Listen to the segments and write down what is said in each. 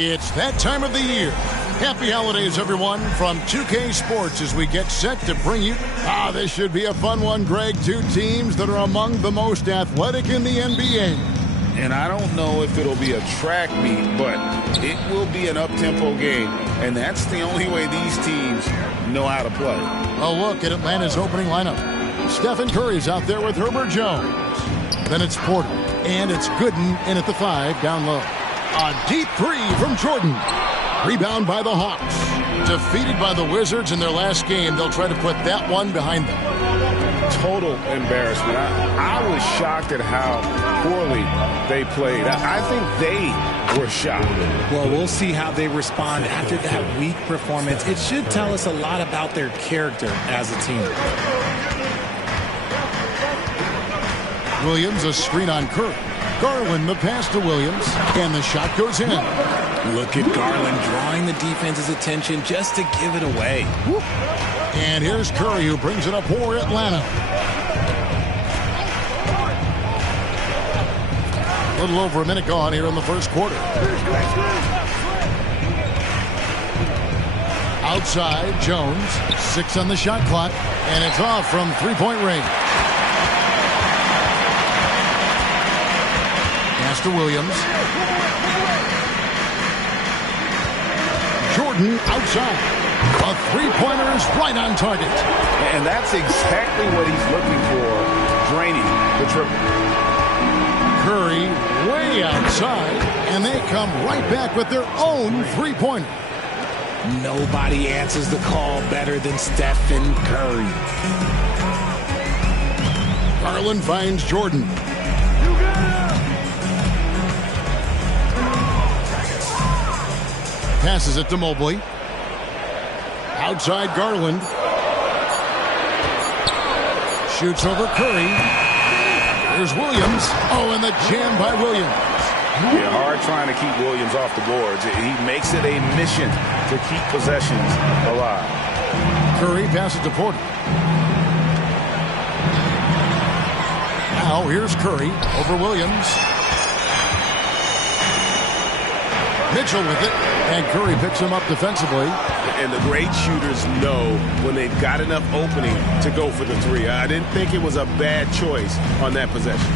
It's that time of the year. Happy holidays, everyone, from 2K Sports as we get set to bring you... this should be a fun one, Greg. Two teams that are among the most athletic in the NBA. And I don't know if it'll be a track meet, but it will be an up-tempo game. And that's the only way these teams know how to play. A look at Atlanta's opening lineup. Stephen Curry's out there with Herbert Jones. Then it's Porter. And it's Gooden in at the 5 down low. A deep three from Jordan. Rebound by the Hawks. Defeated by the Wizards in their last game, they'll try to put that one behind them. Total embarrassment. I was shocked at how poorly they played. I think they were shocked. Well, we'll see how they respond after that weak performance. It should tell us a lot about their character as a team. Williams, a screen on Curry. Garland, the pass to Williams, and the shot goes in. Look at Garland drawing the defense's attention just to give it away. And here's Curry, who brings it up for Atlanta. A little over a minute gone here in the first quarter. Outside, Jones, 6 on the shot clock, and it's off from three-point range. Pass to Williams. Jordan outside. A three-pointer is right on target. And that's exactly what he's looking for, draining the triple. Curry way outside, and they come right back with their own three-pointer. Nobody answers the call better than Stephen Curry. Garland finds Jordan. Passes it to Mobley. Outside Garland. Shoots over Curry. There's Williams. Oh, and the jam by Williams. Yeah, hard trying to keep Williams off the boards. He makes it a mission to keep possessions alive. Curry passes to Porter. Now here's Curry over Williams. Mitchell with it, and Curry picks him up defensively. And the great shooters know when they've got enough opening to go for the three. I didn't think it was a bad choice on that possession.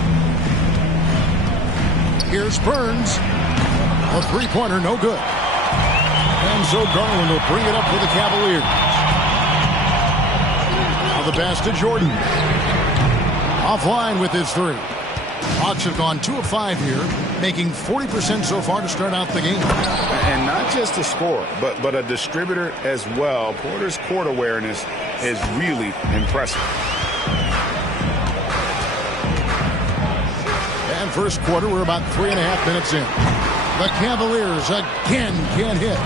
Here's Burns. A three-pointer, no good. And so Garland will bring it up for the Cavaliers. Now the pass to Jordan. Offline with his three. Hawks have gone 2 of 5 here, making 40% so far to start out the game. And not just a scorer, but a distributor as well. Porter's court awareness is really impressive. And first quarter, we're about 3.5 minutes in. The Cavaliers again can't hit.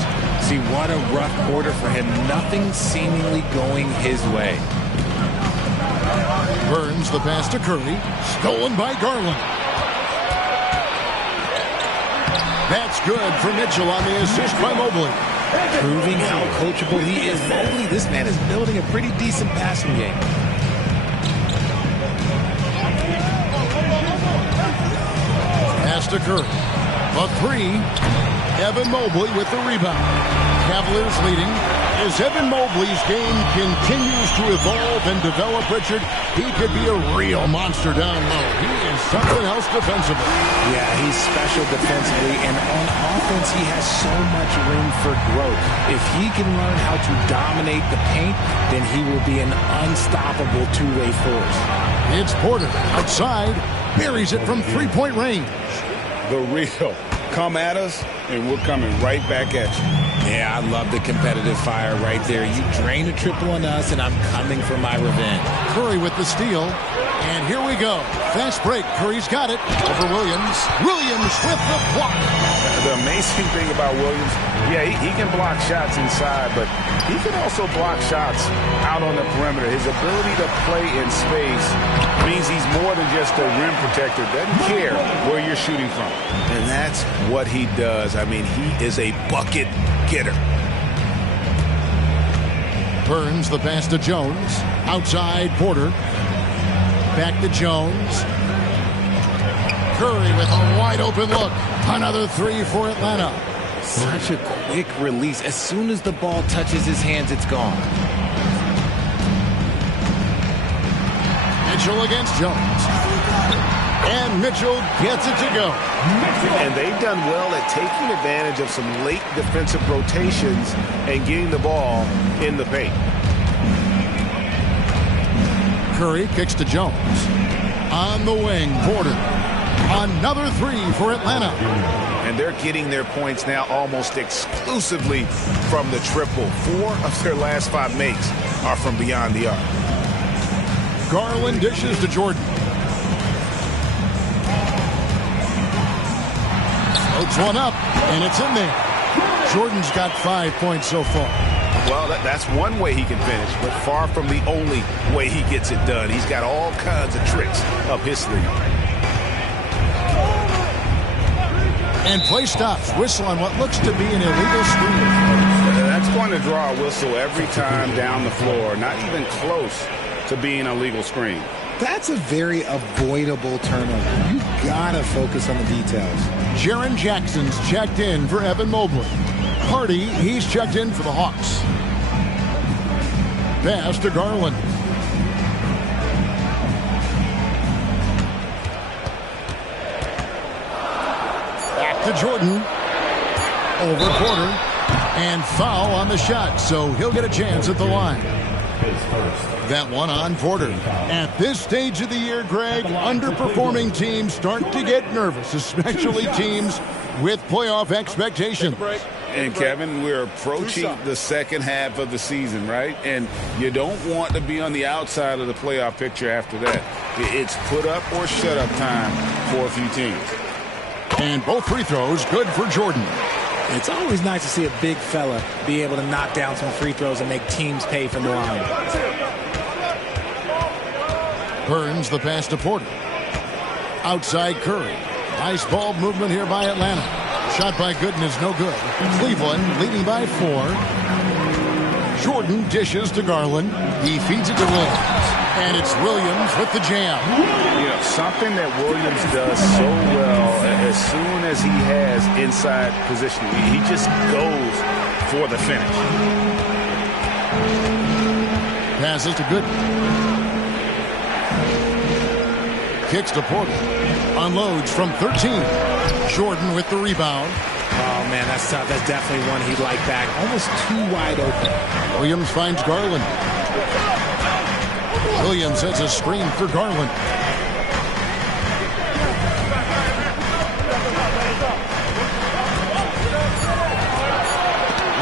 See, what a rough quarter for him. Nothing seemingly going his way. Burns the pass to Curry. Stolen by Garland. That's good for Mitchell on the assist by Mobley. Proving how coachable he is. Mobley, this man is building a pretty decent passing game. Pass to Curry. A three. Evan Mobley with the rebound. Cavaliers leading. As Evan Mobley's game continues to evolve and develop, Richard, he could be a real monster down low. He is something else defensively. Yeah, he's special defensively, and on offense, he has so much room for growth. If he can learn how to dominate the paint, then he will be an unstoppable two-way force. It's Porter outside, buries it from three-point range. The real. Come at us, and we're coming right back at you. Yeah, I love the competitive fire right there. You drain a triple on us, and I'm coming for my revenge. Curry with the steal. And here we go. Fast break. Curry's got it over Williams. Williams with the block. The amazing thing about Williams, yeah, he can block shots inside, but he can also block shots out on the perimeter. His ability to play in space means he's more than just a rim protector. Doesn't care where you're shooting from. And that's what he does. I mean, he is a bucket getter. Burns the pass to Jones. Outside Porter. Back to Jones. Curry with a wide open look. Another three for Atlanta. Such a quick release. As soon as the ball touches his hands, it's gone. Mitchell against Jones. And Mitchell gets it to go. And they've done well at taking advantage of some late defensive rotations and getting the ball in the paint. Curry kicks to Jones. On the wing, Porter. Another three for Atlanta. And they're getting their points now almost exclusively from the triple. 4 of their last 5 makes are from beyond the arc. Garland dishes to Jordan. Floats one up, and it's in there. Jordan's got 5 points so far. Well, that's one way he can finish, but far from the only way he gets it done. He's got all kinds of tricks up his sleeve. And play stops. Whistle on what looks to be an illegal screen. That's going to draw a whistle every time down the floor. Not even close to being a legal screen. That's a very avoidable turnover. You gotta focus on the details. Jaren Jackson's checked in for Evan Mobley. Hardy, he's checked in for the Hawks. Pass to Garland. Back to Jordan. Over Porter. And foul on the shot, so he'll get a chance at the line. That one on Porter. At this stage of the year, Greg, underperforming teams start to get nervous, especially teams with playoff expectations. And, Kevin, we're approaching the second half of the season, right? And you don't want to be on the outside of the playoff picture after that. It's put up or shut up time for a few teams. And both free throws good for Jordan. It's always nice to see a big fella be able to knock down some free throws and make teams pay from the line. Burns the pass to Porter. Outside Curry. Nice ball movement here by Atlanta. Shot by Gooden is no good. Cleveland leading by 4. Jordan dishes to Garland. He feeds it to Williams. And it's Williams with the jam. You know, something that Williams does so well as soon as he has inside positioning, he just goes for the finish. Passes to Gooden. Kicks to Porter. Unloads from 13. Jordan with the rebound. Oh, man, that's tough. That's definitely one he'd like back. Almost too wide open. Williams finds Garland. Williams sets a screen for Garland.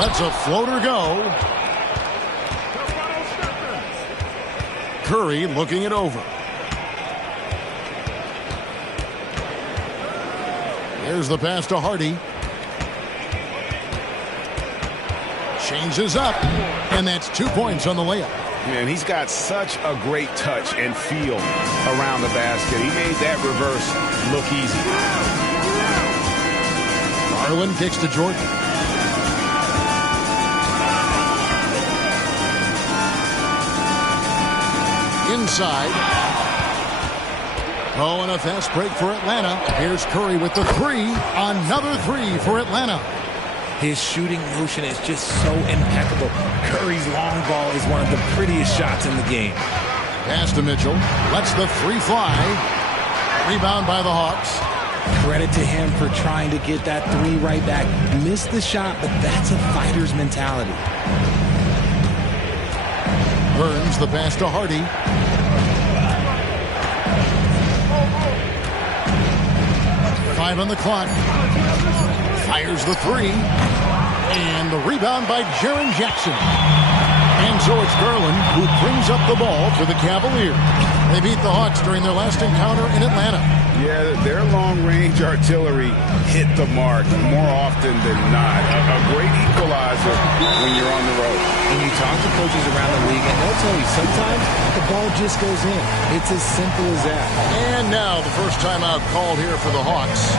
Lets a floater go. Curry looking it over. There's the pass to Hardy. Changes up. And that's 2 points on the layup. Man, he's got such a great touch and feel around the basket. He made that reverse look easy. Garland kicks to Jordan. Inside. Oh, and a fast break for Atlanta. Here's Curry with the 3. Another 3 for Atlanta. His shooting motion is just so impeccable. Curry's long ball is one of the prettiest shots in the game. Pass to Mitchell. Lets the 3 fly. Rebound by the Hawks. Credit to him for trying to get that 3 right back. Missed the shot, but that's a fighter's mentality. Burns the pass to Hardy. Five on the clock. Fires the 3. And the rebound by Jaren Jackson. And so it's Garland who brings up the ball for the Cavaliers. They beat the Hawks during their last encounter in Atlanta. Yeah, their long-range artillery hit the mark more often than not. A great equalizer when you're on the road. And you talk to coaches around the league, and they'll tell you sometimes the ball just goes in. It's as simple as that. And now the first timeout called here for the Hawks.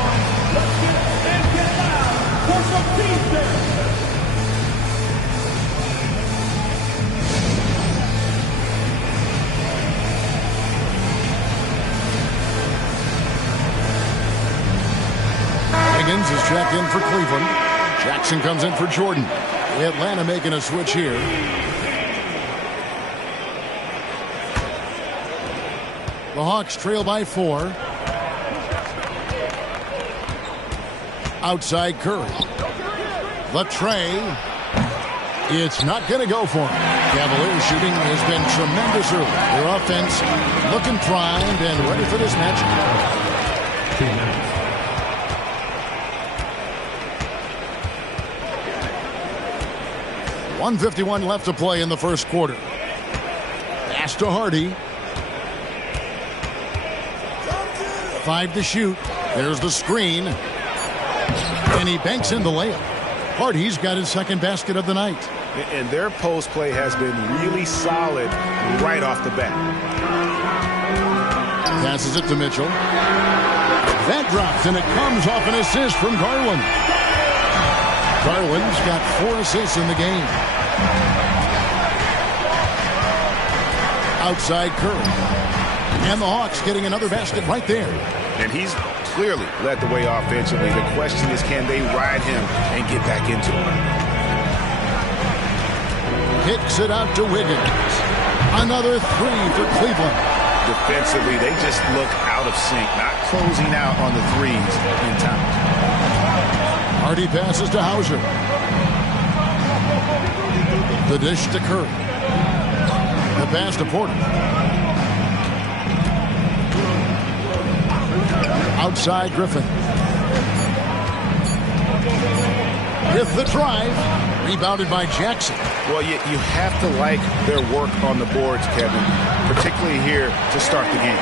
Higgins is checked in for Cleveland. Jackson comes in for Jordan. Atlanta making a switch here. The Hawks trail by 4. Outside Curry. The tray. It's not going to go for him. Cavaliers shooting has been tremendous early. Their offense looking primed and ready for this matchup. 1:51 left to play in the first quarter. Pass to Hardy. 5 to shoot. There's the screen. And he banks in the layup. Hardy's got his second basket of the night. And their post play has been really solid right off the bat. Passes it to Mitchell. That drops, and it comes off an assist from Garland. Garland's got 4 assists in the game. Outside Curry. And the Hawks getting another basket right there. And he's clearly led the way offensively. The question is, can they ride him and get back into it? Kicks it out to Wiggins. Another 3 for Cleveland. Defensively, they just look out of sync, not closing out on the threes in time. Hardy passes to Hauser. The dish to Curry. The pass to Porter. Outside Griffin. With the drive. Rebounded by Jackson. Well, you have to like their work on the boards, Kevin, particularly here to start the game.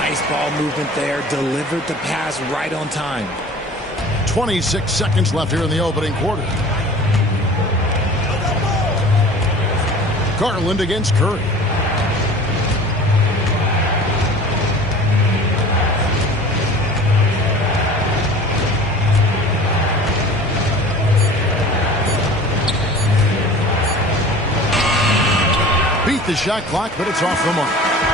Nice ball movement there. Delivered the pass right on time. 26 seconds left here in the opening quarter. Garland against Curry. Beat the shot clock, but it's off the mark.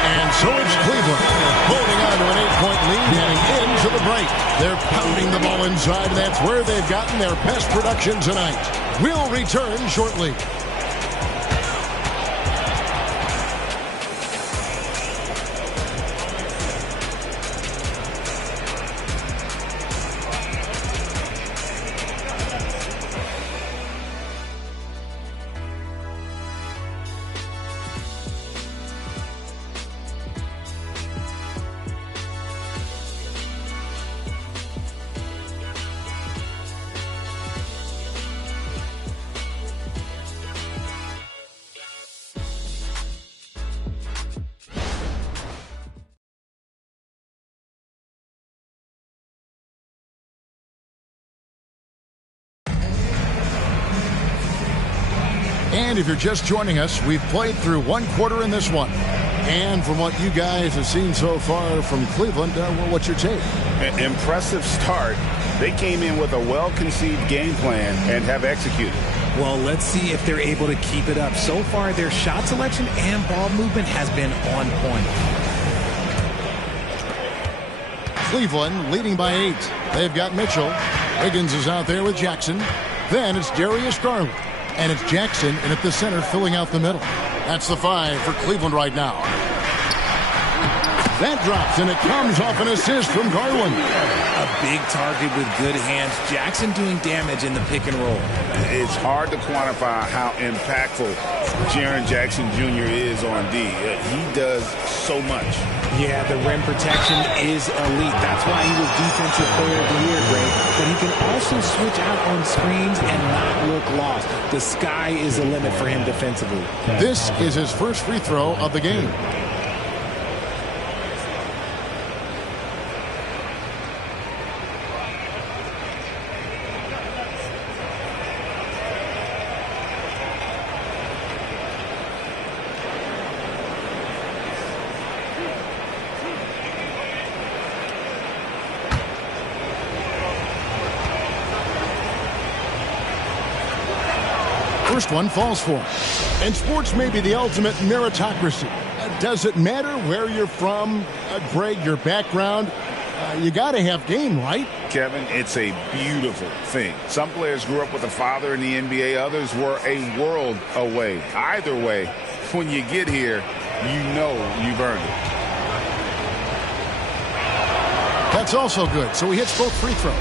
And so it's Cleveland holding on to an 8-point lead heading into the break. They're pounding the ball inside, and that's where they've gotten their best production tonight. We'll return shortly. And if you're just joining us, we've played through one quarter in this one. And from what you guys have seen so far from Cleveland, what's your take? Impressive start. They came in with a well-conceived game plan and have executed. Well, let's see if they're able to keep it up. So far, their shot selection and ball movement has been on point. Cleveland leading by 8. They've got Mitchell. Wiggins is out there with Jackson. Then it's Darius Garland. And it's Jackson in at the center filling out the middle. That's the 5 for Cleveland right now. That drops, and it comes off an assist from Garland. A big target with good hands. Jackson doing damage in the pick and roll. It's hard to quantify how impactful Jaren Jackson Jr. is on D. He does so much. Yeah, the rim protection is elite. That's why he was Defensive Player of the Year, Greg. But he can also switch out on screens and not look lost. The sky is the limit for him defensively. This is his first free throw of the game. First one falls for him. And sports may be the ultimate meritocracy. Does it matter where you're from, Greg, your background? You got to have game, right? Kevin, it's a beautiful thing. Some players grew up with a father in the NBA. Others were a world away. Either way, when you get here, you know you've earned it. That's also good. So he hits both free throws.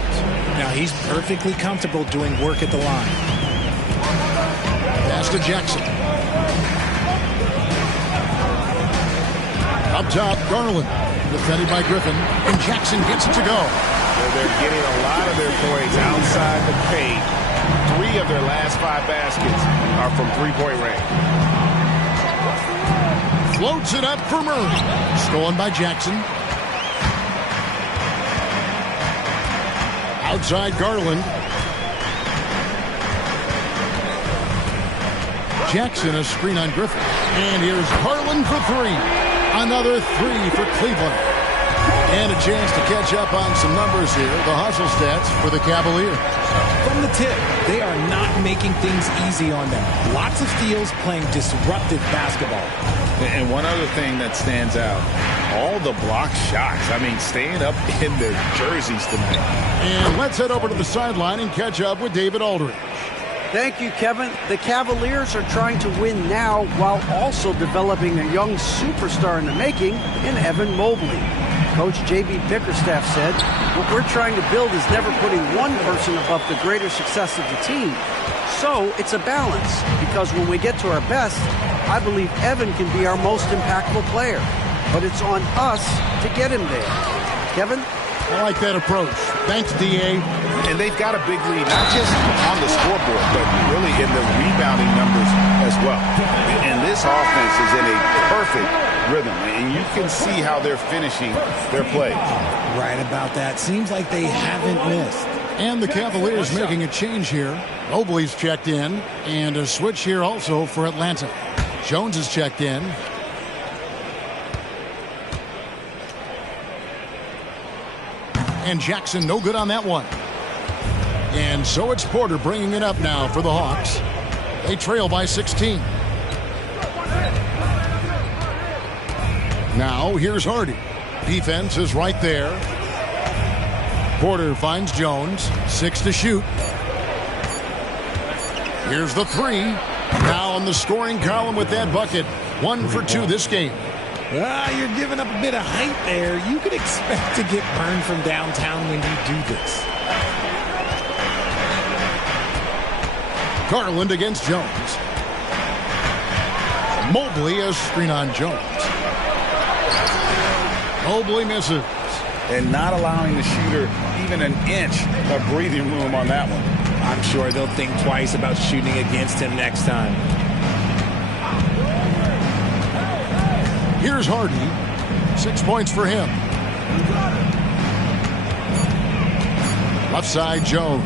Now he's perfectly comfortable doing work at the line. Pass to Jackson. Up top, Garland. Defended by Griffin. And Jackson gets it to go. Well, they're getting a lot of their points outside the paint. 3 of their last 5 baskets are from three-point range. Floats it up for Murray. Stolen by Jackson. Outside Garland. Jackson a screen on Griffin. And here's Garland for 3. Another 3 for Cleveland. And a chance to catch up on some numbers here. The hustle stats for the Cavaliers. From the tip, they are not making things easy on them. Lots of steals, playing disruptive basketball. And one other thing that stands out, all the block shots. I mean, staying up in their jerseys tonight. And let's head over to the sideline and catch up with David Aldridge. Thank you, Kevin. The Cavaliers are trying to win now while also developing a young superstar in the making in Evan Mobley. Coach J.B. Bickerstaff said, what we're trying to build is never putting one person above the greater success of the team. So it's a balance, because when we get to our best, I believe Evan can be our most impactful player. But it's on us to get him there. Kevin? I like that approach. Thanks, D.A. And they've got a big lead, not just on the scoreboard, but really in the rebounding numbers as well. And this offense is in a perfect rhythm, and you can see how they're finishing their plays. Right about that. Seems like they haven't missed. And the Cavaliers making a change here. Mobley's checked in, and a switch here also for Atlanta. Jones is checked in. And Jackson no good on that one. And so it's Porter bringing it up now for the Hawks. They trail by 16. Now here's Hardy. Defense is right there. Porter finds Jones. 6 to shoot. Here's the 3. Now on the scoring column with that bucket. 1 for 2 this game. You're giving up a bit of height there. You could expect to get burned from downtown when you do this. Garland against Jones. Mobley a screen on Jones. Mobley misses. And not allowing the shooter even an inch of breathing room on that one. I'm sure they'll think twice about shooting against him next time. Here's Hardy. 6 points for him. Left side, Jones.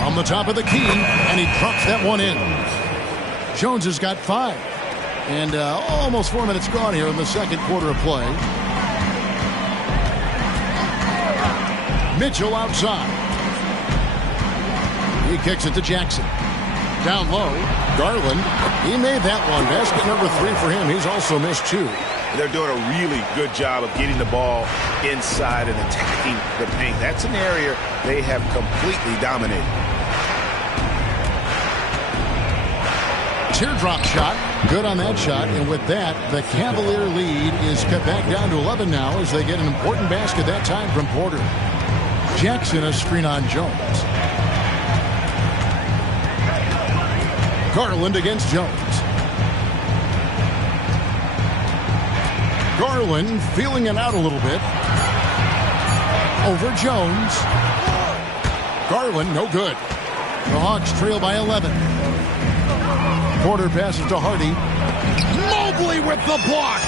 On the top of the key, and he drops that one in. Jones has got 5. And almost 4 minutes gone here in the second quarter of play. Mitchell outside. He kicks it to Jackson. Down low, Garland. He made that one. Basket number 3 for him. He's also missed 2. They're doing a really good job of getting the ball inside and attacking the paint. That's an area they have completely dominated. Teardrop shot. Good on that shot. And with that, the Cavalier lead is cut back down to 11 now as they get an important basket that time from Porter. Jackson a screen on Jones. Garland against Jones. Garland feeling it out a little bit. Over Jones. Garland, no good. The Hawks trail by 11. Porter passes to Hardy. Mobley with the block.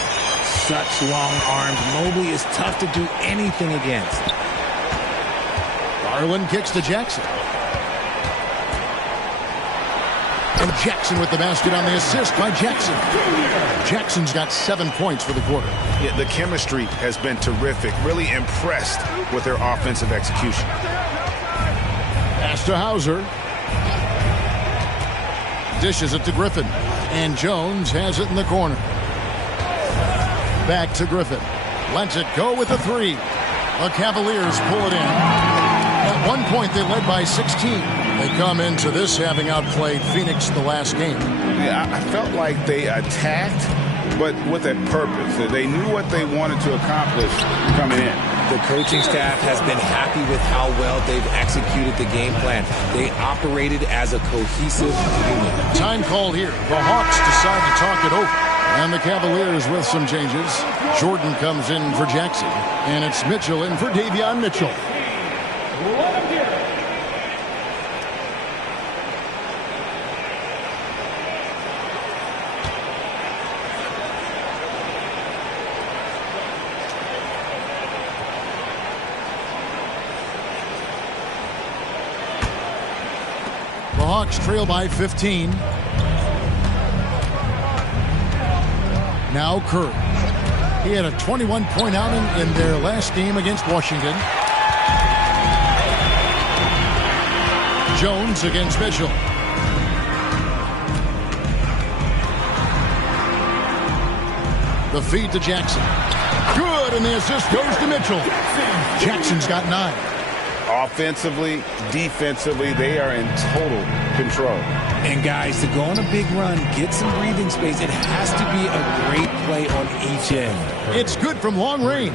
Such long arms. Mobley is tough to do anything against. Garland kicks to Jackson. And Jackson with the basket on the assist by Jackson. Jackson's got 7 points for the quarter. Yeah, the chemistry has been terrific. Really impressed with their offensive execution. Pass to Hauser. Dishes it to Griffin. And Jones has it in the corner. Back to Griffin. Lets it go with the 3. The Cavaliers pull it in. At one point, they led by 16. They come into this having outplayed Phoenix the last game. Yeah, I felt like they attacked, but with a purpose. They knew what they wanted to accomplish coming in. The coaching staff has been happy with how well they've executed the game plan. They operated as a cohesive unit. Time called here. The Hawks decide to talk it over. And the Cavaliers with some changes. Jordan comes in for Jackson. And it's Mitchell in for Davion Mitchell. The Hawks trail by 15. Now Curry. He had a 21-point outing in their last game against Washington. Jones against Mitchell. The feed to Jackson. Good, and the assist goes to Mitchell. Jackson's got 9. Offensively, defensively, they are in total control. And guys, to go on a big run, get some breathing space, it has to be a great play on each end. It's good from long range.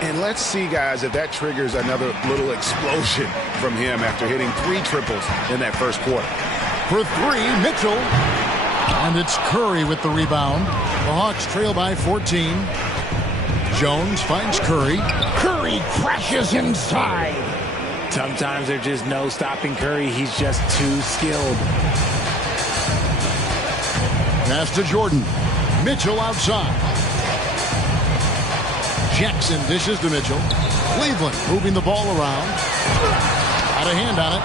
And let's see, guys, if that triggers another little explosion from him after hitting 3 triples in that first quarter. For 3, Mitchell. And it's Curry with the rebound. The Hawks trail by 14. Jones finds Curry. Curry crashes inside. Sometimes there's just no stopping Curry. He's just too skilled. Pass to Jordan. Mitchell outside. Jackson dishes to Mitchell. Cleveland moving the ball around. Out of hand on it.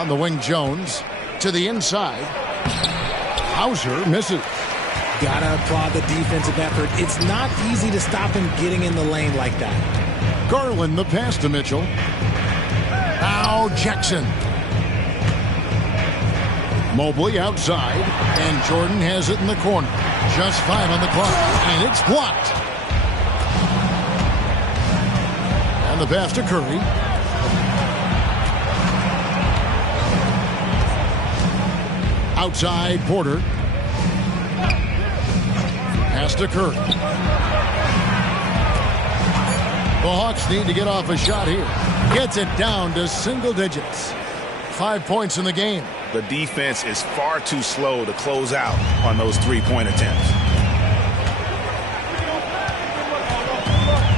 On the wing, Jones. To the inside. Hauser misses. Gotta applaud the defensive effort. It's not easy to stop him getting in the lane like that. Garland the pass to Mitchell. Now Jackson. Mobley outside. And Jordan has it in the corner. Just 5 on the clock. And it's blocked. And the pass to Curry. Outside Porter. Pass to Curry. The Hawks need to get off a shot here. Gets it down to single digits. 5 points in the game. The defense is far too slow to close out on those 3-point attempts.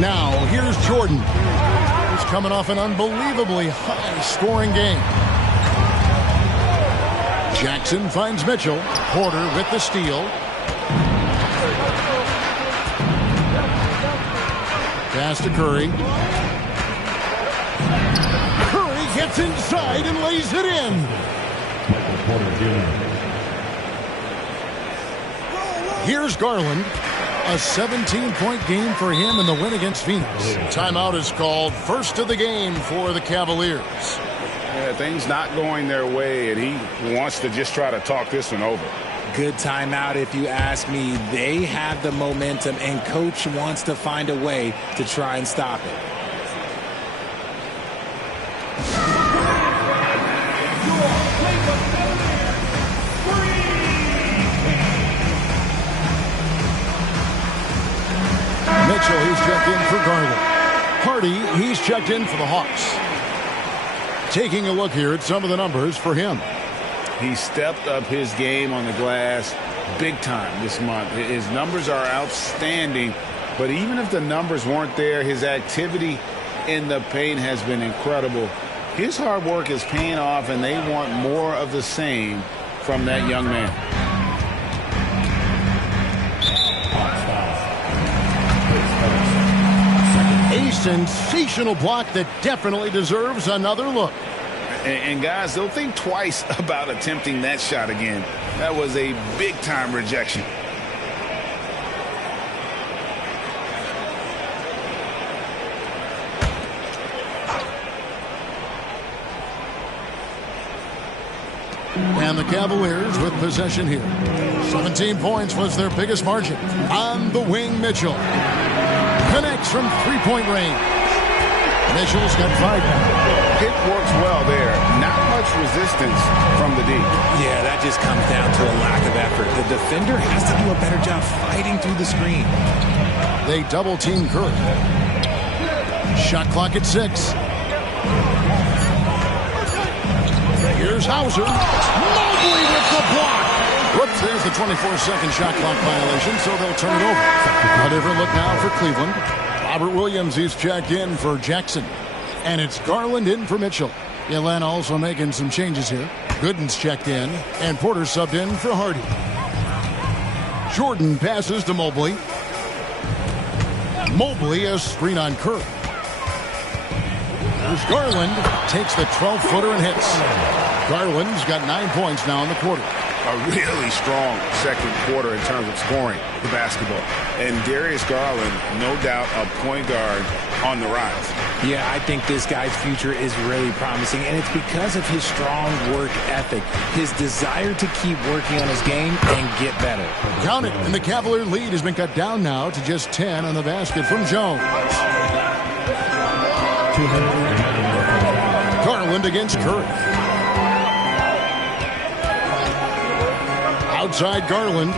Now, here's Jordan. He's coming off an unbelievably high-scoring game. Jackson finds Mitchell. Porter with the steal. Pass to Curry. Curry gets inside and lays it in. Here's Garland. A 17-point game for him in the win against Phoenix. Timeout is called. First of the game for the Cavaliers. Yeah, things not going their way, and he wants to just try to talk this one over. Good timeout if you ask me. They have the momentum, and Coach wants to find a way to try and stop it. Mitchell, he's checked in for Garland. Hardy, he's checked in for the Hawks. Taking a look here at some of the numbers for him. He stepped up his game on the glass big time this month. His numbers are outstanding, but even if the numbers weren't there, his activity in the paint has been incredible. His hard work is paying off, and they want more of the same from that young man. A sensational block that definitely deserves another look. And guys, they'll think twice about attempting that shot again. That was a big-time rejection. And the Cavaliers with possession here. 17 points was their biggest margin. On the wing, Mitchell. Connect. makes from three-point range. Mitchell's got 5 now. Pick works well there. Not much resistance from the D. Yeah, that just comes down to a lack of effort. The defender has to do a better job fighting through the screen. They double-team Curry. Shot clock at 6. Here's Hauser. Mobley with the block. Whoops, there's the 24-second shot clock violation, so they'll turn it over. A different look now for Cleveland. Robert Williams is checked in for Jackson. And it's Garland in for Mitchell. Atlanta also making some changes here. Gooden's checked in, and Porter subbed in for Hardy. Jordan passes to Mobley. Mobley a screen on Curry. There's Garland. Takes the 12-footer and hits. Garland's got 9 points now in the quarter. A really strong second quarter in terms of scoring the basketball. And Darius Garland, no doubt a point guard on the rise. Yeah, I think this guy's future is really promising, and it's because of his strong work ethic, his desire to keep working on his game and get better. Count it, and the Cavalier lead has been cut down now to just 10 on the basket from Jones. Garland against Curry. Outside Garland.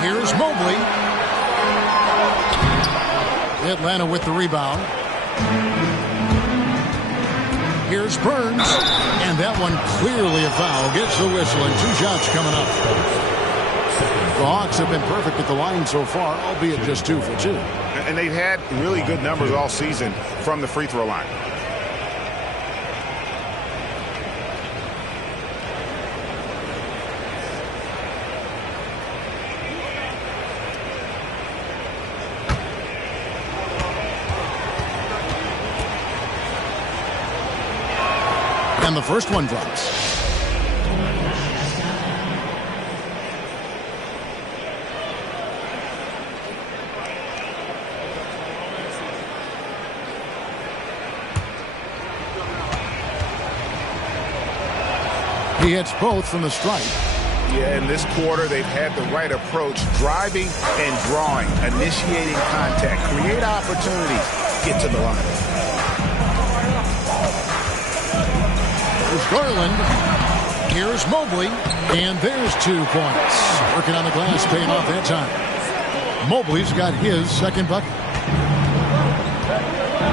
Here's Mobley. Atlanta with the rebound. Here's Burns. And that one clearly a foul. Gets the whistle and 2 shots coming up. The Hawks have been perfect at the line so far, albeit just 2 for 2. And they've had really good numbers all season from the free throw line. And the first one drops. He hits both from the stripe. Yeah, in this quarter, they've had the right approach, driving and drawing, initiating contact, create opportunities, get to the line. There's Garland. Here's Mobley. And there's 2 points. Working on the glass, paying off that time. Mobley's got his second bucket.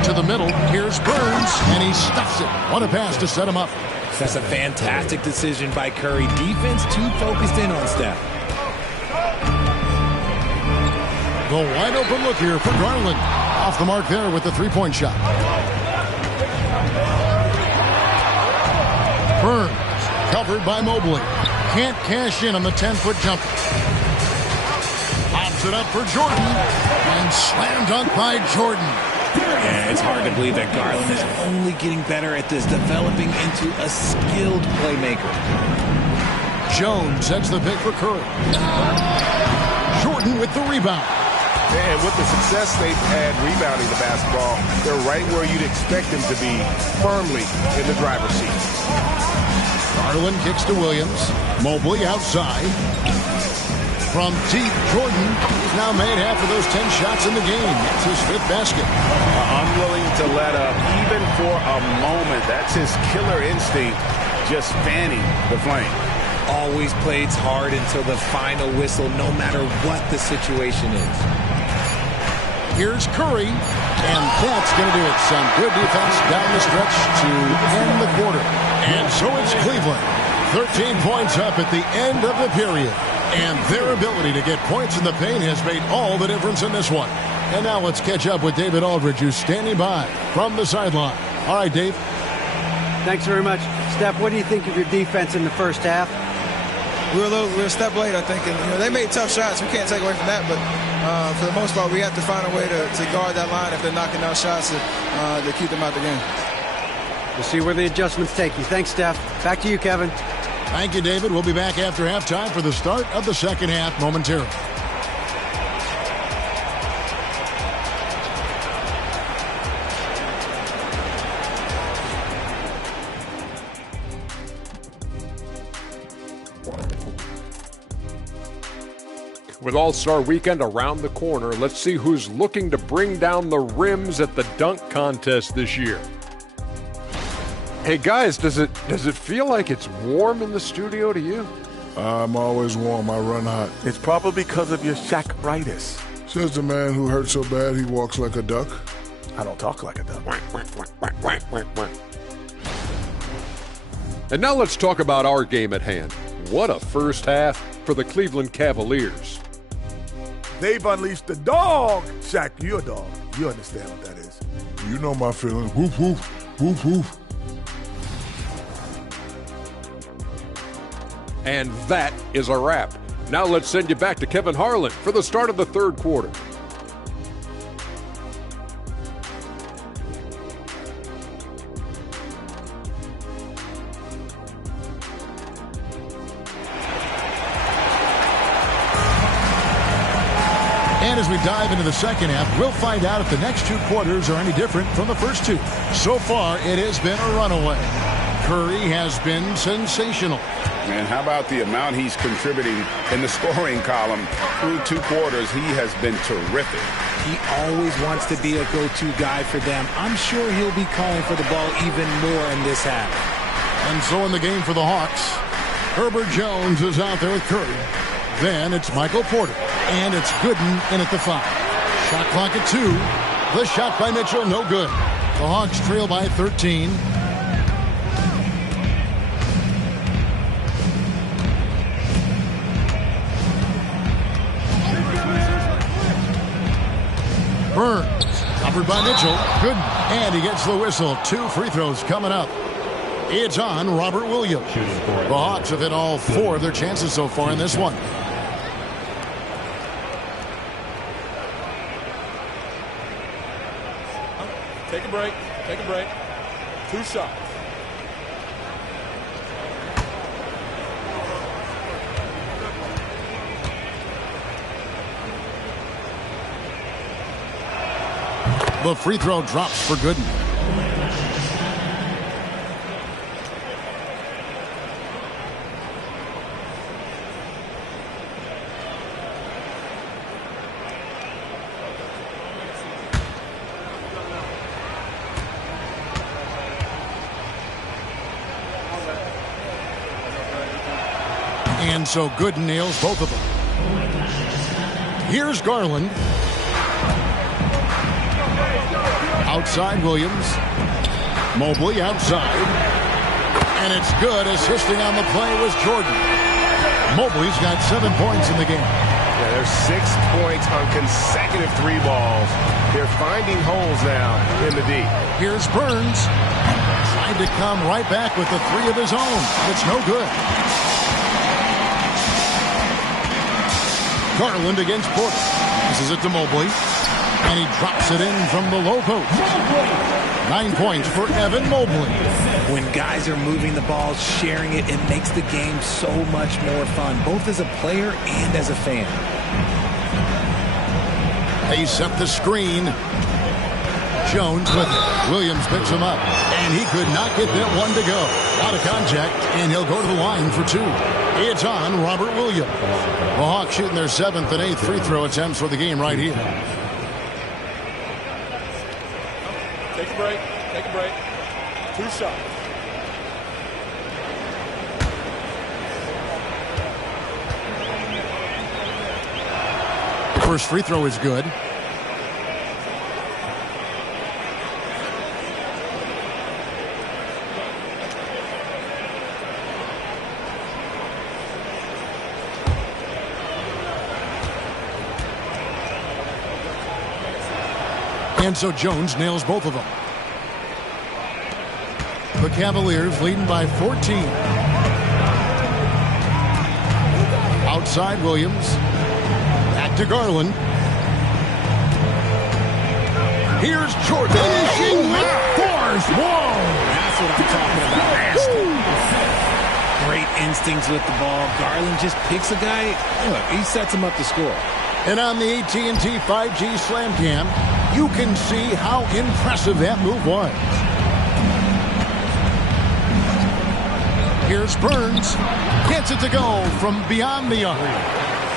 To the middle. Here's Burns. And he stuffs it. What a pass to set him up. That's a fantastic decision by Curry. Defense too focused in on Steph. The wide open look here for Garland. Off the mark there with the 3-point shot. Burns covered by Mobley. Can't cash in on the 10-foot jumper. Pops it up for Jordan. And slam dunk by Jordan. Yeah, it's hard to believe that Garland is only getting better at this, developing into a skilled playmaker. Jones sets the pick for Curry. Jordan with the rebound. And with the success they've had rebounding the basketball, they're right where you'd expect them to be, firmly in the driver's seat. Garland kicks to Williams. Mobley outside. From deep, Jordan now made half of those 10 shots in the game. That's his 5th basket. Unwilling to let up, even for a moment. That's his killer instinct, just fanning the flame. Always plays hard until the final whistle, no matter what the situation is. Here's Curry, and that's going to do it. Some good defense down the stretch to end the quarter. And so it's Cleveland. 13 points up at the end of the period. And their ability to get points in the paint has made all the difference in this one. And now let's catch up with David Aldridge, who's standing by from the sideline. All right, Dave. Thanks very much. Steph, what do you think of your defense in the first half? We were a step late, I think. And, they made tough shots. We can't take away from that. But for the most part, we have to find a way to guard that line if they're knocking down shots to keep them out the game. We'll see where the adjustments take you. Thanks, Steph. Back to you, Kevin. Thank you, David. We'll be back after halftime for the start of the second half momentarily. With All-Star Weekend around the corner, let's see who's looking to bring down the rims at the dunk contest this year. Hey guys, does it feel like it's warm in the studio to you? I'm always warm. I run hot. It's probably because of your Shaq-ritis. Says the man who hurt so bad he walks like a duck. I don't talk like a duck. And now let's talk about our game at hand. What a first half for the Cleveland Cavaliers. They've unleashed the dog. Shaq, you're a dog. You understand what that is. You know my feelings. Woof, woof, woof, woof. And that is a wrap. Now let's send you back to Kevin Harlan for the start of the third quarter. And as we dive into the second half, we'll find out if the next two quarters are any different from the first two. So far, it has been a runaway. Curry has been sensational. Man, how about the amount he's contributing in the scoring column through two quarters? He has been terrific. He always wants to be a go-to guy for them. I'm sure he'll be calling for the ball even more in this half. And so in the game for the Hawks, Herbert Jones is out there with Curry. Then it's Michael Porter. And it's Gooden in at the 5. Shot clock at 2. The shot by Mitchell, no good. The Hawks trail by 13. Burns, covered by Mitchell. Good, and he gets the whistle. 2 free throws coming up. It's on Robert Williams. The Hawks have hit all 4 of their chances so far in this one. Take a break. Take a break. 2 shots. The free throw drops for Gooden. And so Gooden nails both of them. Here's Garland. Outside Williams. Mobley outside. And it's good. Assisting on the play was Jordan. Mobley's got 7 points in the game. Yeah, there's 6 points on consecutive 3 balls. They're finding holes now in the D. Here's Burns. Tried to come right back with the 3 of his own. It's no good. Garland against Porter. Passes it to Mobley. And he drops it in from the low post. 9 points for Evan Mobley. When guys are moving the ball, sharing it, it makes the game so much more fun, both as a player and as a fan. They set the screen. Jones with it. Williams picks him up. And he could not get that one to go. Out of contact, and he'll go to the line for 2. It's on Robert Williams. The Hawks shooting their 7th and 8th free throw attempts for the game right here. Take a break. Take a break. 2 shots. The first free throw is good. And so Jones nails both of them. The Cavaliers leading by 14. Outside Williams. Back to Garland. Here's Jordan. Finishing with force. Whoa! That's what I'm talking about. Great instincts with the ball. Garland just picks a guy. Look, he sets him up to score. And on the AT&T 5G Slam Cam, you can see how impressive that move was. Here's Burns. Gets it to go from beyond the arc.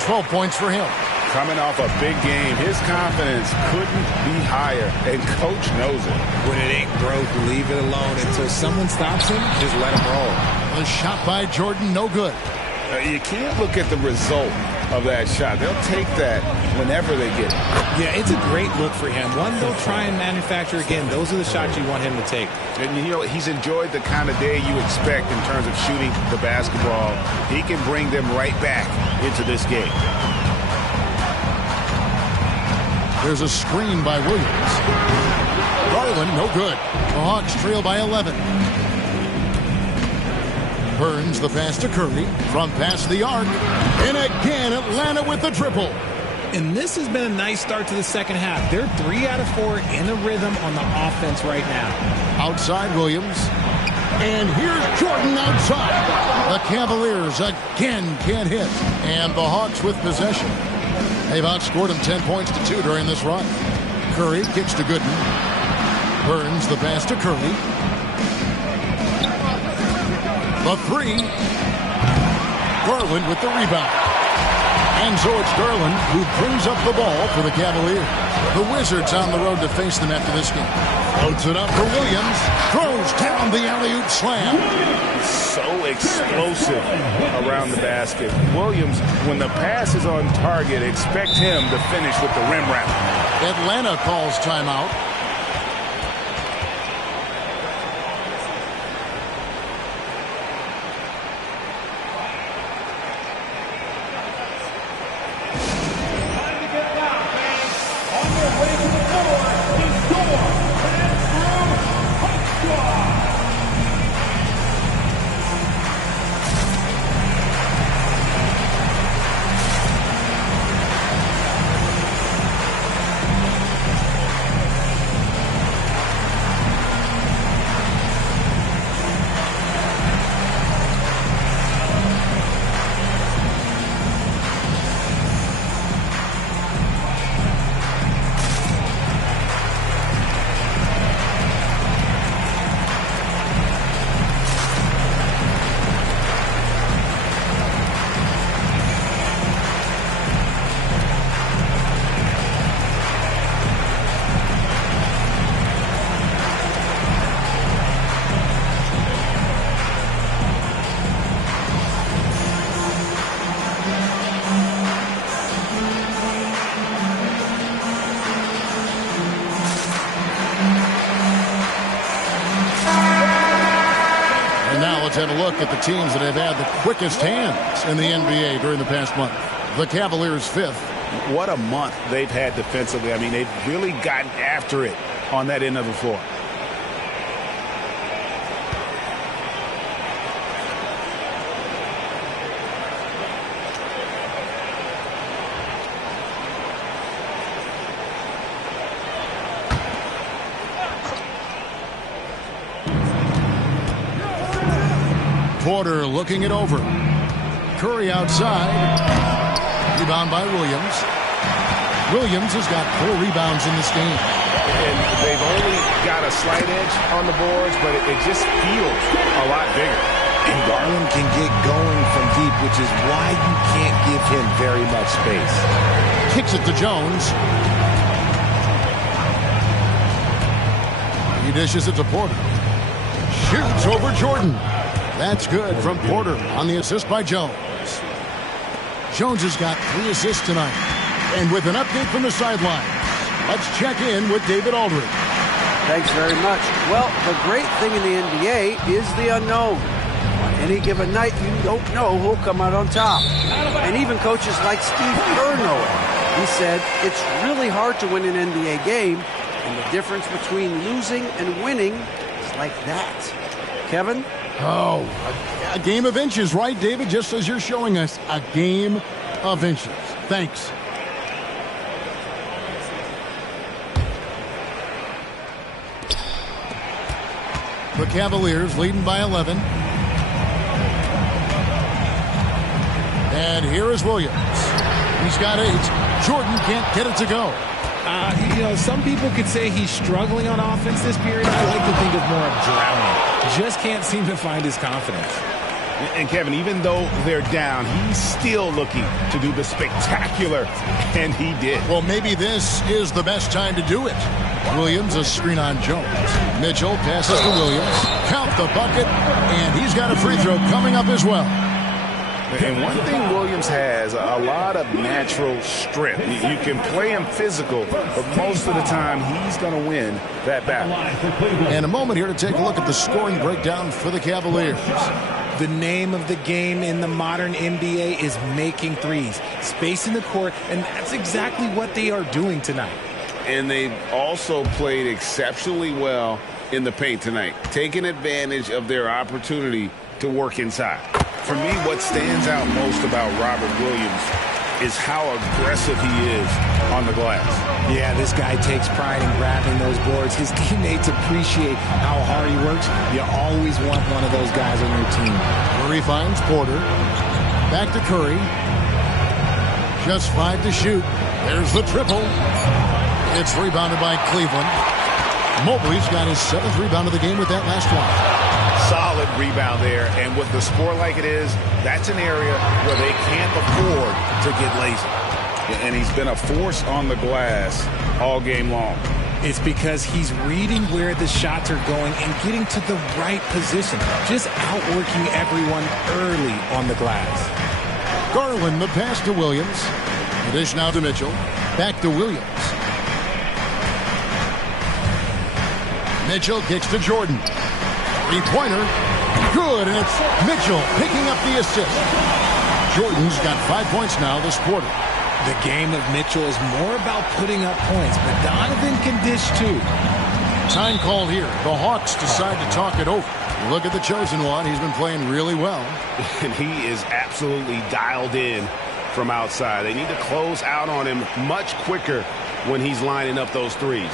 12 points for him. Coming off a big game, his confidence couldn't be higher, and Coach knows it. When it ain't broke, leave it alone until someone stops him. Just let him roll. The shot by Jordan, no good. You can't look at the result of that shot. They'll take that whenever they get it. Yeah, it's a great look for him. One they'll try and manufacture again. Those are the shots you want him to take. And, you know, he's enjoyed the kind of day you expect in terms of shooting the basketball. He can bring them right back into this game. There's a screen by Williams. Garland, no good. The Hawks trail by 11. Burns the pass to Curry from past the arc. And again, Atlanta with the triple. And this has been a nice start to the second half. They're 3 out of 4 in a rhythm on the offense right now. Outside Williams. And here's Jordan outside. The Cavaliers again can't hit. And the Hawks with possession. They've outscored them 10 points to 2 during this run. Curry kicks to Gooden. Burns the pass to Curry. The three. Garland with the rebound. And so it's Garland who brings up the ball for the Cavaliers. The Wizards on the road to face them after this game. Loads it up for Williams. Throws down the alley-oop slam. So explosive around the basket. Williams, when the pass is on target, expect him to finish with the rim wrap. Atlanta calls timeout. Let's have a look at the teams that have had the quickest hands in the NBA during the past month. The Cavaliers 5th. What a month they've had defensively. I mean, they've really gotten after it on that end of the floor. Porter looking it over. Curry outside. Rebound by Williams. Williams has got 4 rebounds in this game. And they've only got a slight edge on the boards, but it just feels a lot bigger. And Garland can get going from deep, which is why you can't give him very much space. Kicks it to Jones. He dishes it to Porter. Shoots over Jordan. That's good from Porter on the assist by Jones. Jones has got 3 assists tonight. And with an update from the sideline, let's check in with David Aldridge. Thanks very much. Well, the great thing in the NBA is the unknown. On any given night, you don't know who'll come out on top. And even coaches like Steve Kerr know it. He said, it's really hard to win an NBA game, and the difference between losing and winning is like that. Kevin? Oh, a game of inches, right, David? Just as you're showing us, a game of inches. Thanks. The Cavaliers leading by 11. And here is Williams. He's got 8. Jordan can't get it to go. Some people could say he's struggling on offense this period. I like to think of more of drowning. Just can't seem to find his confidence. And Kevin, even though they're down, he's still looking to do the spectacular, and he did. Well, maybe this is the best time to do it. Williams, a screen on Jones. Mitchell passes to Williams. Count the bucket, and he's got a free throw coming up as well. And one thing Williams has, a lot of natural strength. You can play him physical, but most of the time he's going to win that battle. And a moment here to take a look at the scoring breakdown for the Cavaliers. The name of the game in the modern NBA is making threes, spacing the court, and that's exactly what they are doing tonight. And they've also played exceptionally well in the paint tonight, taking advantage of their opportunity to work inside. For me, what stands out most about Robert Williams is how aggressive he is on the glass. Yeah, this guy takes pride in grabbing those boards. His teammates appreciate how hard he works. You always want one of those guys on your team. Curry finds Porter. Back to Curry. Just 5 to shoot. There's the triple. It's rebounded by Cleveland. Mobley's got his 7th rebound of the game with that last one. Solid rebound there, and with the score like it is, that's an area where they can't afford to get lazy. And he's been a force on the glass all game long. It's because he's reading where the shots are going and getting to the right position, just outworking everyone early on the glass. Garland, the pass to Williams. The dish now to Mitchell. Back to Williams. Mitchell kicks to Jordan. Three-pointer. Good, and it's Mitchell picking up the assist. Jordan's got 5 points now this quarter. The game of Mitchell is more about putting up points, but Donovan can dish too. Time called here. The Hawks decide to talk it over. Look at the chosen one. He's been playing really well. And he is absolutely dialed in from outside. They need to close out on him much quicker when he's lining up those threes.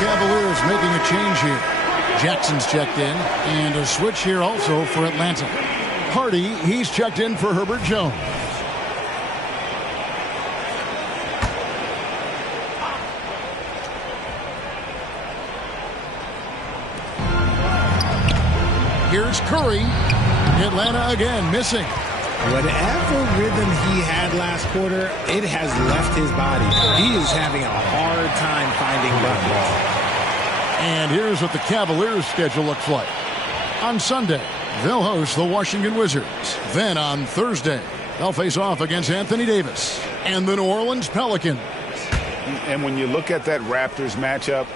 Cavaliers making a change here. Jackson's checked in, and a switch here also for Atlanta. Hardy, he's checked in for Herbert Jones. Here's Curry. Atlanta again missing. Whatever rhythm he had last quarter, it has left his body. He is having a hard time finding buckets. And here's what the Cavaliers' schedule looks like. On Sunday, they'll host the Washington Wizards. Then on Thursday, they'll face off against Anthony Davis and the New Orleans Pelicans. And when you look at that Raptors matchup,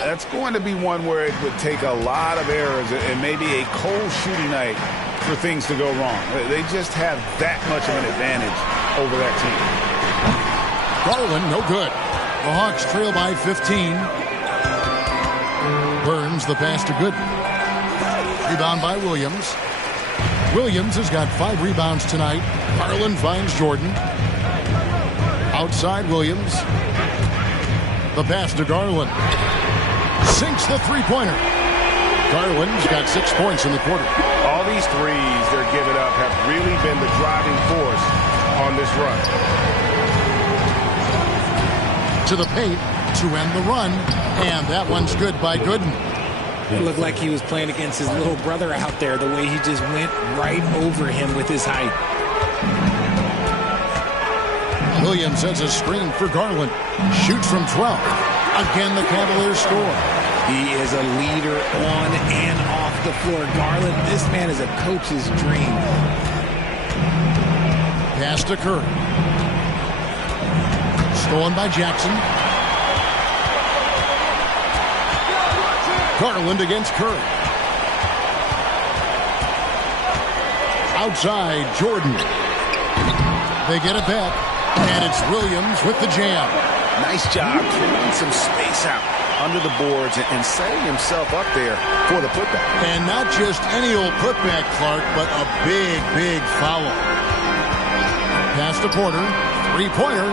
that's going to be one where it would take a lot of errors and maybe a cold shooting night for things to go wrong. They just have that much of an advantage over that team. Garland, no good. The Hawks trail by 15. Burns the pass to Gooden. Rebound by Williams. Williams has got 5 rebounds tonight. Garland finds Jordan. Outside Williams. The pass to Garland. Sinks the three-pointer. Garland's got 6 points in the quarter. All these threes they're giving up have really been the driving force on this run. To the paint to end the run, and that one's good by Gooden. It looked like he was playing against his little brother out there, the way he just went right over him with his height. Williams sends a screen for Garland. Shoots from 12. Again, the Cavaliers score. He is a leader on and off the floor. Garland, this man is a coach's dream. Pass to Curry. Stolen by Jackson. Garland against Curry. Outside, Jordan. They get it back, and it's Williams with the jam. Nice job clearing some space out under the boards and setting himself up there for the putback. And not just any old putback, Clark, but a big, big foul. Pass to Porter, three-pointer,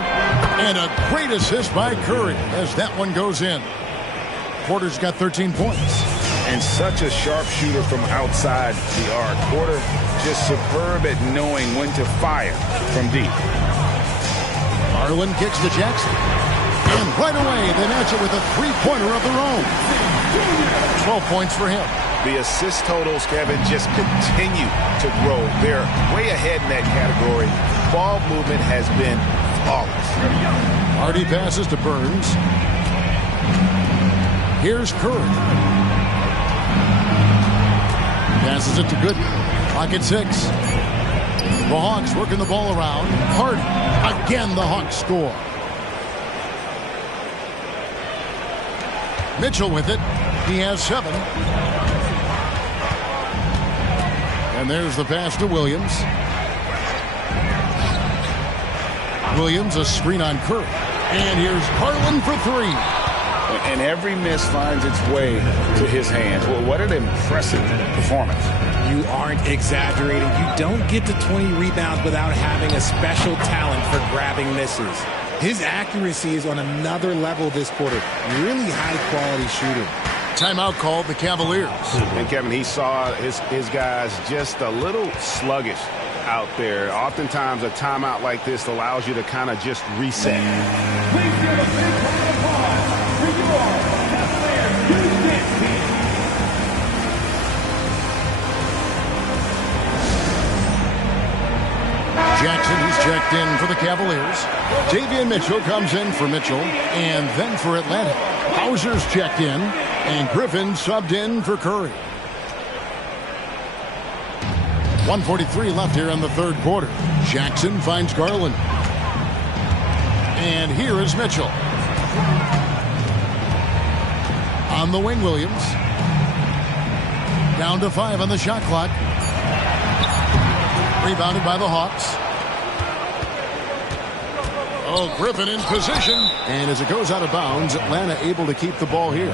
and a great assist by Curry as that one goes in. Porter's got 13 points. And such a sharp shooter from outside the arc. Porter just superb at knowing when to fire from deep. Garland kicks to Jackson. And right away, they match it with a three-pointer of their own. 12 points for him. The assist totals, Kevin, just continue to grow. They're way ahead in that category. Ball movement has been flawless. Hardy passes to Burns. Here's Curry. Passes it to Gooden. Clock at 6. The Hawks working the ball around. Hardy. Again, the Hawks score. Mitchell with it. He has 7. And there's the pass to Williams. Williams, a screen on Curry. And here's Garland for 3. And every miss finds its way to his hands. Well, what an impressive performance. You aren't exaggerating. You don't get to 20 rebounds without having a special talent for grabbing misses. His accuracy is on another level this quarter. Really high-quality shooter. Timeout called the Cavaliers. And, Kevin, he saw his guys just a little sluggish out there. Oftentimes, a timeout like this allows you to kind of just reset. Jackson, who's checked in for the Cavaliers. Davion Mitchell comes in for Mitchell, and then for Atlanta. Hauser's checked in, and Griffin subbed in for Curry. 1:43 left here in the third quarter. Jackson finds Garland. And here is Mitchell. On the wing, Williams. Down to 5 on the shot clock. Rebounded by the Hawks. Oh, Griffin in position. And as it goes out of bounds, Atlanta able to keep the ball here.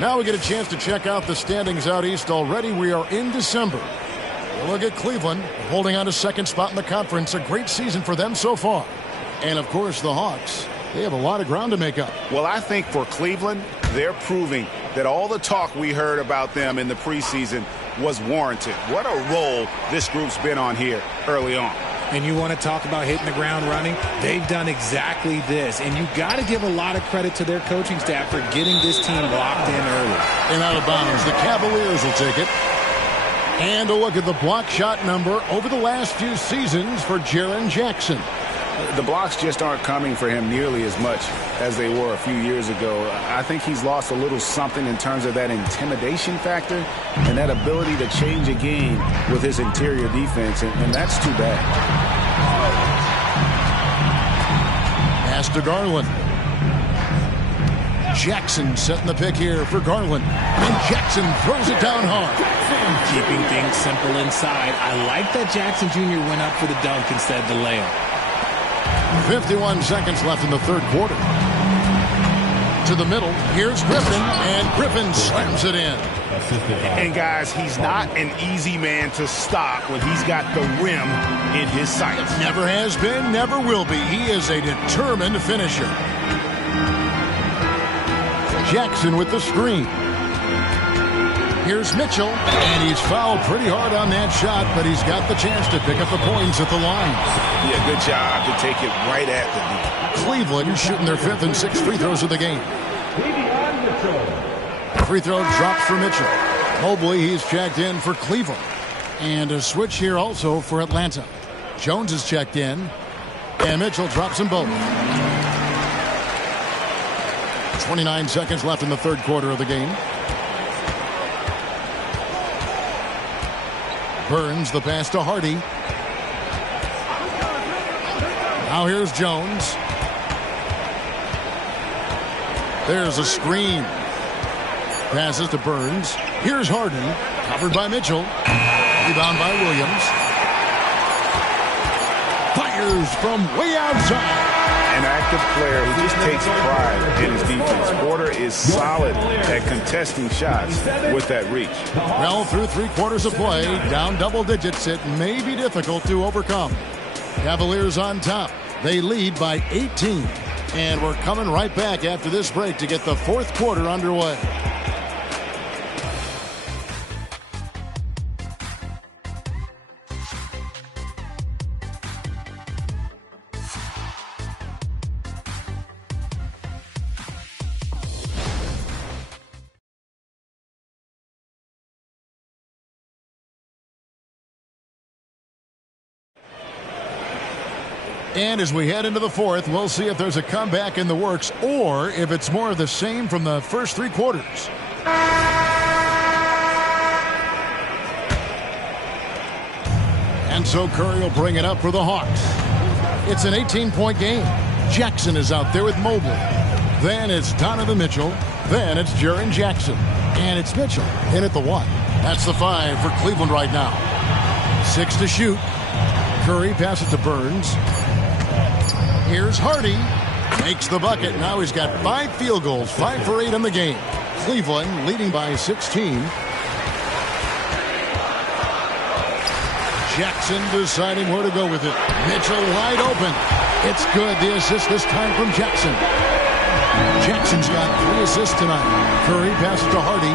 Now we get a chance to check out the standings out east already. We are in December. We'll look at Cleveland, holding on to second spot in the conference. A great season for them so far. And, of course, the Hawks. They have a lot of ground to make up. Well, I think for Cleveland, they're proving that all the talk we heard about them in the preseason was warranted. What a role this group's been on here early on. And you want to talk about hitting the ground running? They've done exactly this. And you got to give a lot of credit to their coaching staff for getting this team locked in early. And out of bounds, the Cavaliers will take it. And a look at the block shot number over the last few seasons for Jaren Jackson. The blocks just aren't coming for him nearly as much as they were a few years ago. I think he's lost a little something in terms of that intimidation factor and that ability to change a game with his interior defense, and that's too bad. Pass to Garland. Jackson setting the pick here for Garland. And Jackson throws it down hard. Keeping things simple inside. I like that Jackson Jr. went up for the dunk instead of the layup. 51 seconds left in the third quarter. To the middle. Here's Griffin, and Griffin slams it in. And, guys, he's not an easy man to stop when he's got the rim in his sights. Never has been, never will be. He is a determined finisher. Jackson with the screen. Here's Mitchell, and he's fouled pretty hard on that shot, but he's got the chance to pick up the points at the line. Yeah, good job to take it right at the knee. Cleveland shooting their 5th and 6th free throws of the game. Free throw drops for Mitchell. Mobley, he's checked in for Cleveland. And a switch here also for Atlanta. Jones is checked in. And Mitchell drops them both. 29 seconds left in the third quarter of the game. Burns the pass to Hardy. Now here's Jones. There's a screen. Passes to Burns. Here's Harden. Covered by Mitchell. Rebound by Williams. Fires from way outside. An active player who just takes pride in his defense. Porter is solid at contesting shots with that reach. Well, through 3 quarters of play, down double digits, it may be difficult to overcome. Cavaliers on top. They lead by 18. And we're coming right back after this break to get the fourth quarter underway. And as we head into the fourth, we'll see if there's a comeback in the works or if it's more of the same from the first 3 quarters. And so Curry will bring it up for the Hawks. It's an 18-point game. Jackson is out there with Mobley. Then it's Donovan Mitchell. Then it's Jaren Jackson. And it's Mitchell in at the 1. That's the 5 for Cleveland right now. 6 to shoot. Curry passes to Burns. Here's Hardy. Makes the bucket. Now he's got 5 field goals, 5 for 8 in the game. Cleveland leading by 16. Jackson deciding where to go with it. Mitchell wide open. It's good. The assist this time from Jackson. Jackson's got 3 assists tonight. Curry passes to Hardy.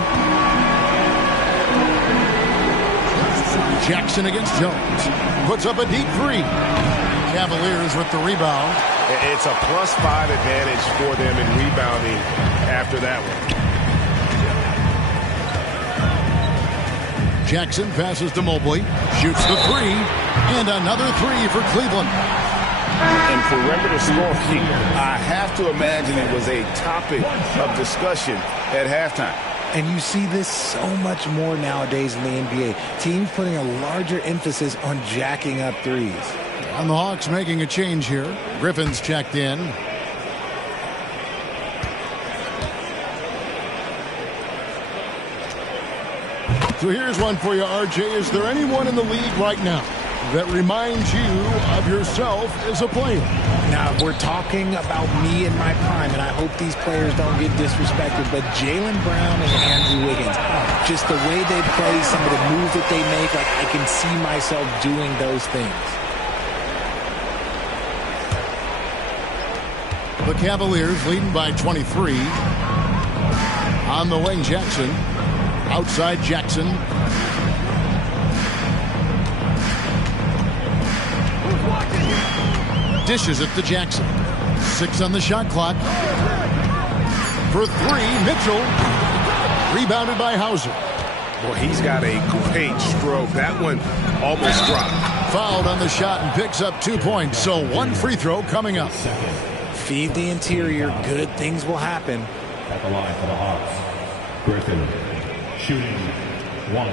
Jackson against Jones. Puts up a deep 3. Cavaliers with the rebound. It's a +5 advantage for them in rebounding after that one. Jackson passes to Mobley. Shoots the 3. And another 3 for Cleveland. And perimeter scoring, I have to imagine it was a topic of discussion at halftime. And you see this so much more nowadays in the NBA. Teams putting a larger emphasis on jacking up threes. And the Hawks making a change here. Griffin's checked in. So here's one for you, RJ. Is there anyone in the league right now that reminds you of yourself as a player? Now, we're talking about me in my prime, and I hope these players don't get disrespected, but Jaylen Brown and Andrew Wiggins, just the way they play, some of the moves that they make, like I can see myself doing those things. The Cavaliers leading by 23. On the wing, Jackson. Outside Jackson. Dishes it to Jackson. 6 on the shot clock. For 3, Mitchell. Rebounded by Hauser. Well, he's got a great stroke. That one almost dropped. Fouled on the shot and picks up 2 points. So 1 free throw coming up. Feed the interior. Good things will happen. At the line for the Hawks, Griffin shooting 1.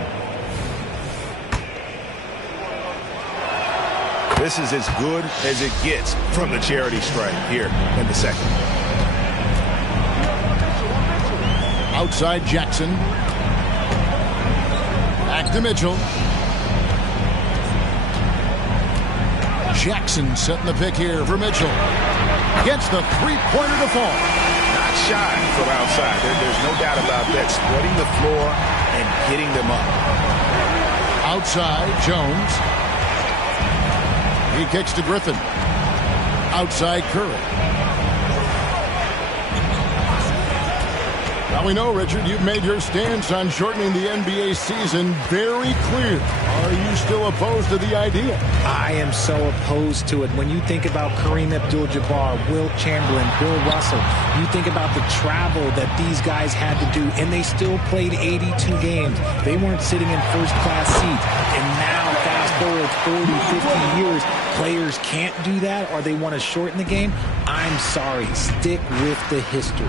This is as good as it gets from the charity stripe here in the second. Outside Jackson. Back to Mitchell. Jackson setting the pick here for Mitchell. Gets the 3-pointer to fall. Not shy from outside. There's no doubt about that. Spreading the floor and getting them up. Outside, Jones. He kicks to Griffin. Outside, Curry. Now we know, Richard, you've made your stance on shortening the NBA season very clear. Are you still opposed to the idea? I am so opposed to it. When you think about Kareem Abdul-Jabbar, Wilt Chamberlain, Bill Russell, you think about the travel that these guys had to do, and they still played 82 games. They weren't sitting in first-class seats. And now, fast forward 40, 50 years, players can't do that or they want to shorten the game, I'm sorry. Stick with the history.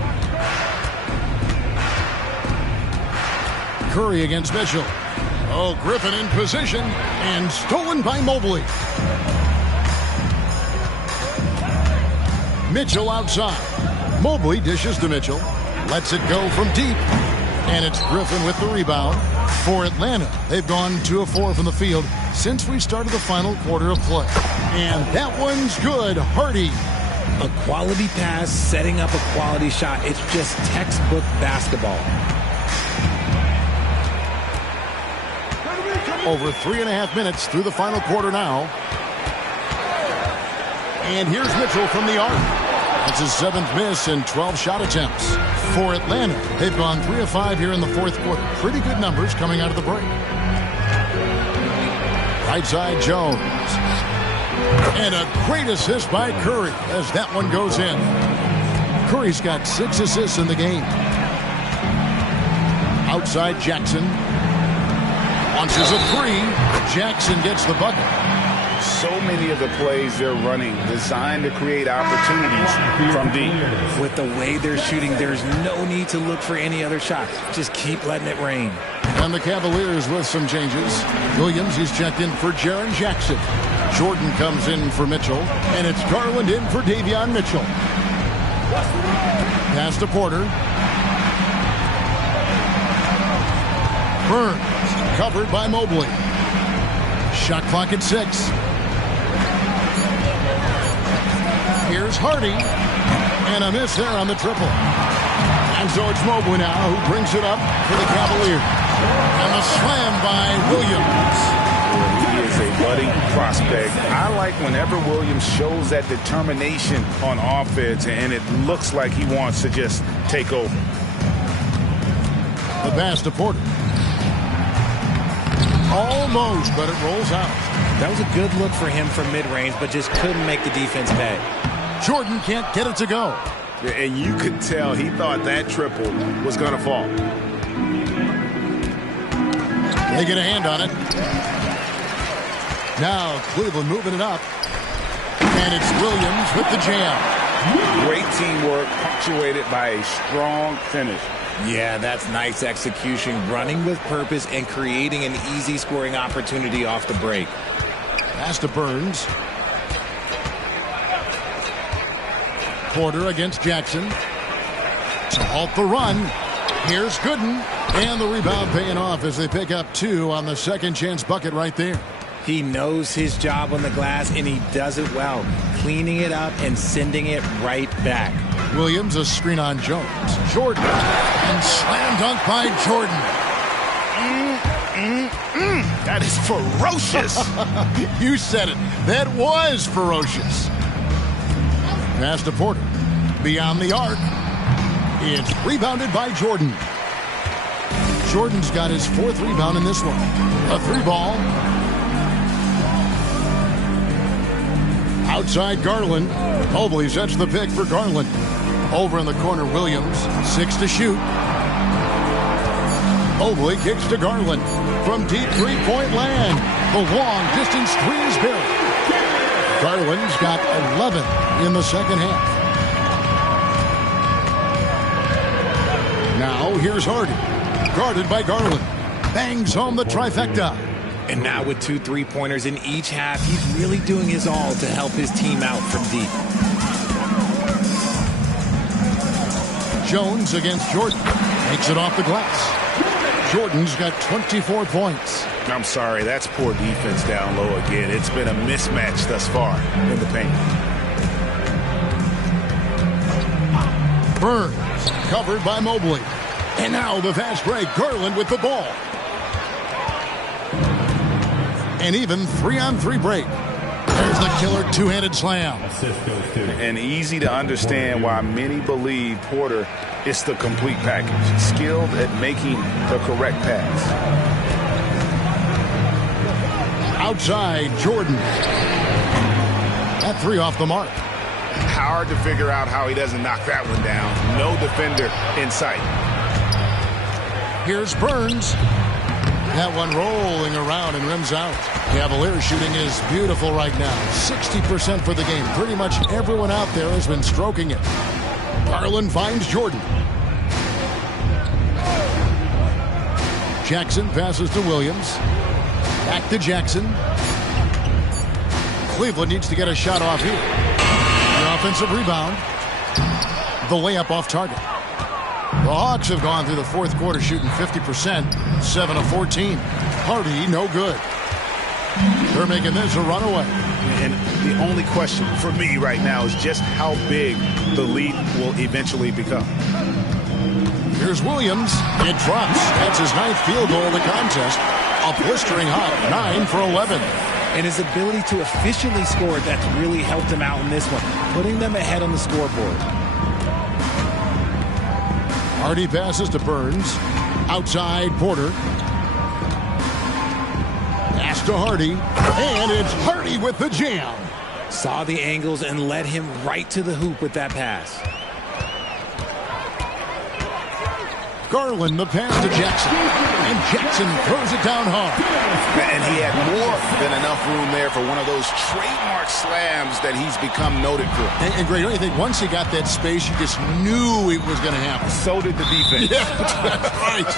Curry against Mitchell. Oh, Griffin in position and stolen by Mobley. Mitchell outside. Mobley dishes to Mitchell. Lets it go from deep. And it's Griffin with the rebound. For Atlanta, they've gone 2 of 4 from the field since we started the final quarter of play. And that one's good. Hardy. A quality pass, setting up a quality shot. It's just textbook basketball. Over 3.5 minutes through the final quarter now. And here's Mitchell from the arc. That's his 7th miss in 12 shot attempts. For Atlanta, they've gone 3 of 5 here in the 4th quarter. Pretty good numbers coming out of the break. Right side, Jones. And a great assist by Curry as that one goes in. Curry's got 6 assists in the game. Outside, Jackson. Launches a 3. Jackson gets the bucket. So many of the plays they're running designed to create opportunities from deep. With the way they're shooting, there's no need to look for any other shot. Just keep letting it rain. And the Cavaliers with some changes. Williams, he's checked in for Jaren Jackson. Jordan comes in for Mitchell. And it's Garland in for Davion Mitchell. Pass to Porter. Burns. Covered by Mobley. Shot clock at 6. Here's Hardy. And a miss there on the triple. And so it's Mobley now who brings it up for the Cavaliers. And a slam by Williams. He is a budding prospect. I like whenever Williams shows that determination on offense and it looks like he wants to just take over. The pass to Porter. Almost, but it rolls out. That was a good look for him from mid-range, but just couldn't make the defense pay. Jordan can't get it to go. And you could tell he thought that triple was going to fall. They get a hand on it. Now Cleveland moving it up. And it's Williams with the jam. Great teamwork punctuated by a strong finish. Yeah, that's nice execution, running with purpose and creating an easy scoring opportunity off the break. Pass to Burns. Porter against Jackson. To halt the run. Here's Gooden. And the rebound paying off as they pick up 2 on the second chance bucket right there. He knows his job on the glass, and he does it well, cleaning it up and sending it right back. Williams, a screen on Jones. Jordan. And slam dunk by Jordan. That is ferocious. You said it. That was ferocious. Pass to Porter. Beyond the arc. It's rebounded by Jordan. Jordan's got his 4th rebound in this one. A 3-ball. Outside Garland. Mobley sets the pick for Garland. Over in the corner, Williams. 6 to shoot. Mobley kicks to Garland. From deep 3-point land. The long distance 3 is built. Garland's got 11 in the second half. Now here's Hardy. Guarded by Garland. Bangs home the trifecta. And now with 2 3-pointers in each half, he's really doing his all to help his team out from deep. Jones against Jordan. Makes it off the glass. Jordan's got 24 points. I'm sorry, that's poor defense down low again. It's been a mismatch thus far in the paint. Burns covered by Mobley. And now the fast break. Garland with the ball. And even 3-on-3 break. There's the killer 2-handed slam. And easy to understand why many believe Porter is the complete package. Skilled at making the correct pass. Outside, Jordan. That 3 off the mark. Hard to figure out how he doesn't knock that one down. No defender in sight. Here's Burns. That one rolling around and rims out. Cavaliers shooting is beautiful right now. 60% for the game. Pretty much everyone out there has been stroking it. Garland finds Jordan. Jackson passes to Williams. Back to Jackson. Cleveland needs to get a shot off here. The offensive rebound. The layup off target. The Hawks have gone through the fourth quarter shooting 50%, 7 of 14. Hardy, no good. They're making this a runaway. And the only question for me right now is just how big the lead will eventually become. Here's Williams. It drops. That's his 9th field goal of the contest. A blistering hot 9 for 11. And his ability to efficiently score, that's really helped him out in this one, putting them ahead on the scoreboard. Hardy passes to Burns. Outside Porter. Pass to Hardy. And it's Hardy with the jam. Saw the angles and led him right to the hoop with that pass. Garland, the pass to Jackson. And Jackson throws it down hard. And he had more than enough room there for one of those trademark slams that he's become noted for. And Greg, don't you think once he got that space, you just knew it was going to happen? So did the defense. Yeah, that's right.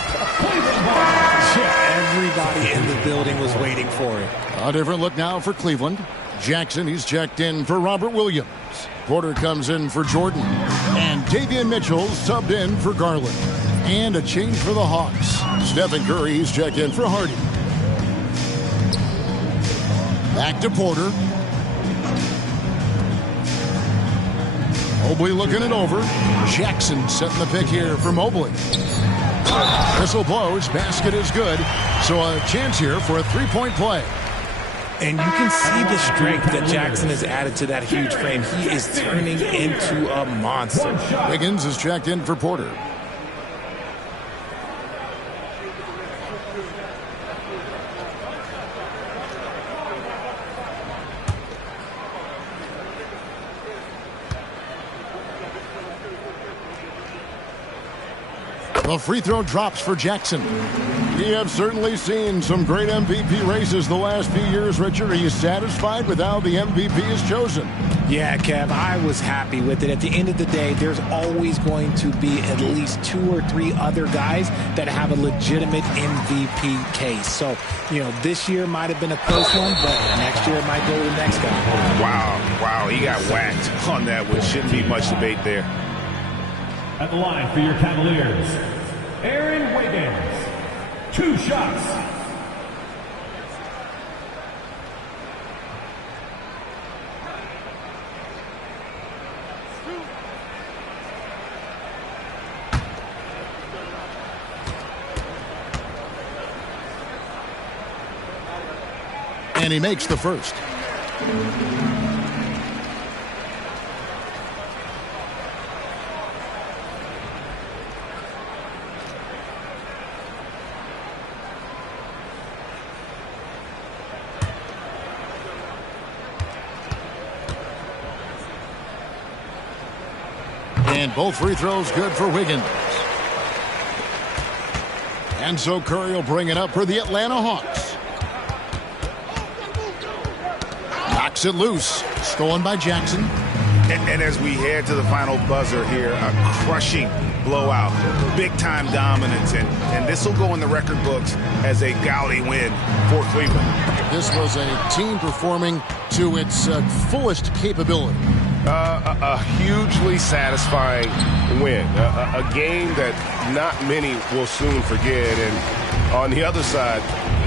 Everybody in the building was waiting for it. A different look now for Cleveland. Jackson, he's checked in for Robert Williams. Porter comes in for Jordan. And Davion Mitchell's subbed in for Garland. And a change for the Hawks. Stephen Curry, he's checked in for Hardy. Back to Porter. Mobley looking it over. Jackson setting the pick here for Mobley. Whistle blows. Basket is good. So a chance here for a three-point play. And you can see the strength that Jackson has added to that huge frame. He is turning into a monster. Wiggins is checked in for Porter. The free throw drops for Jackson. We have certainly seen some great MVP races the last few years, Richard. Are you satisfied with how the MVP is chosen? Yeah, Kev, I was happy with it. At the end of the day, there's always going to be at least 2 or 3 other guys that have a legitimate MVP case. So, this year might have been a close one, but next year it might go to the next guy. Wow, he got whacked on that one. Shouldn't be much debate there. At the line for your Cavaliers, Aaron Wiggins. 2 shots. And he makes the first. And both free throws good for Wiggins. And so Curry will bring it up for the Atlanta Hawks. Knocks it loose. Stolen by Jackson. And as we head to the final buzzer here, a crushing blowout. Big-time dominance. And this will go in the record books as a gaudy win for Cleveland. This was a team performing to its fullest capability. A hugely satisfying win. A game that not many will soon forget. And on the other side,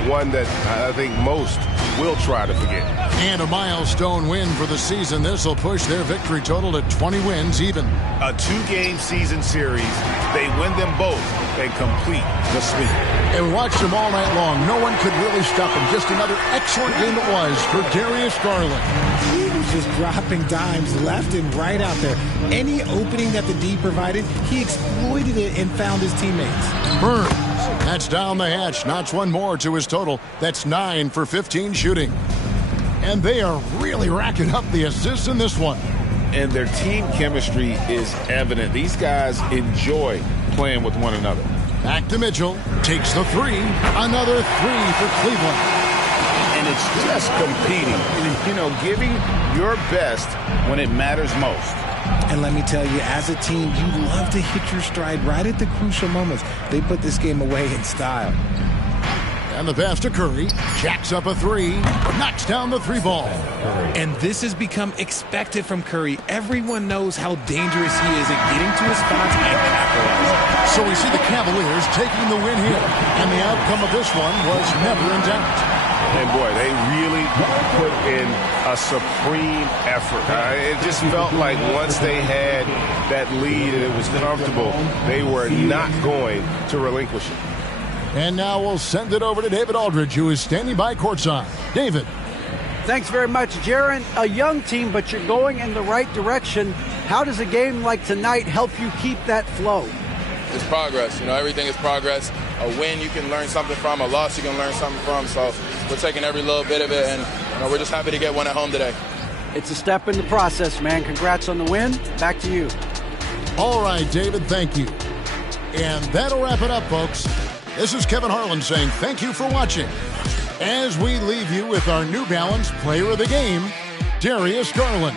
one that I think most will try to forget. And a milestone win for the season. This will push their victory total to 20 wins even. A 2-game season series. They win them both and complete the sweep. And watched them all night long. No one could really stop them. Just another excellent game it was for Darius Garland. He was just dropping dimes left and right out there. Any opening that the D provided, he exploited it and found his teammates. Burns. That's down the hatch. Notch one more to his total. That's 9 for 15 shooting. And they are really racking up the assists in this one. And their team chemistry is evident. These guys enjoy playing with one another. Back to Mitchell. Takes the 3. Another 3 for Cleveland. and it's just competing. You know, giving your best when it matters most. And let me tell you, as a team, you love to hit your stride right at the crucial moments. They put this game away in style. And the pass to Curry. Jacks up a three. Knocks down the three ball. And this has become expected from Curry. Everyone knows how dangerous he is at getting to his spots and capitalizing. So we see the Cavaliers taking the win here. And the outcome of this one was never in doubt. And boy, they really put in a supreme effort. It just felt like once they had that lead and it was comfortable, they were not going to relinquish it. And now we'll send it over to David Aldridge, who is standing by courtside. David. Thanks very much, Jaron. A young team, but you're going in the right direction. How does a game like tonight help you keep that flow? It's progress. You know, everything is progress. A win you can learn something from, a loss you can learn something from. So we're taking every little bit of it, and you know, we're just happy to get one at home today. It's a step in the process, man. Congrats on the win. Back to you. All right, David, thank you. And that'll wrap it up, folks. This is Kevin Harlan saying thank you for watching. As we leave you with our New Balance Player of the Game, Darius Garland.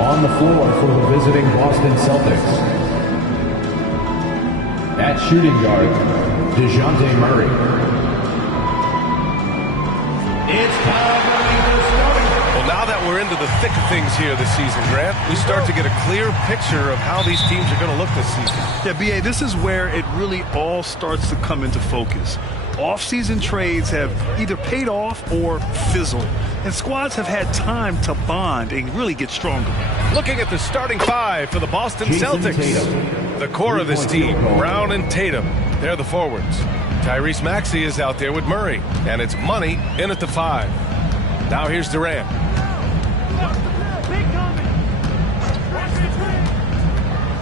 On the floor for the visiting Boston Celtics. At shooting guard, DeJounte Murray. It's time for the starting. Well, now that we're into the thick of things here this season, Grant, we start to get a clear picture of how these teams are going to look this season. Yeah, B.A., this is where it really all starts to come into focus. Off-season trades have either paid off or fizzled, and squads have had time to bond and really get stronger. Looking at the starting five for the Boston Celtics. Tatum. The core of this team, Brown and Tatum, they're the forwards. Tyrese Maxey is out there with Murray, and it's Money in at the 5. Now here's Durant.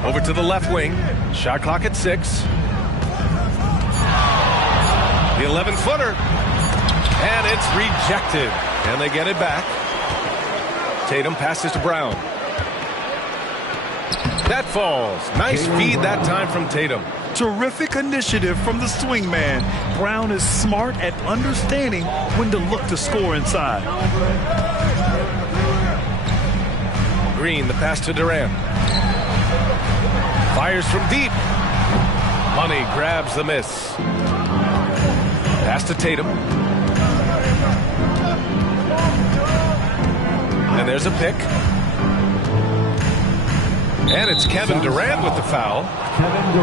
Over to the left wing. Shot clock at 6. The 11-footer. And it's rejected. And they get it back. Tatum passes to Brown. That falls. Nice feed that time from Tatum. Terrific initiative from the swingman. Brown is smart at understanding when to look to score inside. Green, the pass to Durant. Fires from deep. Money grabs the miss. Pass to Tatum. And there's a pick. And it's Kevin Durant with the foul.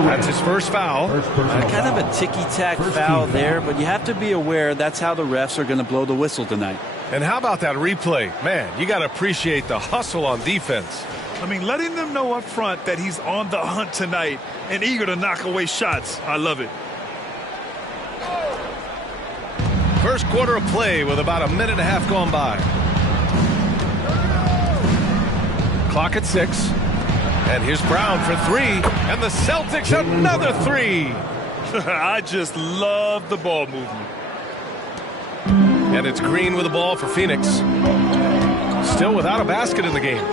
That's his first foul. Kind of a ticky-tack foul there, but you have to be aware that's how the refs are going to blow the whistle tonight. And how about that replay? Man, you got to appreciate the hustle on defense. I mean, letting them know up front that he's on the hunt tonight and eager to knock away shots. I love it. First quarter of play with about a minute and a half gone by. Clock at 6. And here's Brown for 3. And the Celtics another 3. I just love the ball movement. And it's Green with the ball for Phoenix. Still without a basket in the game.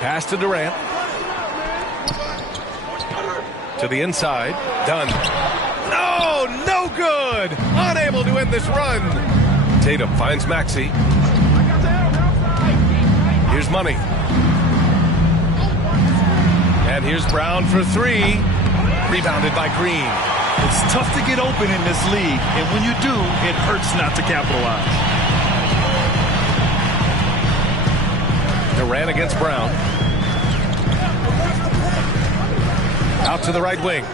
Pass to Durant. To the inside. Done. No good. Unable to end this run. Tatum finds Maxey. Here's Money. And here's Brown for 3. Rebounded by Green. It's tough to get open in this league, and when you do, it hurts not to capitalize. Durant against Brown. Out to the right wing.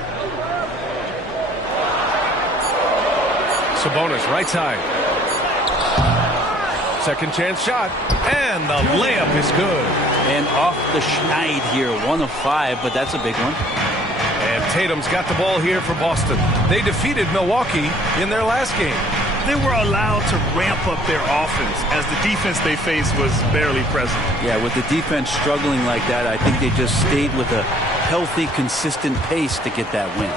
Sabonis right side. Second chance shot. And the layup is good. And off the schneid here. 1 of 5, but that's a big one. And Tatum's got the ball here for Boston. They defeated Milwaukee in their last game. They were allowed to ramp up their offense as the defense they faced was barely present. Yeah, with the defense struggling like that, I think they just stayed with a healthy, consistent pace to get that win.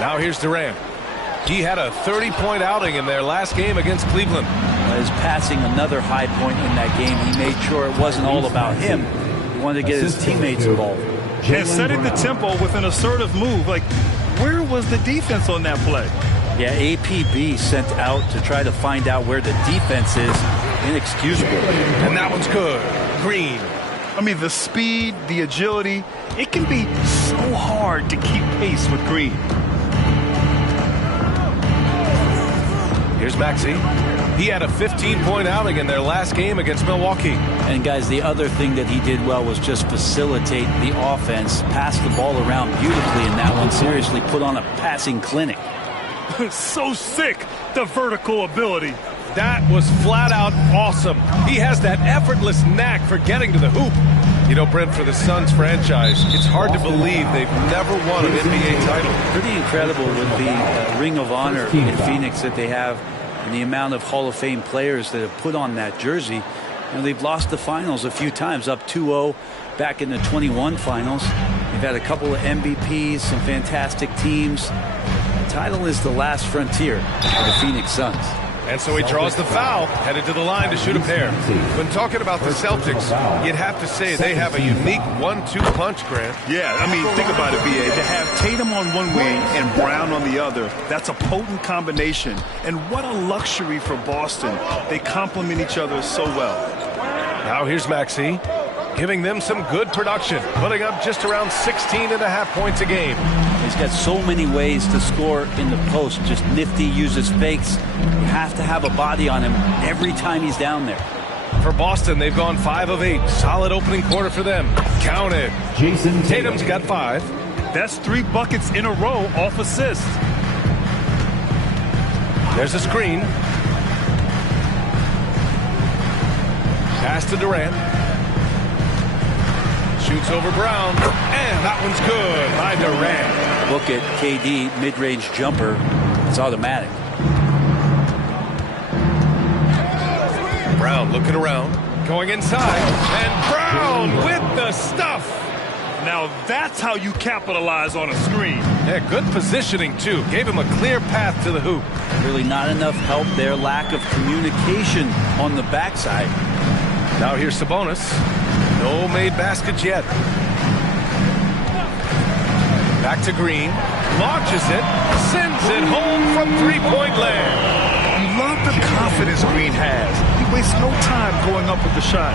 Now here's Durant. He had a 30-point outing in their last game against Cleveland. His passing another high point in that game. He made sure it wasn't all about him. He wanted to get his teammates involved. And setting the tempo with an assertive move. Like, where was the defense on that play? Yeah, APB sent out to try to find out where the defense is. Inexcusable. And that one's good. Green. I mean, the speed, the agility, it can be so hard to keep pace with Green. Here's Maxey. He had a 15-point outing in their last game against Milwaukee. And, guys, the other thing that he did well was just facilitate the offense, pass the ball around beautifully in that one. Seriously, put on a passing clinic. So sick, the vertical ability. That was flat out awesome. He has that effortless knack for getting to the hoop. You know, Brent, for the Suns franchise, it's hard to believe they've never won an NBA title. Pretty incredible with the Ring of Honor in Phoenix that they have and the amount of Hall of Fame players that have put on that jersey. And they've lost the finals a few times, up 2-0 back in the 21 finals. They've had a couple of MVPs, some fantastic teams. The title is the last frontier for the Phoenix Suns. And so he draws the foul, headed to the line to shoot a pair. When talking about the Celtics, you'd have to say they have a unique 1-2 punch, Grant. Yeah, I mean, think about it, B.A. To have Tatum on one wing and Brown on the other, that's a potent combination. And what a luxury for Boston. They complement each other so well. Now here's Maxey, giving them some good production, putting up just around 16.5 points a game. He's got so many ways to score in the post. Just nifty, uses fakes. You have to have a body on him every time he's down there. For Boston, they've gone 5 of 8. Solid opening quarter for them. Count it. Jason Tatum's got 5. That's 3 buckets in a row off assists. There's a screen. Pass to Durant. Shoots over Brown, and that one's good by Durant. Look at KD, mid-range jumper. It's automatic. Brown looking around, going inside, and Brown with the stuff. Now that's how you capitalize on a screen. Yeah, good positioning, too. Gave him a clear path to the hoop. Really not enough help there. Lack of communication on the backside. Now here's Sabonis. No made baskets yet. Back to Green. Launches it. Sends it home from three-point land. You love the confidence Green has. He wastes no time going up with the shot.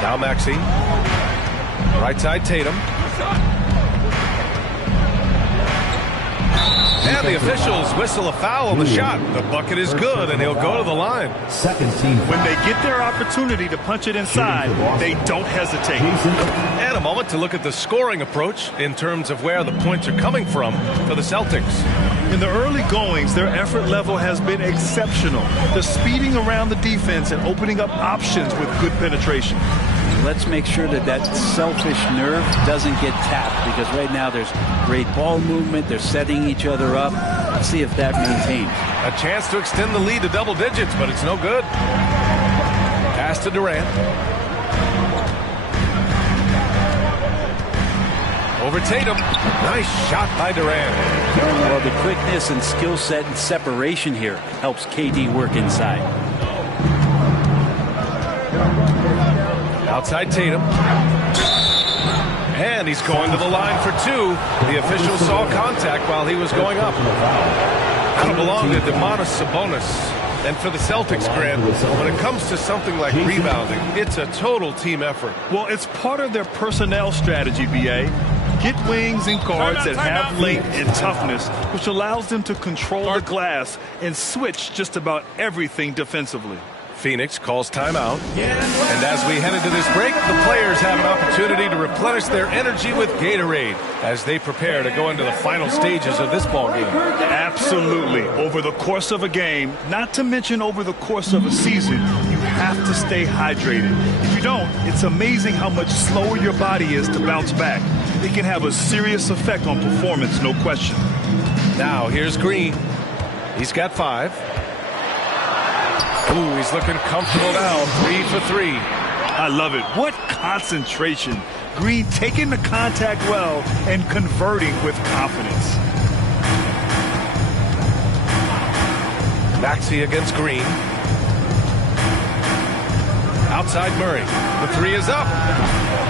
Now Maxey. Right side Tatum. And the officials whistle a foul on the shot. The bucket is good, and he'll go to the line. Second team. When they get their opportunity to punch it inside, they don't hesitate. And a moment to look at the scoring approach in terms of where the points are coming from for the Celtics. In the early goings, their effort level has been exceptional. They're speeding around the defense and opening up options with good penetration. Let's make sure that that selfish nerve doesn't get tapped, because right now there's great ball movement. They're setting each other up. Let's see if that maintains. A chance to extend the lead to double digits, but it's no good. Pass to Durant. Over Tatum. Nice shot by Durant. Well, the quickness and skill set and separation here helps KD work inside. Outside Tatum. And he's going to the line for 2. The official saw contact while he was going up. That'll belong to Domantas Sabonis. And for the Celtics, Grant, when it comes to something like rebounding, it's a total team effort. Well, it's part of their personnel strategy, B.A. Get wings and guards that have length and toughness, which allows them to control the glass and switch just about everything defensively. Phoenix calls timeout. And as we head into this break, the players have an opportunity to replenish their energy with Gatorade as they prepare to go into the final stages of this ball game. Absolutely. Over the course of a game, not to mention over the course of a season, you have to stay hydrated. If you don't, it's amazing how much slower your body is to bounce back. It can have a serious effect on performance, no question. Now here's Green. He's got 5. Ooh, he's looking comfortable now. 3 for 3. I love it. What concentration. Green taking the contact well and converting with confidence. Maxey against Green. Outside Murray. The 3 is up.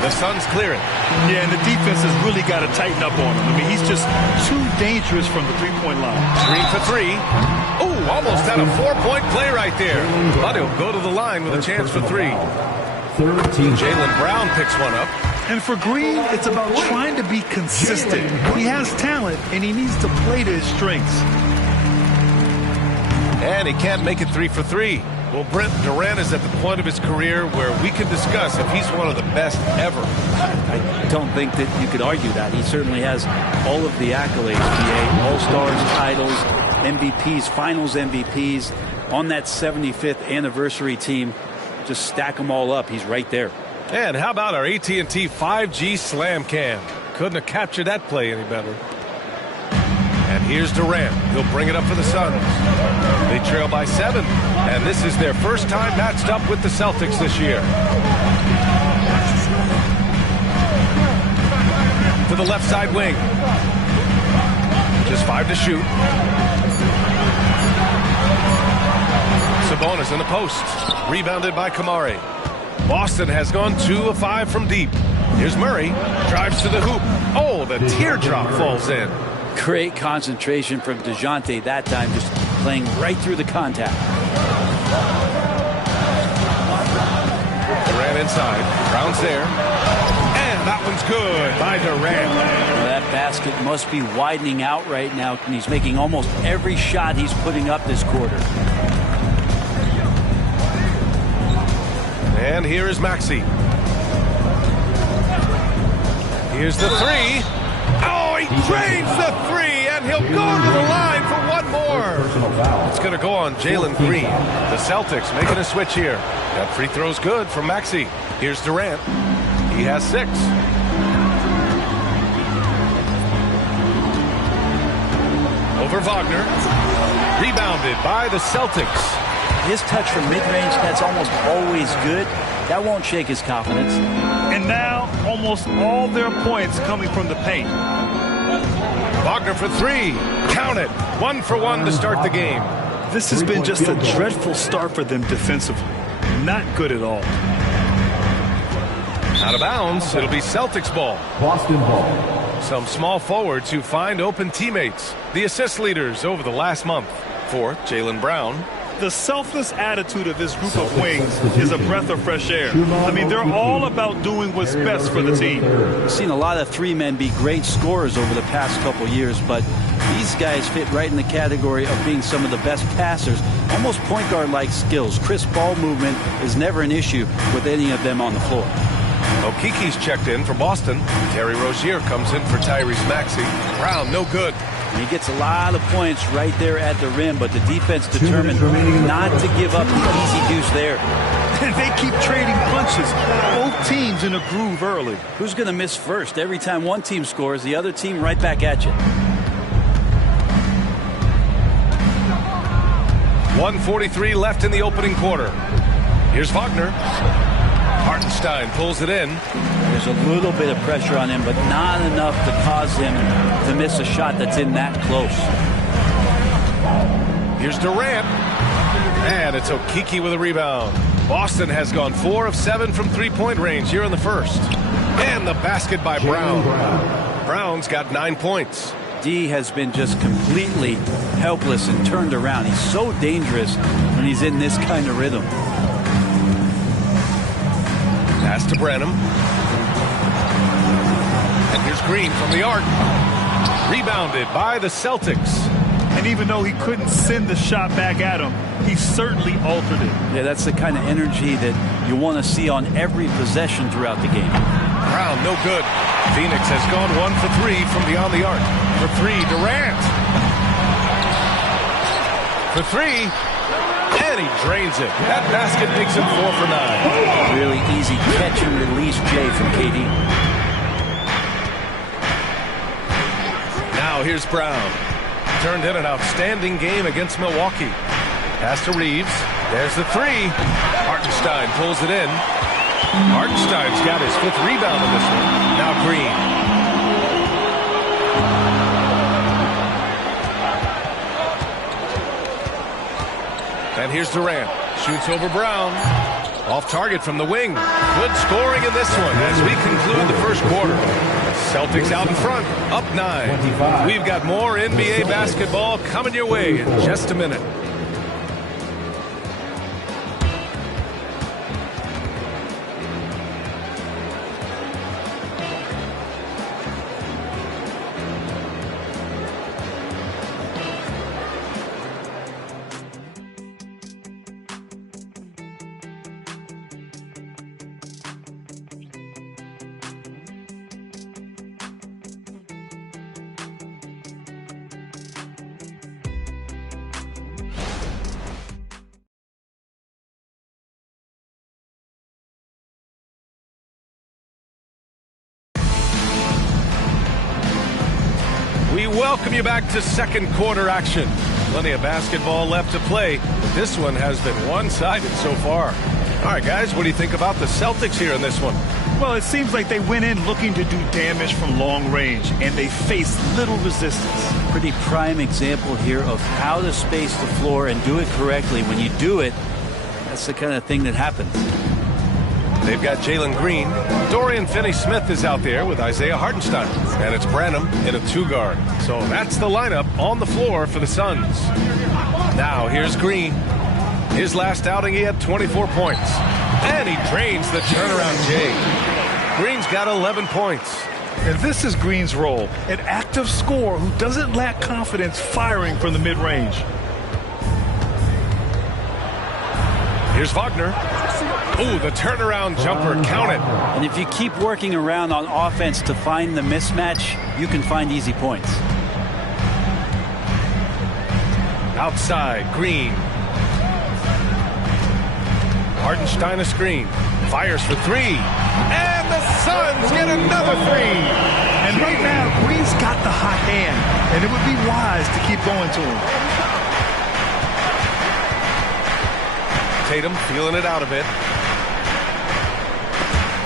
The Suns clear it. Yeah, and the defense has really got to tighten up on him. I mean, he's just too dangerous from the three-point line. Green for 3. Ooh, almost had a 4-point play right there. But he'll go to the line with a chance for 3. Jaylen Brown picks one up. And for Green, it's about trying to be consistent. He has talent, and he needs to play to his strengths. And he can't make it 3 for 3. Well, Brent, Durant is at the point of his career where we can discuss if he's one of the best ever. I don't think that you could argue that. He certainly has all of the accolades, BA. All-Stars, titles, MVPs, Finals MVPs. On that 75th anniversary team, just stack them all up. He's right there. And how about our AT&T 5G Slam Cam? Couldn't have captured that play any better. And here's Durant. He'll bring it up for the Suns. They trail by 7. And this is their first time matched up with the Celtics this year. To the left side wing. Just 5 to shoot. Sabonis in the post. Rebounded by Kamari. Boston has gone 2 of 5 from deep. Here's Murray. Drives to the hoop. Oh, the teardrop falls in. Great concentration from DeJounte that time, just playing right through the contact. Durant inside. Brown's there. And that one's good by Durant. Well, that basket must be widening out right now, and he's making almost every shot he's putting up this quarter. And here is Maxey. Here's the 3. Oh, he drains the 3, and he'll go to the line for one more. It's going to go on Jalen Green. The Celtics making a switch here. That free throw's good from Maxey. Here's Durant. He has 6. Over Wagner. Rebounded by the Celtics. His touch from mid-range, that's almost always good. That won't shake his confidence. And now, almost all their points coming from the paint. Wagner for 3. Count it. 1 for 1 to start the game. This has been just a dreadful start for them defensively. Not good at all. Out of bounds. It'll be Celtics ball. Boston ball. Some small forwards who find open teammates. The assist leaders over the last month. For Jaylen Brown. The selfless attitude of this group of wings is a breath of fresh air. I mean, they're all about doing what's best for the team. We've seen a lot of 3-men be great scorers over the past couple years, but these guys fit right in the category of being some of the best passers, almost point guard-like skills. Crisp ball movement is never an issue with any of them on the floor. Okiki's checked in for Boston. Terry Rozier comes in for Tyrese Maxey. Brown, no good. And he gets a lot of points right there at the rim, but the defense determined not to give up the easy deuce there. They keep trading punches. Both teams in a groove early. Who's going to miss first? Every time one team scores, the other team right back at you. 1:43 left in the opening quarter. Here's Wagner. Hartenstein pulls it in. There's a little bit of pressure on him, but not enough to cause him to miss a shot that's in that close. Here's Durant. And it's Okiki with a rebound. Boston has gone 4 of 7 from three-point range here in the first. And the basket by Brown. Brown's got 9 points. D has been just completely helpless and turned around. He's so dangerous when he's in this kind of rhythm. Pass to Branham. And here's Green from the arc. Rebounded by the Celtics. And even though he couldn't send the shot back at him, he certainly altered it. Yeah, that's the kind of energy that you want to see on every possession throughout the game. Brown, no good. Phoenix has gone 1 for 3 from beyond the arc. For 3, Durant. For 3. And he drains it. That basket makes him 4 for 9. Really easy catch and release, Jay, from KD. Now here's Brown. Turned in an outstanding game against Milwaukee. Pass to Reeves. There's the 3. Hartenstein pulls it in. Hartenstein's got his 5th rebound in this one. Now Green. And here's Durant. Shoots over Brown. Off target from the wing. Good scoring in this one as we conclude the first quarter. Celtics out in front, up 9. We've got more NBA basketball coming your way in just a minute. We welcome you back to second quarter action. Plenty of basketball left to play, but this one has been one-sided so far. All right, guys, what do you think about the Celtics here in this one? Well, it seems like they went in looking to do damage from long range, and they faced little resistance. pretty prime example here of how to space the floor and do it correctly. When you do it, that's the kind of thing that happens. They've got Jalen Green. Dorian Finney-Smith is out there with Isaiah Hartenstein. And it's Branham in a 2-guard. So that's the lineup on the floor for the Suns. Now here's Green. His last outing, he had 24 points. And he drains the turnaround J. Green's got 11 points. And this is Green's role, an active scorer who doesn't lack confidence firing from the mid-range. Here's Wagner. Ooh, the turnaround jumper counted. And if you keep working around on offense to find the mismatch, you can find easy points. Outside, Green. Hartenstein a screen. Fires for 3. And the Suns get another 3. And right now, Green's got the hot hand, and it would be wise to keep going to him. Tatum feeling it out a bit.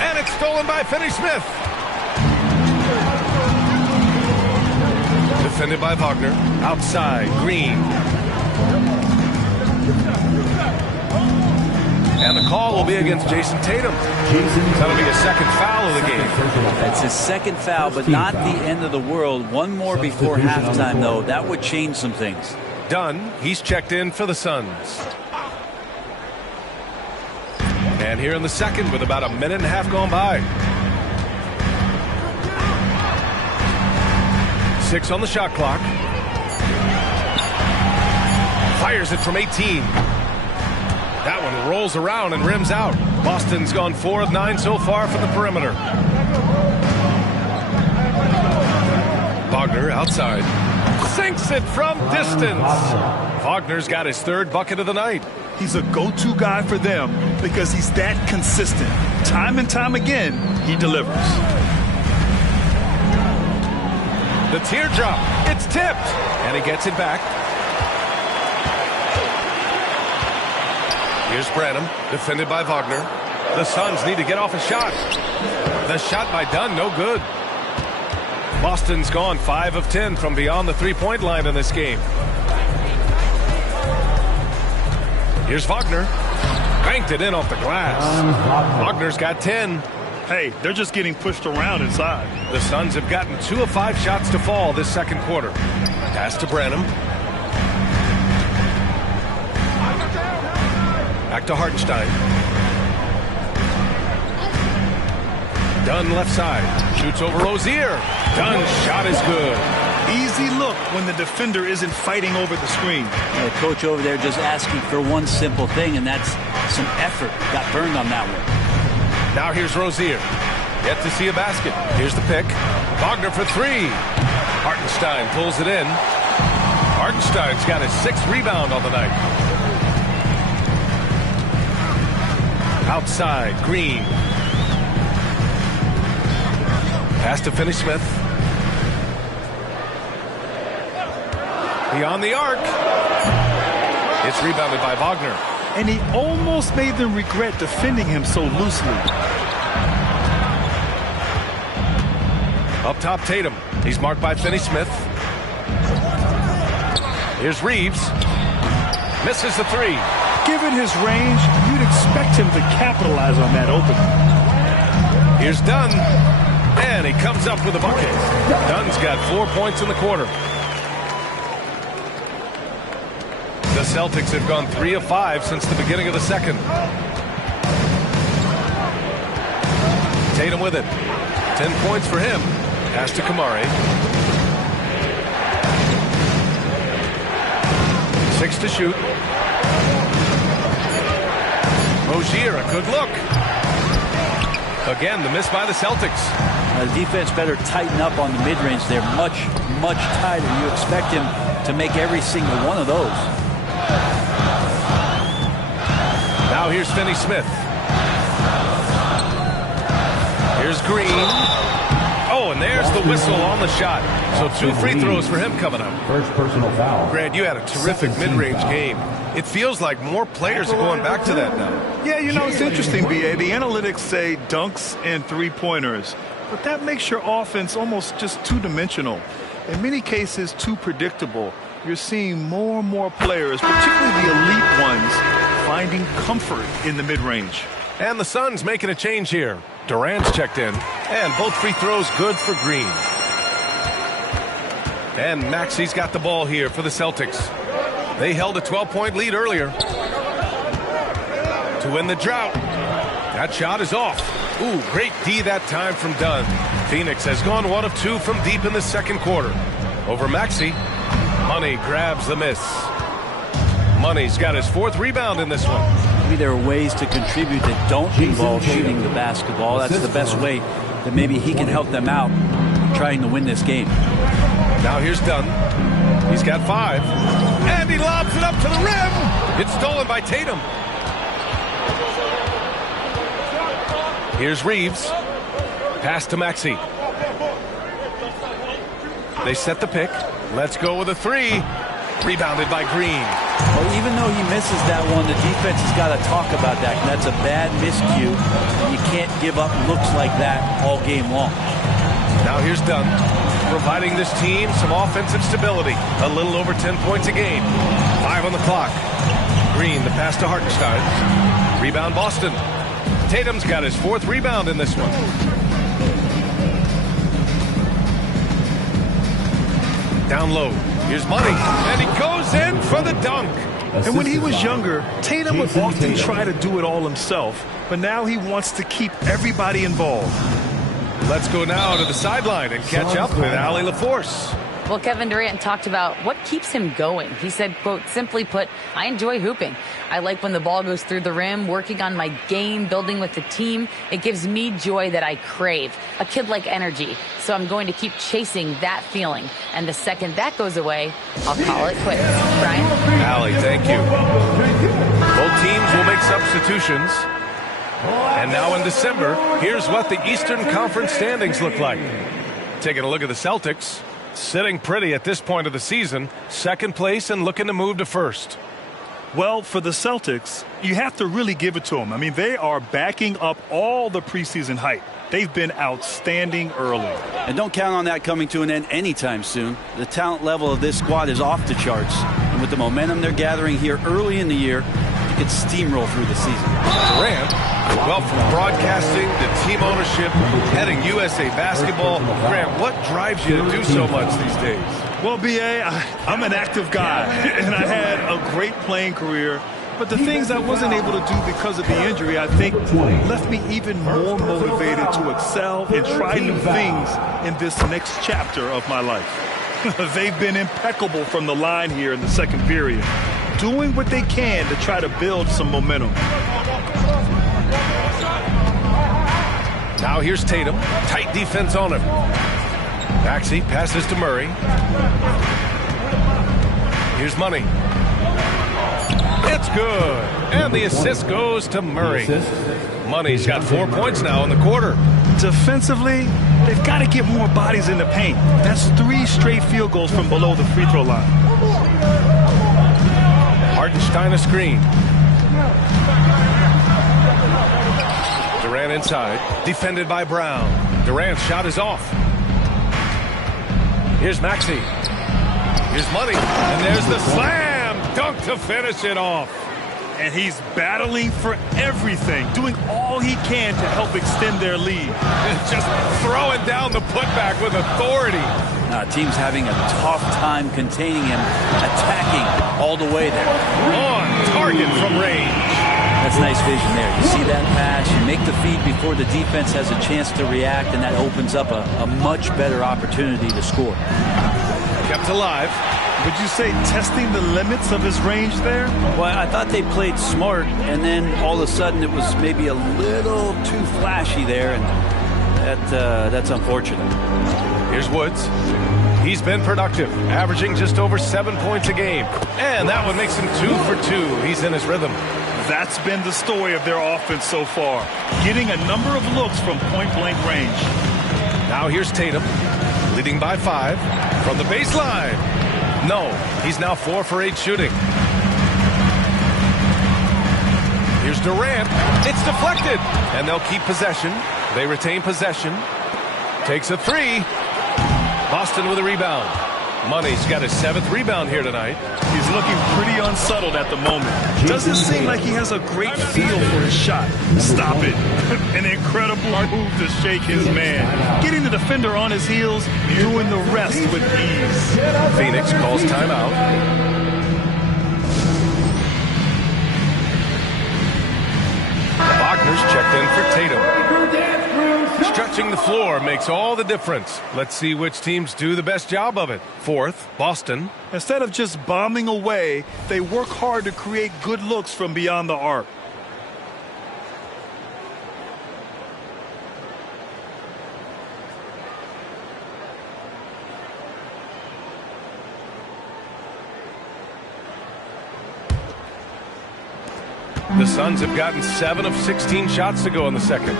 And it's stolen by Finney-Smith. Defended by Wagner. Outside, Green. And the call will be against Jason Tatum. That'll be a second foul of the game. That's his second foul, but not the end of the world. One more before halftime, though. That would change some things. Dunn, he's checked in for the Suns. And here in the second with about a minute and a half gone by. 6 on the shot clock. Fires it from 18. That one rolls around and rims out. Boston's gone 4 of 9 so far from the perimeter. Wagner outside. Sinks it from distance. Wagner's got his 3rd bucket of the night. He's a go-to guy for them because he's that consistent. Time and time again, he delivers. The teardrop. It's tipped. And he gets it back. Here's Branham, defended by Wagner. The Suns need to get off a shot. The shot by Dunn, no good. Boston's gone 5 of 10 from beyond the 3-point line in this game. Here's Wagner. Banked it in off the glass. Wagner's got 10. Hey, they're just getting pushed around inside. The Suns have gotten 2 of 5 shots to fall this second quarter. Pass to Branham. Back to Hartenstein. Dunn left side. Shoots over Rozier. Dunn's shot is good. Easy look when the defender isn't fighting over the screen. The coach over there just asking for one simple thing, and that's some effort. Got burned on that one. Now here's Rozier. Yet to see a basket. Here's the pick. Wagner for 3. Hartenstein pulls it in. Hartenstein's got his 6th rebound on the night. Outside, Green. Pass to Finney-Smith. Beyond the arc. It's rebounded by Wagner. And he almost made them regret defending him so loosely. Up top, Tatum. He's marked by Finney-Smith. Here's Reeves. Misses the 3. Given his range, you'd expect him to capitalize on that opening. Here's Dunn. And he comes up with a bucket. Dunn's got 4 points in the quarter. The Celtics have gone 3 of 5 since the beginning of the second. Tatum with it. 10 points for him. Pass to Kamari. 6 to shoot. Rozier, a good look. Again, the miss by the Celtics. The defense better tighten up on the mid-range. They're much, much tighter. You expect him to make every single one of those. Now here's Finney-Smith. Here's Green. Oh, and there's the whistle on the shot. So 2 free throws for him coming up. First personal foul. Grant, you had a terrific mid-range game. It feels like more players are going back to that now. Yeah, you know, it's interesting, B.A. The analytics say dunks and 3-pointers. But that makes your offense almost just two-dimensional. in many cases, too predictable. You're seeing more and more players, particularly the elite ones, finding comfort in the mid-range. And the Suns making a change here. Durant's checked in, and both free throws good for Green. And Maxi's got the ball here for the Celtics. They held a 12-point lead earlier to win the drought. That shot is off. Ooh, great D that time from Dunn. Phoenix has gone 1 of 2 from deep in the second quarter. Over Maxi. Money grabs the miss. Money's got his 4th rebound in this one. Maybe there are ways to contribute that don't involve shooting the basketball. That's the best way that maybe he can help them out trying to win this game. Now here's Dunn. He's got 5. And he lobs it up to the rim. It's stolen by Tatum. Here's Reeves. Pass to Maxi. They set the pick. Let's go with a 3. Rebounded by Green. Well, even though he misses that one, the defense has got to talk about that. That's a bad miscue. You can't give up looks like that all game long. Now here's Dunn, providing this team some offensive stability. A little over 10 points a game. 5 on the clock. Green, the pass to Hartenstein. Rebound Boston. Tatum's got his 4th rebound in this one. Down low. Here's Money. And he goes in for the dunk. And when he was younger, Tatum would often try to do it all himself. But now he wants to keep everybody involved. Let's go now to the sideline and catch up with Allie LaForce. Well, Kevin Durant talked about what keeps him going. He said, quote, simply put, I enjoy hooping. I like when the ball goes through the rim, working on my game, building with the team. It gives me joy that I crave, a kid-like energy. So I'm going to keep chasing that feeling. And the second that goes away, I'll call it quits. Brian? Allie, thank you. Both teams will make substitutions. And now in December, here's what the Eastern Conference standings look like. Taking a look at the Celtics. Sitting pretty at this point of the season. 2nd place and looking to move to 1st. Well, for the Celtics, you have to really give it to them. I mean, they are backing up all the preseason hype. They've been outstanding early. And don't count on that coming to an end anytime soon. The talent level of this squad is off the charts. And with the momentum they're gathering here early in the year, you could steamroll through the season. Durant, well, from broadcasting to team ownership, heading USA basketball. Grant, what drives you to do so much these days? Well, B.A., I'm an active guy, and I had a great playing career. But the things I wasn't able to do because of the injury, I think, left me even more motivated to excel and try new things in this next chapter of my life. They've been impeccable from the line here in the second period, doing what they can to try to build some momentum. Now here's Tatum. Tight defense on him. Maxey passes to Murray. Here's Money. It's good. And the assist goes to Murray. Money's got 4 points now in the quarter. Defensively, they've got to get more bodies in the paint. That's 3 straight field goals from below the free throw line. Hartenstein a screen. Durant inside. Defended by Brown. Durant's shot is off. Here's Maxey. Here's Money. And there's the slam. Dunk to finish it off. And he's battling for everything, doing all he can to help extend their lead. Just throwing down the putback with authority. Team's having a tough time containing him, attacking all the way there. On target from range. That's nice vision there. You see that pass, you make the feed before the defense has a chance to react, and that opens up a much better opportunity to score. Kept alive. Would you say testing the limits of his range there? Well, I thought they played smart, and then all of a sudden it was maybe a little too flashy there, and that's unfortunate. Here's Woods. He's been productive, averaging just over 7 points a game. And that one makes him 2 for 2. He's in his rhythm. That's been the story of their offense so far, getting a number of looks from point-blank range. Now here's Tatum, leading by 5 from the baseline. No, he's now 4 for 8 shooting. Here's Durant. It's deflected, and they'll keep possession. They retain possession. Takes a 3. Boston with a rebound. Money's got his 7th rebound here tonight. He's looking pretty unsettled at the moment. Doesn't seem like he has a great feel for his shot. Stop it. An incredible move to shake his man. Getting the defender on his heels, doing the rest with ease. Phoenix calls timeout. Wagner's checked in for Tatum. Stretching the floor makes all the difference. Let's see which teams do the best job of it. 4th, Boston. Instead of just bombing away, they work hard to create good looks from beyond the arc. The Suns have gotten 7 of 16 shots to go in the second.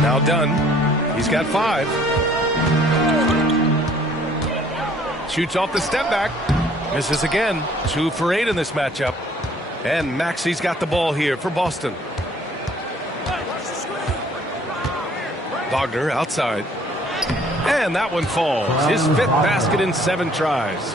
Now Dunn. He's got 5. Shoots off the step back. Misses again. 2 for 8 in this matchup. And Maxi's got the ball here for Boston. Wagner outside. And that one falls. His 5th basket in 7 tries.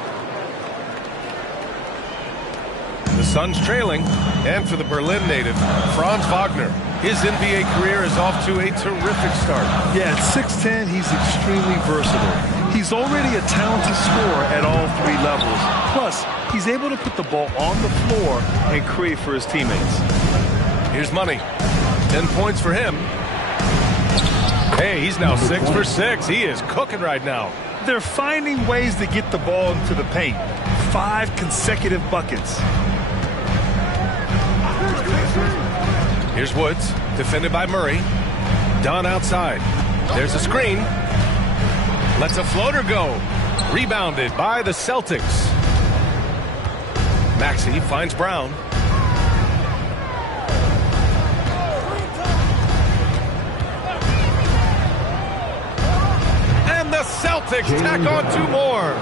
The Suns trailing, and for the Berlin native, Franz Wagner. His NBA career is off to a terrific start. Yeah, at 6'10", he's extremely versatile. He's already a talented scorer at all 3 levels. Plus, he's able to put the ball on the floor and create for his teammates. Here's Money. 10 points for him. Hey, he's now 6 for 6. He is cooking right now. They're finding ways to get the ball into the paint. 5 consecutive buckets. Here's Woods, defended by Murray. Dunn outside. There's a screen. Lets a floater go. Rebounded by the Celtics. Maxey finds Brown. And the Celtics tack on 2 more.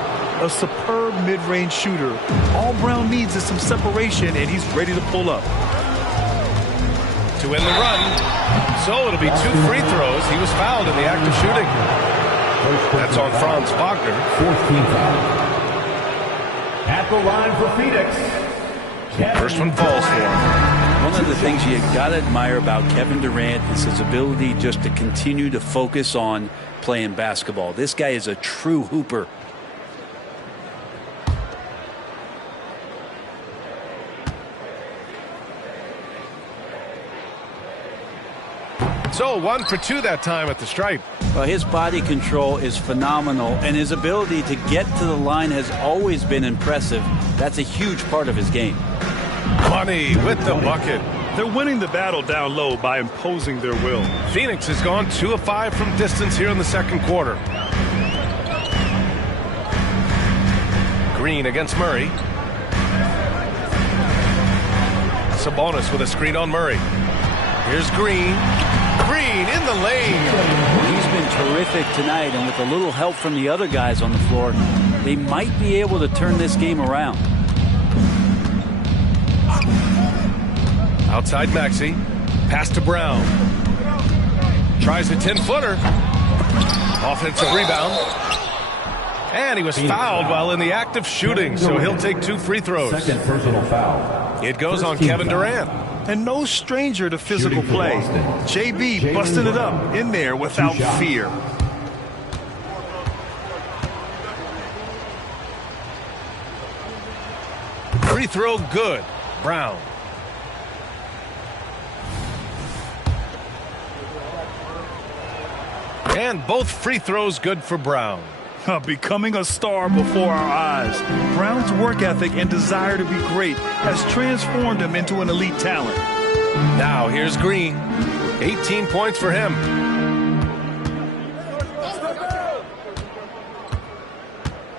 A superb mid-range shooter. All Brown needs is some separation, and he's ready to pull up. To end the run. So it'll be 2 free throws. He was fouled in the act of shooting. That's on Franz Wagner. 14th foul. At the line for Phoenix. First one falls for him. One of the things you got to admire about Kevin Durant is his ability just to continue to focus on playing basketball. This guy is a true hooper. So 1 for 2 that time at the stripe. Well, his body control is phenomenal, and his ability to get to the line has always been impressive. That's a huge part of his game. Money with the bucket. They're winning the battle down low by imposing their will. Phoenix has gone 2 of 5 from distance here in the second quarter. Green against Murray. Sabonis with a screen on Murray. Here's Green. Green in the lane. He's been terrific tonight, and with a little help from the other guys on the floor, they might be able to turn this game around. Outside Maxey. Pass to Brown. Tries a 10-footer. Offensive rebound. And he was fouled while in the act of shooting, so he'll take 2 free throws. Second personal foul. It goes on Kevin Durant. And no stranger to physical play. JB busting it up in there without fear. Free throw good. Brown. And both free throws good for Brown. Becoming a star before our eyes. Brown's work ethic and desire to be great has transformed him into an elite talent. Now here's Green. 18 points for him.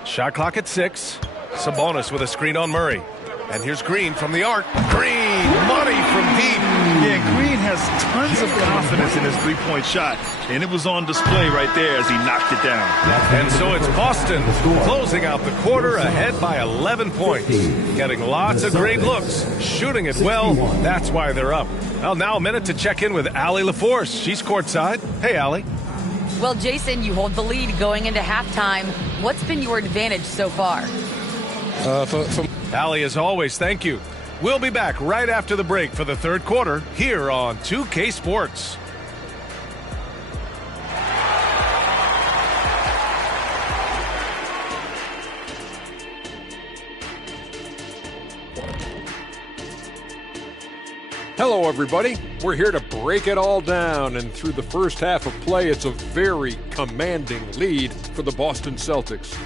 Shot clock at 6. Sabonis with a screen on Murray. And here's Green from the arc. Green, money from deep. Yeah, Green has tons of confidence in his three-point shot, and it was on display right there as he knocked it down. And so it's Boston closing out the quarter ahead by 11 points. Getting lots of great looks, shooting it well. That's why they're up. Well, now a minute to check in with Allie LaForce. She's courtside. Hey, Allie. Well, Jason, you hold the lead going into halftime. What's been your advantage so far? Allie, as always, thank you. We'll be back right after the break for the third quarter here on 2K Sports. Hello, everybody. We're here to break it all down, and through the first half of play, it's a very commanding lead for the Boston Celtics.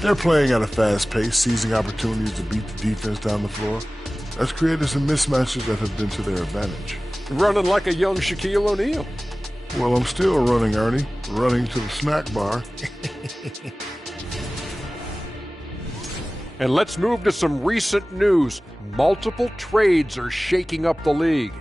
They're playing at a fast pace, seizing opportunities to beat the defense down the floor. That's created some mismatches that have been to their advantage. Running like a young Shaquille O'Neal. Well, I'm still running, Ernie. Running to the snack bar. And let's move to some recent news. Multiple trades are shaking up the league.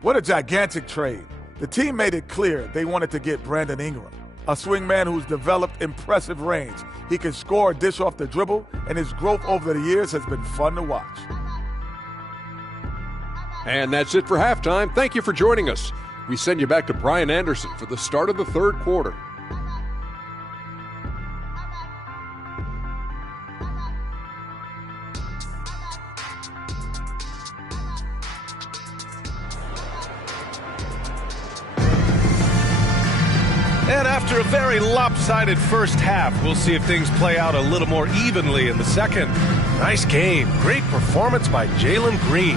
What a gigantic trade. The team made it clear they wanted to get Brandon Ingram, a swingman who's developed impressive range. He can score, dish off the dribble, and his growth over the years has been fun to watch. And that's it for halftime. Thank you for joining us. We send you back to Brian Anderson for the start of the third quarter. And after a very lopsided first half, we'll see if things play out a little more evenly in the second. Nice game. Great performance by Jalen Green.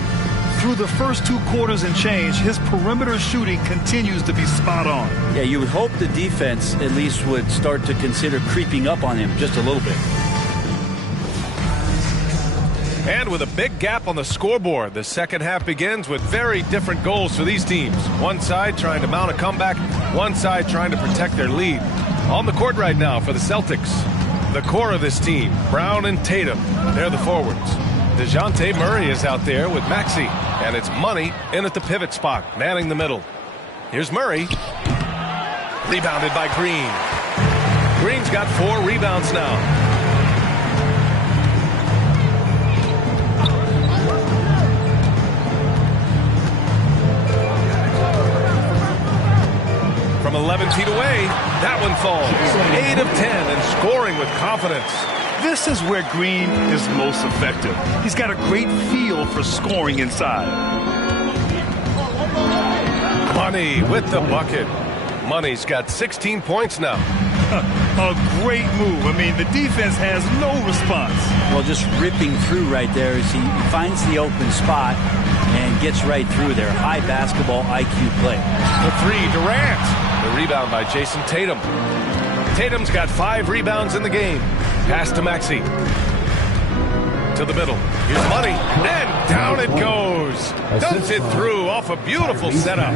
Through the first 2 quarters and change, his perimeter shooting continues to be spot on. Yeah, you would hope the defense at least would start to consider creeping up on him just a little bit. And with a big gap on the scoreboard, the second half begins with very different goals for these teams. One side trying to mount a comeback, one side trying to protect their lead. On the court right now for the Celtics, the core of this team, Brown and Tatum, they're the forwards. DeJounte Murray is out there with Maxey, and it's Money in at the pivot spot, manning the middle. Here's Murray, rebounded by Green. Green's got 4 rebounds now. From 11 feet away, that one falls. 8 of 10 and scoring with confidence. This is where Green is most effective. He's got a great feel for scoring inside. Money with the bucket. Money's got 16 points now. A great move. I mean, the defense has no response. Well, just ripping through right there as he finds the open spot and gets right through there. High basketball IQ play. The 3, Durant. The rebound by Jason Tatum. Tatum's got 5 rebounds in the game. Pass to Maxey. To the middle. Here's Money. And down it goes. Dumps it through off a beautiful setup.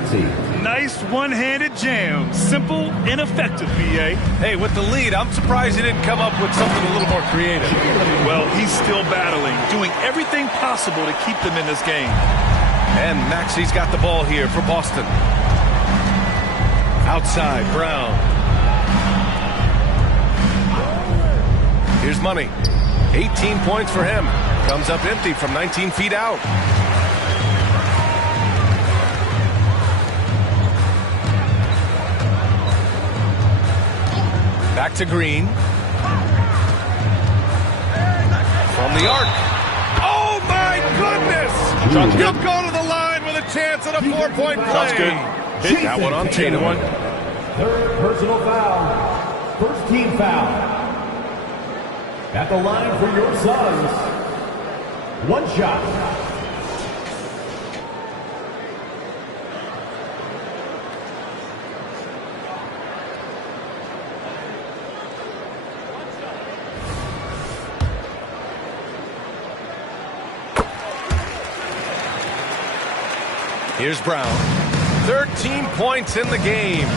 Nice one-handed jam. Simple and effective, B.A. Hey, with the lead, I'm surprised he didn't come up with something a little more creative. Well, he's still battling, doing everything possible to keep them in this game. And Maxey's got the ball here for Boston. Outside, Brown. Here's Money. 18 points for him. Comes up empty from 19 feet out. Back to Green. From the arc. Oh, my goodness! He'll go to the line with a chance at a 4-point play. Sounds good. Hit that one on Tatum. Third personal foul. First team foul. At the line for your Suns. 1 shot. Here's Brown. 13 points in the game.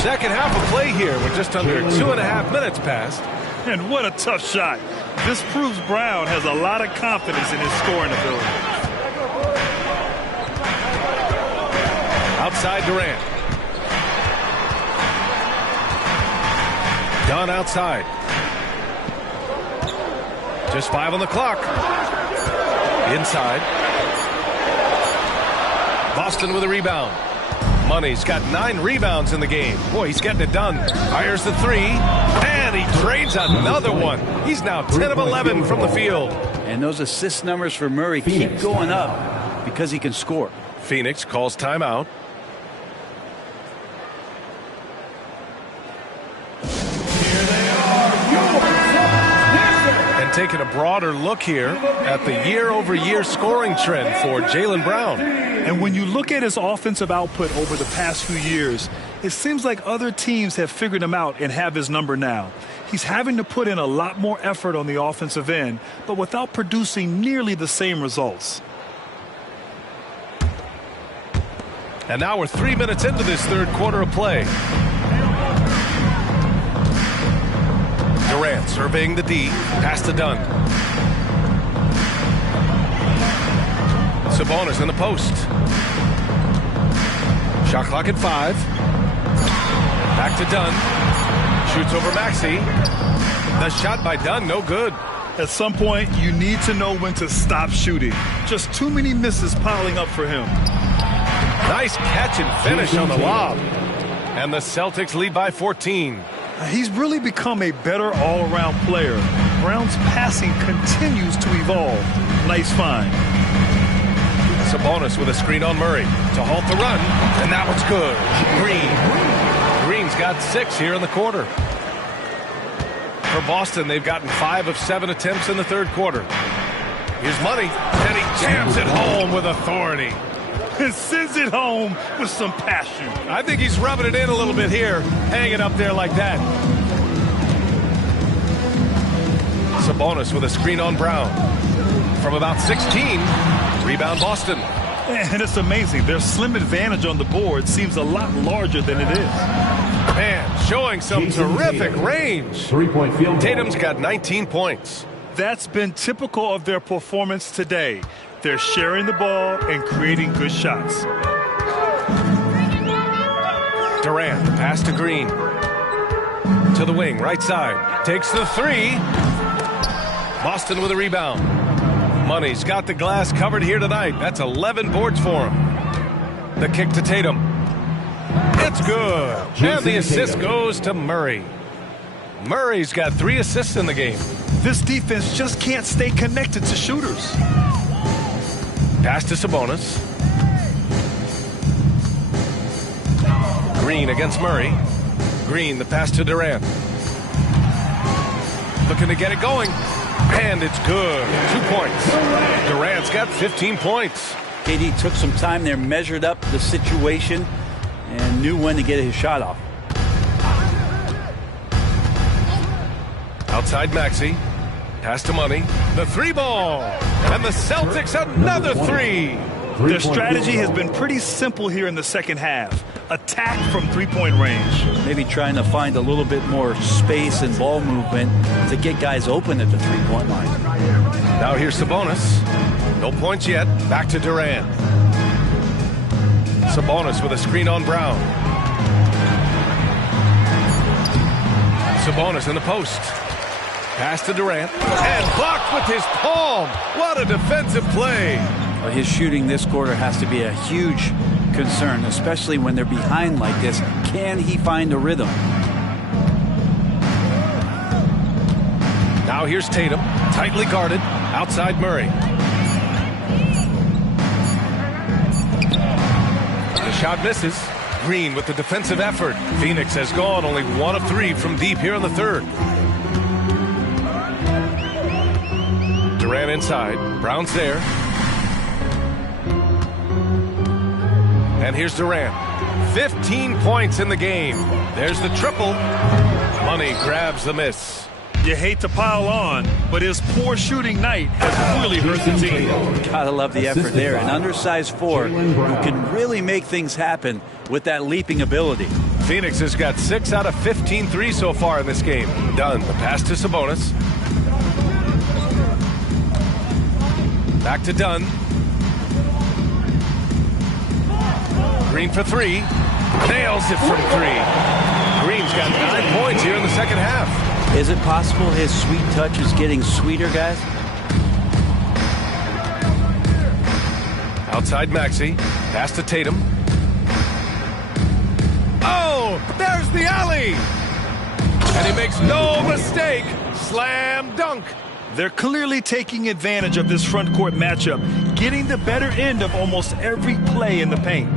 Second half of play here with just under 2.5 minutes passed. And what a tough shot. This proves Brown has a lot of confidence in his scoring ability. Outside Durant. Dunn outside. Just 5 on the clock. Inside. Boston with a rebound. Money's got 9 rebounds in the game. Boy, he's getting it done. Fires the 3, and he drains another one. He's now 10 of 11 from the field. And those assist numbers for Murray keep going up because he can score. Phoenix calls timeout. And taking a broader look here at the year-over-year scoring trend for Jaylen Brown. And when you look at his offensive output over the past few years, it seems like other teams have figured him out and have his number now. He's having to put in a lot more effort on the offensive end, but without producing nearly the same results. And now we're 3 minutes into this third quarter of play. Durant surveying the D, pass to Dunn. Sabonis in the post. Shot clock at 5. Back to Dunn. Shoots over Maxey. The shot by Dunn, no good. At some point, you need to know when to stop shooting. Just too many misses piling up for him. Nice catch and finish on the lob. And the Celtics lead by 14. He's really become a better all-around player. Brown's passing continues to evolve. Nice find. Sabonis with a screen on Murray to halt the run, and that one's good. Green's got 6 here in the quarter. For Boston, they've gotten 5 of 7 attempts in the third quarter. Here's Money, and he jams it home with authority. And sends it home with some passion. I think he's rubbing it in a little bit here, hanging up there like that. Sabonis with a screen on Brown. From about 16, rebound Boston. And it's amazing. Their slim advantage on the board seems a lot larger than it is. Man, showing some terrific range. 3-point field goal. Tatum's got 19 points. That's been typical of their performance today. They're sharing the ball and creating good shots. Durant, pass to Green. To the wing, right side. Takes the 3. Boston with a rebound. Money's got the glass covered here tonight. That's 11 boards for him. The kick to Tatum. It's good. And the assist goes to Murray. Murray's got 3 assists in the game. This defense just can't stay connected to shooters. Pass to Sabonis. Green against Murray. Green, the pass to Durant. Looking to get it going. And it's good. 2 points. Durant's got 15 points. KD took some time there, measured up the situation, and knew when to get his shot off. Outside Maxey. Pass to Money. The 3-ball. And the Celtics another 3. Their strategy has been pretty simple here in the second half. Attack from 3-point range. Maybe trying to find a little bit more space and ball movement to get guys open at the 3-point line. Now here's Sabonis. No points yet. Back to Durant. Sabonis with a screen on Brown. Sabonis in the post. Pass to Durant, and blocked with his palm. What a defensive play. Well, his shooting this quarter has to be a huge concern, especially when they're behind like this. Can he find a rhythm? Now here's Tatum, tightly guarded, outside Murray. The shot misses. Green with the defensive effort. Phoenix has gone only 1 of 3 from deep here in the third. Durant inside. Brown's there. And here's Durant. 15 points in the game. There's the triple. Money grabs the miss. You hate to pile on, but his poor shooting night has really hurt the team. Gotta love the effort there. An undersized 4 who can really make things happen with that leaping ability. Phoenix has got 6 out of 15 threes so far in this game. Dunn, the pass to Sabonis. Back to Dunn. Green for 3. Nails it from 3. Green's got 9 points here in the second half. Is it possible his sweet touch is getting sweeter, guys? Outside Maxey. Pass to Tatum. Oh, there's the alley. And he makes no mistake. Slam dunk. They're clearly taking advantage of this front court matchup, getting the better end of almost every play in the paint.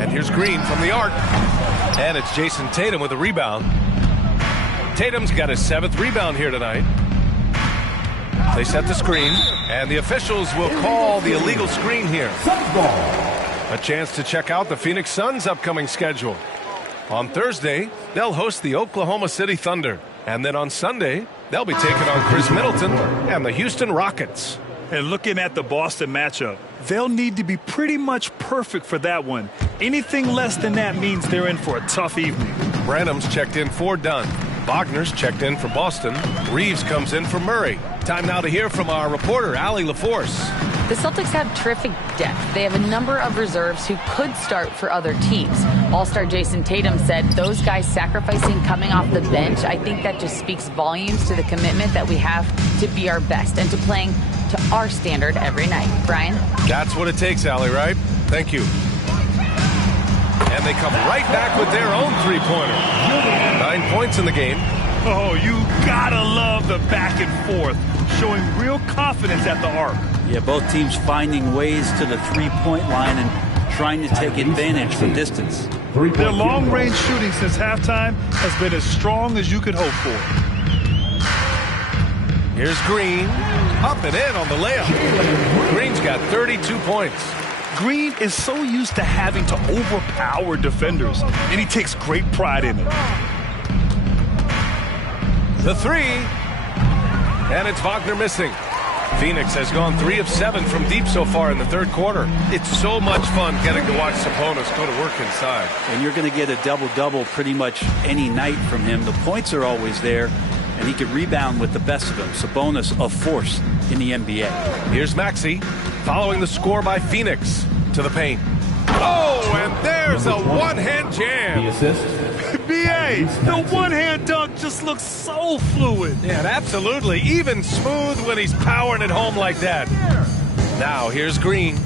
And here's Green from the arc. And it's Jason Tatum with a rebound. Tatum's got his 7th rebound here tonight. They set the screen, and the officials will call the illegal screen here. A chance to check out the Phoenix Suns' upcoming schedule. On Thursday, they'll host the Oklahoma City Thunder. And then on Sunday, they'll be taking on Chris Middleton and the Houston Rockets. And looking at the Boston matchup, they'll need to be pretty much perfect for that one. Anything less than that means they're in for a tough evening. Branham's checked in for Dunn. Wagner's checked in for Boston. Reeves comes in for Murray. Time now to hear from our reporter, Allie LaForce. The Celtics have terrific depth. They have a number of reserves who could start for other teams. All-star Jason Tatum said those guys sacrificing coming off the bench, I think that just speaks volumes to the commitment that we have to be our best and to playing to our standard every night. Brian? That's what it takes, Allie, right? Thank you. And they come right back with their own three-pointer. 9 points in the game. Oh, you gotta love the back and forth, showing real confidence at the arc. Yeah, both teams finding ways to the three-point line and trying to take advantage from distance. Their long-range shooting since halftime has been as strong as you could hope for. Here's Green. Up and in on the layup. Green's got 32 points. Green is so used to having to overpower defenders, and he takes great pride in it. The three. And it's Wagner missing. Phoenix has gone 3 of 7 from deep so far in the third quarter. It's so much fun getting to watch Sabonis go to work inside. And you're going to get a double-double pretty much any night from him. The points are always there, and he can rebound with the best of them. Sabonis, a force in the NBA. Here's Maxey following the score by Phoenix to the paint. Oh, and there's a one-hand jam. The assist. B.A., the one-hand dunk just looks so fluid. Yeah, absolutely. Even smooth when he's powering it home like that. Now, here's Green.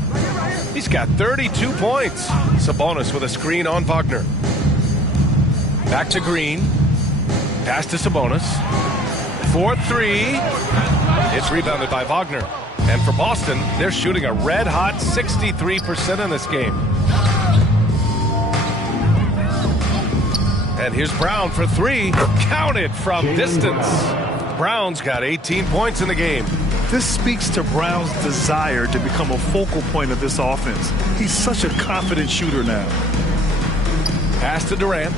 He's got 32 points. Sabonis with a screen on Wagner. Back to Green. Pass to Sabonis. 4-3. It's rebounded by Wagner. And for Boston, they're shooting a red-hot 63% in this game. And here's Brown for 3. Counted from distance. Brown's got 18 points in the game. This speaks to Brown's desire to become a focal point of this offense. He's such a confident shooter now. Pass to Durant.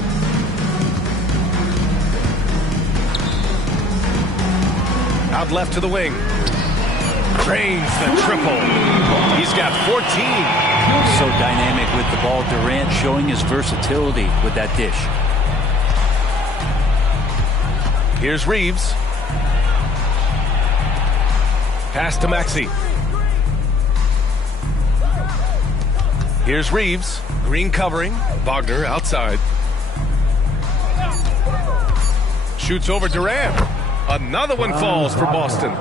Out left to the wing. Drains the triple. He's got 14. So dynamic with the ball. Durant showing his versatility with that dish. Here's Reeves. Pass to Maxey. Here's Reeves. Green covering. Wagner outside. Shoots over Durant. Another one falls for Boston.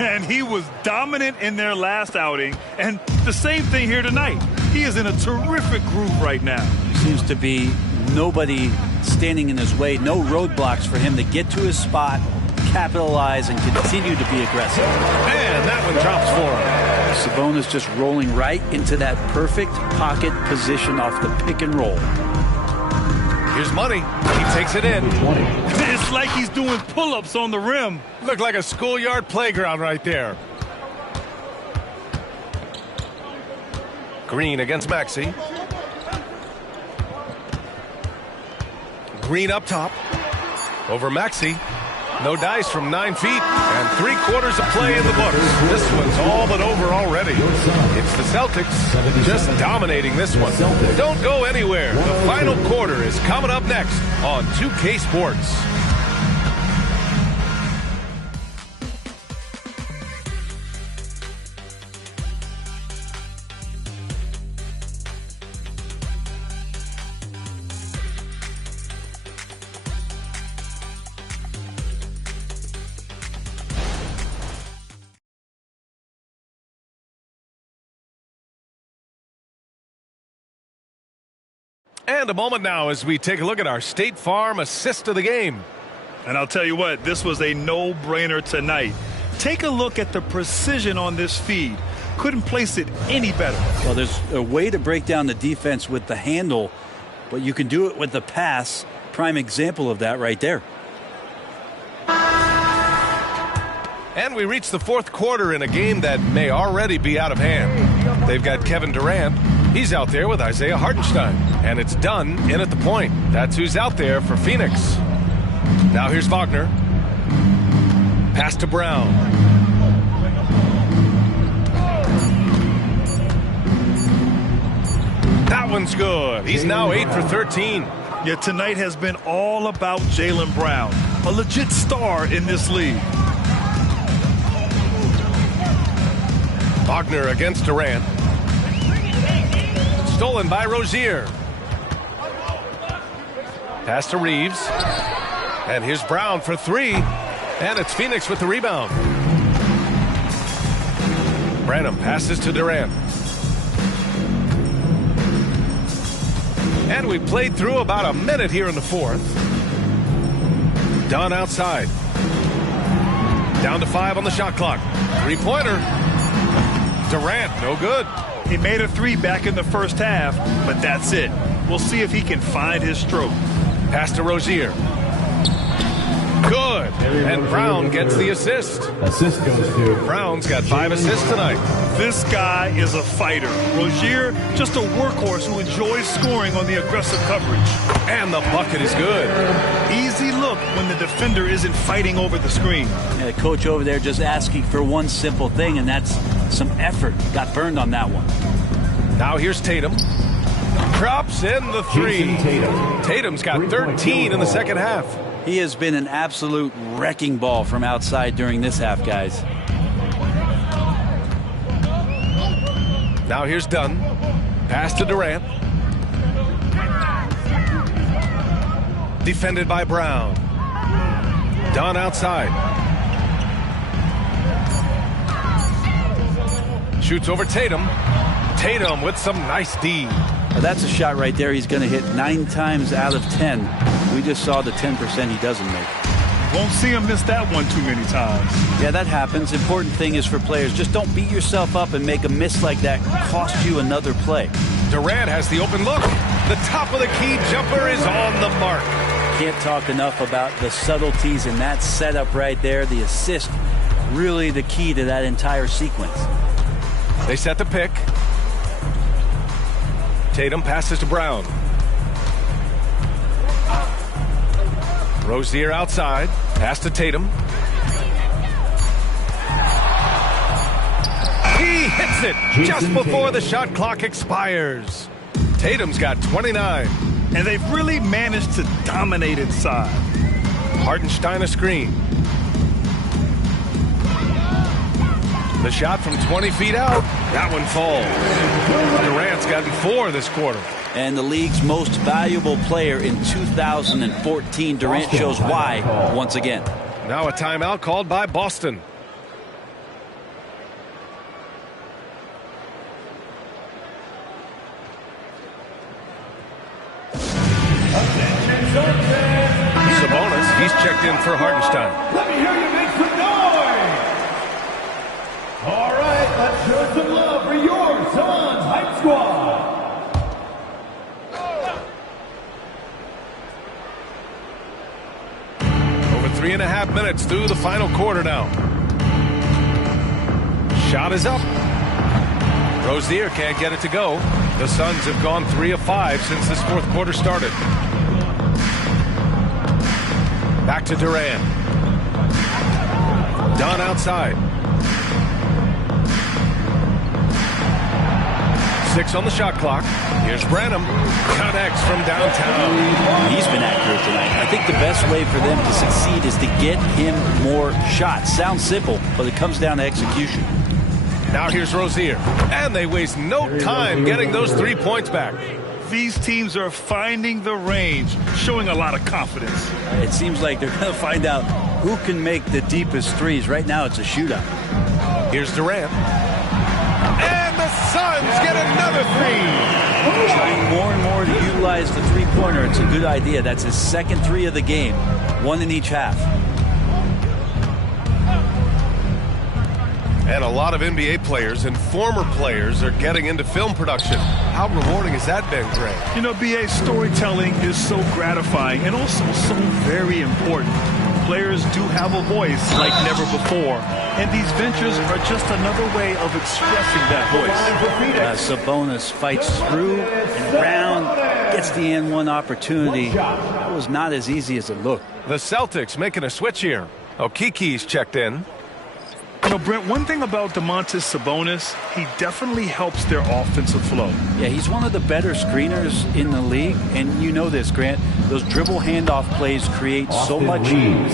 And he was dominant in their last outing. And the same thing here tonight. He is in a terrific groove right now. Seems to be nobody standing in his way. No roadblocks for him to get to his spot, capitalize, and continue to be aggressive. And that one drops for him. Sabonis just rolling right into that perfect pocket position off the pick and roll. Here's Money. He takes it in. It's like he's doing pull-ups on the rim. Looked like a schoolyard playground right there. Green against Maxey. Green up top. Over Maxey. No dice from 9 feet. And 3/4 of play in the books. This one's all but over already. It's the Celtics just dominating this one. Don't go anywhere. The final quarter is coming up next on 2K Sports. And a moment now as we take a look at our State Farm assist of the game. And I'll tell you what, this was a no-brainer tonight. Take a look at the precision on this feed. Couldn't place it any better. Well, there's a way to break down the defense with the handle, but you can do it with the pass. Prime example of that right there. And we reach the fourth quarter in a game that may already be out of hand. They've got Kevin Durant. He's out there with Isaiah Hartenstein. And it's Dunn in at the point. That's who's out there for Phoenix. Now here's Wagner. Pass to Brown. That one's good. He's now 8 for 13. Yeah, tonight has been all about Jaylen Brown, a legit star in this league. Wagner against Durant. Stolen by Rozier. Pass to Reeves. And here's Brown for three. And it's Phoenix with the rebound. Branham passes to Durant. And we played through about a minute here in the fourth. Dunn outside. Down to 5 on the shot clock. Three-pointer. Durant, no good. He made a three back in the first half, but that's it. We'll see if he can find his stroke. Pass to Rozier. Good. And Brown gets the assist. Assist goes to Brown's got 5 assists tonight. This guy is a fighter. Rozier, just a workhorse who enjoys scoring on the aggressive coverage. And the bucket is good. Easy look when the defender isn't fighting over the screen. Yeah, the coach over there just asking for one simple thing, and that's some effort. Got burned on that one. Now here's Tatum. Drops in the three. Tatum's got 13 in the second half. He has been an absolute wrecking ball from outside during this half, guys. Now here's Dunn. Pass to Durant. Defended by Brown. Dunn outside. Shoots over Tatum. Tatum with some nice D. Now that's a shot right there he's going to hit 9 times out of 10. We just saw the 10% he doesn't make. Won't see him miss that one too many times. Yeah, that happens. Important thing is for players, just don't beat yourself up and make a miss like that cost you another play. Durant has the open look. The top of the key jumper is on the mark. Can't talk enough about the subtleties in that setup right there. The assist, really the key to that entire sequence. They set the pick. Tatum passes to Brown. Rozier outside. Pass to Tatum. He hits it just before the shot clock expires. Tatum's got 29. And they've really managed to dominate inside. Hartenstein a screen. The shot from 20 feet out. That one falls. Durant's gotten 4 this quarter. And the league's most valuable player in 2014. Durant shows why once again. Now a timeout called by Boston. Sabonis, he's checked in for Hartenstein. Let me hear you make some noise. All right, let's show some love for your Suns Hype Squad. Over 3.5 minutes through the final quarter now. Shot is up. Rozier can't get it to go. The Suns have gone 3 of 5 since this fourth quarter started. Back to Durant. Dunn outside. 6 on the shot clock. Here's Branham. Connects from downtown. He's been accurate tonight. I think the best way for them to succeed is to get him more shots. Sounds simple, but it comes down to execution. Now here's Rozier. And they waste no time getting those 3 points back. These teams are finding the range, showing a lot of confidence. It seems like they're going to find out who can make the deepest threes. Right now, it's a shootout. Here's Durant. And the Suns get another 3. Trying more and more to utilize utilize the three-pointer, it's a good idea. That's his second three of the game, one in each half. And a lot of NBA players and former players are getting into film production. How rewarding has that been, Greg? You know, BA, storytelling is so gratifying and also so very important. Players do have a voice like never before, and these ventures are just another way of expressing that voice. Sabonis fights through, and Brown gets the N1 opportunity. That was not as easy as it looked. The Celtics making a switch here. Okiki's checked in. You know, Brent, one thing about Domantas Sabonis, he definitely helps their offensive flow. Yeah, he's one of the better screeners in the league, and you know this, Grant. Those dribble handoff plays create so much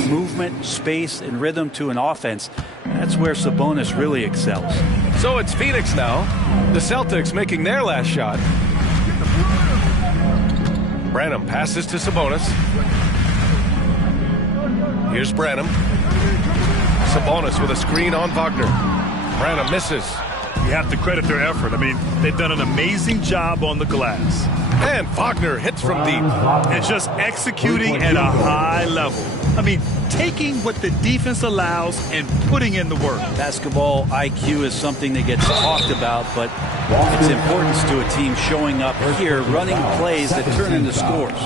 movement, space, and rhythm to an offense. That's where Sabonis really excels. So it's Phoenix now. The Celtics making their last shot. Branham passes to Sabonis. Here's Branham. Sabonis with a screen on Wagner. Branham misses. You have to credit their effort. I mean, they've done an amazing job on the glass. And Wagner hits from deep. And just executing at a high level. I mean, taking what the defense allows and putting in the work. Basketball IQ is something that gets talked about, but its importance to a team showing up here, running plays that turn into scores.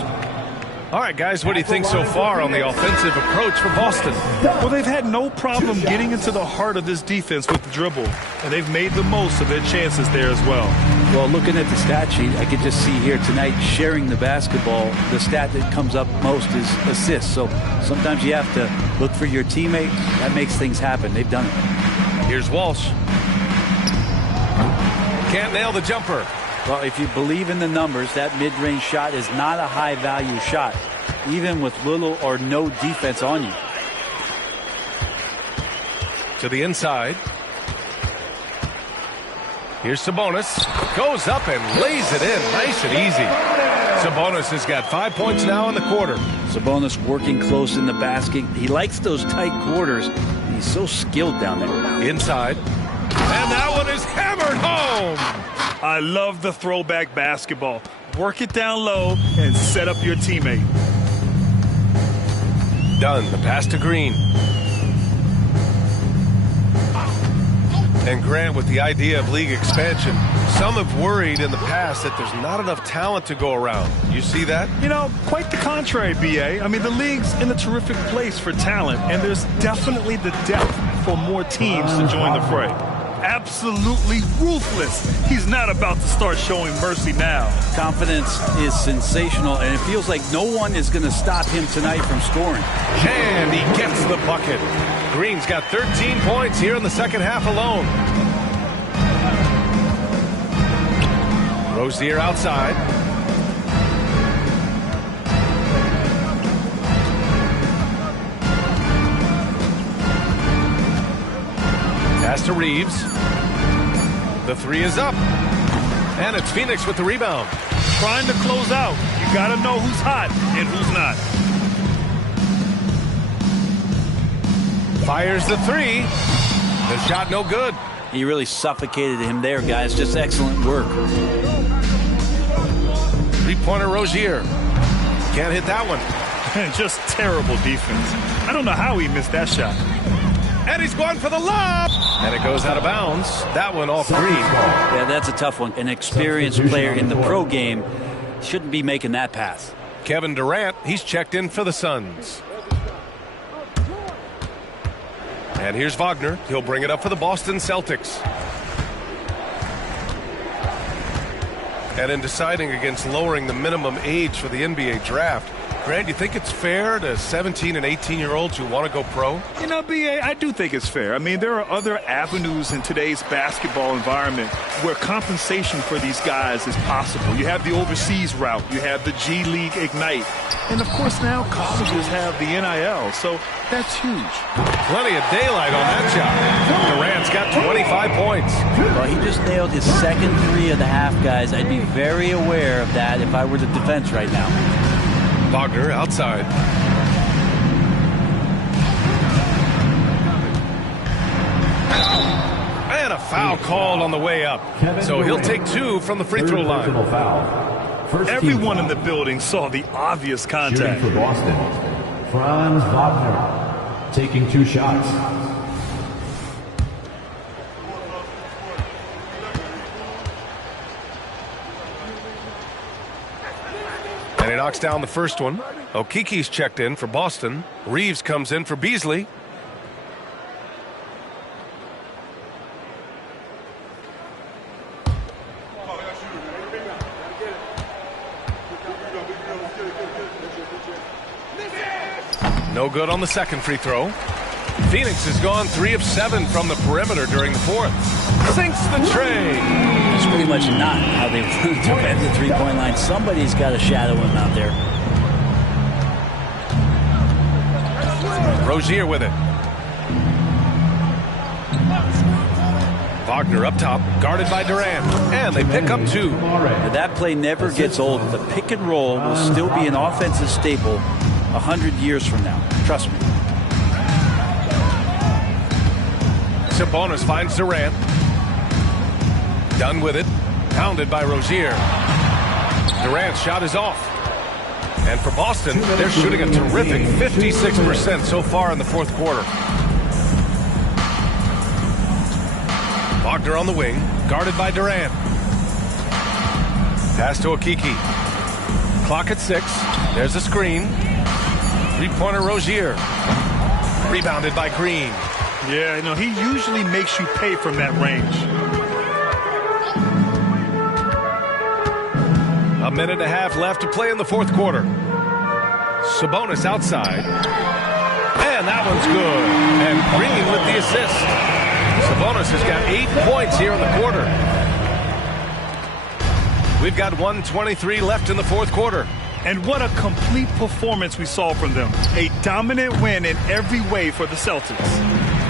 All right, guys, what do you think so far on the offensive approach for Boston? Well, they've had no problem getting into the heart of this defense with the dribble, and they've made the most of their chances there as well. Well, looking at the stat sheet, I could just see here tonight sharing the basketball, the stat that comes up most is assists. So sometimes you have to look for your teammate. That makes things happen. They've done it. Here's Walsh. Can't nail the jumper. Well, if you believe in the numbers, that mid-range shot is not a high-value shot, even with little or no defense on you. To the inside. Here's Sabonis. Goes up and lays it in. Nice and easy. Sabonis has got 5 points now in the quarter. Sabonis working close in the basket. He likes those tight quarters. He's so skilled down there. Inside. And that one is hammered home. I love the throwback basketball. Work it down low and set up your teammate. Done. The pass to Green. And Grant, with the idea of league expansion, some have worried in the past that there's not enough talent to go around. You see that? You know, quite the contrary, BA. I mean, the league's in a terrific place for talent, and there's definitely the depth for more teams to join the fray. Absolutely ruthless. He's not about to start showing mercy now. Confidence is sensational, and it feels like no one is going to stop him tonight from scoring. And he gets the bucket. Green's got 13 points here in the second half alone. Rozier outside. Pass to Reeves. The three is up. And it's Phoenix with the rebound. Trying to close out. You got to know who's hot and who's not. Fires the three. The shot no good. He really suffocated him there, guys. Just excellent work. Three-pointer Rozier. Can't hit that one. Just terrible defense. I don't know how he missed that shot. And he's going for the lob. And it goes out of bounds. That one off Green. Yeah, that's a tough one. An experienced player in the pro game shouldn't be making that pass. Kevin Durant, he's checked in for the Suns. And here's Wagner. He'll bring it up for the Boston Celtics. And in deciding against lowering the minimum age for the NBA draft, Grant, do you think it's fair to 17 and 18-year-olds who want to go pro? You know, BA, I do think it's fair. I mean, there are other avenues in today's basketball environment where compensation for these guys is possible. You have the overseas route. You have the G League Ignite. And, of course, now colleges have the NIL, so that's huge. Plenty of daylight on that shot. Durant's got 25 points. Well, he just nailed his second three of the half, guys. I'd be very aware of that if I were the defense right now. Wagner outside. And a foul called on the way up. So he'll take two from the free throw line. Everyone in the building saw the obvious contact. Shooting for Boston, Franz Wagner, taking 2 shots. And he knocks down the first one. Okiki's checked in for Boston. Reeves comes in for Beasley. No good on the second free throw. Phoenix has gone 3 of 7 from the perimeter during the fourth. Sinks the tray. It's pretty much not how they want to defend the three-point line. Somebody's got to shadow him out there. Rozier with it. Wagner up top, guarded by Durant. And they pick up 2. But that play never gets old. The pick and roll will still be an offensive staple 100 years from now. Trust me. Sabonis finds Durant. Done with it. Pounded by Rozier. Durant's shot is off. And for Boston, they're shooting a terrific 56% so far in the fourth quarter. Wagner on the wing, guarded by Durant. Pass to Okiki. Clock at 6. There's a screen. Three-pointer Rozier. Rebounded by Green. Yeah, he usually makes you pay from that range. A minute and a half left to play in the fourth quarter. Sabonis outside. And that one's good. And Green with the assist. Sabonis has got 8 points here in the quarter. We've got 1:23 left in the fourth quarter. And what a complete performance we saw from them. A dominant win in every way for the Celtics.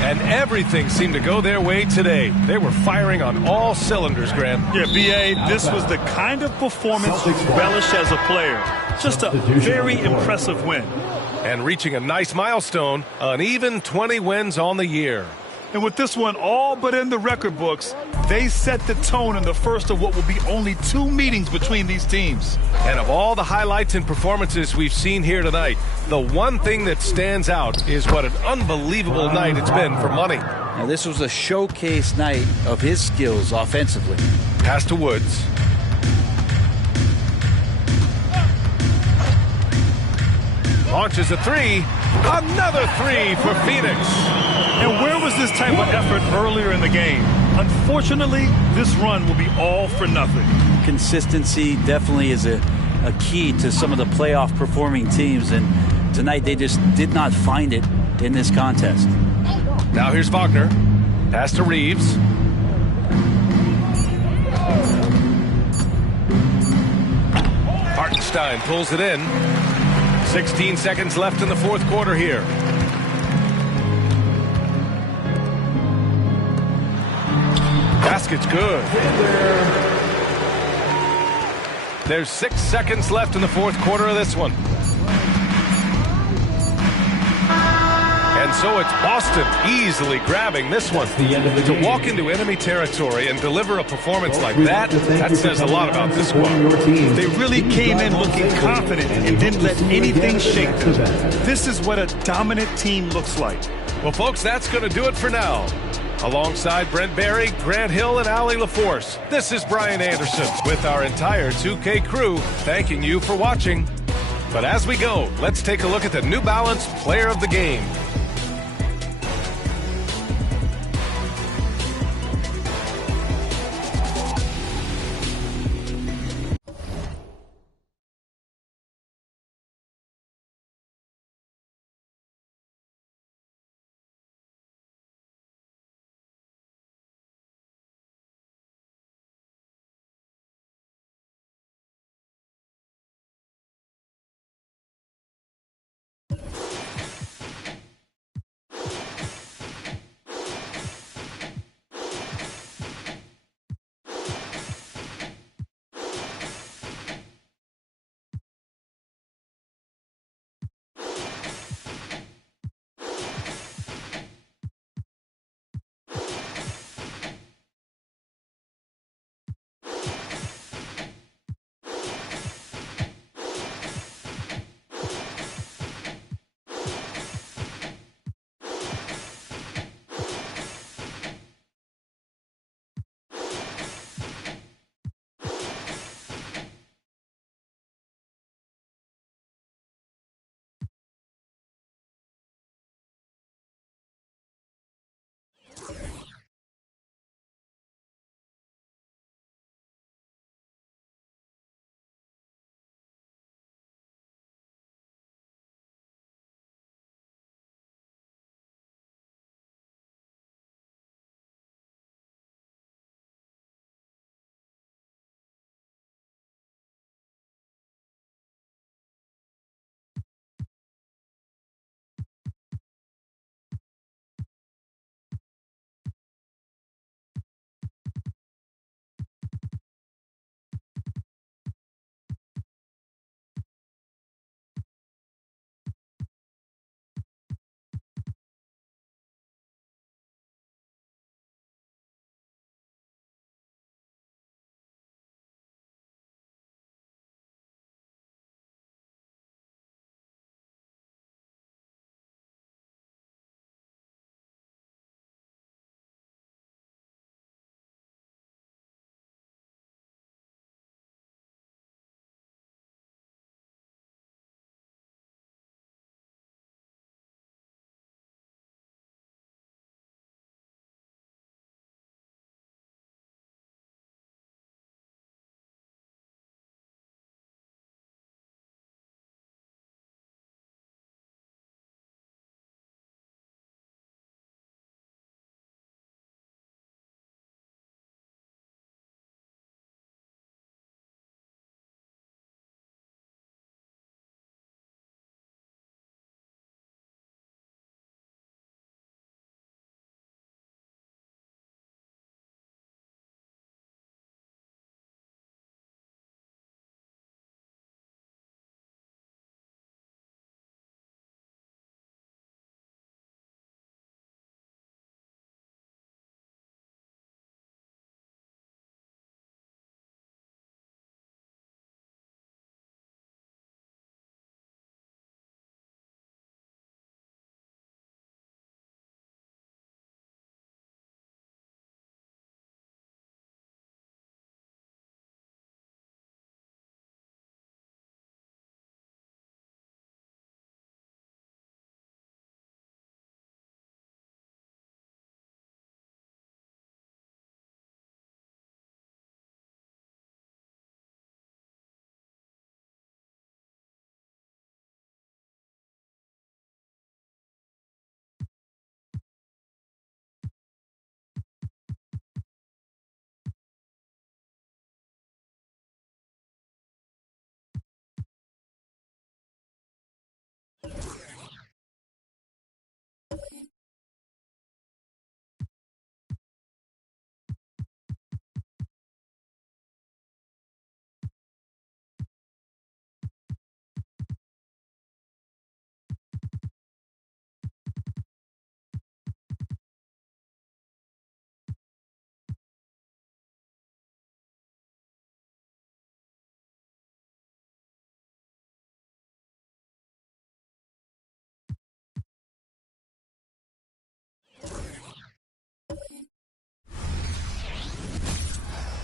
And everything seemed to go their way today. They were firing on all cylinders, Grant. Yeah, B.A., this was the kind of performance you relish as a player. Just a very impressive win. And reaching a nice milestone, an even 20 wins on the year. And with this one all but in the record books, they set the tone in the first of what will be only 2 meetings between these teams. And of all the highlights and performances we've seen here tonight, the one thing that stands out is what an unbelievable night it's been for Money. Now, this was a showcase night of his skills offensively. Pass to Woods. Launches a 3. Another 3 for Phoenix. And where was this type of effort earlier in the game? Unfortunately, this run will be all for nothing. Consistency definitely is a key to some of the playoff performing teams, and tonight they just did not find it in this contest. Now here's Wagner. Pass to Reeves. Hartenstein pulls it in. 16 seconds left in the fourth quarter here. Basket's good. There's 6 seconds left in the fourth quarter of this one. And so it's Boston easily grabbing this one. To walk into enemy territory and deliver a performance like that, that says a lot about this squad. They really came in looking confident and didn't let anything shake them. This is what a dominant team looks like. Well, folks, that's going to do it for now. Alongside Brent Barry, Grant Hill, and Allie LaForce, this is Brian Anderson with our entire 2K crew thanking you for watching. But as we go, let's take a look at the New Balance Player of the Game.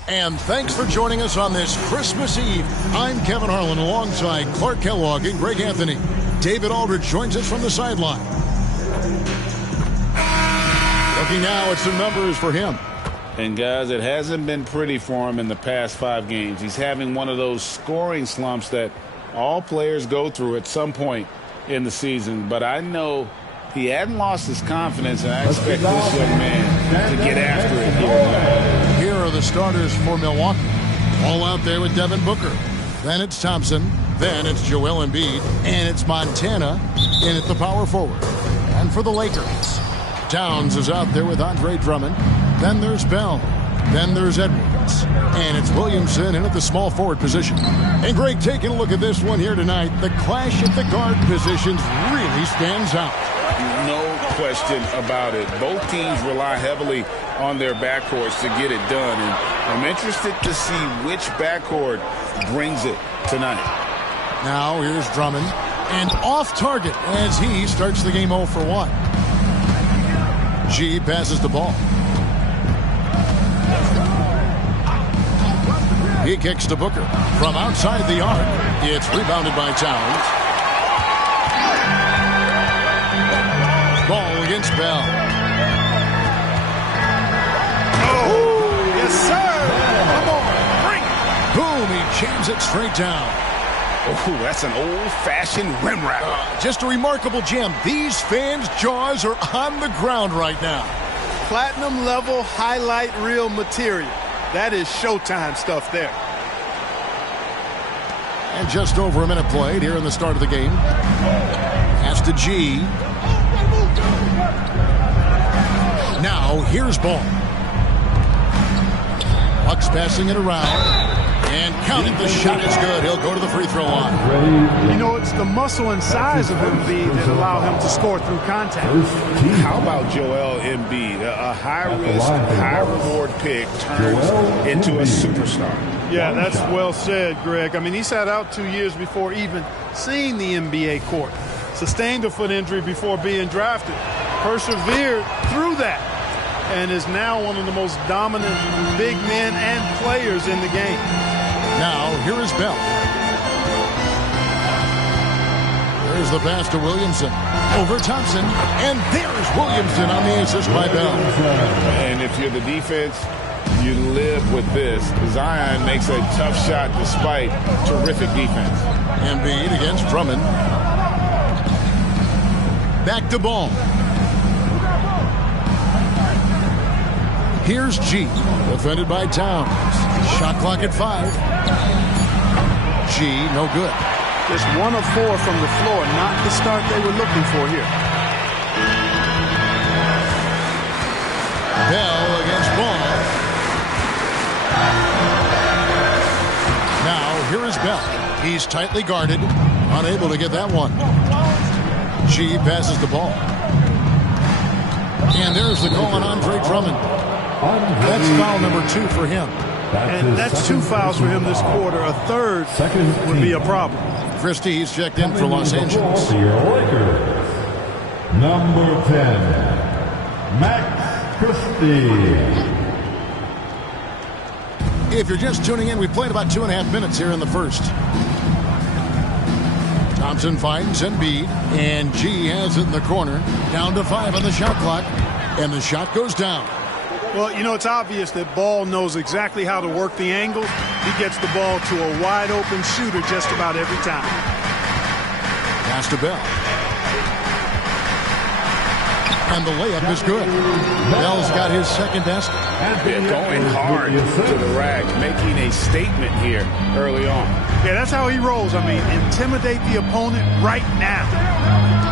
And thanks for joining us on this Christmas Eve. I'm Kevin Harlan alongside Clark Kellogg and Greg Anthony. David Aldridge joins us from the sideline. Looking now at some numbers for him. And guys, it hasn't been pretty for him in the past 5 games. He's having one of those scoring slumps that all players go through at some point in the season. But I know he hadn't lost his confidence, and I expect this young man to get after it here. Here are the starters for Milwaukee. All out there with Devin Booker. Then it's Thompson. Then it's Joel Embiid. And it's Montana in at the power forward. And for the Lakers, Towns is out there with Andre Drummond. Then there's Bell. Then there's Edwards. And it's Williamson in at the small forward position. And Greg, taking a look at this one here tonight, the clash at the guard positions really stands out. No question about it. Both teams rely heavily on their backcourts to get it done. And I'm interested to see which backcourt brings it tonight. Now here's Drummond. And off target as he starts the game 0 for 1. G passes the ball. He kicks to Booker from outside the arc. It's rebounded by Towns. Ball against Bell. Oh, yes, sir. Come on, bring it. Boom, he jams it straight down. Oh, that's an old-fashioned rim wrap. Just a remarkable jam. These fans' jaws are on the ground right now. Platinum level highlight reel material. That is Showtime stuff there. And just over a minute played here in the start of the game. Pass to G. Now here's Ball. Bucks passing it around. And counting the shot is good. He'll go to the free throw line. You know, it's the muscle and size of Embiid that allow him to score through contact. How about Joel Embiid? A high-risk, high-reward pick turns into a superstar. Yeah, that's well said, Greg. I mean, he sat out 2 years before even seeing the NBA court. Sustained a foot injury before being drafted. Persevered through that. And is now one of the most dominant big men and players in the game. Now, here is Bell. There's the pass to Williamson. Over Thompson. And there's Williamson on the assist by Bell. And if you're the defense, you live with this. Zion makes a tough shot despite terrific defense. Embiid against Drummond. Back to Ball. Here's G, defended by Towns. Shot clock at 5. G, no good. Just 1 of 4 from the floor, not the start they were looking for here. Bell against Ball. Now, here is Bell. He's tightly guarded, unable to get that one. G passes the ball. And there's the call on Andre Drummond. That's foul number 2 for him. And that's 2 fouls for him this quarter. A third would be a problem. Christie, he's checked in for Los Angeles. Number 10, Max Christie. If you're just tuning in, we played about 2.5 minutes here in the first. Thompson finds Embiid, and G has it in the corner. Down to 5 on the shot clock, and the shot goes down. Well, you know, it's obvious that Ball knows exactly how to work the angles. He gets the ball to a wide-open shooter just about every time. Pass to Bell. And the layup is good. Bell's got his second basket. They're going hard to the rack, making a statement here early on. Yeah, that's how he rolls. I mean, intimidate the opponent right now.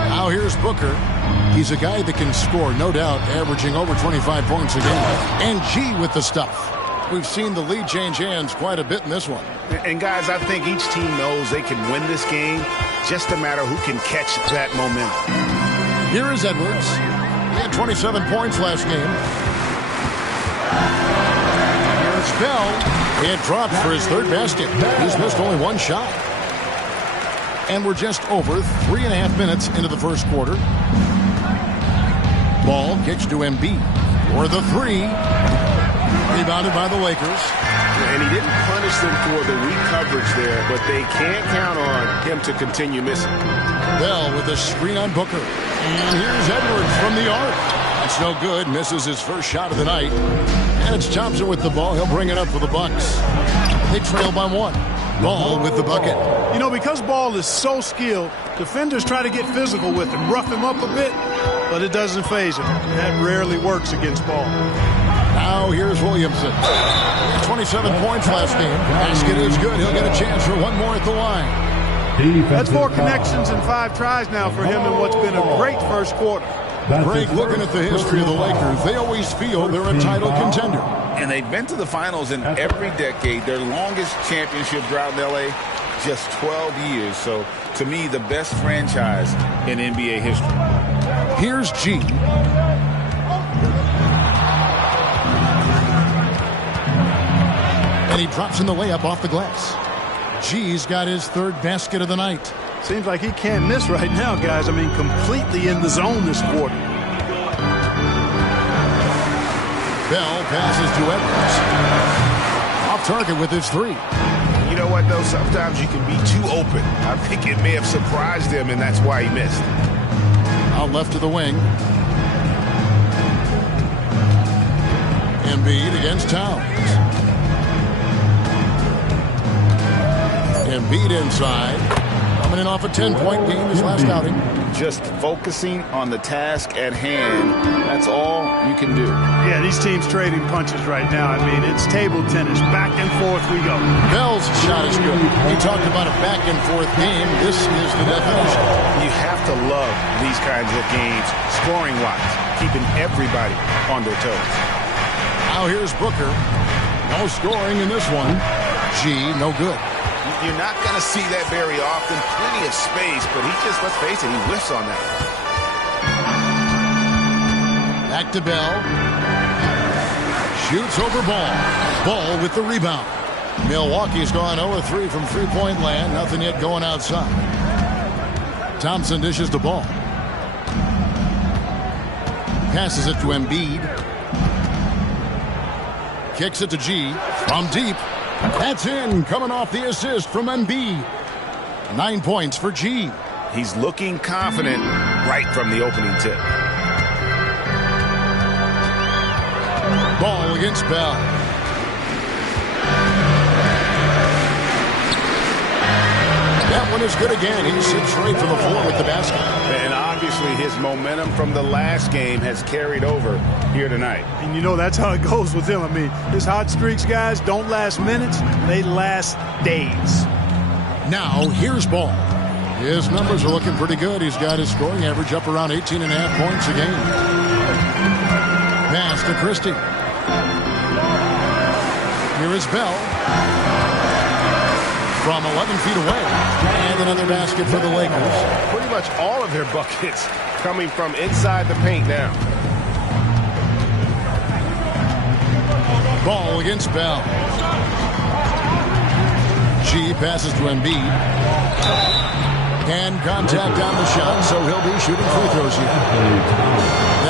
Now here's Booker. He's a guy that can score, no doubt, averaging over 25 points a game. And G with the stuff. We've seen the lead change hands quite a bit in this one. And guys, I think each team knows they can win this game. Just a matter who can catch that momentum. Here is Edwards. He had 27 points last game. Here's Bell. He had dropped for his third basket. He's missed only 1 shot. And we're just over 3.5 minutes into the first quarter. Ball kicks to Embiid for the 3. Rebounded by the Lakers. And he didn't punish them for the weak coverage there, but they can't count on him to continue missing. Bell with a screen on Booker. And here's Edwards from the arc. That's no good. Misses his first shot of the night. And it's Thompson with the ball. He'll bring it up for the Bucks. They trail by 1. Ball with the bucket. You know, because Ball is so skilled, defenders try to get physical with him, rough him up a bit, but it doesn't faze him. That rarely works against Ball. Now here's Williamson. 27 points last game. Basket is good. He'll get a chance for one more at the line. That's 4 connections and 5 tries now for him in what's been a great first quarter. Greg, looking at the history of the Lakers, they always feel they're a title contender. And they've been to the finals in every decade. Their longest championship drought in L.A., just 12 years. So, to me, the best franchise in NBA history. Here's G. And he drops in the layup off the glass. G's got his 3rd basket of the night. Seems like he can't miss right now, guys. I mean, completely in the zone this quarter. Bell passes to Edwards. Off target with his 3. You know what, though? Sometimes you can be too open. I think it may have surprised him, and that's why he missed. Out left to the wing. Embiid against Towns. Embiid inside. Coming in off a 10-point game his last outing. Just focusing on the task at hand. That's all you can do. Yeah, these teams trading punches right now. I mean, it's table tennis. Back and forth we go. Bell's shot is good. He talked about a back and forth game. This is the definition. You have to love these kinds of games, scoring-wise, keeping everybody on their toes. Now here's Booker. No scoring in this one. G, no good. You're not going to see that very often. Plenty of space, but he just, let's face it, he whiffs on that. Back to Bell. Shoots over Ball. Ball with the rebound. Milwaukee's gone 0-3 from three-point land. Nothing yet going outside. Thompson dishes the ball. Passes it to Embiid. Kicks it to G. From deep. That's in, coming off the assist from Embiid. 9 points for G. He's looking confident right from the opening tip. Ball against Bell. That one is good again. He sits right to the floor with the basket. And obviously his momentum from the last game has carried over here tonight. And you know that's how it goes with him. I mean, his hot streaks, guys, don't last minutes. They last days. Now, here's Ball. His numbers are looking pretty good. He's got his scoring average up around 18.5 points a game. Pass to Christie. Here is Bell. From 11 feet away. And another basket for the Lakers. Pretty much all of their buckets coming from inside the paint now. Ball against Bell. G passes to Embiid. And contact on the shot, so he'll be shooting free throws here.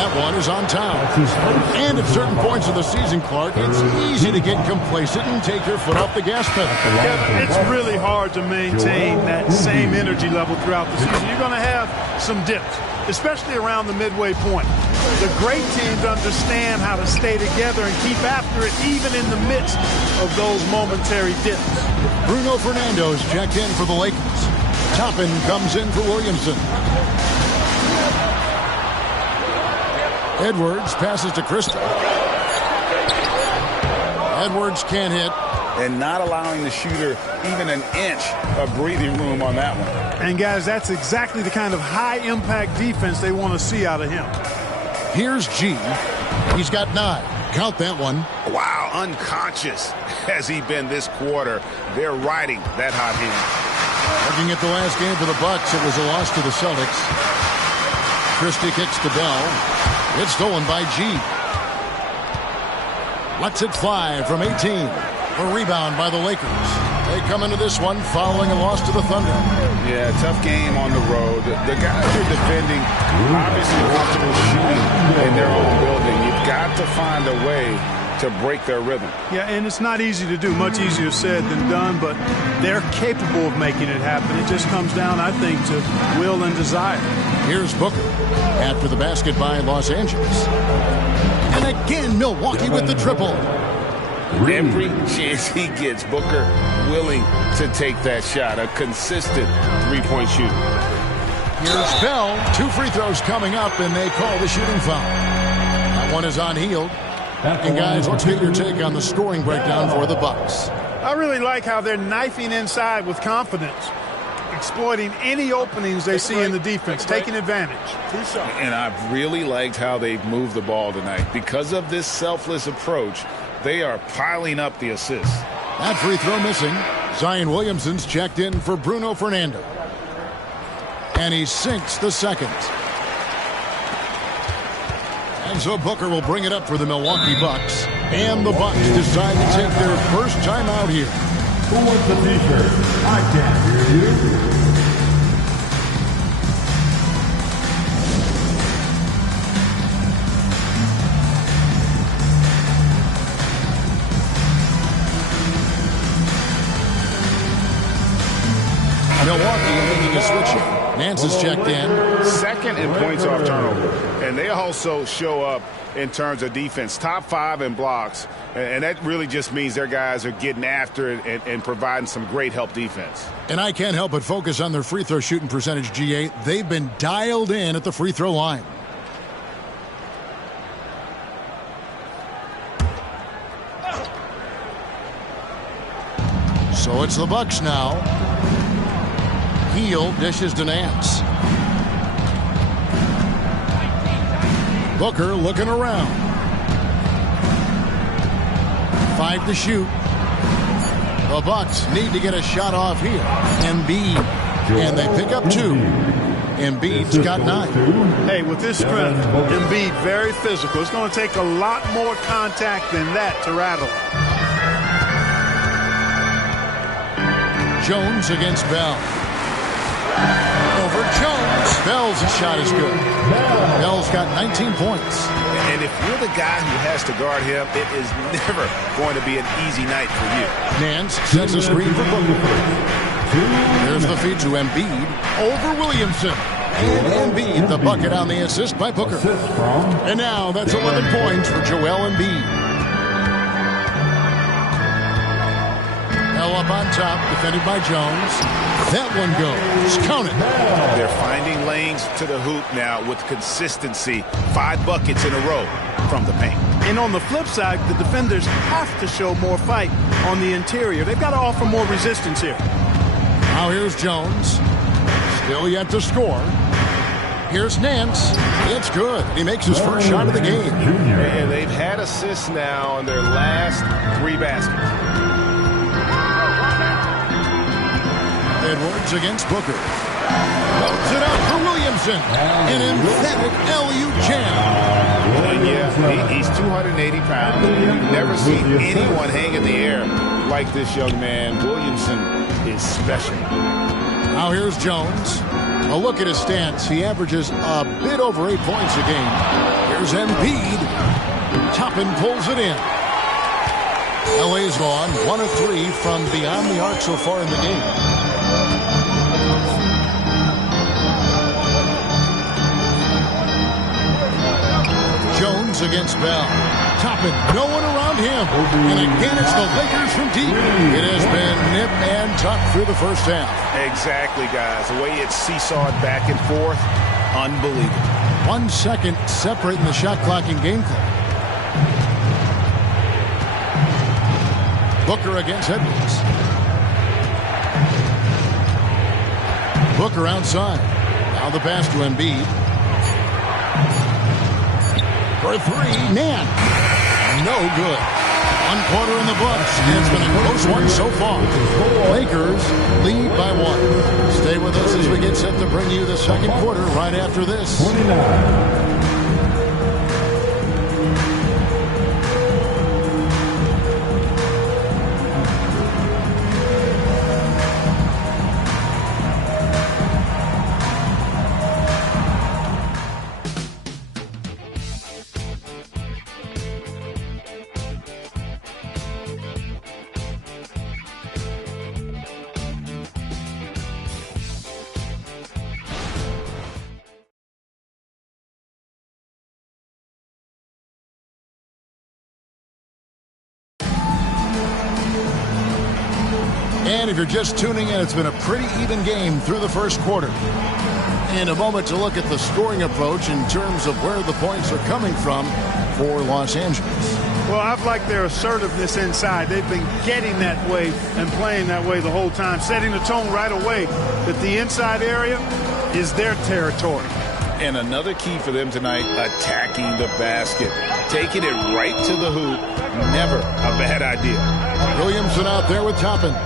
That one is on Towns. And at certain points of the season, Clark, it's easy to get complacent and take your foot off the gas pedal. Yeah, it's really hard to maintain that same energy level throughout the season. You're going to have some dips, especially around the midway point. The great teams understand how to stay together and keep after it, even in the midst of those momentary dips. Bruno Fernando's checked in for the Lakers. Toppin comes in for Williamson. Edwards passes to Christie. Edwards can't hit. And not allowing the shooter even an inch of breathing room on that one. And, guys, that's exactly the kind of high-impact defense they want to see out of him. Here's G. He's got 9. Count that one. Wow, unconscious has he been this quarter. They're riding that hot hand. Looking at the last game for the Bucks, it was a loss to the Celtics. Christie kicks to Bell. It's stolen by G. Lets it fly from 18. A rebound by the Lakers. They come into this one following a loss to the Thunder. Yeah, tough game on the road. The guys are defending, obviously comfortable shooting in their own building. You've got to find a way to break their rhythm. Yeah, and it's not easy to do. Much easier said than done, but they're capable of making it happen. It just comes down, I think, to will and desire. Here's Booker after the basket by Los Angeles. And again, Milwaukee with the triple. Every chance he gets, Booker willing to take that shot. A consistent three-point shooter. Here's Bell. 2 free throws coming up, and they call the shooting foul. That one is on Hield. And guys, let's get your take on the scoring breakdown for the Bucks. I really like how they're knifing inside with confidence, exploiting any openings they see in the defense, taking advantage. And I've really liked how they've moved the ball tonight. Because of this selfless approach, they are piling up the assists. That free throw missing. Zion Williamson's checked in for Bruno Fernando. And he sinks the second. And so Booker will bring it up for the Milwaukee Bucks. And the Bucks decide to take their first time out here. Who wants the t-shirt? I can't hear you. Milwaukee making a switch here. Nance is checked in. Second in points off turnover. And they also show up in terms of defense. Top 5 in blocks. And that really just means their guys are getting after it and providing some great help defense. And I can't help but focus on their free throw shooting percentage, G8. They've been dialed in at the free throw line. So it's the Bucks now. Hield dishes to Nance. Booker looking around. 5 to shoot. The Bucks need to get a shot off here. Embiid. And they pick up 2. Embiid's got 9. Hey, with this strength, Embiid very physical. It's going to take a lot more contact than that to rattle him. Jones against Bell. Over Jones. Bell's shot is good. Bell's got 19 points. And if you're the guy who has to guard him, it is never going to be an easy night for you. Nance sets a screen for Booker. There's the feed to Embiid. Over Williamson. And Embiid, the bucket on the assist by Booker. And now that's 11 points for Joel Embiid. Bell up on top, defended by Jones. That one goes. Count it. They're finding lanes to the hoop now with consistency. 5 buckets in a row from the paint. And on the flip side, the defenders have to show more fight on the interior. They've got to offer more resistance here. Now here's Jones. Still yet to score. Here's Nance. It's good. He makes his first shot of the game. And they've had assists now on their last 3 baskets. Edwards against Booker. Belts it out for Williamson. An emphatic LU jam. Yeah, he's 280 pounds. You've never seen anyone hang in the air like this young man. Williamson is special. Now here's Jones. A look at his stats. He averages a bit over 8 points a game. Here's Embiid. Toppin pulls it in. LA's gone 1 of 3 from beyond the arc so far in the game. Jones against Bell. Toppin, no one around him. And again, it's the Lakers from deep. It has been nip and tuck through the first half. Exactly, guys. The way it's seesawed back and forth, unbelievable. 1 second separating the shot clock and game clock. Booker against Edwards. Booker outside. Now the pass to Embiid. For 3, Nan. No good. 1 quarter in the books. It's been a close one so far. Lakers lead by 1. Stay with us as we get set to bring you the second quarter right after this. 29. And if you're just tuning in, it's been a pretty even game through the first quarter. In a moment to look at the scoring approach in terms of where the points are coming from for Los Angeles. Well, I've liked their assertiveness inside. They've been getting that way and playing that way the whole time, setting the tone right away that the inside area is their territory. And another key for them tonight, attacking the basket. Taking it right to the hoop, never a bad idea. Williamson out there with Toppin.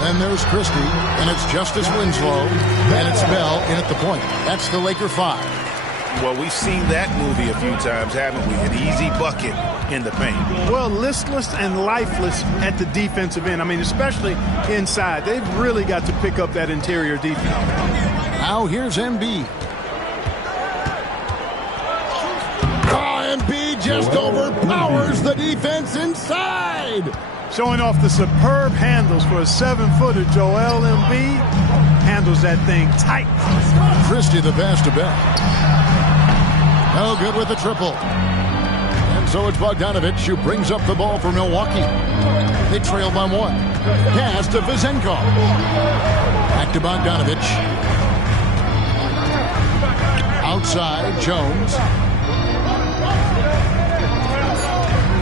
And there's Christie, and it's Justice Winslow, and it's Bell in at the point. That's the Laker 5. Well, we've seen that movie a few times, haven't we? An easy bucket in the paint. Well, listless and lifeless at the defensive end. I mean, especially inside. They've really got to pick up that interior defense. Now here's Embiid. Embiid just overpowers the defense inside. Showing off the superb handles for a 7-footer. Joel Embiid handles that thing tight. Christie the pass to Bell. No good with the triple. And so it's Bogdanovich who brings up the ball for Milwaukee. They trail by 1. Pass to Vezenkov. Back to Bogdanovich. Outside, Jones.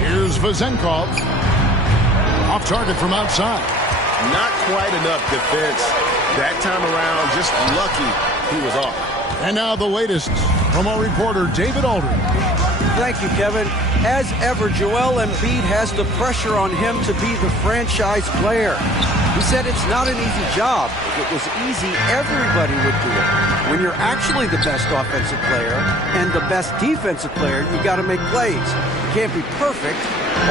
Here's Vezenkov. Off target from outside. Not quite enough defense that time around. Just lucky he was off. And now the latest from our reporter, David Aldridge. Thank you, Kevin. As ever, Joel Embiid has the pressure on him to be the franchise player. He said it's not an easy job. If it was easy, everybody would do it. When you're actually the best offensive player and the best defensive player, you got to make plays. You can't be perfect.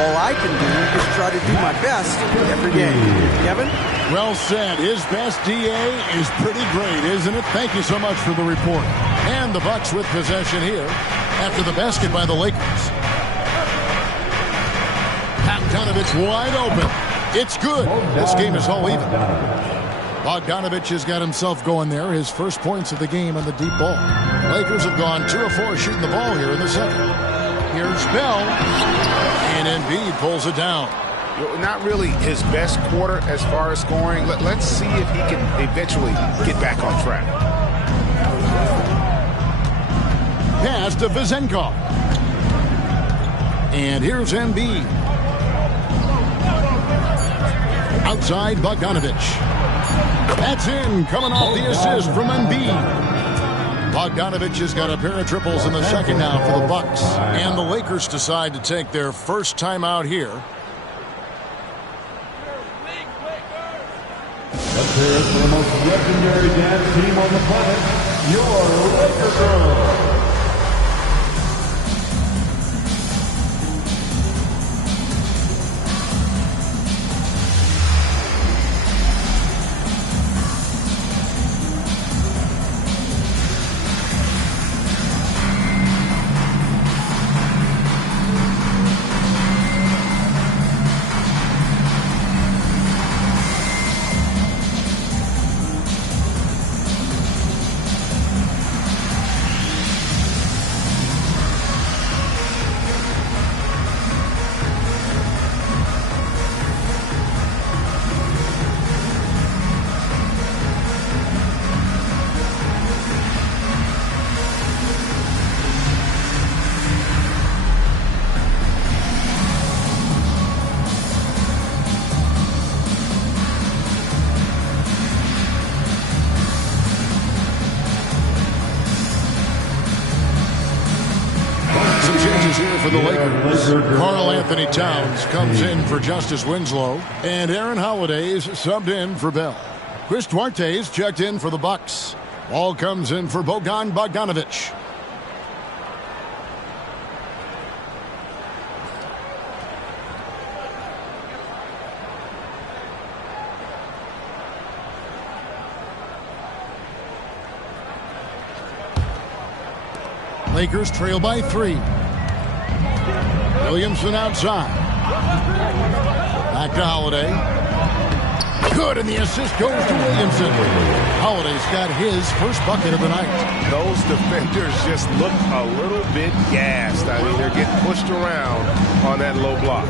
All I can do is try to do my best every game. Kevin? Well said. His best DA is pretty great, isn't it? Thank you so much for the report. And the Bucks with possession here after the basket by the Lakers. Bogdanovich wide open. It's good. This game is all even. Bogdanovich has got himself going there. His first points of the game on the deep ball. Lakers have gone 2 of 4 shooting the ball here in the second. Here's Bell. And Embiid pulls it down. Not really his best quarter as far as scoring. Let's see if he can eventually get back on track. Pass to Vezenkov. And here's Embiid. Outside Bogdanovich. That's in, coming off the assist from Embiid. Bogdanovich has got a pair of triples in the second now for the Bucks. And the Lakers decide to take their first timeout here. Let's hear it for the most legendary dance team on the planet, your Laker Girls. Here for the Lakers. Karl Anthony Towns comes in for Justice Winslow, and Aaron Holiday's subbed in for Bell. Chris Duarte's checked in for the Bucks. Ball comes in for Bojan Bogdanovich. Lakers trail by 3. Williamson outside. Back to Holiday. Good, and the assist goes to Williamson. Holiday's got his first bucket of the night. Those defenders just look a little bit gassed. I mean, they're getting pushed around on that low block.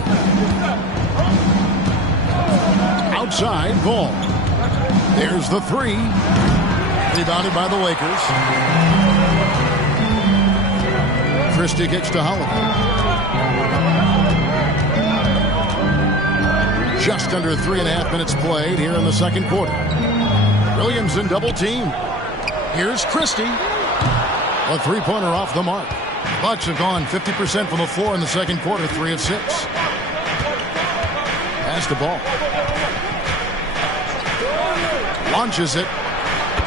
Outside, Ball. There's the three. Rebounded by the Lakers. Christie kicks to Holiday. Just under 3.5 minutes played here in the second quarter. Williams in double team. Here's Christie. A three-pointer off the mark. Bucks have gone 50% from the floor in the second quarter, 3 of 6. Has the ball. Launches it.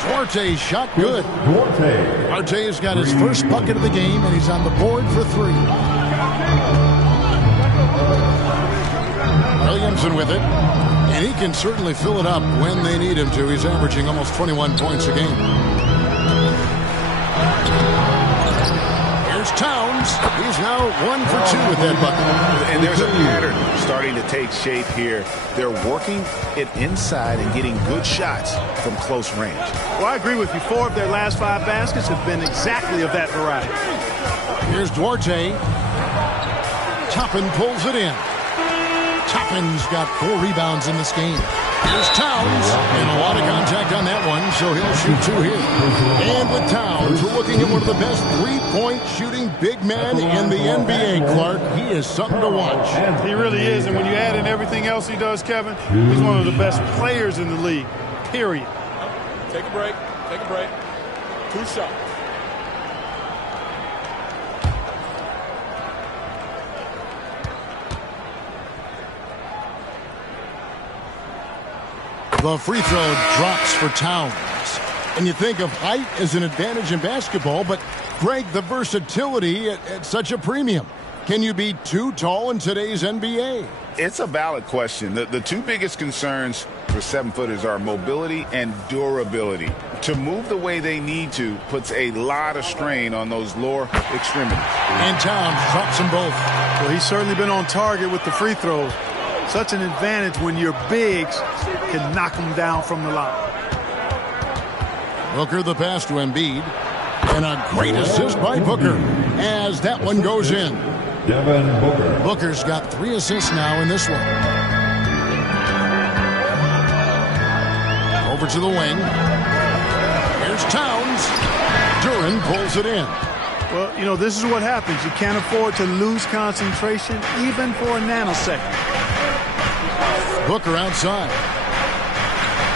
Duarte shot good. Duarte's got his first bucket of the game, and he's on the board for 3. Williamson with it, and he can certainly fill it up when they need him to. He's averaging almost 21 points a game. Here's Towns. He's now 1 for 2 with that bucket. And there's a pattern starting to take shape here. They're working it inside and getting good shots from close range. Well, I agree with you. 4 of their last 5 baskets have been exactly of that variety. Here's Duarte. Toppin pulls it in. Toppin's got 4 rebounds in this game. Here's Towns, and a lot of contact on that one, so he'll shoot 2 here. And with Towns, we're looking at one of the best three-point shooting big men in the NBA, Clark. He is something to watch. He really is, and when you add in everything else he does, Kevin, he's one of the best players in the league, period. Take a break. Take a break. 2 shots. The free throw drops for Towns. And you think of height as an advantage in basketball, but, Greg, the versatility at such a premium. Can you be too tall in today's NBA? It's a valid question. The 2 biggest concerns for 7-footers are mobility and durability. To move the way they need to puts a lot of strain on those lower extremities. And Towns drops them both. Well, he's certainly been on target with the free throws. Such an advantage when your bigs can knock them down from the line. Booker the pass to Embiid. And a great assist by Booker as that one goes in. Devin Booker. Booker's got 3 assists now in this one. Over to the wing. Here's Towns. Duran pulls it in. Well, you know, this is what happens. You can't afford to lose concentration even for a nanosecond. Booker outside.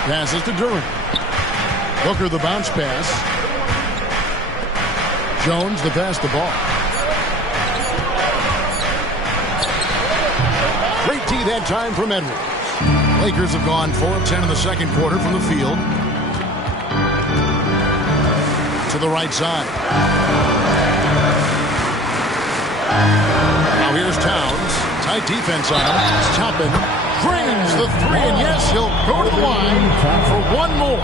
Passes to Duran. Booker the bounce pass. Jones to pass the ball. Great D that time from Edwards. Lakers have gone 4 of 10 in the second quarter from the field. To the right side. Now here's Towns. Tight defense on him. Toppin brings the 3, and yes, he'll go to the line for 1 more.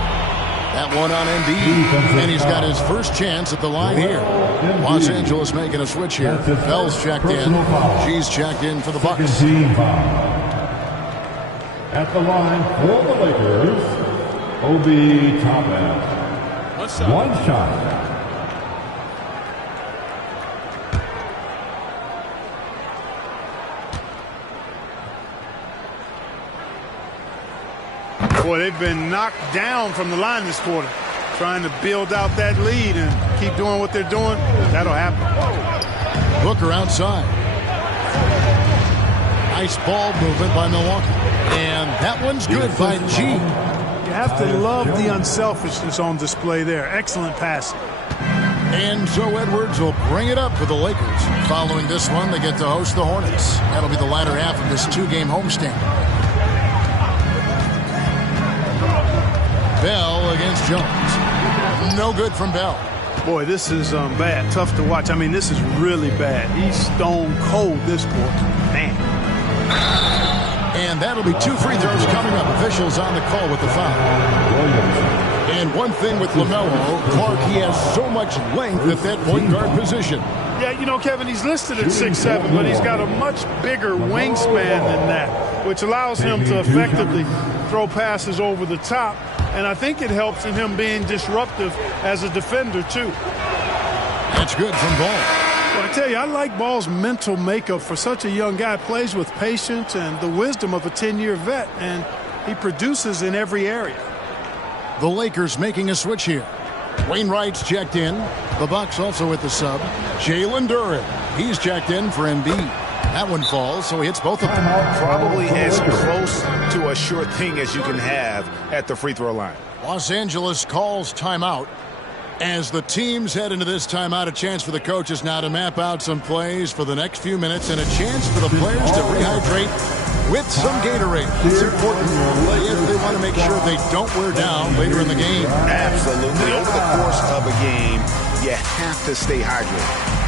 That one on Embiid, and he's got his first chance at the line here. Los Angeles making a switch here. Bell's checked in. She's checked in for the Bucks. At the line for the Lakers, Obi Toppin. 1 shot. Boy, they've been knocked down from the line this quarter. Trying to build out that lead and keep doing what they're doing. That'll happen. Booker outside. Nice ball movement by Milwaukee. And that one's good by G. You have to love the unselfishness on display there. Excellent passing. And so Edwards will bring it up for the Lakers. Following this one, they get to host the Hornets. That'll be the latter half of this 2-game homestand. Bell against Jones. No good from Bell. Boy, this is bad. Tough to watch. I mean, this is really bad. He's stone cold this quarter. Man. And that'll be 2 free throws coming up. Officials on the call with the foul. And one thing with LaMelo, Clark, he has so much length at that point guard position. Yeah, you know, Kevin, he's listed at 6'7", but he's got a much bigger wingspan than that, which allows him to effectively throw passes over the top. And I think it helps in him being disruptive as a defender, too. That's good from Ball. Well, I tell you, I like Ball's mental makeup for such a young guy. Plays with patience and the wisdom of a 10-year vet, and he produces in every area. The Lakers making a switch here. Wainwright's checked in. The Bucks also with the sub. Jalen Duren. He's checked in for Embiid. That one falls, so he hits both of them. Probably as close to a sure thing as you can have at the free throw line. Los Angeles calls timeout. As the teams head into this timeout, a chance for the coaches now to map out some plays for the next few minutes and a chance for the players to rehydrate with some Gatorade. It's important if they want to make sure they don't wear down later in the game. Absolutely. Over the course of a game, you have to stay hydrated.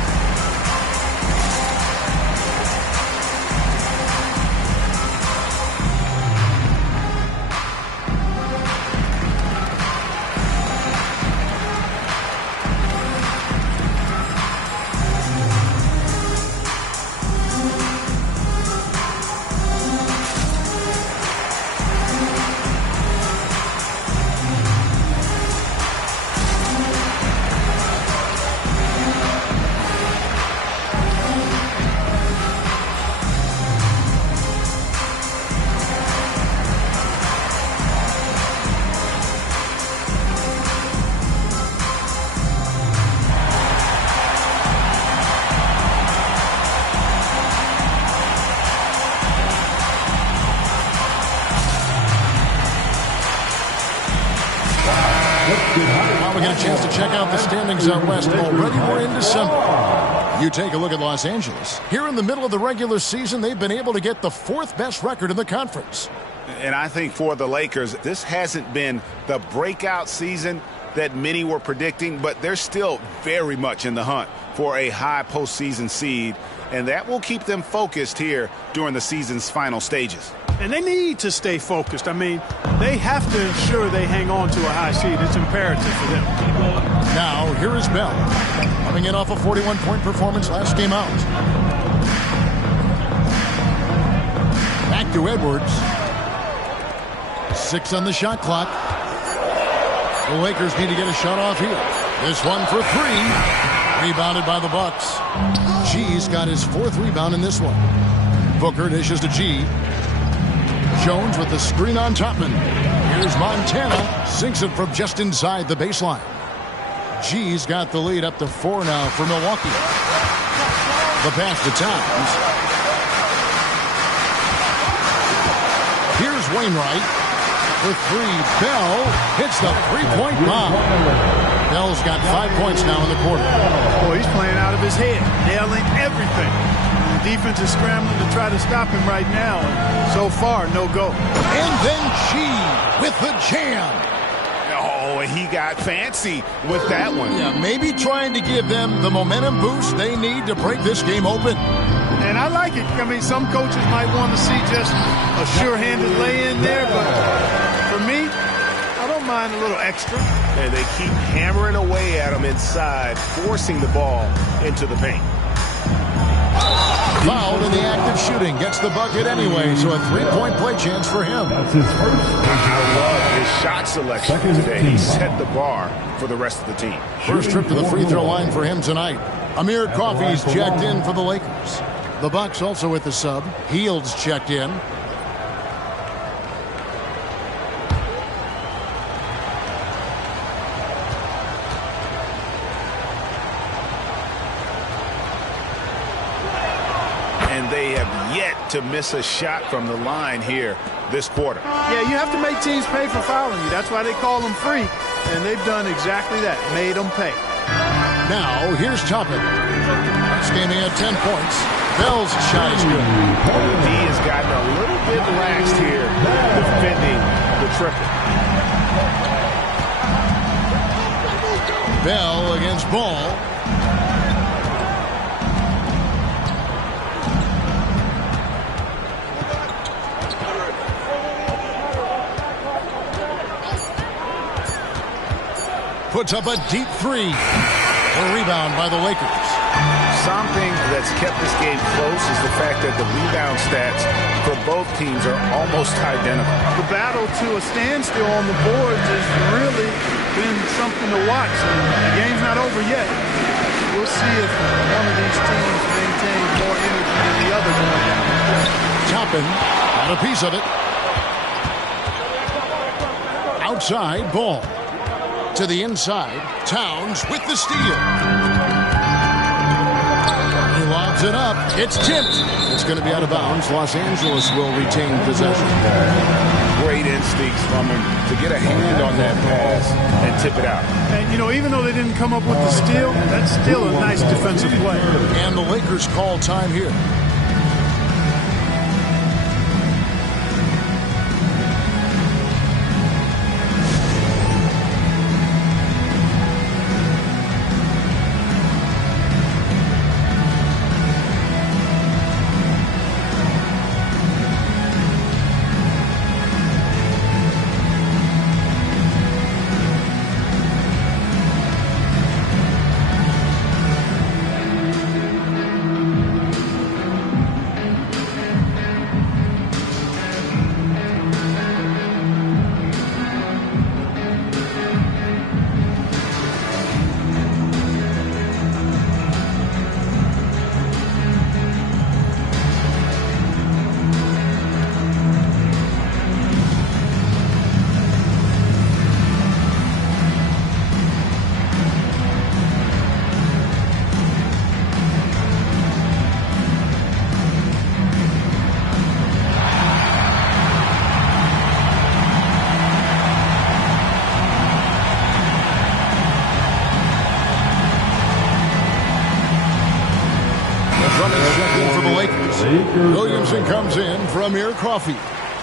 Now we get a chance to check out the standings out west. Already we're in December. You take a look at Los Angeles. Here in the middle of the regular season, they've been able to get the 4th best record in the conference. And I think for the Lakers, this hasn't been the breakout season that many were predicting, but they're still very much in the hunt for a high postseason seed, and that will keep them focused here during the season's final stages. And they need to stay focused. I mean, they have to ensure they hang on to a high seed. It's imperative for them. Now, here is Bell, coming in off a 41-point performance last game out. Back to Edwards. 6 on the shot clock. The Lakers need to get a shot off here. This one for 3. Rebounded by the Bucks. G's got his 4th rebound in this one. Booker dishes to G. Jones with the screen on Topman. Here's Montana. Sinks it from just inside the baseline. G's got the lead up to 4 now for Milwaukee. The pass to Towns. Here's Wainwright. For 3, Bell hits the 3-point bomb. Bell's got 5 points now in the quarter. Boy, he's playing out of his head, nailing everything. The defense is scrambling to try to stop him right now, and so far, no go. And then G with the jam. Oh, and he got fancy with that one. Yeah, maybe trying to give them the momentum boost they need to break this game open. And I like it. I mean, some coaches might want to see just a sure-handed lay-in there, but for me, I don't mind a little extra. And they keep hammering away at him inside, forcing the ball into the paint. Fouled in the act of shooting. Gets the bucket anyway, so a 3-point play chance for him. That's his first. I love his shot selection today. He set the bar for the rest of the team. First trip to the free throw line for him tonight. Amir Coffey's checked in for the Lakers. The Bucks also with the sub. Heald's checked in. And they have yet to miss a shot from the line here this quarter. Yeah, you have to make teams pay for fouling you. That's why they call them free. And they've done exactly that, made them pay. Now, here's Toppin. This game he had 10 points. Bell's shot is good. He has gotten a little bit laxed here defending the triple. Bell against Ball. Puts up a deep 3. A rebound by the Lakers. Something that's kept this game close is the fact that the rebound stats for both teams are almost identical. The battle to a standstill on the boards has really been something to watch. And the game's not over yet. We'll see if one of these teams maintains more energy than the other going down the court. Toppin got a piece of it. side, ball. To the inside, Towns with the steal. He lobs it up. It's tipped. It's going to be out of bounds. Los Angeles will retain possession. Great instincts from him to get a hand on that pass and tip it out. And, you know, even though they didn't come up with the steal, that's still a nice defensive play. And the Lakers call time here. Williamson comes in for Amir Coffey.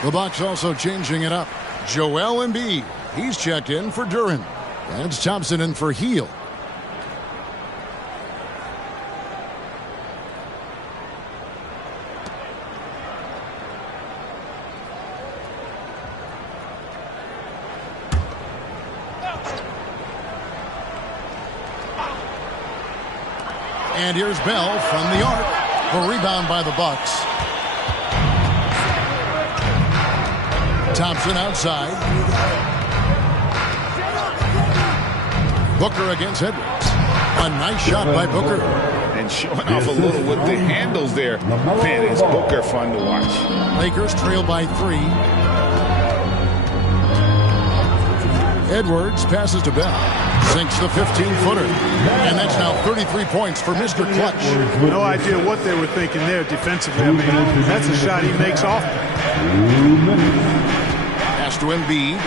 The Bucks also changing it up. Joel Embiid. He's checked in for Duran. That's Thompson in for Heel. And here's Bell from the arc. A rebound by the Bucks. Thompson outside. Booker against Edwards. A nice shot by Booker. And showing off a little with the handles there. Man, is Booker fun to watch. Lakers trail by 3. Edwards passes to Bell. Sinks the 15-footer. And that's now 33 points for Mr. Clutch. No idea what they were thinking there defensively. I mean, that's a shot he makes often. Pass to Embiid.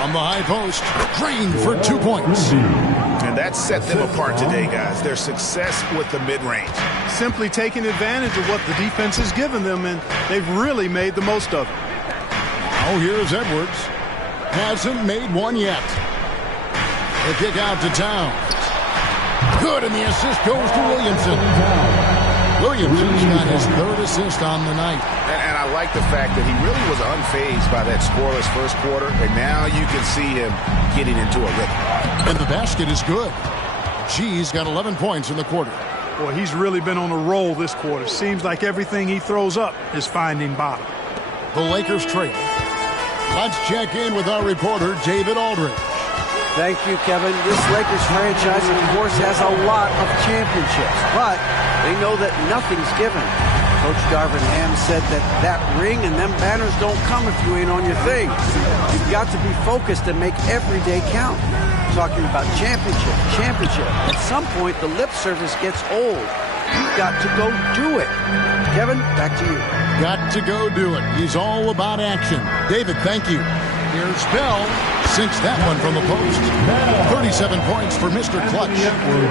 From the high post. Green for 2 points. And that set them apart today, guys. Their success with the mid-range. Simply taking advantage of what the defense has given them, and they've really made the most of it. Oh, here's Edwards. Hasn't made one yet. The kick out to Towns. Good, and the assist goes to Williamson. Williamson's got his 3rd assist on the night. And I like the fact that he really was unfazed by that scoreless first quarter, and now you can see him getting into a rhythm. And the basket is good. G's got 11 points in the quarter. Boy, he's really been on a roll this quarter. Seems like everything he throws up is finding bottom. The Lakers trail. Let's check in with our reporter, David Aldridge. Thank you, Kevin. This Lakers franchise, of course, has a lot of championships, but they know that nothing's given. Coach Darvin Ham said that ring and them banners don't come if you ain't on your thing. You've got to be focused and make every day count. Talking about championship. At some point, the lip service gets old. You've got to go do it. Kevin, back to you. Got to go do it. He's all about action. David, thank you. Here's Bell. Sinks that one from the post. 37 points for Mr. Clutch.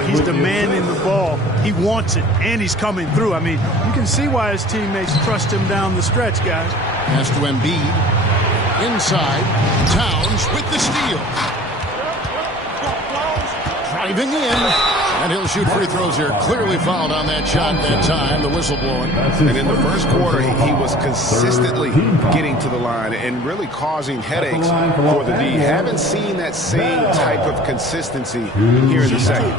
He's demanding the ball. He wants it, and he's coming through. I mean, you can see why his teammates trust him down the stretch, guys. Pass to Embiid. Inside. Towns with the steal. Driving in. And he'll shoot free throws here. Clearly fouled on that shot that time. The whistle blowing. And in the first quarter, he was consistently getting to the line and really causing headaches for the D. Haven't seen that same type of consistency here in the second.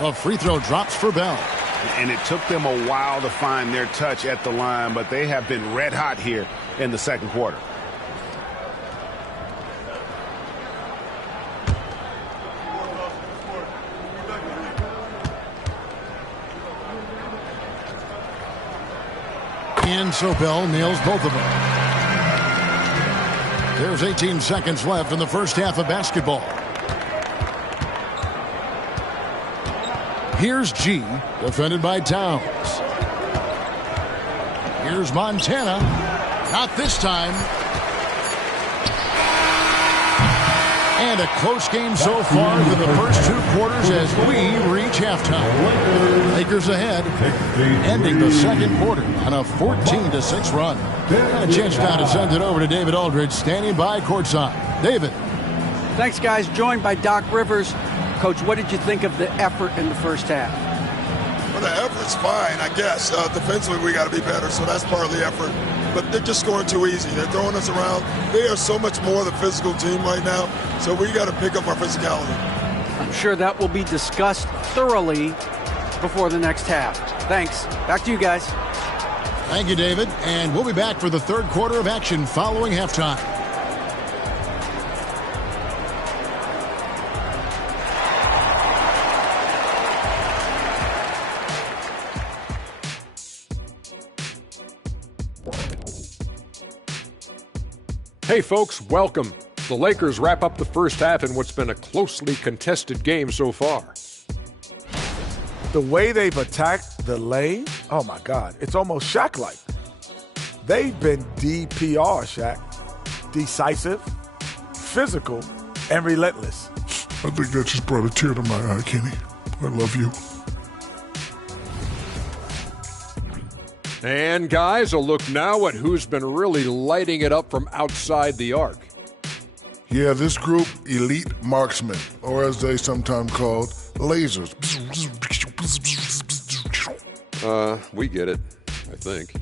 A free throw drops for Bell. And it took them a while to find their touch at the line, but they have been red hot here in the second quarter. And so Bell nails both of them. There's 18 seconds left in the first half of basketball. Here's G, defended by Towns. Here's Montana. Not this time. And a close game so far through the first 2 quarters as we reach halftime. Lakers ahead, ending the second quarter on a 14-6 run. And a chance now to send it over to David Aldridge, standing by courtside. David. Thanks, guys. Joined by Doc Rivers. Coach, what did you think of the effort in the first half? Well, the effort's fine, I guess. Defensively, we got to be better, so that's part of the effort. But they're just scoring too easy. They're throwing us around. They are so much more the physical team right now, so we got to pick up our physicality. I'm sure that will be discussed thoroughly before the next half. Thanks. Back to you guys. Thank you, David. And we'll be back for the third quarter of action following halftime. Hey folks, welcome. The Lakers wrap up the first half in what's been a closely contested game so far. The way they've attacked the lane, oh my God, it's almost Shaq-like. They've been DPR, Shaq. Decisive, physical, and relentless. I think that just brought a tear to my eye, Kenny. I love you. And guys, a look now at who's been really lighting it up from outside the arc. Yeah, this group, elite marksmen, or as they sometimes called, lasers. We get it, I think.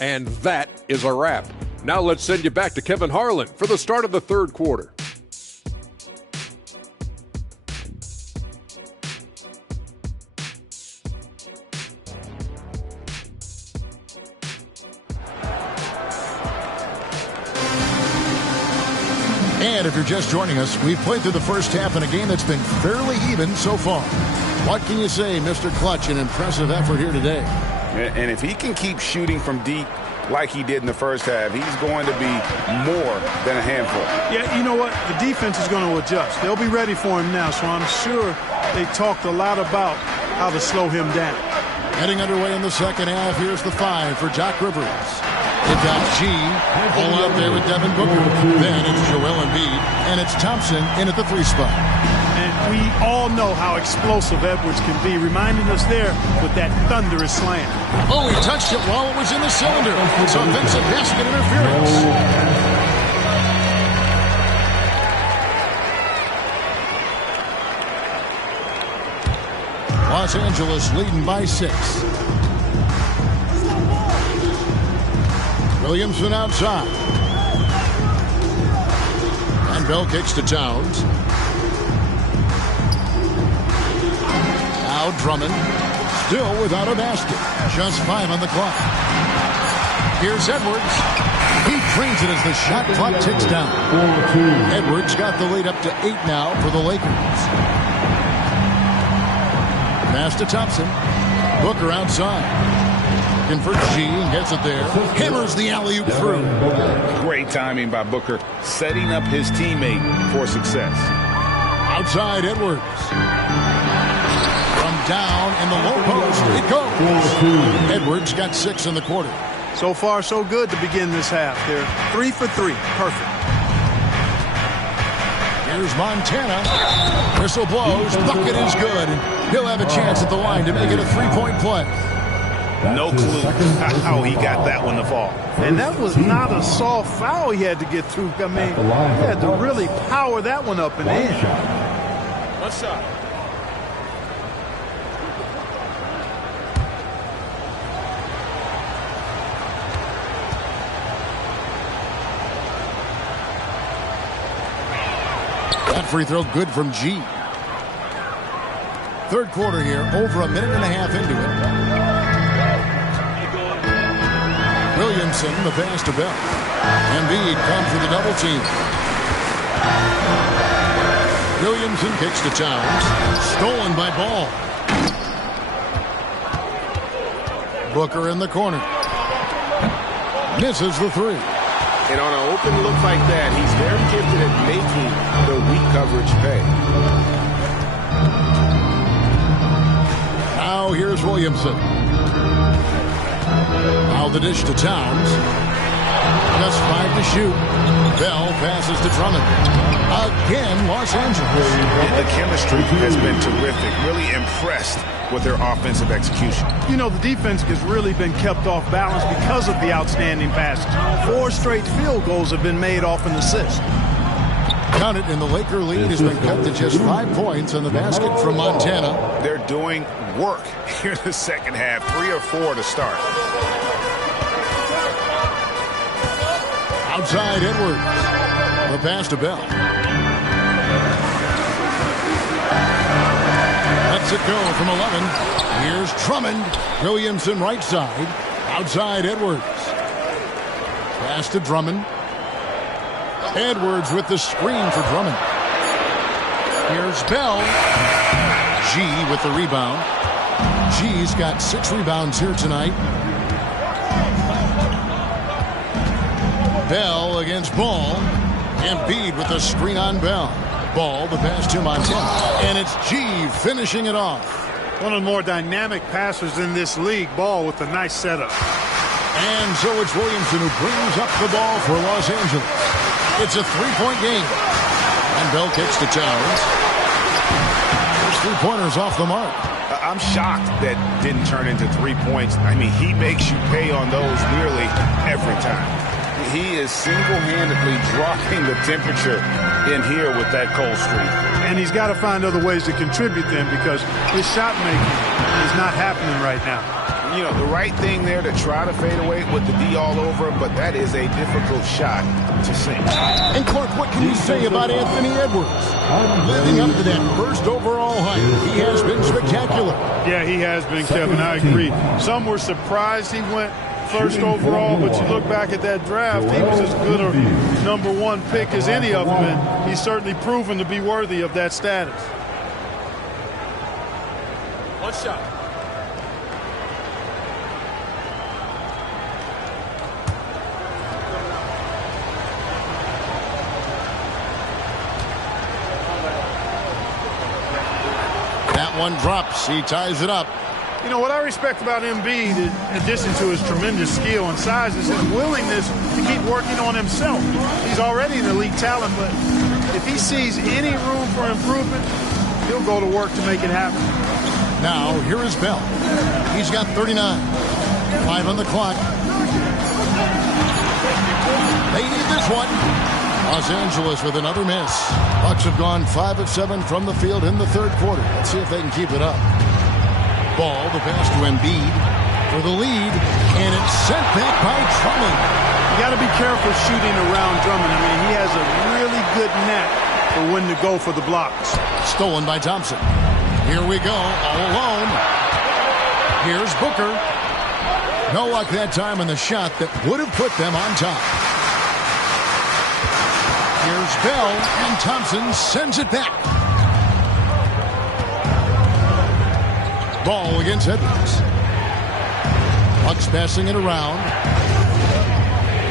And that is a wrap. Now let's send you back to Kevin Harlan for the start of the third quarter. And if you're just joining us, we've played through the first half in a game that's been fairly even so far. What can you say, Mr. Clutch? An impressive effort here today. And if he can keep shooting from deep like he did in the first half, he's going to be more than a handful. Yeah, you know what? The defense is going to adjust. They'll be ready for him now, so I'm sure they talked a lot about how to slow him down. Getting underway in the second half, here's the 5 for Doc Rivers. They've got G, all out there with Devin Booker. Then it's Joel Embiid, and it's Thompson in at the 3 spot. And we all know how explosive Edwards can be, reminding us there with that thunderous slam. Oh, he touched it while it was in the cylinder. It's offensive basket interference. Los Angeles leading by 6. Williamson outside. And Bell kicks to Towns. Now Drummond, still without a basket. Just 5 on the clock. Here's Edwards. He drains it as the shot clock ticks down. Edwards got the lead up to 8 now for the Lakers. Pass to Thompson. Booker outside. Looking for G, gets it there. Hammers the alley-oop through. Great timing by Booker, setting up his teammate for success. Outside Edwards. From down in the low post, it goes. Edwards got 6 in the quarter. So far, so good to begin this half. They're 3 for 3. Perfect. Here's Montana. Whistle blows. Bucket is good. He'll have a chance at the line to make it a 3-point play. No clue how he got that one to fall. And that was not a soft foul he had to get through. I mean, he had to really power that one up and in. One shot. That free throw good from G. Third quarter here, over a minute and a half into it. Williamson, the pass to Bell. Embiid comes with a double team. Williamson kicks to Towns. Stolen by Ball. Booker in the corner. Misses the three. And on an open look like that, he's very gifted at making the weak coverage pay. Now here's Williamson. Now the dish to Towns. Just 5 to shoot. Bell passes to Drummond. Again, Los Angeles. The chemistry has been terrific. Really impressed with their offensive execution. You know, the defense has really been kept off balance because of the outstanding passes. 4 straight field goals have been made off an assist. Count it, and the Laker lead has been cut to just 5 points on the basket from Montana. They're doing work here in the second half. 3 or 4 to start. Outside Edwards. The pass to Bell. Lets it go from 11. Here's Drummond. Williamson right side. Outside Edwards. Pass to Drummond. Edwards with the screen for Drummond. Here's Bell. G with the rebound. G's got 6 rebounds here tonight. Bell against Ball. Embiid with the screen on Bell. Ball, the pass to Montana. And it's G finishing it off. One of the more dynamic passers in this league. Ball with a nice setup. And so it's Williamson who brings up the ball for Los Angeles. It's a 3-point game. And Bell kicks to Towns. Those 3-pointers off the mark. I'm shocked that didn't turn into 3 points. I mean, he makes you pay on those nearly every time. He is single-handedly dropping the temperature in here with that cold streak. And he's got to find other ways to contribute then, because his shot making is not happening right now. You know, the right thing there to try to fade away with the D all over him, but that is a difficult shot to sink. And Clark, what can you say about Anthony Edwards? Living up to that first overall height, he has been spectacular. Yeah, he has been, Kevin. I agree. Some were surprised he went first overall, but you look back at that draft, he was as good a #1 pick as any of them, and he's certainly proven to be worthy of that status. One shot. That one drops. He ties it up. You know, what I respect about Embiid, in addition to his tremendous skill and size, is his willingness to keep working on himself. He's already an elite talent, but if he sees any room for improvement, he'll go to work to make it happen. Now, here is Bell. He's got 39. 5 on the clock. They need this one. Los Angeles with another miss. Bucks have gone 5 of 7 from the field in the third quarter. Let's see if they can keep it up. Ball, the pass to Embiid for the lead, and it's sent back by Drummond. You got to be careful shooting around Drummond. I mean, he has a really good knack for when to go for the blocks. Stolen by Thompson. Here we go, all alone. Here's Booker. No luck that time in the shot that would have put them on top. Here's Bell, and Thompson sends it back. Ball against Edwards. Bucks passing it around.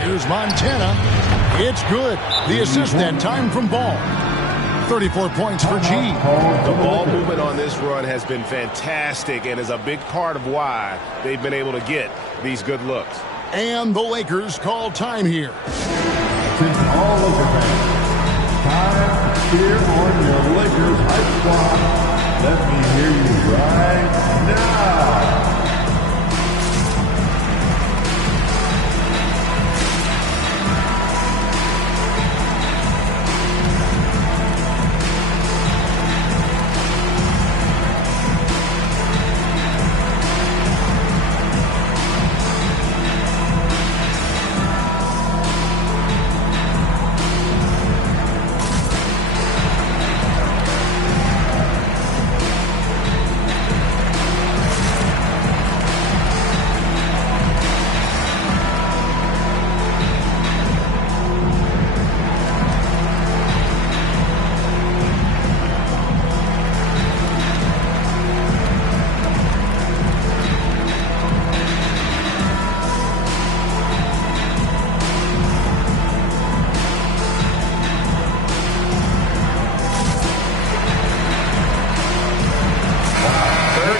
Here's Montana. It's good. The assist that time from Ball. 34 points for G. The ball movement on this run has been fantastic and is a big part of why they've been able to get these good looks. And the Lakers call time here. All Laker fans, time here on your Lakers Hype Squad. Let me hear you right now.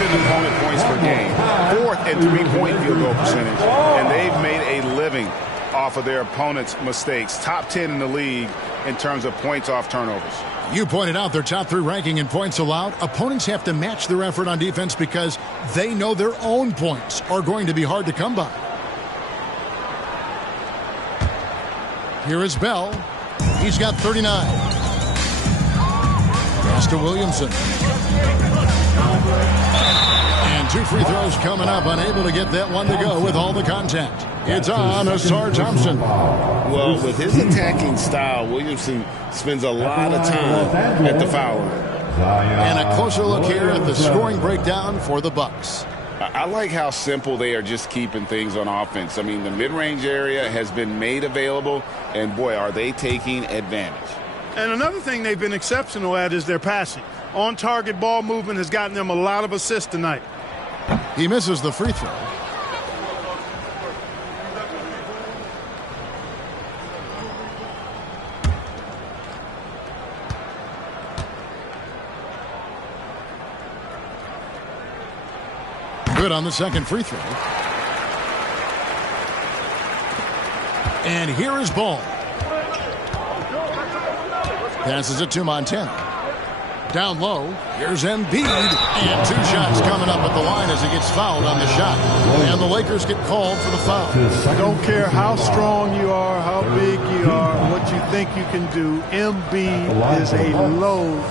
in opponent points per game, 4th in three-point field goal percentage, and they've made a living off of their opponent's mistakes. Top 10 in the league in terms of points off turnovers. You pointed out their top 3 ranking in points allowed. Opponents have to match their effort on defense because they know their own points are going to be hard to come by. Here is Bell. He's got 39. Pass to Williamson. And 2 free throws coming up. Unable to get that one to go with all the contact. It's on Asar Thompson. Well, with his attacking style, Williamson spends a lot of time at the foul line. And a closer look here at the scoring breakdown for the Bucks. I like how simple they are just keeping things on offense. I mean, the mid-range area has been made available, and boy, are they taking advantage. And another thing they've been exceptional at is their passing. On-target ball movement has gotten them a lot of assists tonight. He misses the free throw. Good on the second free throw. And here is Ball. Passes it to Montana. Down low. Here's Embiid. And 2 shots coming up at the line as he gets fouled on the shot. And the Lakers get called for the foul. I don't care how strong you are, how big you are, what you think you can do. Embiid is a load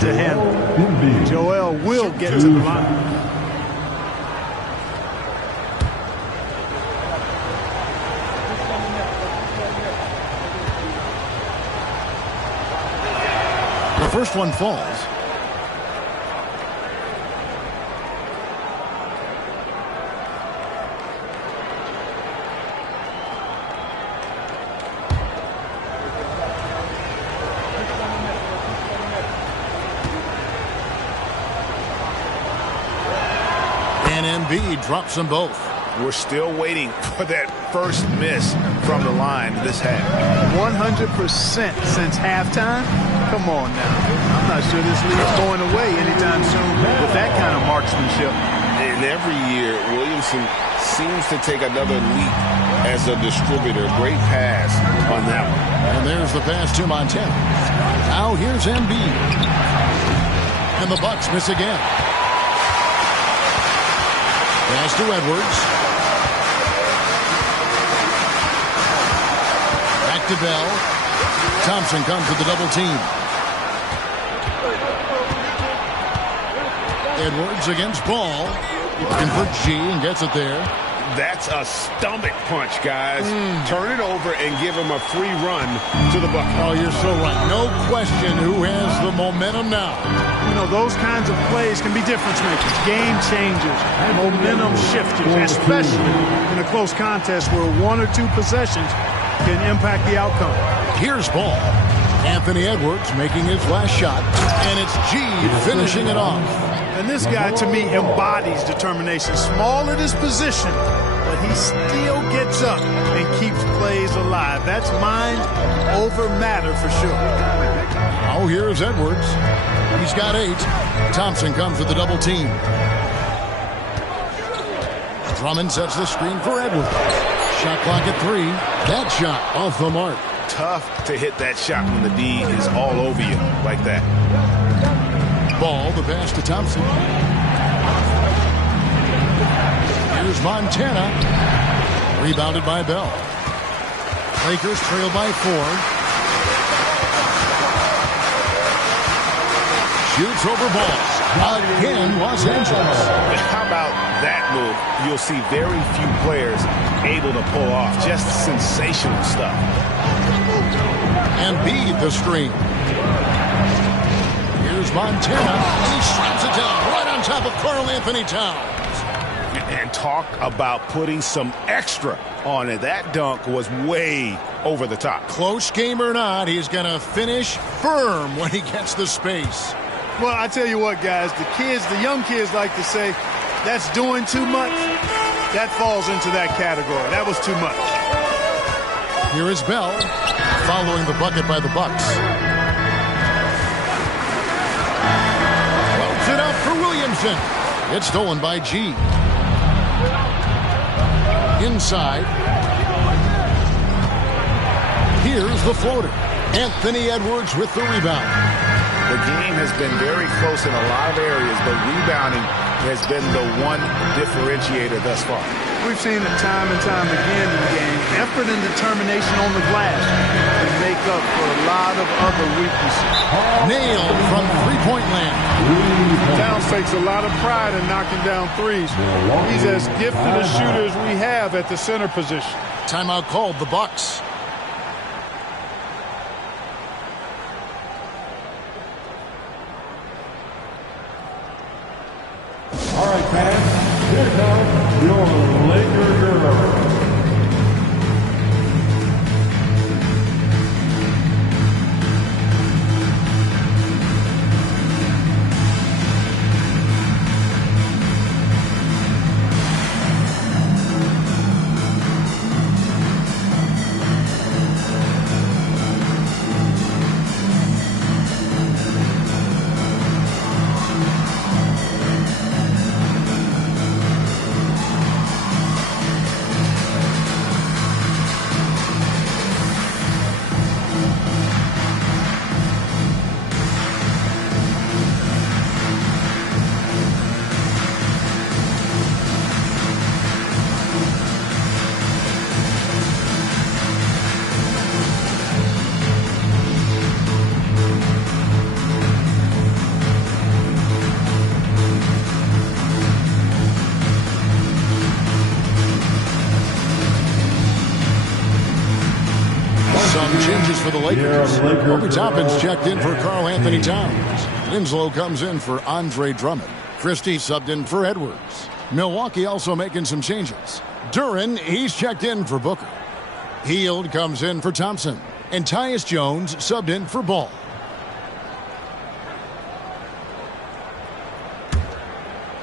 to handle. Joel will get to the line. First one falls. And Embiid drops them both. We're still waiting for that first miss from the line this half. 100% since halftime? Come on now. I'm not sure this league's going away anytime soon with that kind of marksmanship. And every year, Williamson seems to take another leap as a distributor. Great pass on that one. And there's the pass to Montana. Now here's Embiid. And the Bucks miss again. Pass to Edwards. Back to Bell. Thompson comes with the double team. Edwards against Ball. Looking for G and gets it there. That's a stomach punch, guys. Turn it over and give him a free run to the bucket. Oh, you're so right. No question who has the momentum now. You know, those kinds of plays can be difference makers, game changers, momentum shifters, especially in a close contest where 1 or 2 possessions can impact the outcome. Here's Ball. Anthony Edwards making his last shot, and it's G finishing it off. And this guy, to me, embodies determination. Small at his position, but he still gets up and keeps plays alive. That's mind over matter for sure. Oh, here's Edwards. He's got 8. Thompson comes with the double team. Drummond sets the screen for Edwards. Shot clock at 3. That shot off the mark. Tough to hit that shot when the D is all over you like that. Ball, the pass to Thompson. Here's Montana. Rebounded by Bell. Lakers trail by 4. Shoots over Ball. Again, Los Angeles. How about that move? You'll see very few players able to pull off. Just sensational stuff. Embiid the screen. Here's Montana. He slaps it down right on top of Karl Anthony Towns. And talk about putting some extra on it. That dunk was way over the top. Close game or not, he's going to finish firm when he gets the space. Well, I tell you what, guys, the young kids like to say, that's doing too much. That falls into that category. That was too much. Here is Bell, following the bucket by the Bucks. Floats it up for Williamson. It's stolen by G. Inside. Here's the floater. Anthony Edwards with the rebound. The game has been very close in a lot of areas, but rebounding has been the one differentiator thus far. We've seen it time and time again in the game. Effort and determination on the glass can make up for a lot of other weaknesses. Nailed from three-point land. Towns takes a lot of pride in knocking down threes. He's as gifted a shooter as we have at the center position. Timeout called, the Bucks. All right, fans, here comes your Laker girl. For the Lakers. Obi Toppin's checked in for Karl Anthony Towns. Winslow comes in for Andre Drummond. Christie subbed in for Edwards. Milwaukee also making some changes. Duren, he's checked in for Booker. Hield comes in for Thompson. And Tyus Jones subbed in for Ball.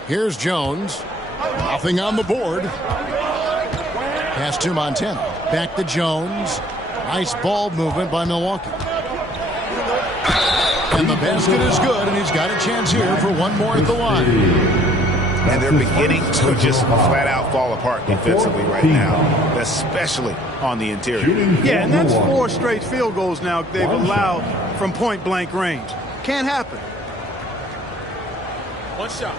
Here's Jones. Nothing on the board. Pass to Montana. Back to Jones. Nice ball movement by Milwaukee. And the basket is good, and he's got a chance here for one more at the line. And they're beginning to just flat out fall apart defensively right now, especially on the interior. Yeah, and that's 4 straight field goals now they've allowed from point-blank range. Can't happen. One shot.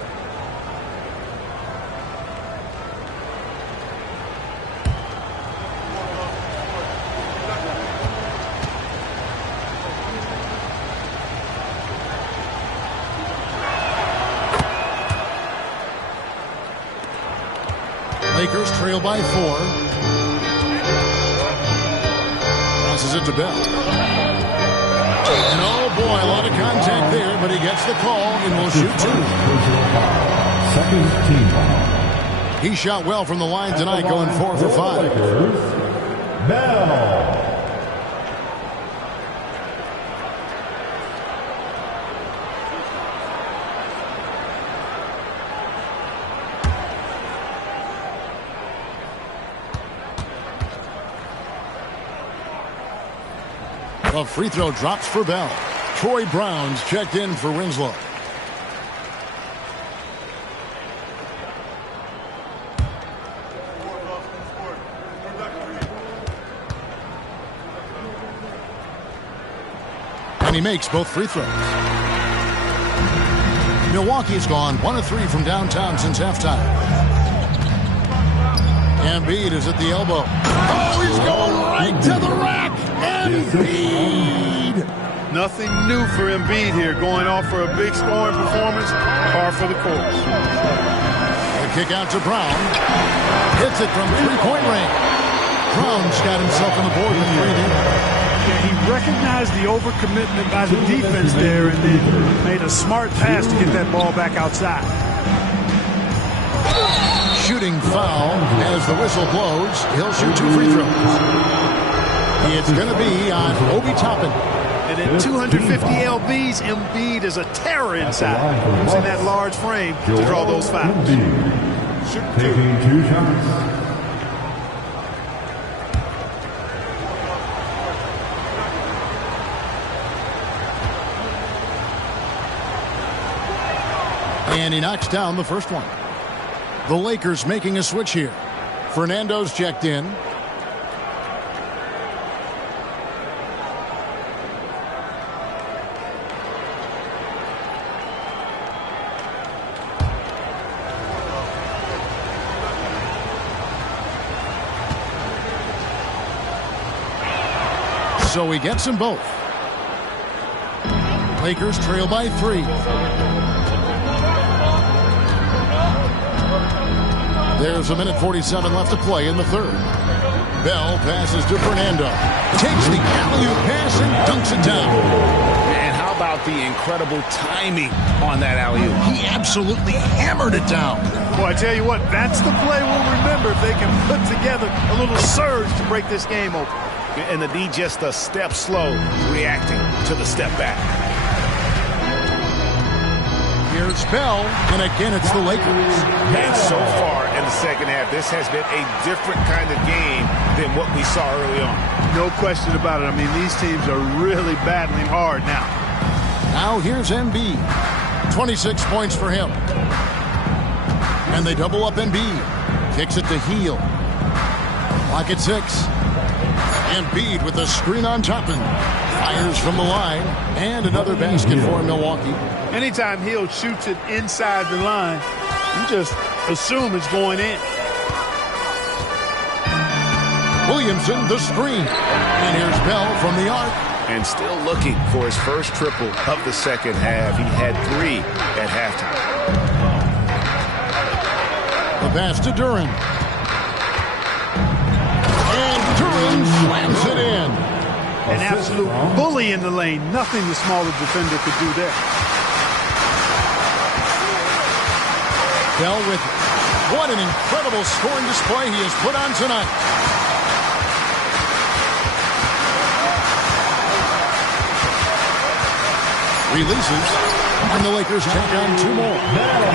Lakers trail by 4. Passes it to Bell. And oh boy, a lot of contact there, but he gets the call and will shoot 2. Second team foul. He shot well from the line tonight, going 4 for 5. Bell. A free throw drops for Bell. Troy Brown's checked in for Winslow. And he makes both free throws. Milwaukee's gone 1 of 3 from downtown since halftime. Embiid is at the elbow. Oh, he's going right to the rack. Embiid. Nothing new for Embiid here, going off for a big scoring performance, par for the course. A kick out to Brown. Hits it from three-point range. Brown's got himself on the board with 3 there. Yeah, he recognized the overcommitment by the defense there and then made a smart pass to get that ball back outside. Shooting foul as the whistle blows. He'll shoot 2 free throws. It's going to be on Obi Toppin. And at 250 lbs, Embiid is a terror inside, using that large frame to draw those fouls. Taking 2 shots. And he knocks down the first one. The Lakers making a switch here. Fernando's checked in. So he gets them both. Lakers trail by 3. There's 1:47 left to play in the third. Bell passes to Fernando. Takes the alley-oop pass and dunks it down. And how about the incredible timing on that alley-oop? He absolutely hammered it down. Well, I tell you what, that's the play we'll remember if they can put together a little surge to break this game open. And the D just a step slow, reacting to the step back. Here's Bell, and again it's the Lakers. And so far in the second half, this has been a different kind of game than what we saw early on. No question about it. I mean, these teams are really battling hard now. Now here's Embiid. 26 points for him. And they double up Embiid. Kicks it to Heel. Clock at 6. Embiid with a screen on top and fires from the line. And another basket for Milwaukee. Anytime Hill shoots it inside the line, you just assume it's going in. Williamson, the screen. And here's Bell from the arc. And still looking for his first triple of the second half. He had 3 at halftime. The pass to Duran. And Duran slams it in. An absolute bully in the lane. Nothing the smaller defender could do there. Bell with it. What an incredible scoring display he has put on tonight. Releases, and the Lakers take on 2 more.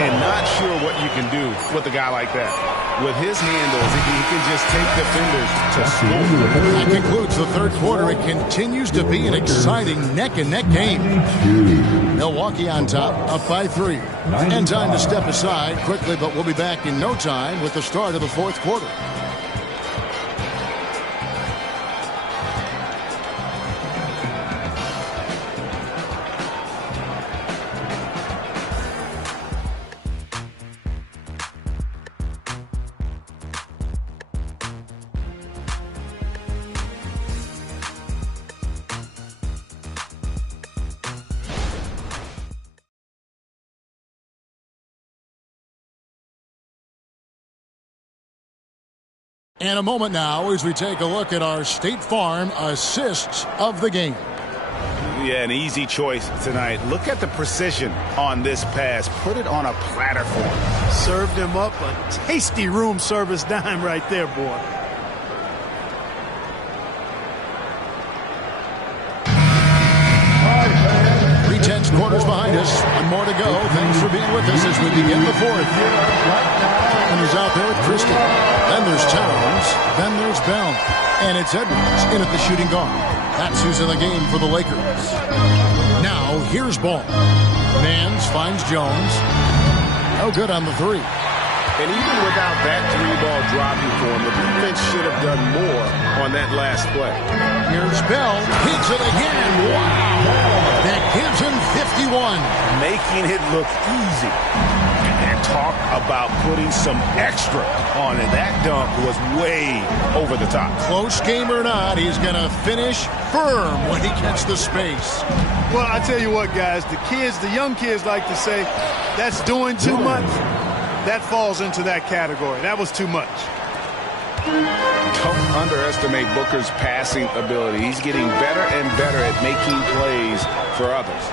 And not sure what you can do with a guy like that. With his handles, he can just take defenders to score. That concludes the third quarter. It continues to be an exciting neck-and-neck game. Milwaukee on top, up by 3. And time to step aside quickly, but we'll be back in no time with the start of the fourth quarter. And a moment now as we take a look at our State Farm assists of the game. Yeah, an easy choice tonight. Look at the precision on this pass. Put it on a platter for him. Served him up a tasty room service dime right there, boy. Tense quarters behind us. 1 more to go. Thanks for being with us as we begin the fourth. And he's out there with Christie. Then there's Towns. Then there's Bell. And it's Edwards in at the shooting guard. That's who's in the game for the Lakers. Now here's Ball. Mans finds Jones. No good on the 3. And even without that 3-ball dropping for him, the defense should have done more on that last play. Here's Bell. Hits it again. Wow. That gives him 51. Making it look easy. And talk about putting some extra on it. That dunk was way over the top. Close game or not, he's going to finish firm when he gets the space. Well, I tell you what, guys, the young kids like to say, that's doing too much. That falls into that category. That was too much. Don't underestimate Booker's passing ability. He's getting better and better at making plays for others.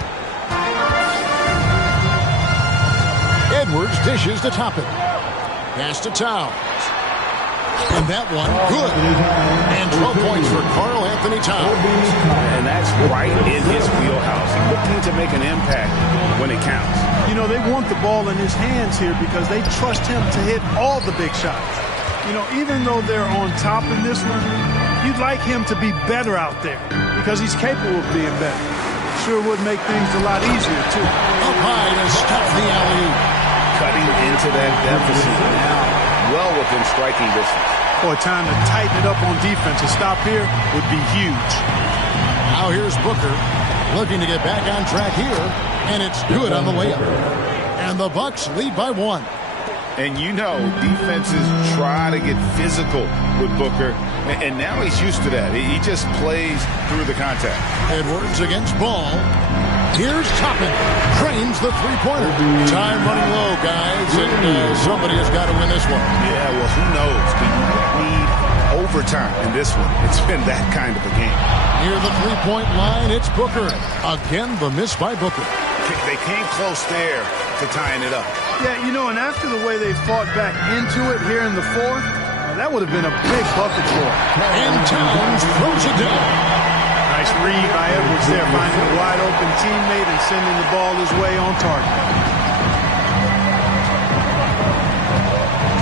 Edwards dishes to top it. Pass to Towns. And that one, good. And 12 points for Karl Anthony Towns. And that's right in his wheelhouse. Looking to make an impact when it counts. You know, they want the ball in his hands here because they trust him to hit all the big shots. You know, even though they're on top in this one, you'd like him to be better out there because he's capable of being better. sure would make things a lot easier, too. Up high to stop the alley-oop. Cutting into that deficit now, well within striking distance. Boy, time to tighten it up on defense. A stop here would be huge. Now here's Booker looking to get back on track here, and it's good on the layup. And the Bucks lead by 1. And you know, defenses try to get physical with Booker, and now he's used to that. He just plays through the contact. Edwards against Ball. Here's Toppin. Trains the three-pointer. Time running low, guys, and somebody has got to win this one. Yeah, well, who knows? We might need overtime in this one. It's been that kind of a game. Near the three-point line, it's Booker. Again, the miss by Booker. They came close there to tying it up. Yeah, you know, and after the way they fought back into it here in the fourth, that would have been a big bucket for him. And Towns throws it down. Nice read by Edwards there, finding a wide-open teammate and sending the ball his way on target.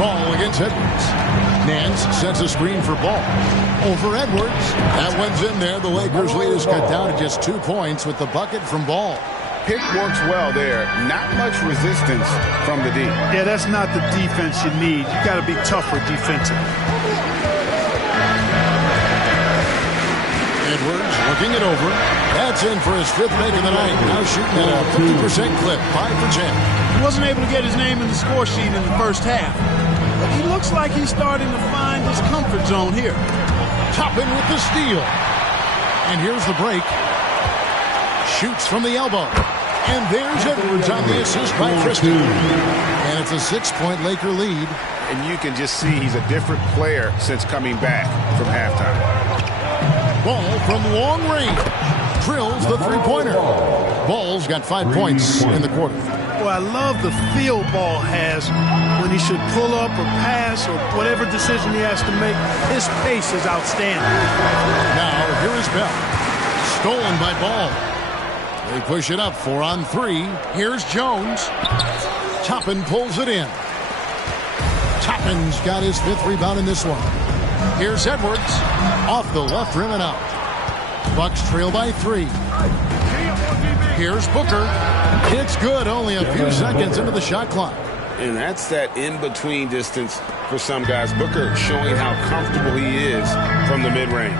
Ball against Edwards. Nance sets a screen for Ball. Over Edwards. That one's in there. The Lakers' lead is cut down to just 2 points with the bucket from Ball. Pick works well there. Not much resistance from the D. Yeah, that's not the defense you need. You got to be tougher defensively. Edwards looking it over. That's in for his 5th make of the night. Now shooting at a 50% clip. 5 for 10. He wasn't able to get his name in the score sheet in the first half. But he looks like he's starting to find his comfort zone here. Toppin with the steal. And here's the break. Shoots from the elbow. And there's Edwards on the assist by Christie. And it's a 6-point Laker lead. And you can just see he's a different player since coming back from halftime. Ball from long range. Drills the three-pointer. Ball's got 5 points in the quarter. Well, I love the feel Ball has when he should pull up or pass or whatever decision he has to make. His pace is outstanding. Now, here is Bell. Stolen by Ball. They push it up 4 on 3. Here's Jones. Toppin pulls it in. Toppin's got his 5th rebound in this one. Here's Edwards. Off the left rim and out. Bucks trail by 3. Here's Booker. It's good. Only a few seconds into the shot clock. And that's that in-between distance for some guys. Booker showing how comfortable he is from the mid-range.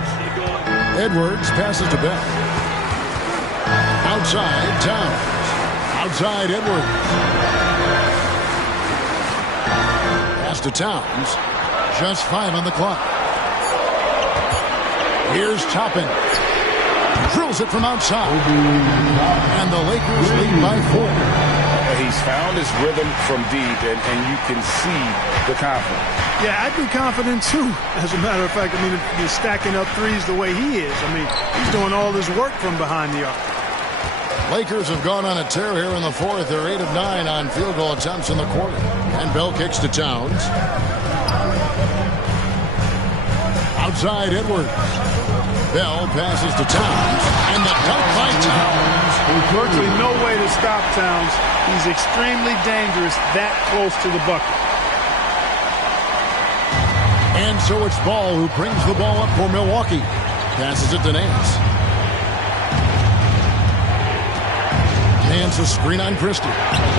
Edwards passes to Bell. Outside, Towns. Outside, Edwards. Pass to Towns. Just 5 on the clock. Here's Toppin. Drills it from outside. And the Lakers lead by 4. He's found his rhythm from deep, and you can see the confidence. Yeah, I'd be confident, too. As a matter of fact, I mean, if he's stacking up threes the way he is. I mean, he's doing all his work from behind the arc. Lakers have gone on a tear here in the fourth. They're 8 of 9 on field goal attempts in the quarter. And Bell kicks to Towns. Outside Edwards. Bell passes to Towns. And the dunk by Towns. There's virtually no way to stop Towns. He's extremely dangerous that close to the bucket. And so it's Ball who brings the ball up for Milwaukee. Passes it to Nance. Nance a screen on Christie.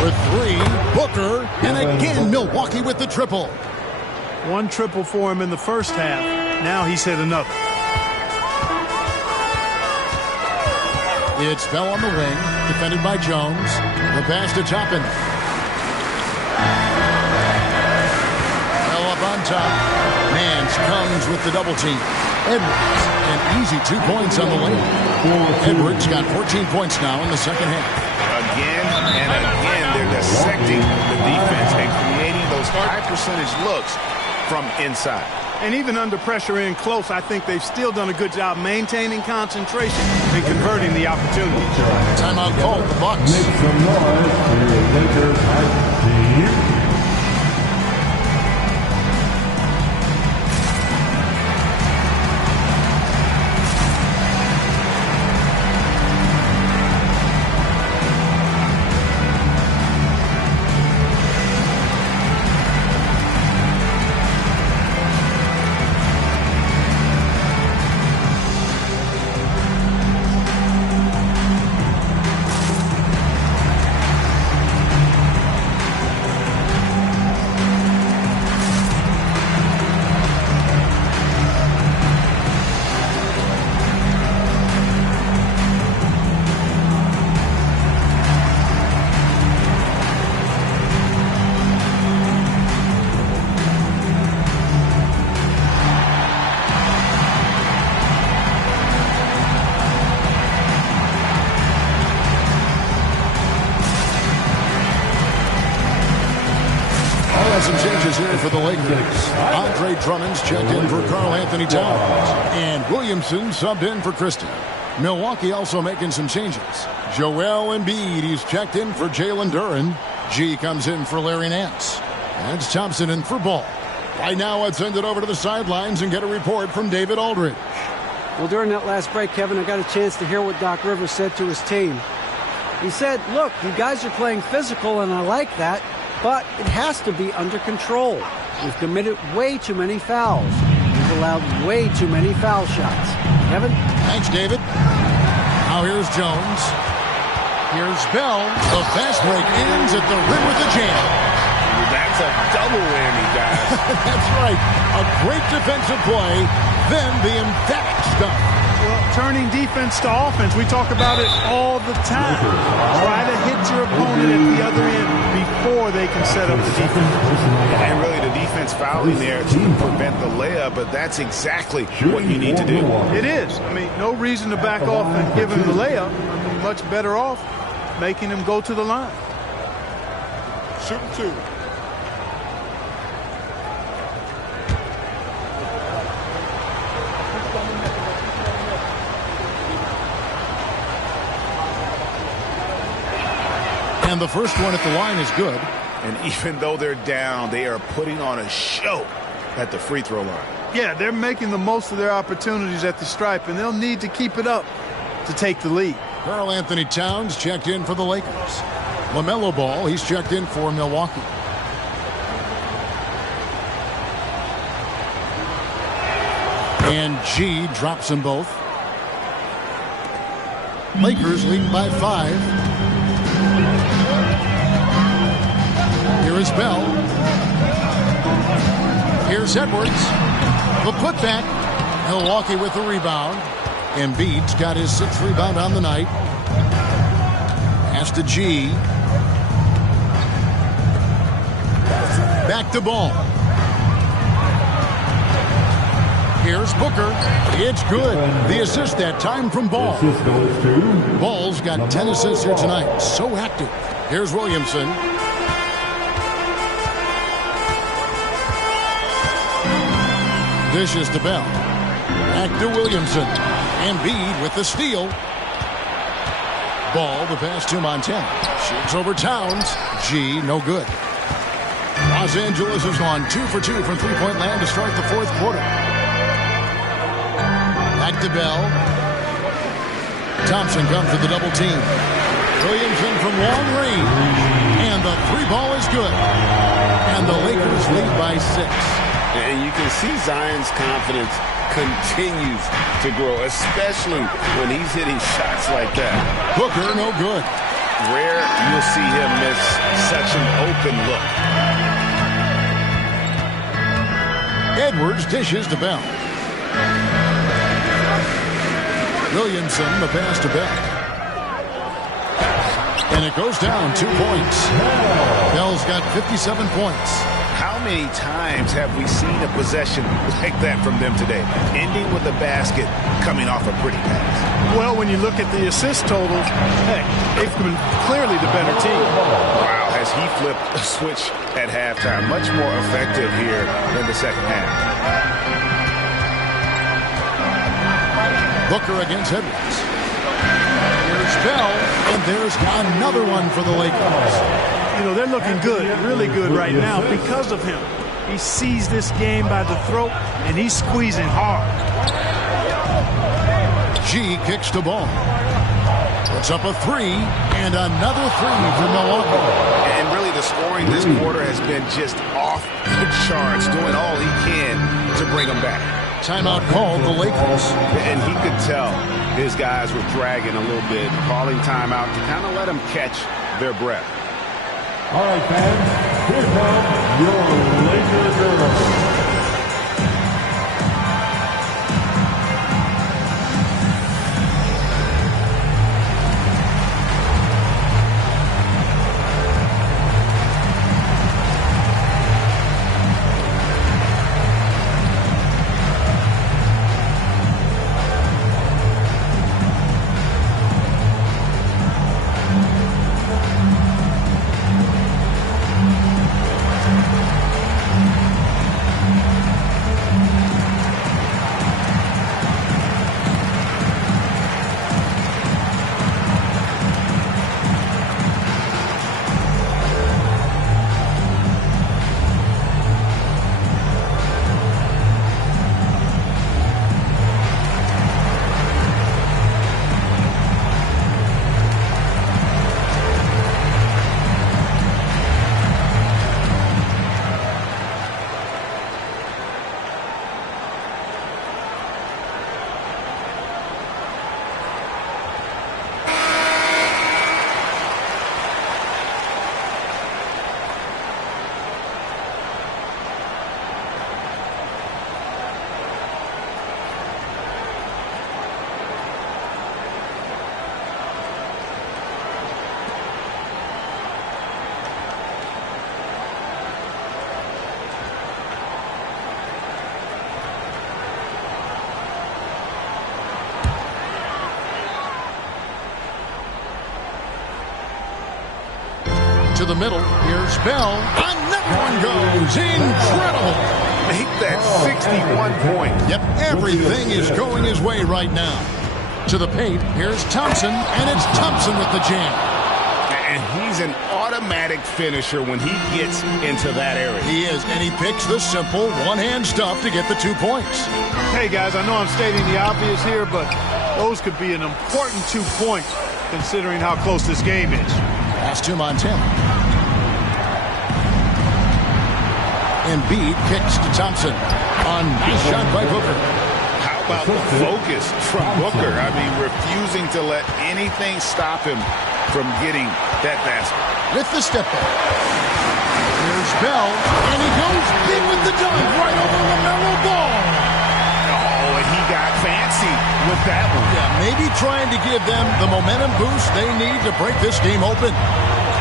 With 3, Booker. And again, Milwaukee with the triple. 1 triple for him in the first half. Now he's hit another. It's Bell on the wing, defended by Jones. The pass to Toppin. Bell up on top. Nance comes with the double team. Edwards, an easy 2 points on the lane. Edwards got 14 points now in the second half. Again and again, they're dissecting the defense and creating those high percentage looks from inside. And even under pressure in close, I think they've still done a good job maintaining concentration and converting the opportunity. Timeout called the Bucks. Make some noise for your Lakers team. is in for the Lakers. Andre Drummond's checked in for Karl Anthony Towns. And Williamson subbed in for Christie. Milwaukee also making some changes. Joel Embiid, he's checked in for Jalen Duren. G comes in for Larry Nance. That's Thompson in for Ball. Right now, let's send it over to the sidelines and get a report from David Aldridge. Well, during that last break, Kevin, I got a chance to hear what Doc Rivers said to his team. He said, look, you guys are playing physical, and I like that, but it has to be under control. We've committed way too many fouls. We've allowed way too many foul shots. Kevin? Thanks, David. Now here's Jones. Here's Bell. The fast break ends at the rim with the jam. That's a double whammy, guys. That's right. A great defensive play, then the emphatic stuff. Well, turning defense to offense, we talk about it all the time. Try to hit your opponent at the other end before they can set up the defense. And really, the defense fouling there to prevent the layup, but that's exactly what you need to do. It is. I mean, no reason to back off and give him the layup. I mean, much better off making him go to the line. Shoot two. And the first one at the line is good. And even though they're down, they are putting on a show at the free throw line. Yeah, they're making the most of their opportunities at the stripe, and they'll need to keep it up to take the lead. Karl Anthony Towns checked in for the Lakers. LaMelo Ball, he's checked in for Milwaukee. And G drops them both. Lakers leading by 5. Here is Bell. Here's Edwards. The putback. Milwaukee with the rebound. Embiid's got his 6th rebound on the night. Pass to G. Back to Ball. Here's Booker. It's good. The assist that time from Ball. Ball's got 10 assists here tonight. So active. Here's Williamson. Dishes to Bell. Back to Williamson. Embiid with the steal. Ball, the pass to Montana. Shoots over Towns. G, no good. Los Angeles has gone 2 for 2 from three-point land to start the 4th quarter. Back to Bell. Thompson comes to the double team. Williamson from long range. And the 3-ball is good. And the Lakers lead by 6. And you can see Zion's confidence continues to grow, especially when he's hitting shots like that. Booker, no good. Rare you'll see him miss such an open look. Edwards dishes to Bell. Williamson, the pass to Bell. And it goes down 2 points. Bell's got 57 points. How many times have we seen a possession like that from them today, ending with a basket coming off a pretty pass? Well, when you look at the assist totals, heck, they've been clearly the better team. Wow, has he flipped a switch at halftime? Much more effective here in the second half. Booker against Edwards. Here's Bell, and there's another one for the Lakers. You know, they're looking good, really good right now because of him. He sees this game by the throat, and he's squeezing hard. G kicks the ball. Puts up a 3, and another 3 for Milwaukee. And really the scoring this quarter has been just off the charts, doing all he can to bring them back. Timeout called the Lakers. And he could tell his guys were dragging a little bit, calling timeout to kind of let them catch their breath. All right, fans, here come your Laker girls. to the middle. Here's Bell. Another one goes. Incredible. Make that 61 point. Yep, everything is going his way right now. To the paint, here's Thompson, and it's Thompson with the jam. And he's an automatic finisher when he gets into that area. He is, and he picks the simple one-hand stuff to get the 2 points. Hey, guys, I know I'm stating the obvious here, but those could be an important 2 points considering how close this game is. Pass to Montana. Embiid kicks to Thompson. A nice shot by Booker. How about the focus from Booker? I mean, refusing to let anything stop him from getting that basket. With the step back. Here's Bell, and he goes big with the dunk right over LaMelo Ball. Oh, and he got fancy with that one. Yeah, maybe trying to give them the momentum boost they need to break this game open.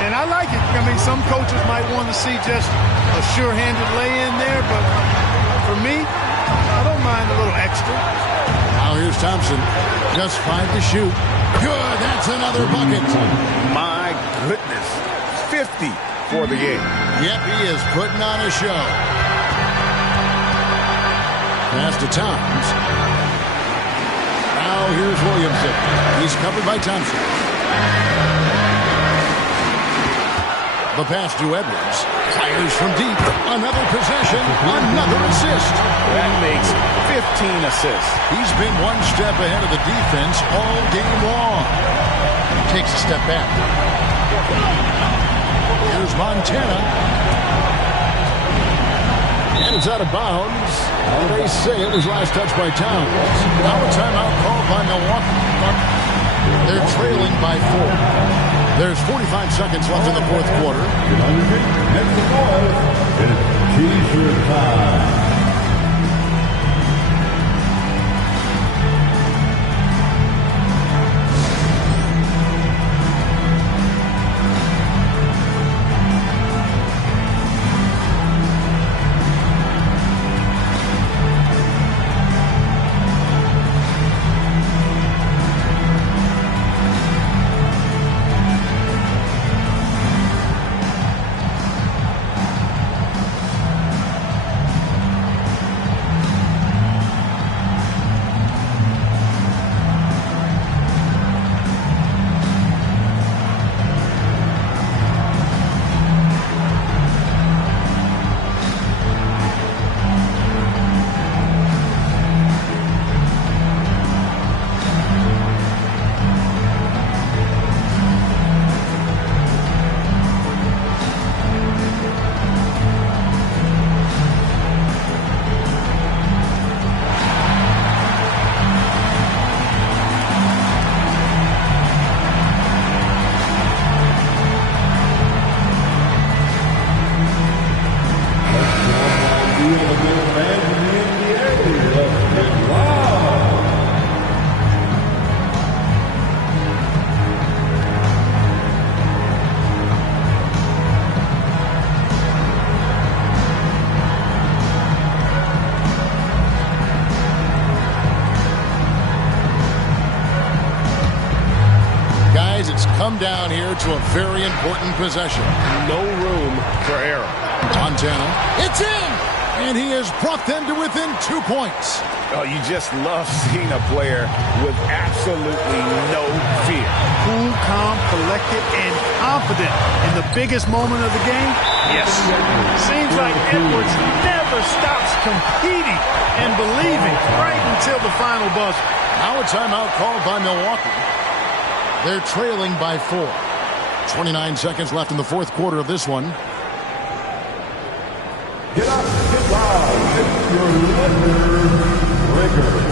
And I like it. I mean, some coaches might want to see just a sure-handed lay-in there, but for me, I don't mind a little extra. Now here's Thompson. Just 5 to shoot. Good, that's another bucket. My goodness. 50 for the game. Yep, he is putting on a show. Pass to Towns. Now here's Williamson. He's covered by Thompson. The pass to Edwards. Fires from deep. Another possession. Another assist. That makes 15 assists. He's been one step ahead of the defense all game long. Takes a step back. Here's Montana. And it's out of bounds. They say it was last touched by Towns. Now a timeout called by Milwaukee. They're trailing by 4. There's 45 seconds left in the fourth quarter. Next to boys, it's T-shirt time. Come down here to a very important possession. No room for error. Montana, it's in! And he has brought them to within 2 points. Oh, you just love seeing a player with absolutely no fear. Cool, calm, collected, and confident in the biggest moment of the game? Yes. Seems like Edwards never stops competing and believing right until the final buzzer. Now a timeout called by Milwaukee. They're trailing by 4. 29 seconds left in the fourth quarter of this one. Get up, get loud, it's your letter breaker.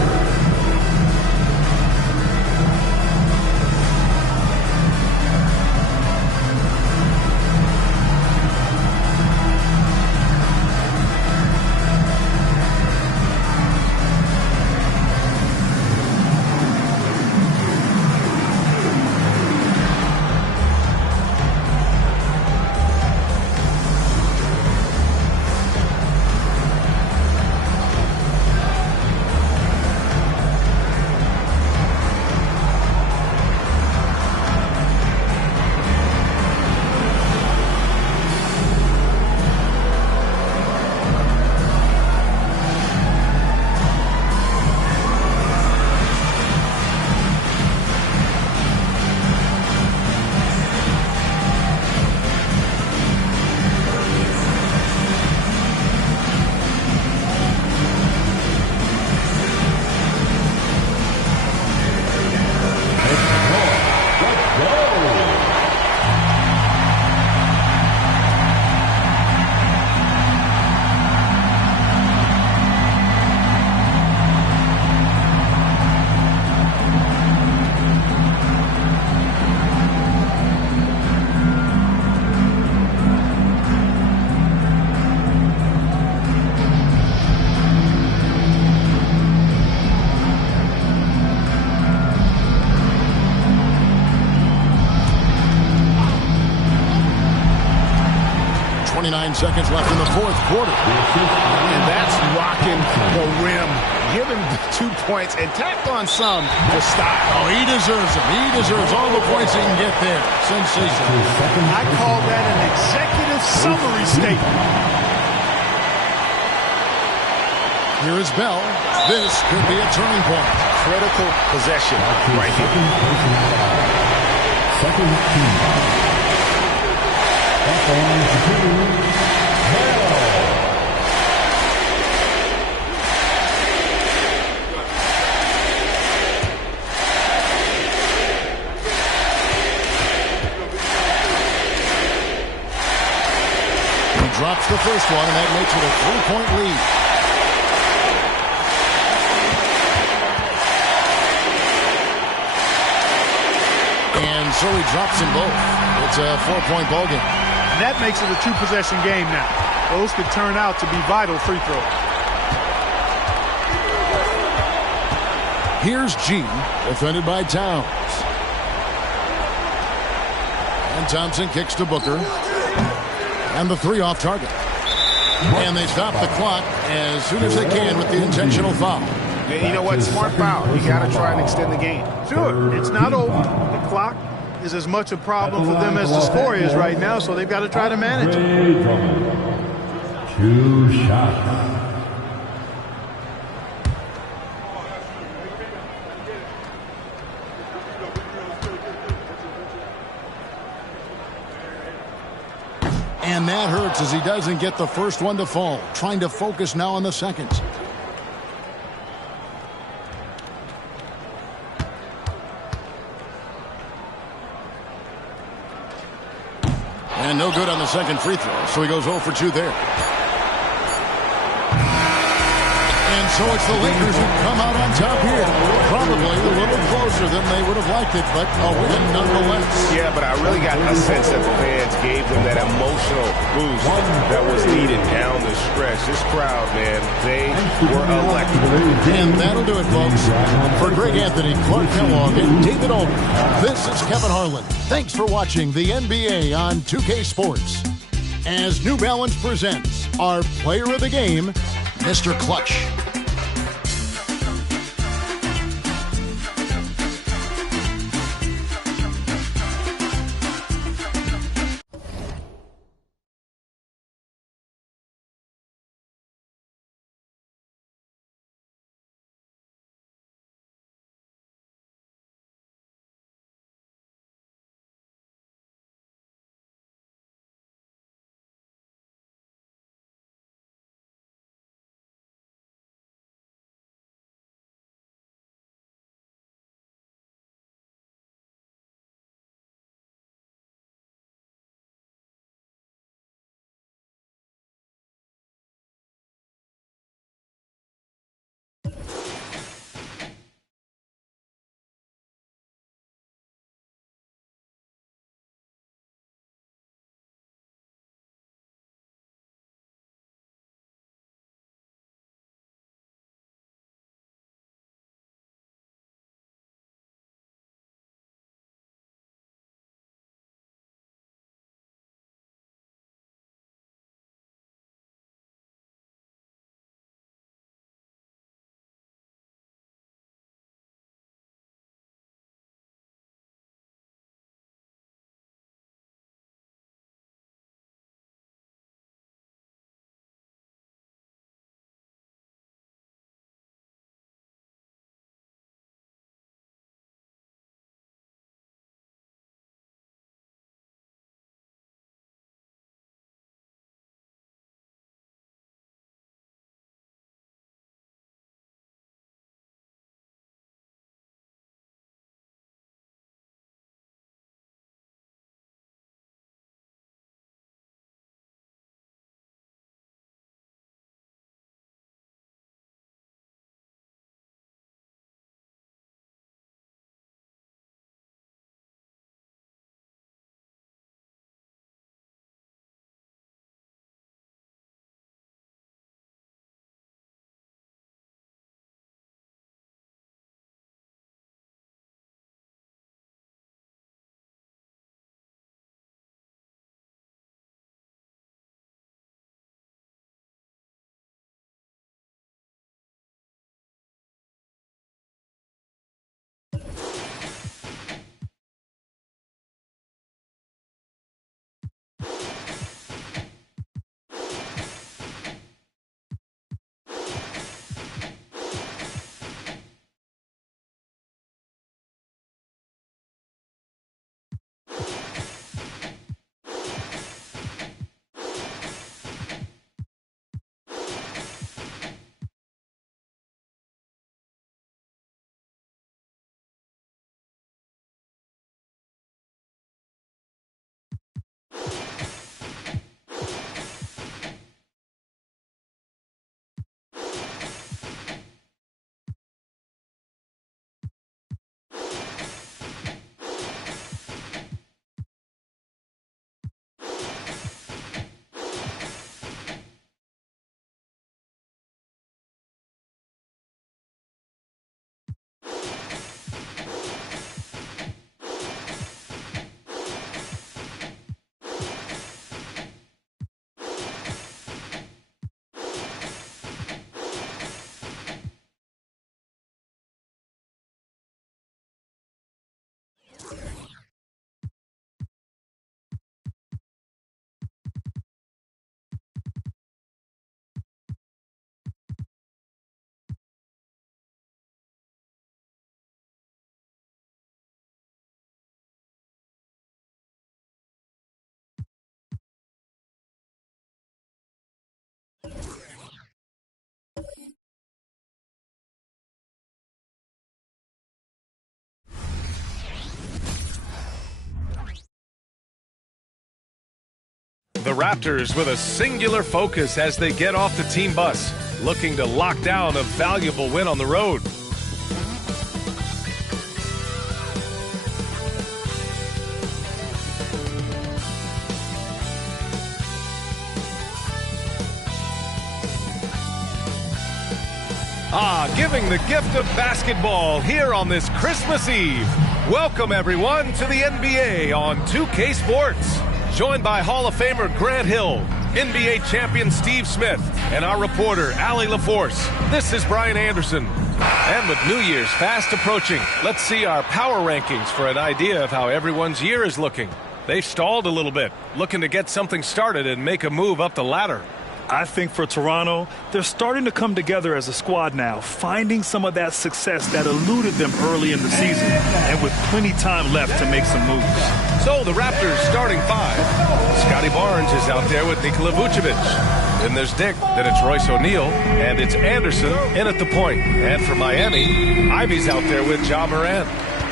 9 seconds left in the fourth quarter. And that's rocking the rim. Give him 2 points and tack on some to stop. Oh, he deserves them. He deserves all the points he can get there. Sensational. I call that an executive summary statement. Here is Bell. This could be a turning point. Critical possession right here. Second team. He drops the first one, and that makes it a 3-point lead. And so he drops them both. It's a 4-point ball game. And that makes it a 2-possession game now. Those could turn out to be vital free throws. Here's G, defended by Towns. And Thompson kicks to Booker. And the 3 off target. And they stop the clock as soon as they can with the intentional foul. And you know what? Smart foul. You got to try and extend the game. Sure, it's not over. The clock is as much a problem for them as the score is right now, so they've got to try to manage it. 2 shots. And that hurts as he doesn't get the first one to fall. Trying to focus now on the seconds. And no good on the second free throw, so he goes 0 for 2 there. And so it's the Lakers who come out on top here. Probably a little closer than they would have liked it, but a win nonetheless. Yeah, but I really got a sense that the fans gave them that emotional boost that was needed down the stretch. This crowd, man, they were electric. And that'll do it, folks. For Greg Anthony, Clark Kellogg, and David Ulmer, this is Kevin Harlan. Thanks for watching the NBA on 2K Sports. As New Balance presents our player of the game, Mr. Clutch. The Raptors with a singular focus as they get off the team bus, looking to lock down a valuable win on the road. Giving the gift of basketball here on this Christmas Eve. Welcome, everyone, to the NBA on 2K Sports. Joined by Hall of Famer Grant Hill, NBA champion Steve Smith, and our reporter, Allie LaForce. This is Brian Anderson. And with New Year's fast approaching, let's see our power rankings for an idea of how everyone's year is looking. They've stalled a little bit, looking to get something started and make a move up the ladder. I think for Toronto, they're starting to come together as a squad now, finding some of that success that eluded them early in the season, and with plenty time left to make some moves. So the Raptors starting five. Scotty Barnes is out there with Nikola Vucevic. Then there's Dick, then it's Royce O'Neal, and it's Anderson in at the point. And for Miami, Ivy's out there with Ja Morant.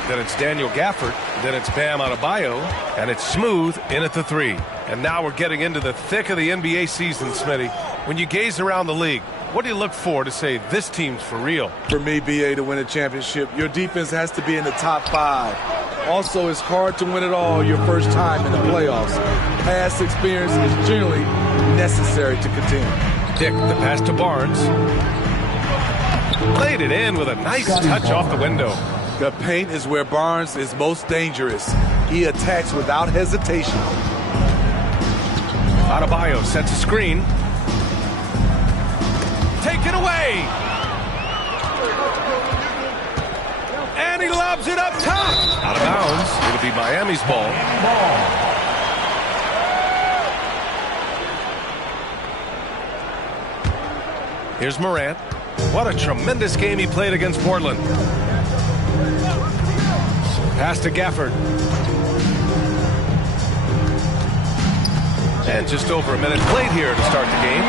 Then it's Daniel Gafford, then it's Bam Adebayo, and it's Smooth in at the three. And now we're getting into the thick of the NBA season, Smitty. When you gaze around the league, what do you look for to say this team's for real? For me, BA, to win a championship, your defense has to be in the top five. Also, it's hard to win it all your first time in the playoffs. Past experience is generally necessary to continue. Dick, the pass to Barnes. Laid it in with a nice touch off the window. The paint is where Barnes is most dangerous. He attacks without hesitation. Adebayo sets a screen. Take it away! And he lobs it up top! Out of bounds. It'll be Miami's ball. Here's Morant. What a tremendous game he played against Portland. Pass to Gafford. And just over a minute played here to start the game.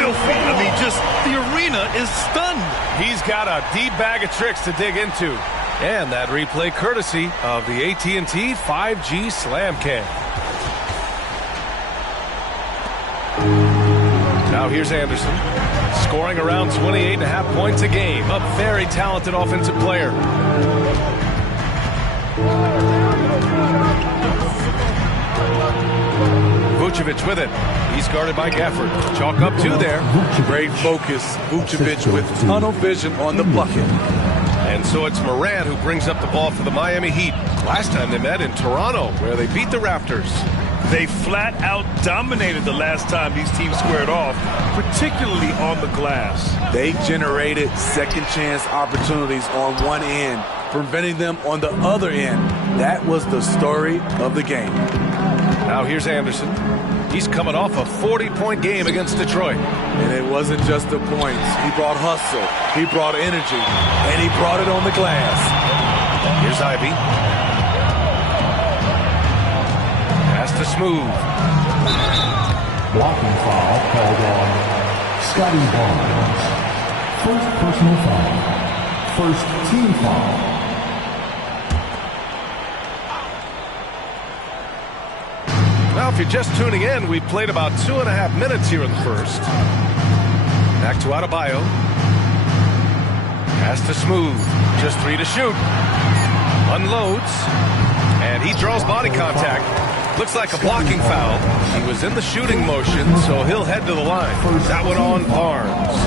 Filthy. I mean, just the arena is stunned. He's got a deep bag of tricks to dig into. And that replay courtesy of the AT&T 5G Slam Cam. Now here's Anderson. Scoring around 28.5 points a game. A very talented offensive player. Vucevic with it. He's guarded by Gafford. Chalk up two there. Great focus. Vucevic with tunnel vision on the bucket. And so it's Morant who brings up the ball for the Miami Heat. Last time they met in Toronto, where they beat the Raptors. They flat out dominated the last time these teams squared off, particularly on the glass. They generated second chance opportunities on one end, preventing them on the other end. That was the story of the game. Now here's Anderson. He's coming off a 40-point game against Detroit. And it wasn't just the points. He brought hustle, he brought energy, and he brought it on the glass. Here's Ivy. Pass to Smooth. Blocking foul called on Scotty Barnes. First personal foul. First team foul. Now, if you're just tuning in, we played about 2.5 minutes here in the first. Back to Adebayo. Pass to Smooth. Just 3 to shoot. Unloads. And he draws body contact. Looks like a blocking foul. He was in the shooting motion, so he'll head to the line. That one on Barnes.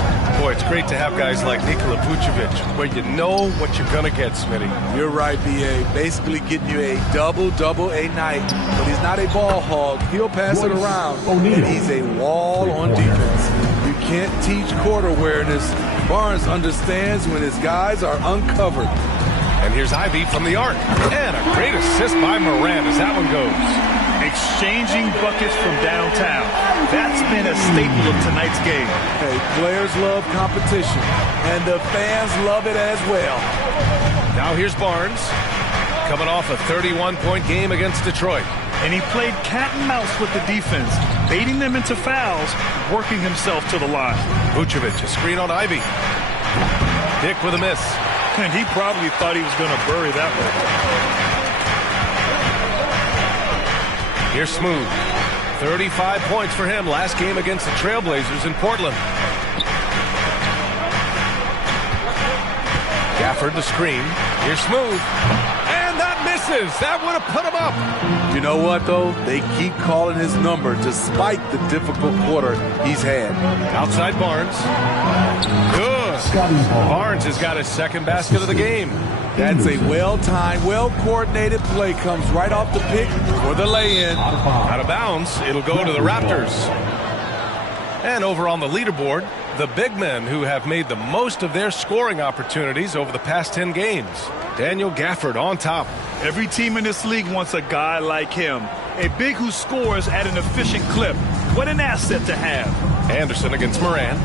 Boy, it's great to have guys like Nikola Vucevic, where you know what you're going to get, Smitty. You're right, B.A. Basically getting you a double-double a night. But he's not a ball hog. He'll pass it around, and he's a wall on defense. You can't teach court awareness. Barnes understands when his guys are uncovered. And here's Ivy from the arc. And a great assist by Morant as that one goes. Exchanging buckets from downtown. That's been a staple of tonight's game. Hey, players love competition, and the fans love it as well. Now here's Barnes, coming off a 31-point game against Detroit. And he played cat and mouse with the defense, baiting them into fouls, working himself to the line. Vucevic, a screen on Ivy. Dick with a miss. And he probably thought he was going to bury that one. Here's Smooth. 35 points for him last game against the Trailblazers in Portland. Gafford the screen. Here's Smooth. And that misses. That would have put him up. You know what, though? They keep calling his number despite the difficult quarter he's had. Outside Barnes. Good. Barnes has got his second basket of the game. That's a well-timed, well-coordinated play. Comes right off the pick for the lay-in. Out of bounds. It'll go to the Raptors. And over on the leaderboard, the big men who have made the most of their scoring opportunities over the past 10 games. Daniel Gafford on top. Every team in this league wants a guy like him. A big who scores at an efficient clip. What an asset to have. Anderson against Moran.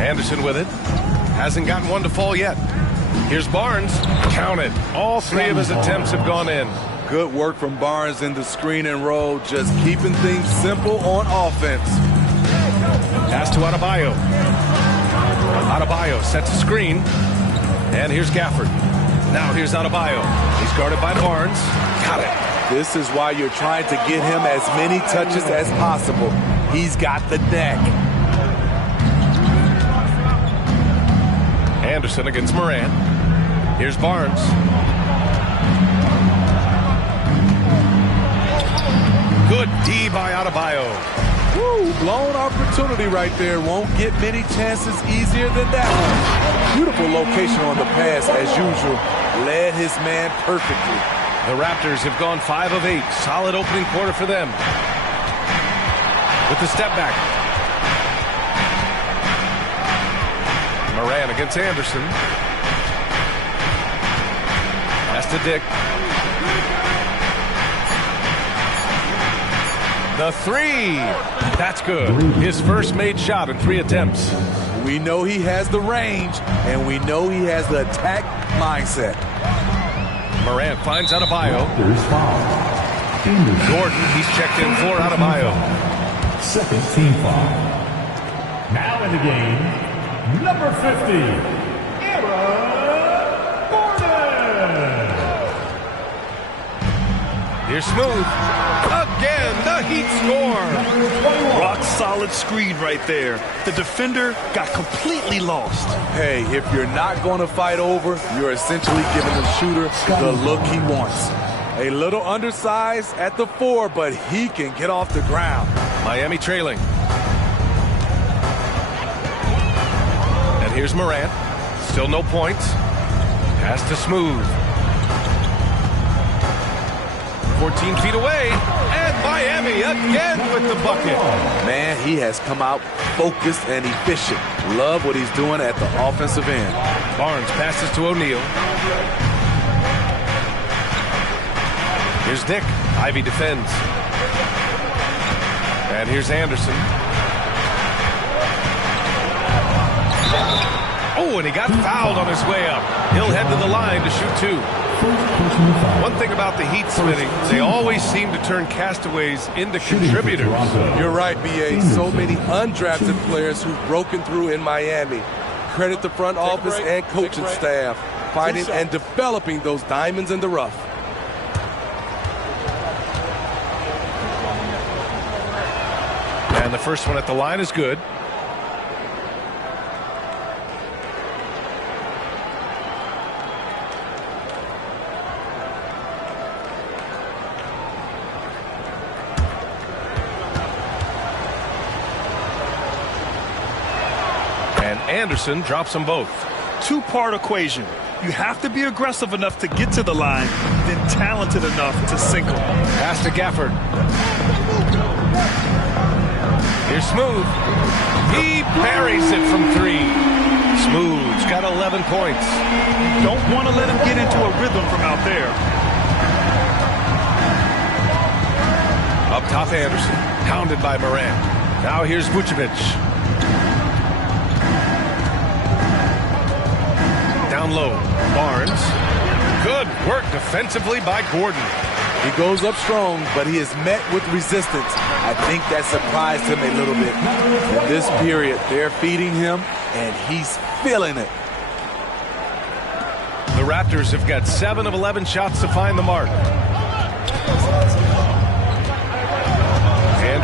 Anderson with it. Hasn't gotten one to fall yet. Here's Barnes. Count it. All three of his attempts have gone in. Good work from Barnes in the screen and roll, just keeping things simple on offense. Pass to Adebayo. Adebayo sets a screen. And here's Gafford. Now here's Adebayo. He's guarded by Barnes. Got it. This is why you're trying to get him as many touches as possible. He's got the neck. Anderson against Moran. Here's Barnes. Good D by Adebayo. Woo, blown opportunity right there. Won't get many chances easier than that one. Beautiful location on the pass as usual. Led his man perfectly. The Raptors have gone 5 of 8. Solid opening quarter for them. With the step back. Moran against Anderson. Pass to Dick. The three. That's good. His first made shot in 3 attempts. We know he has the range, and we know he has the attack mindset. Moran finds Adebayo. Jordan, he's checked in for Adebayo. Second team foul. Now in the game, number 50, Aaron Gordon. Here's Smooth. Again, the Heat score. Rock solid screen right there. The defender got completely lost. Hey, if you're not going to fight over, you're essentially giving the shooter the look he wants. A little undersized at the 4, but he can get off the ground. Miami trailing. And here's Morant. Still no points. Pass to Smooth. 14 feet away, and Miami again with the bucket. Man, he has come out focused and efficient. Love what he's doing at the offensive end. Barnes passes to O'Neal. Here's Dick. Ivy defends. And here's Anderson. Oh, and he got fouled on his way up. He'll head to the line to shoot 2. One thing about the Heat, Smitty, they always seem to turn castaways into contributors. You're right, B.A. So many undrafted players who've broken through in Miami. Credit the front office and coaching staff, finding and developing those diamonds in the rough. And the first one at the line is good. Anderson drops them both. Two-part equation. You have to be aggressive enough to get to the line, then talented enough to sink them. Pass to Gafford. Here's Smooth. He buries it from 3. Smooth's got 11 points. You don't want to let him get into a rhythm from out there. Up top, Anderson. Hounded by Moran. Now here's Vucevic. Down low, Barnes. Good work defensively by Gordon. He goes up strong, but he is met with resistance. I think that surprised him a little bit. In this period, they're feeding him, and he's feeling it. The Raptors have got 7 of 11 shots to find the mark.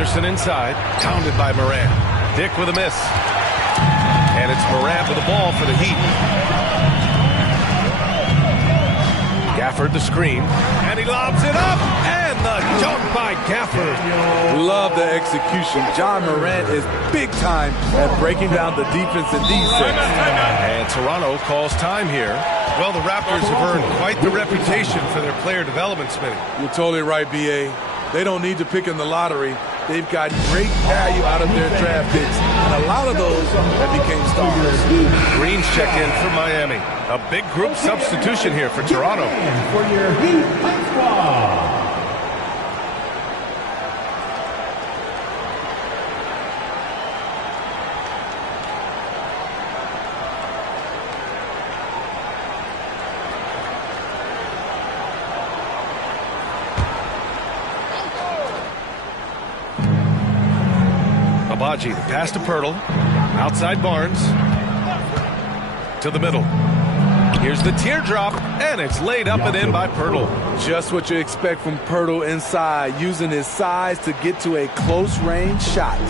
Anderson inside, pounded by Morant. Dick with a miss. And it's Morant with the ball for the Heat. Gafford the screen, and he lobs it up, and the dunk by Gafford. Love the execution. John Morant is big time at breaking down the defense in these sets. And Toronto calls time here. Well, the Raptors have earned quite the reputation for their player development, Smitty. You're totally right, B.A. They don't need to pick in the lottery. They've got great value out of their draft picks, and a lot of those that became stars. Green's checked in for Miami. A big group substitution here for Toronto. For your Heat squad. Abaji, the pass to Pirtle. Outside Barnes. To the middle. Here's the teardrop, and it's laid up and in by Pirtle. Just what you expect from Pirtle inside, using his size to get to a close-range shot.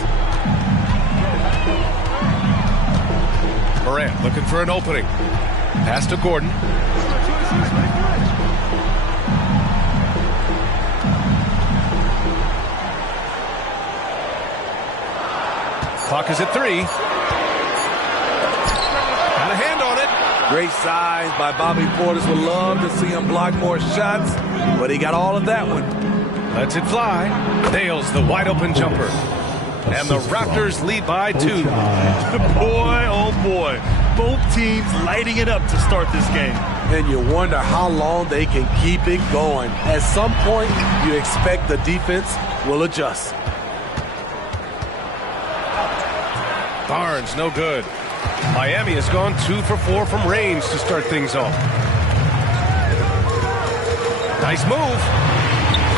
Morant looking for an opening. Pass to Gordon. Clock is at 3. Got a hand on it. Great size by Bobby Portis. Would love to see him block more shots, but he got all of that one. Lets it fly. Nails the wide open jumper. And the Raptors lead by 2. Boy, oh boy. Both teams lighting it up to start this game. And you wonder how long they can keep it going. At some point, you expect the defense will adjust. Barnes, no good. Miami has gone 2 for 4 from range to start things off. Nice move.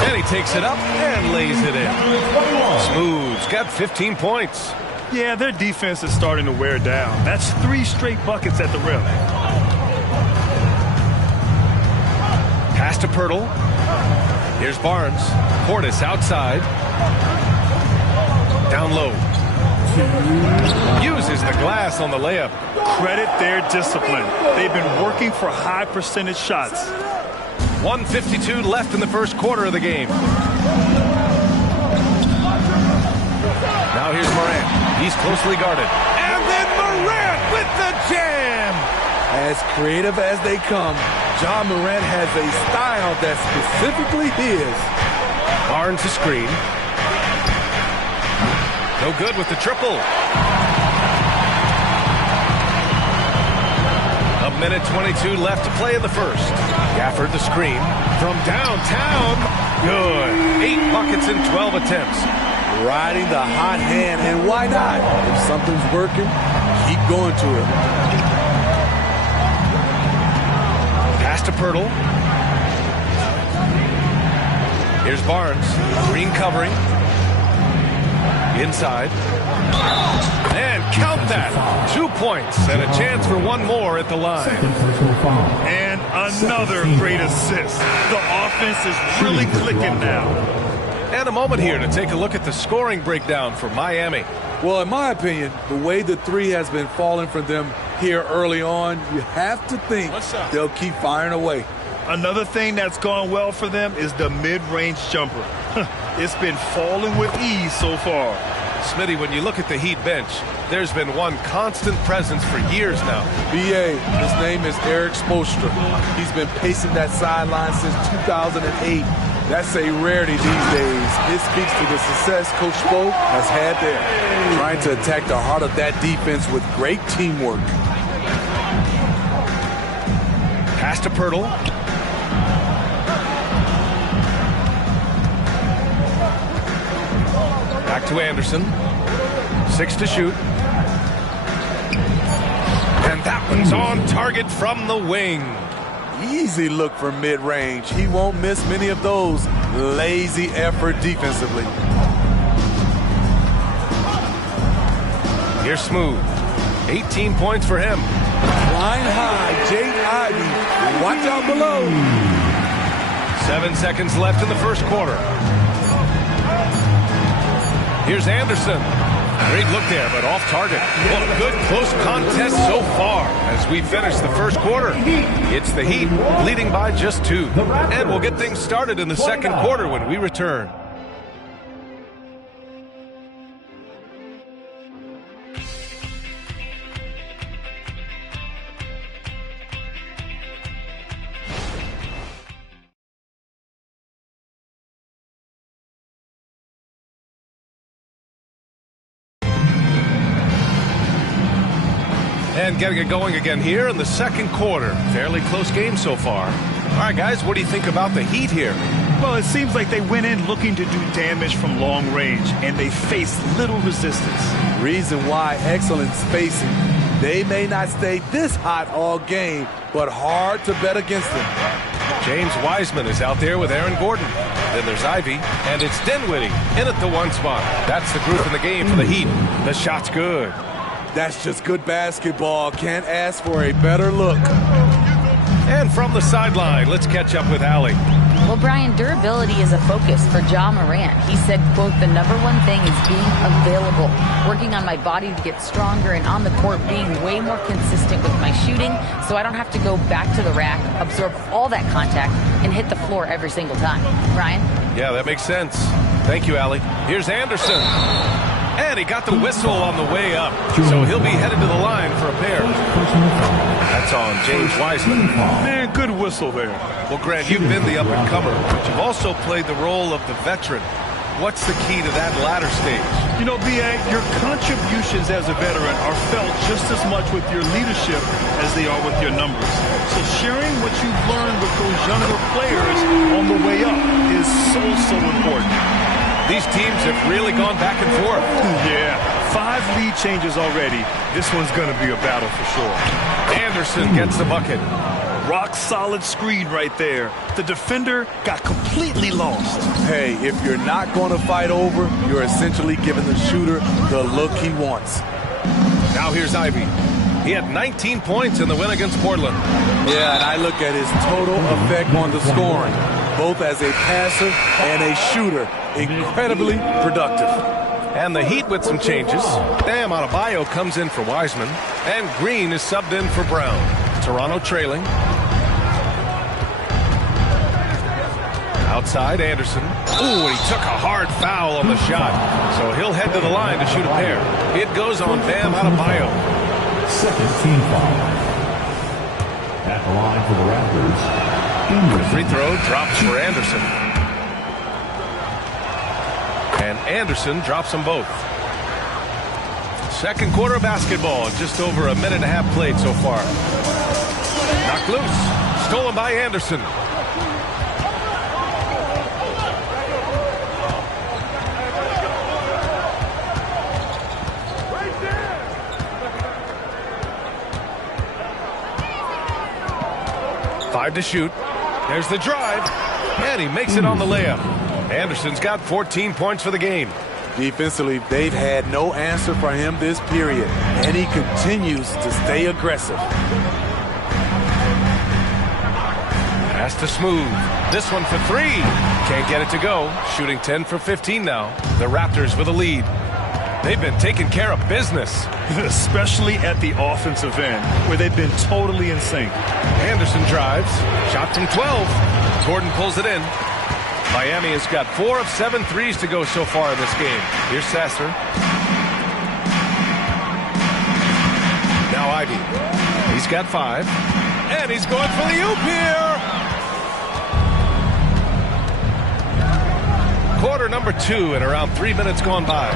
And he takes it up and lays it in. Smooth's got 15 points. Yeah, their defense is starting to wear down. That's 3 straight buckets at the rim. Pass to Pirtle. Here's Barnes. Portis outside. Down low. Uses the glass on the layup. Credit their discipline. They've been working for high percentage shots. 1:52 left in the first quarter of the game. Now here's Morant. He's closely guarded. And then Morant with the jam. As creative as they come, John Morant has a style that's specifically his. Barnes the screen. No good with the triple. A minute 22 left to play in the first. Gafford the screen from downtown. Good. 8 buckets in 12 attempts. Riding the hot hand, and why not? If something's working, keep going to it. Pass to Pirtle. Here's Barnes. Green covering. Inside. And count that. 2 points and a chance for one more at the line. And another great assist. The offense is really clicking now. And a moment here to take a look at the scoring breakdown for Miami. Well, in my opinion, the way the 3 has been falling for them here early on, you have to think they'll keep firing away. Another thing that's gone well for them is the mid-range jumper. It's been falling with ease so far. Smitty, when you look at the Heat bench, there's been one constant presence for years now. B.A., his name is Eric Spoelstra. He's been pacing that sideline since 2008. That's a rarity these days. This speaks to the success Coach Spo has had there, trying to attack the heart of that defense with great teamwork. Pass to Pirtle. Back to Anderson. 6 to shoot. And that one's on target from the wing. Easy look for mid-range. He won't miss many of those. Lazy effort defensively. Here's Smooth. 18 points for him. Flying high, Jake Ivey. Watch out below. 7 seconds left in the first quarter. Here's Anderson. Great look there, but off target. Well, a good close contest so far as we finish the first quarter. It's the Heat leading by just 2. And we'll get things started in the second quarter when we return. And getting it going again here in the second quarter. Fairly close game so far. All right, guys, what do you think about the Heat here? Well, it seems like they went in looking to do damage from long range, and they faced little resistance. Reason why: excellent spacing. They may not stay this hot all game, but hard to bet against them. James Wiseman is out there with Aaron Gordon. Then there's Ivy, and it's Dinwiddie in at the 1 spot. That's the group in the game for the Heat. The shot's good. That's just good basketball. Can't ask for a better look. And from the sideline, let's catch up with Allie. Well, Brian, durability is a focus for Ja Morant. He said, quote, "The number one thing is being available, working on my body to get stronger, and on the court being way more consistent with my shooting so I don't have to go back to the rack, absorb all that contact, and hit the floor every single time." Brian? Yeah, that makes sense. Thank you, Allie. Here's Anderson. And he got the whistle on the way up, so he'll be headed to the line for a pair. That's on James Wiseman. Man, good whistle there. Well, Grant, you've been the up-and-comer, but you've also played the role of the veteran. What's the key to that latter stage? You know, B.A., your contributions as a veteran are felt just as much with your leadership as they are with your numbers. So sharing what you've learned with those younger players on the way up is so important. These teams have really gone back and forth. Yeah, 5 lead changes already. This one's going to be a battle for sure. Anderson gets the bucket. Rock solid screen right there. The defender got completely lost. Hey, if you're not going to fight over, you're essentially giving the shooter the look he wants. Now here's Ivy. He had 19 points in the win against Portland. Yeah, and I look at his total effect on the scoring, both as a passer and a shooter. Incredibly productive. And the Heat with some changes. Bam Adebayo comes in for Wiseman, and Green is subbed in for Brown. Toronto trailing. Outside, Anderson. Ooh, he took a hard foul on the shot, so he'll head to the line to shoot a pair. It goes on Bam Adebayo. Second team foul. At the line for the Raptors, Anderson. Free throw drops for Anderson. And Anderson drops them both. Second quarter basketball, just over a minute and a half played so far. Knocked loose. Stolen by Anderson. Five to shoot. There's the drive. And he makes it on the layup. Anderson's got 14 points for the game. Defensively, they've had no answer for him this period, and he continues to stay aggressive. Pass to Smooth. This one for 3. Can't get it to go. Shooting 10 for 15 now. The Raptors with a lead. They've been taking care of business. Especially at the offensive end, where they've been totally in sync. Anderson drives. Shot from 12. Gordon pulls it in. Miami has got 4 of 7 threes to go so far in this game. Here's Sasser. Now Ivy. He's got 5. And he's going for the oop here. Quarter number 2 and around 3 minutes gone by.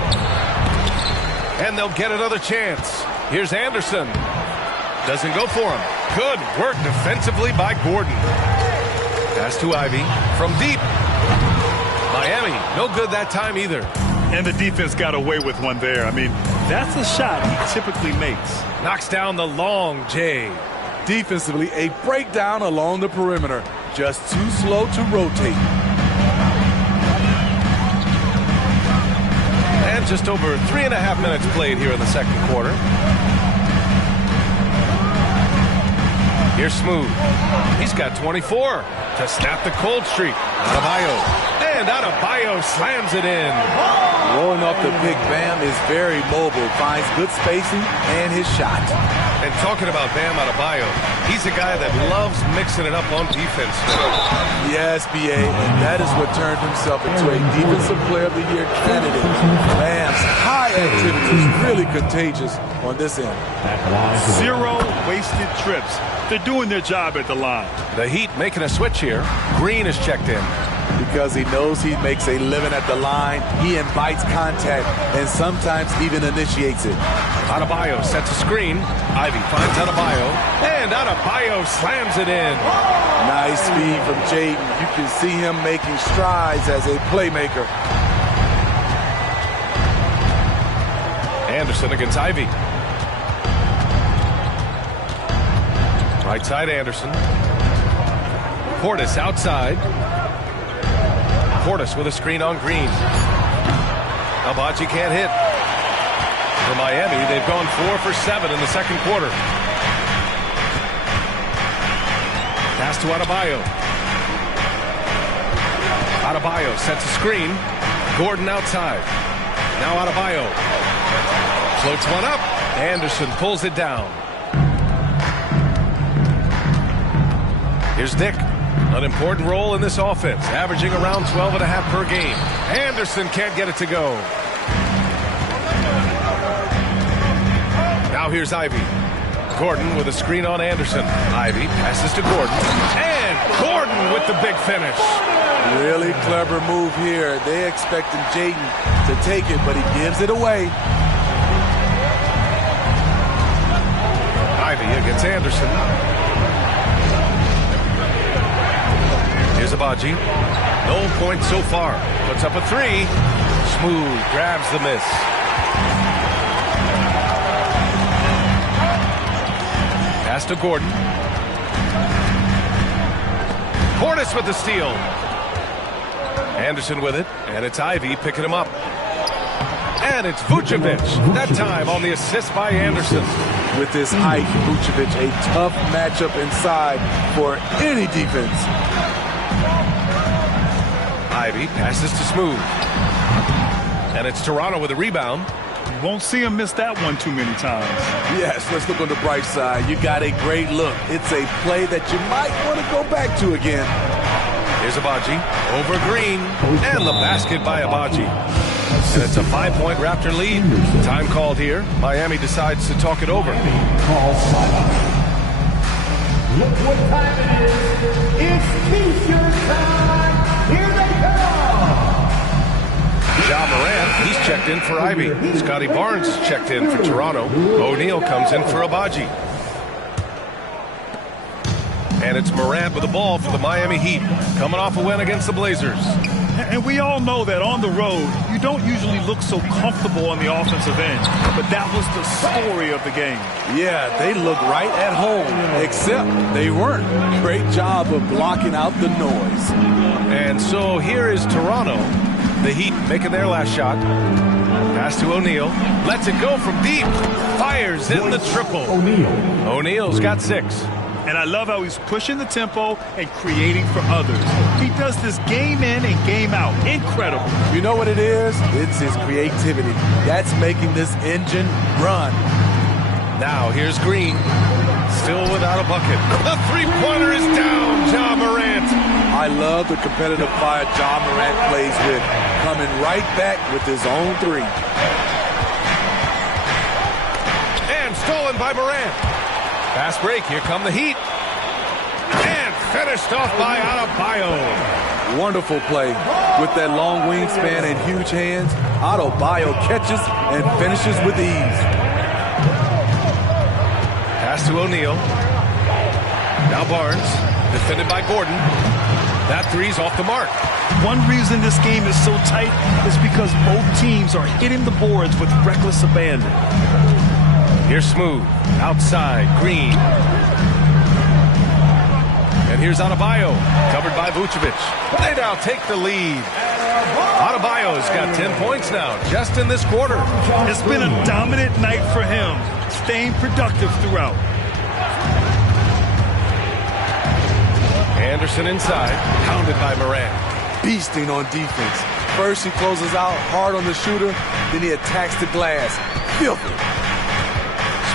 And they'll get another chance. Here's Anderson. Doesn't go for him. Good work defensively by Gordon. Pass to Ivy from deep. Miami, no good that time either. And the defense got away with one there. I mean, that's a shot he typically makes. Knocks down the long J. Defensively, a breakdown along the perimeter. Just too slow to rotate. And just over 3.5 minutes played here in the second quarter. Here's Smooth. He's got 24 to snap the cold streak. Adebayo. And Adebayo slams it in. Rolling off the pick, Bam is very mobile, finds good spacing and his shot. And talking about Bam Adebayo, he's a guy that loves mixing it up on defense. Yes, B.A., and that is what turned himself into a Defensive Player of the Year candidate. Bam's high activity is really contagious on this end. 0 wasted trips. They're doing their job at the line. The Heat making a switch here. Green is checked in. Because he knows he makes a living at the line, he invites contact and sometimes even initiates it. Adebayo sets a screen. Ivy finds Adebayo, and Adebayo slams it in. Nice feed from Jaden. You can see him making strides as a playmaker. Anderson against Ivy. Right side Anderson. Portis outside. Portis with a screen on Green. Abaji can't hit. For Miami, they've gone 4 for 7 in the second quarter. Pass to Adebayo. Adebayo sets a screen. Gordon outside. Now Adebayo. Floats one up. Anderson pulls it down. Here's Dick. An important role in this offense, averaging around 12.5 per game. Anderson can't get it to go. Now here's Ivy. Gordon with a screen on Anderson. Ivy passes to Gordon. And Gordon with the big finish. Really clever move here. They expecting Jaden to take it, but he gives it away. Ivy against Anderson. Here's Abaji. No points so far. Puts up a 3. Smooth. Grabs the miss. Pass to Gordon. Portis with the steal. Anderson with it. And it's Ivy picking him up. And it's Vucevic. That time on the assist by Anderson. With his height, Vucevic, a tough matchup inside for any defense. Ivy passes to Smooth. And it's Toronto with a rebound. You won't see him miss that one too many times. Yes, let's look on the bright side. You got a great look. It's a play that you might want to go back to again. Here's Abaji over Green. And the basket by Abaji. And it's a 5-point Raptor lead. Time called here. Miami decides to talk it over. Look what time it is. It's T-shirt time. Here they come. Ja Morant, he's checked in for Ivy. Scotty Barnes checked in for Toronto. O'Neal comes in for Abaji. And it's Morant with the ball for the Miami Heat, coming off a win against the Blazers. And we all know that on the road, you don't usually look so comfortable on the offensive end. But that was the story of the game. Yeah, they looked right at home, except they weren't. Great job of blocking out the noise. And so here is Toronto. The Heat making their last shot. Pass to O'Neal. Lets it go from deep. Fires in the triple. O'Neal's got 6. And I love how he's pushing the tempo and creating for others. He does this game in and game out. Incredible. You know what it is? It's his creativity. That's making this engine run. Now here's Green. Still without a bucket. The three-pointer is down, Ja Morant. I love the competitive fire Ja Morant plays with. Coming right back with his own 3. And stolen by Morant. Fast break, here come the Heat. And finished off by Adebayo. Wonderful play. With that long wingspan and huge hands, Adebayo catches and finishes with ease. Pass to O'Neal. Now Barnes, defended by Gordon. That 3's off the mark. One reason this game is so tight is because both teams are hitting the boards with reckless abandon. Here's Smooth. Outside, Green. And here's Adebayo, covered by Vucevic. They now take the lead. Adebayo's got 10 points now, just in this quarter. It's been a dominant night for him, staying productive throughout. Anderson inside, pounded by Morant. Beasting on defense. First, he closes out hard on the shooter, then he attacks the glass. Filthy.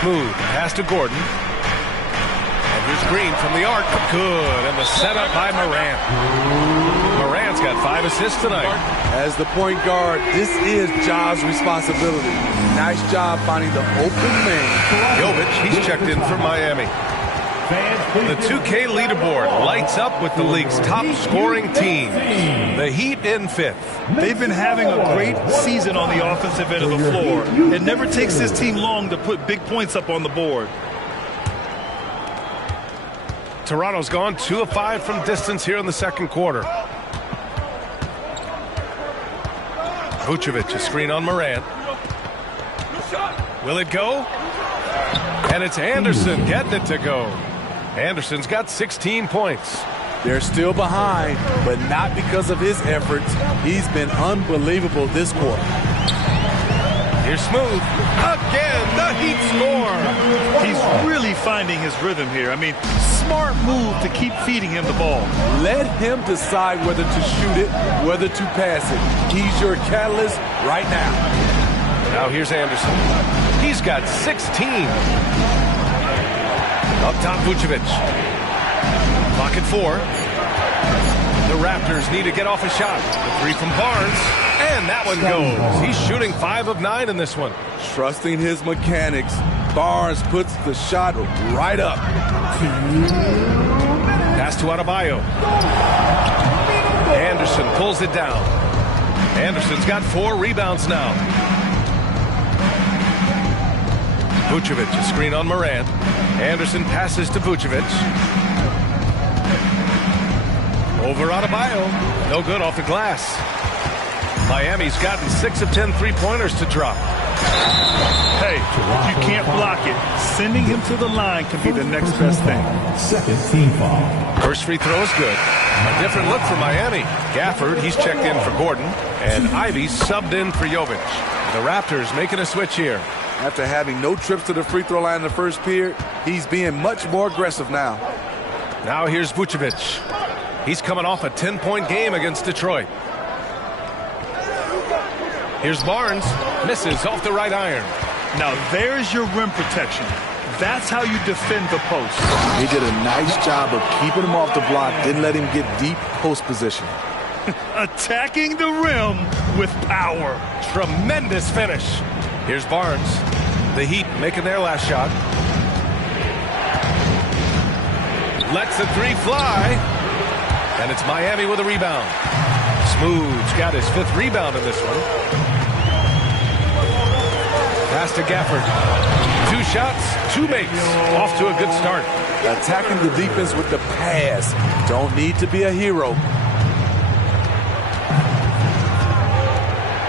Smooth pass to Gordon. And here's Green from the arc. Good. And the setup by Morant. Morant's got 5 assists tonight. As the point guard, this is Ja's responsibility. Nice job finding the open man. Jovic, he's checked in for Miami. The 2K leaderboard lights up with the league's top scoring teams. The Heat in 5th. They've been having a great season on the offensive end of the floor. It never takes this team long to put big points up on the board. Toronto's gone 2 of 5 from distance here in the second quarter. Vucevic, a screen on Morant. Will it go? And it's Anderson getting it to go. Anderson's got 16 points. They're still behind, but not because of his efforts. He's been unbelievable this quarter. Here's Smooth. Again, the Heat score. He's really finding his rhythm here. I mean, smart move to keep feeding him the ball. Let him decide whether to shoot it, whether to pass it. He's your catalyst right now. Now here's Anderson. He's got 16. Up top, Vucevic. Clock at 4. The Raptors need to get off a shot. The 3 from Barnes. And that one goes. He's shooting 5 of 9 in this one. Trusting his mechanics, Barnes puts the shot right up. Pass to Adebayo. Anderson pulls it down. Anderson's got 4 rebounds now. Vucevic, a screen on Morant. Anderson passes to Vucevic. Over Adebayo. No good off the glass. Miami's gotten 6 of 10 three-pointers to drop. Hey, if you can't block it, sending him to the line can be the next best thing. Second team foul. First free throw is good. A different look for Miami. Gafford, he's checked in for Gordon. And Ivy subbed in for Jovic. The Raptors making a switch here. After having no trips to the free throw line in the first period, he's being much more aggressive now. Now here's Vucevic. He's coming off a 10-point game against Detroit. Here's Barnes. Misses off the right iron. Now there's your rim protection. That's how you defend the post. He did a nice job of keeping him off the block, didn't let him get deep post position. Attacking the rim with power. Tremendous finish. Here's Barnes. The Heat making their last shot. Lets the 3 fly. And it's Miami with a rebound. Smooth's got his 5th rebound in this one. Pass to Gafford. 2 shots, 2 makes. Off to a good start. Attacking the defense with the pass. Don't need to be a hero.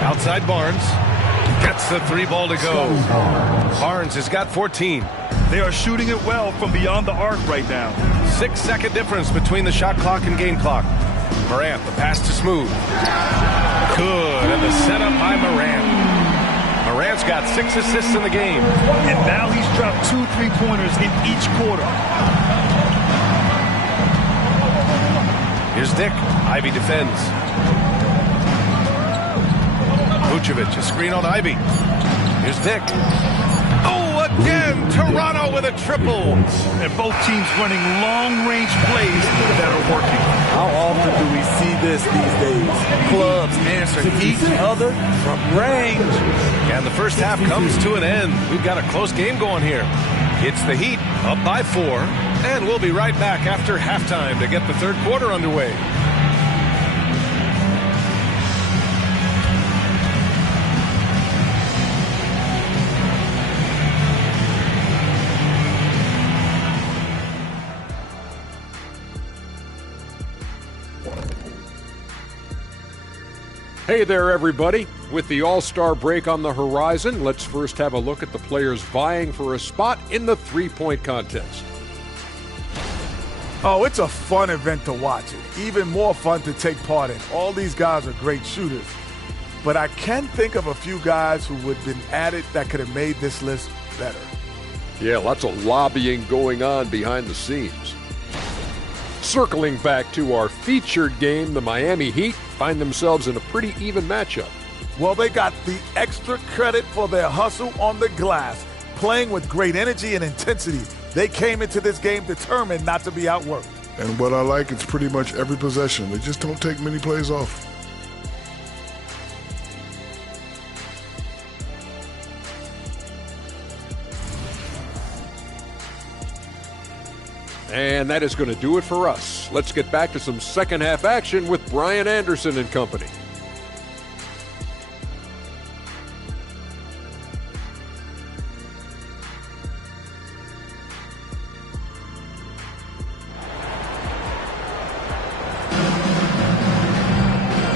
Outside Barnes. Gets the 3 ball to go. Barnes has got 14. They are shooting it well from beyond the arc right now. 6-second difference between the shot clock and game clock. Morant, the pass to Smooth. Good, and the setup by Morant. Morant's got 6 assists in the game. And now he's dropped 2 3-pointers in each quarter. Here's Dick. Ivy defends. Vucevic, a screen on Ivy. Here's Dick. Oh, again, Toronto with a triple. And both teams running long-range plays that are working. How often do we see this these days? Clubs answering each other from range. And the first half comes to an end. We've got a close game going here. It's the Heat up by 4. And we'll be right back after halftime to get the third quarter underway. Hey there, everybody. With the All-Star break on the horizon, let's first have a look at the players vying for a spot in the three-point contest. Oh, it's a fun event to watch it. Even more fun to take part in. All these guys are great shooters. But I can think of a few guys who would have been added that could have made this list better. Yeah, lots of lobbying going on behind the scenes. Circling back to our featured game, the Miami Heat find themselves in a pretty even matchup. Well, they got the extra credit for their hustle on the glass, playing with great energy and intensity. They came into this game determined not to be outworked. And what I like, it's pretty much every possession. They just don't take many plays off. And that is going to do it for us. Let's get back to some second half action with Brian Anderson and company.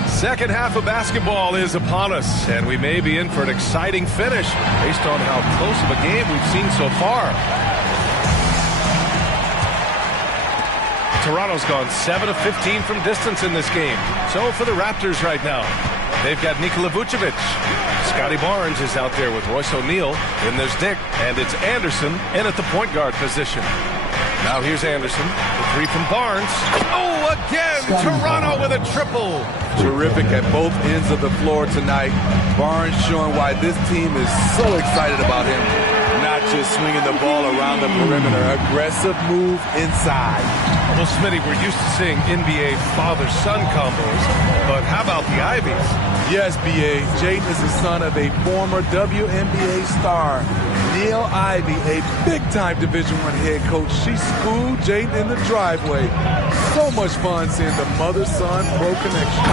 Second half of basketball is upon us, and we may be in for an exciting finish based on how close of a game we've seen so far. Toronto's gone 7 of 15 from distance in this game. So for the Raptors right now, they've got Nikola Vucevic. Scotty Barnes is out there with Royce O'Neal. Then there's Dick, and it's Anderson in at the point guard position. Now here's Anderson. The three from Barnes. Oh, again! Toronto with a triple. Terrific at both ends of the floor tonight. Barnes showing why this team is so excited about him. Not just swinging the ball around the perimeter. Aggressive move inside. Well, Smitty, we're used to seeing NBA father-son combos, but how about the Ivies? Yes, B.A. Jaden is the son of a former WNBA star, Neil Ivey, a big-time Division I head coach. She schooled Jaden in the driveway. So much fun seeing the mother-son pro connection.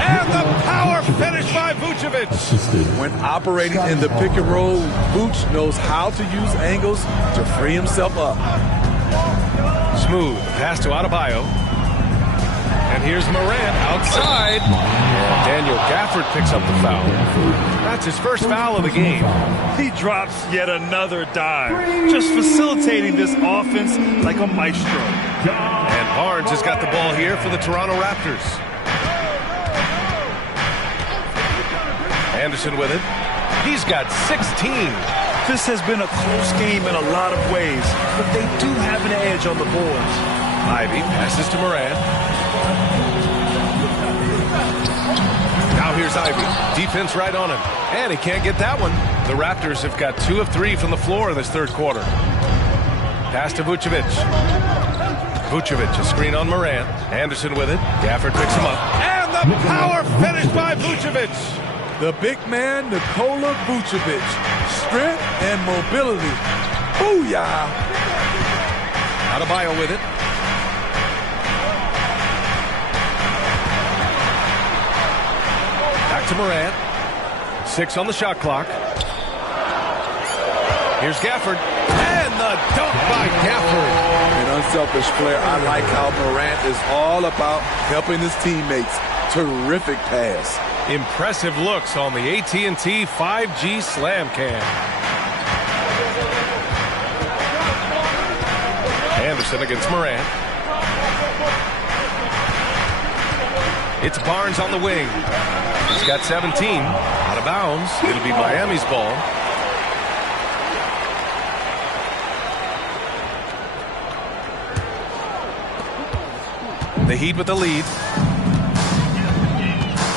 And the power finish by Vucevic. When operating in the pick and roll, Vuce knows how to use angles to free himself up. Smooth pass to Adebayo. And here's Morant outside. And Daniel Gafford picks up the foul. That's his first foul of the game. He drops yet another dive, just facilitating this offense like a maestro. And Barnes has got the ball here for the Toronto Raptors. Anderson with it. He's got 16. This has been a close game in a lot of ways, but they do have an edge on the boards. Ivey passes to Morant. Now here's Ivey. Defense right on him. And he can't get that one. The Raptors have got 2 of 3 from the floor in this third quarter. Pass to Vucevic. Vucevic, a screen on Morant. Anderson with it. Gafford picks him up. And the power finish by Vucevic. The big man, Nikola Vucevic. Strength and mobility. Booyah! Adebayo with it. Back to Morant. 6 on the shot clock. Here's Gafford. And the dunk by Gafford. An unselfish player. I like how Morant is all about helping his teammates. Terrific pass. Impressive looks on the AT&T 5G Slam Cam. Anderson against Morant. It's Barnes on the wing. He's got 17. Out of bounds. It'll be Miami's ball. The Heat with the lead.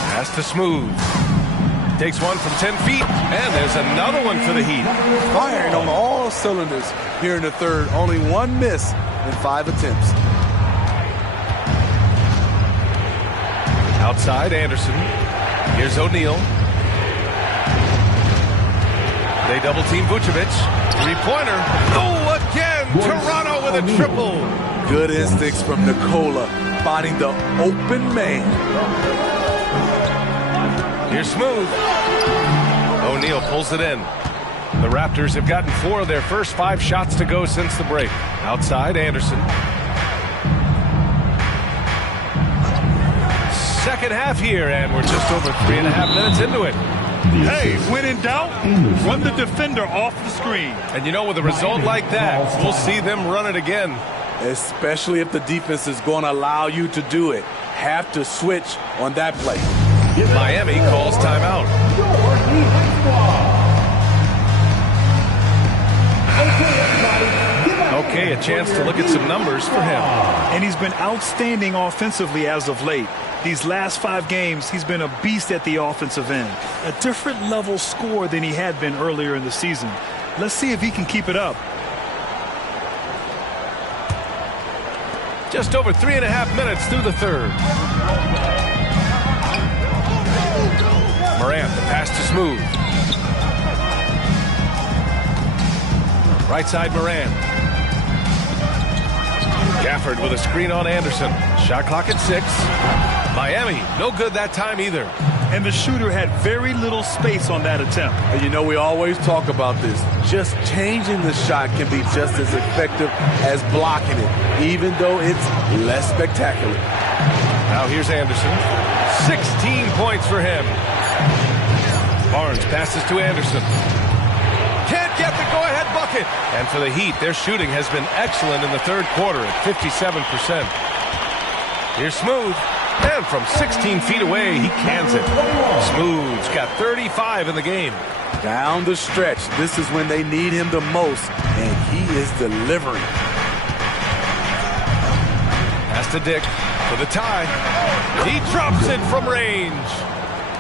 Pass to Smooth. Takes one from 10 feet, and there's another one for the Heat. Firing on all cylinders here in the third. Only one miss in 5 attempts. Outside, Anderson. Here's O'Neal. They double-team Vucevic. Three-pointer. Oh, again! Toronto with a triple. Good instincts from Nikola, finding the open man. Here's Smooth. O'Neal pulls it in. The Raptors have gotten 4 of their first 5 shots to go since the break. Outside, Anderson. Second half here, and we're just over 3.5 minutes into it. Hey, when in doubt, run the defender off the screen. And you know, with a result like that, we'll see them run it again. Especially if the defense is going to allow you to do it. Have to switch on that play. Miami calls timeout. Okay, Hey, a chance to look at some numbers for him. And he's been outstanding offensively as of late. These last 5 games, he's been a beast at the offensive end. A different level score than he had been earlier in the season. Let's see if he can keep it up. Just over 3.5 minutes through the third. Morant, the pass to Smooth. Right side, Morant. Gafford with a screen on Anderson. Shot clock at 6. Miami, no good that time either. And the shooter had very little space on that attempt. And you know, we always talk about this. Just changing the shot can be just as effective as blocking it, even though it's less spectacular. Now here's Anderson. 16 points for him. Barnes passes to Anderson. Can't get the go-ahead bucket. And for the Heat, their shooting has been excellent in the third quarter at 57%. Here's Smooth. And from 16 feet away, he cans it. Smooth's got 35 in the game. Down the stretch, this is when they need him the most, and he is delivering. Pass to Dick for the tie. He drops it from range.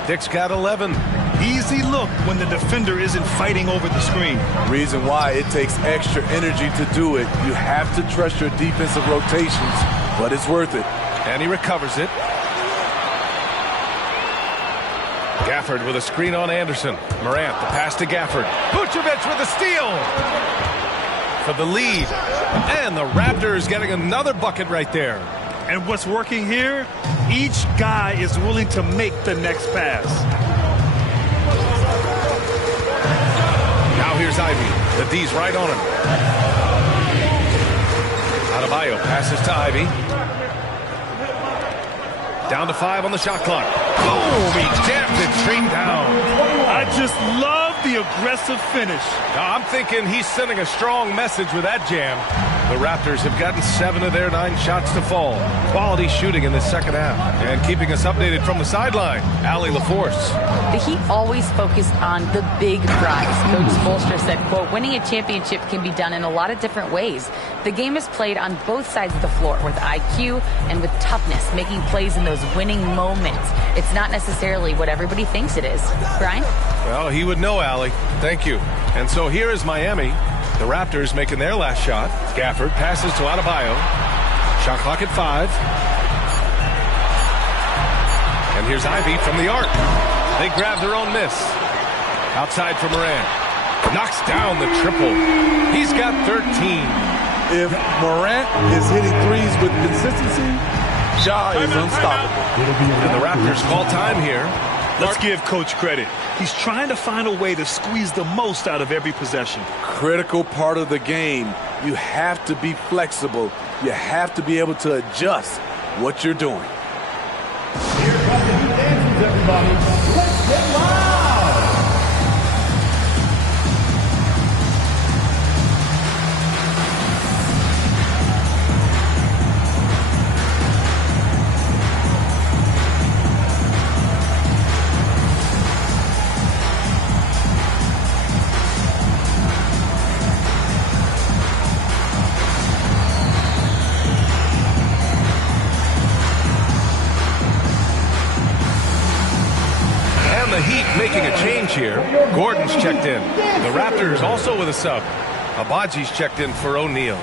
Dick's got 11. Easy look when the defender isn't fighting over the screen. Reason why it takes extra energy to do it. You have to trust your defensive rotations, but it's worth it. And he recovers it. Gafford with a screen on Anderson. Morant, the pass to Gafford. Vucevic with a steal for the lead. And the Raptors getting another bucket right there. And what's working here? Each guy is willing to make the next pass. Now here's Ivy. The D's right on him. Adebayo passes to Ivy. Down to 5 on the shot clock. Boom! He jammed it straight down. I just love the aggressive finish. Now, I'm thinking he's sending a strong message with that jam. The Raptors have gotten 7 of their 9 shots to fall. Quality shooting in the second half. And keeping us updated from the sideline, Allie LaForce. The Heat always focused on the big prize. Coach Spoelstra said, quote, winning a championship can be done in a lot of different ways. The game is played on both sides of the floor with IQ and with toughness, making plays in those winning moments. It's not necessarily what everybody thinks it is. Brian? Well, he would know, Allie. Thank you. And so here is Miami. The Raptors making their last shot. Gafford passes to Adebayo. Shot clock at 5. And here's Ivy from the arc. They grab their own miss. Outside for Morant. Knocks down the triple. He's got 13. If Morant is hitting threes with consistency, Ja is unstoppable. And the Raptors call time here. Let's give Coach credit. He's trying to find a way to squeeze the most out of every possession. Critical part of the game. You have to be flexible. You have to be able to adjust what you're doing. Here come the new dancers, everybody. Let's get live. Making a change here. Gordon's checked in. The Raptors also with a sub. Abaji's checked in for O'Neal.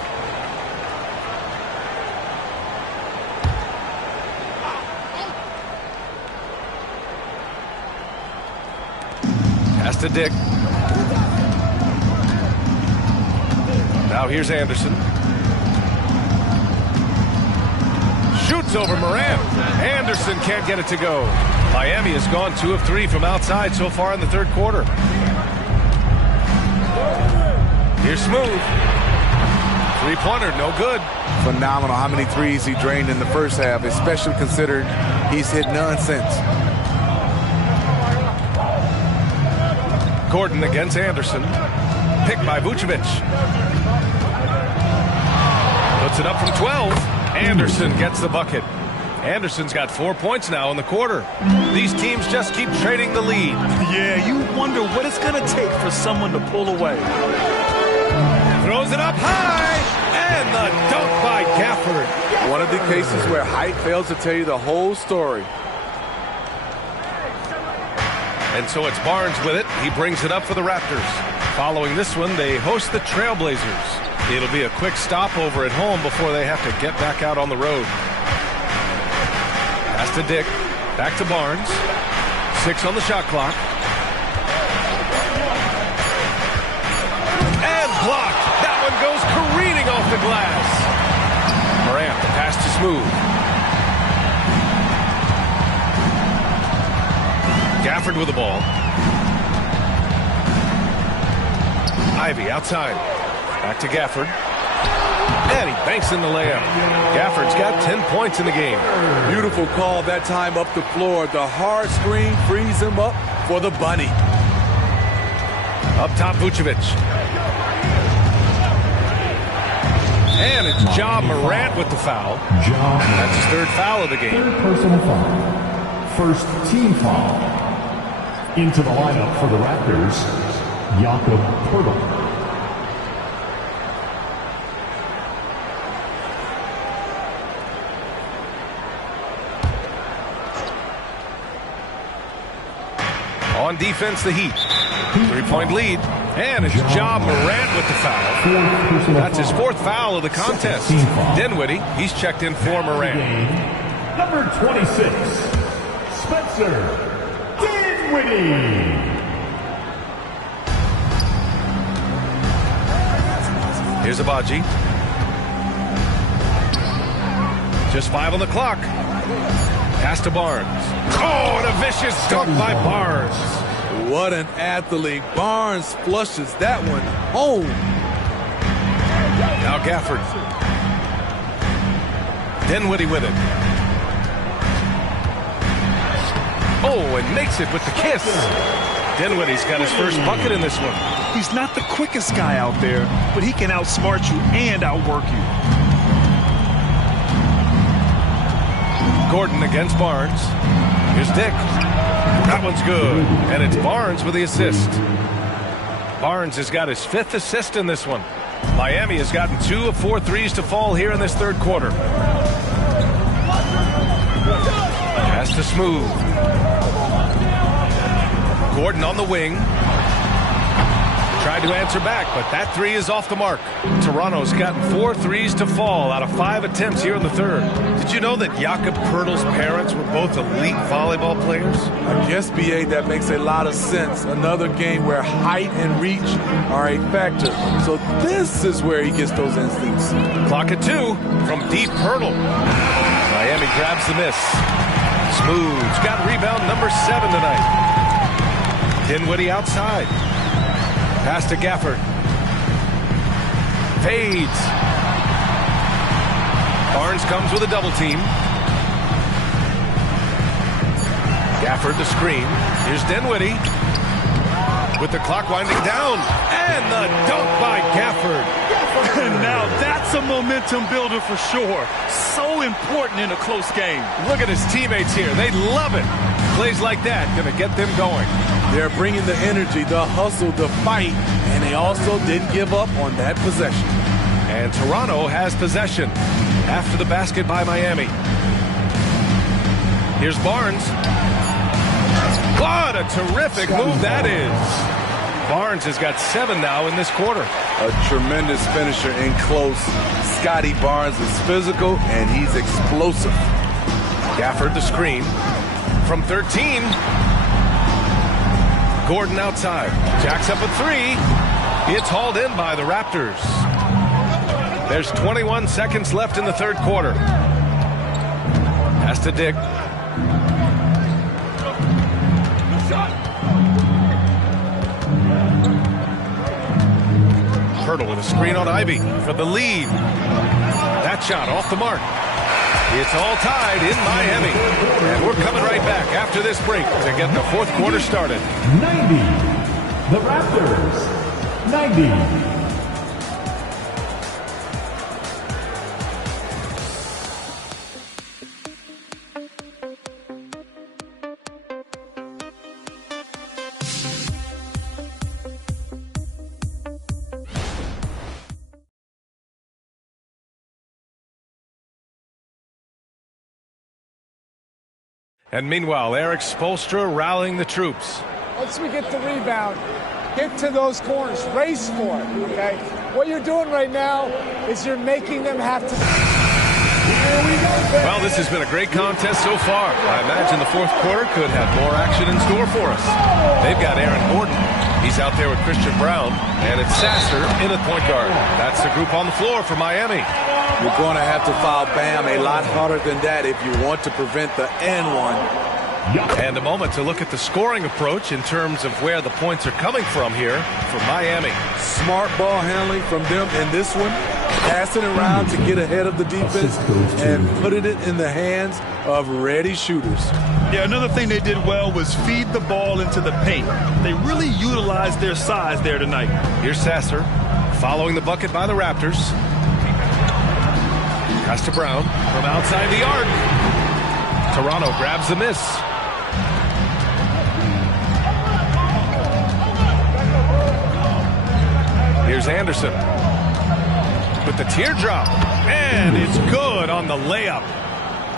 Pass to Dick. Now here's Anderson. Shoots over Morant. Anderson can't get it to go. Miami has gone 2 of 3 from outside so far in the third quarter. Here's Smooth. Three-pointer, no good. Phenomenal how many threes he drained in the first half, especially considering he's hit none since. Gordon against Anderson. Picked by Vucevic. Puts it up from 12. Anderson gets the bucket. Anderson's got 4 points now in the quarter. These teams just keep trading the lead. Yeah, you wonder what it's going to take for someone to pull away. Throws it up high, and the cases where height fails to tell you the whole story. And so it's Barnes with it. He brings it up for the Raptors. Following this one, they host the Trailblazers. It'll be a quick stopover at home before they have to get back out on the road. Pass to Dick. Back to Barnes. 6 on the shot clock. And blocked. That one goes careening off the glass. Morant, the pass to Smooth. Gafford with the ball. Ivy outside. Back to Gafford. And he banks in the layup. Gafford's got 10 points in the game. Beautiful call that time up the floor. The hard screen frees him up for the bunny. Up top, Vucevic. And it's Ja Morant with the foul. That's his third foul of the game. Third personal foul. First team foul. Into the lineup for the Raptors, Jakob Poeltl. On defense, the Heat. 3-point lead. And it's Ja Morant with the foul. That's his fourth foul of the contest. Dinwiddie, he's checked in for Morant. Number 26, Spencer Dinwiddie. Here's Abaji. Just 5 on the clock. Pass to Barnes. Oh, and a vicious dunk by Barnes. What an athlete. Barnes flushes that one home. Now Gafford. Dinwiddie with it. Oh, and makes it with the kiss. Dinwiddie's got his first bucket in this one. He's not the quickest guy out there, but he can outsmart you and outwork you. Gordon against Barnes. Here's Dick. That one's good. And it's Barnes with the assist. Barnes has got his 5th assist in this one. Miami has gotten 2 of 4 threes to fall here in this third quarter. Pass to Smooth. Gordon on the wing. Tried to answer back, but that 3 is off the mark. Toronto's gotten 4 threes to fall out of 5 attempts here in the third. Did you know that Jakob Poeltl's parents were both elite volleyball players? I guess, B.A., that makes a lot of sense. Another game where height and reach are a factor. So this is where he gets those instincts. Clock at 2 from deep Poeltl. Miami grabs the miss. Smooth's got rebound number 7 tonight. Dinwiddie outside. Pass to Gafford. Fades. Barnes comes with a double team. Gafford the screen. Here's Dinwiddie. With the clock winding down. And the dunk by Gafford. Now that's a momentum builder for sure. So important in a close game. Look at his teammates here. They love it. Plays like that going to get them going. They're bringing the energy, the hustle, the fight, and they also didn't give up on that possession. And Toronto has possession after the basket by Miami. Here's Barnes. What a terrific move that is. Barnes has got 7 now in this quarter. A tremendous finisher in close. Scotty Barnes is physical, and he's explosive. Gafford the screen. From 13. Gordon outside. Jacks up a 3. It's hauled in by the Raptors. There's 21 seconds left in the third quarter. Pass to Dick. Poeltl with a screen on Ivy for the lead. That shot off the mark. It's all tied in Miami. And we're coming right back after this break to get the fourth quarter started. 90. The Raptors. 90. And meanwhile, Eric Spoelstra rallying the troops. Once we get the rebound, get to those corners, race for it, okay? What you're doing right now is you're making them have to... Well, this has been a great contest so far. I imagine the fourth quarter could have more action in store for us. They've got Aaron Gordon. He's out there with Christian Brown, and it's Sasser in at point guard. That's the group on the floor for Miami. You're going to have to foul Bam a lot harder than that if you want to prevent the and one. And a moment to look at the scoring approach in terms of where the points are coming from here for Miami. Smart ball handling from them in this one. Passing around to get ahead of the defense and putting it in the hands of ready shooters. Yeah, another thing they did well was feed the ball into the paint. They really utilized their size there tonight. Here's Sasser following the bucket by the Raptors. Pass to Brown from outside the arc. Toronto grabs the miss. Here's Anderson with the teardrop, and it's good on the layup.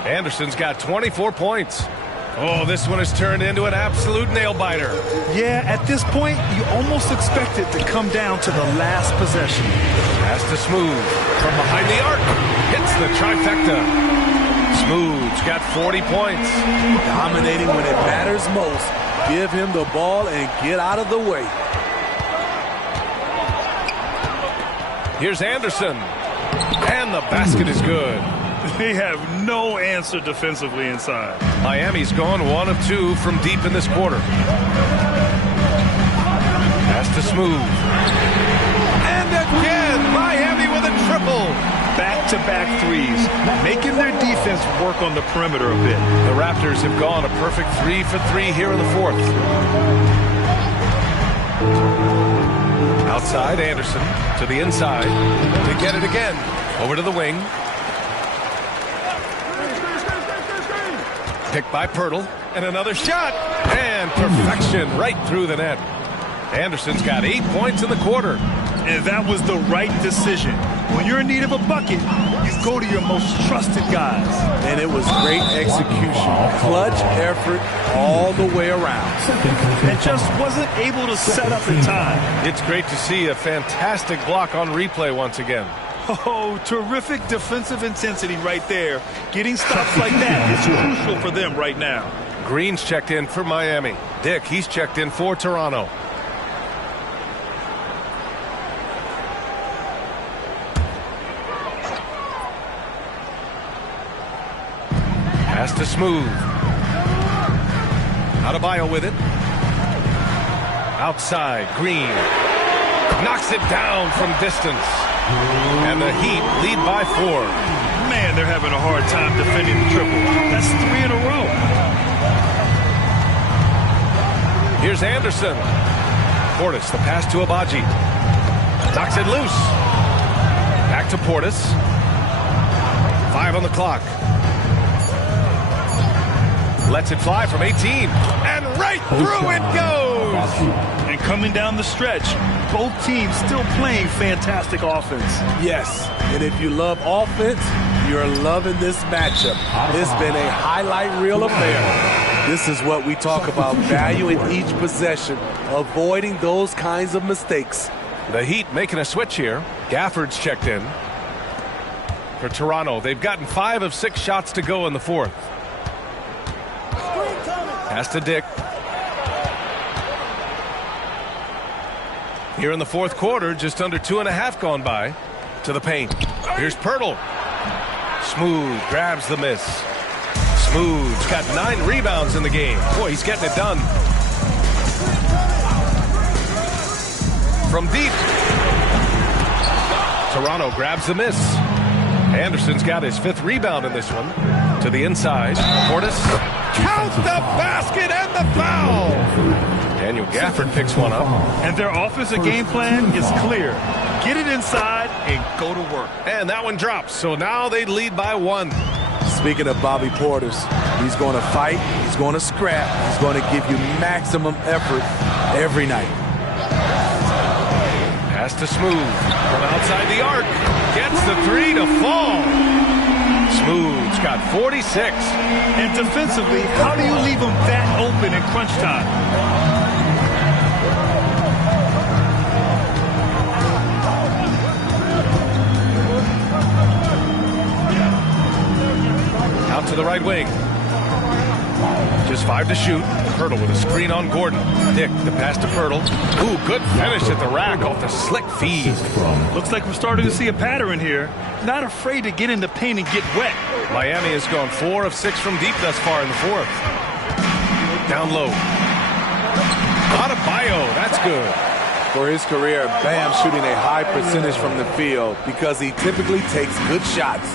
Anderson's got 24 points. Oh, this one has turned into an absolute nail-biter. Yeah, at this point, you almost expect it to come down to the last possession. Pass to Smooth from behind the arc. Hits the trifecta. Smooth's got 40 points. Dominating when it matters most. Give him the ball and get out of the way. Here's Anderson. And the basket is good. They have no answer defensively inside. Miami's gone 1 of 2 from deep in this quarter. Pass to Smooth. And again, Miami with a triple. Back-to-back threes, making their defense work on the perimeter a bit. The Raptors have gone a perfect 3 for 3 here in the fourth. Outside, Anderson to the inside to get it again. Over to the wing. Picked by Pirtle, and another shot, and perfection right through the net. Anderson's got 8 points in the quarter. And that was the right decision. When you're in need of a bucket, you go to your most trusted guys. And it was great execution. Clutch effort all the way around. And just wasn't able to set up in time. It's great to see a fantastic block on replay once again. Oh, terrific defensive intensity right there. Getting stops like that is crucial for them right now. Green's checked in for Miami. Dick, he's checked in for Toronto. Pass to Smooth. Adebayo with it. Outside, Green. Knocks it down from distance. And the Heat lead by 4. Man, they're having a hard time defending the triple. That's 3 in a row. Here's Anderson. Portis, the pass to Abaji. Knocks it loose. Back to Portis. 5 on the clock. Lets it fly from 18. And right through it goes. And coming down the stretch, both teams still playing fantastic offense. Yes, and if you love offense, you're loving this matchup. It's been a highlight reel affair. This is what we talk about, valuing each possession, avoiding those kinds of mistakes. The Heat making a switch here. Gafford's checked in. For Toronto, they've gotten 5 of 6 shots to go in the fourth. Pass to Dick. Here in the fourth quarter, just under 2.5 gone by. To the paint. Here's Pirtle. Smooth grabs the miss. Smooth's got 9 rebounds in the game. Boy, he's getting it done. From deep. Toronto grabs the miss. Anderson's got his 5th rebound in this one. To the inside. Portis. Count the basket and the foul. Daniel Gafford picks one up. And their offensive game plan is clear. Get it inside and go to work. And that one drops. So now they lead by 1. Speaking of Bobby Portis, he's going to fight. He's going to scrap. He's going to give you maximum effort every night. Pass to Smooth from outside the arc. Gets the 3 to fall. Smooth's got 46. And defensively, how do you leave them that open in crunch time? Out to the right wing. Just 5 to shoot. Hurdle with a screen on Gordon. Dick, the pass to Hurdle. Ooh, good finish at the rack off the slick feed. Looks like we're starting to see a pattern here. Not afraid to get in the paint and get wet. Miami has gone 4 of 6 from deep thus far in the fourth. Down low. Adebayo, that's good. For his career, Bam shooting a high percentage from the field because he typically takes good shots.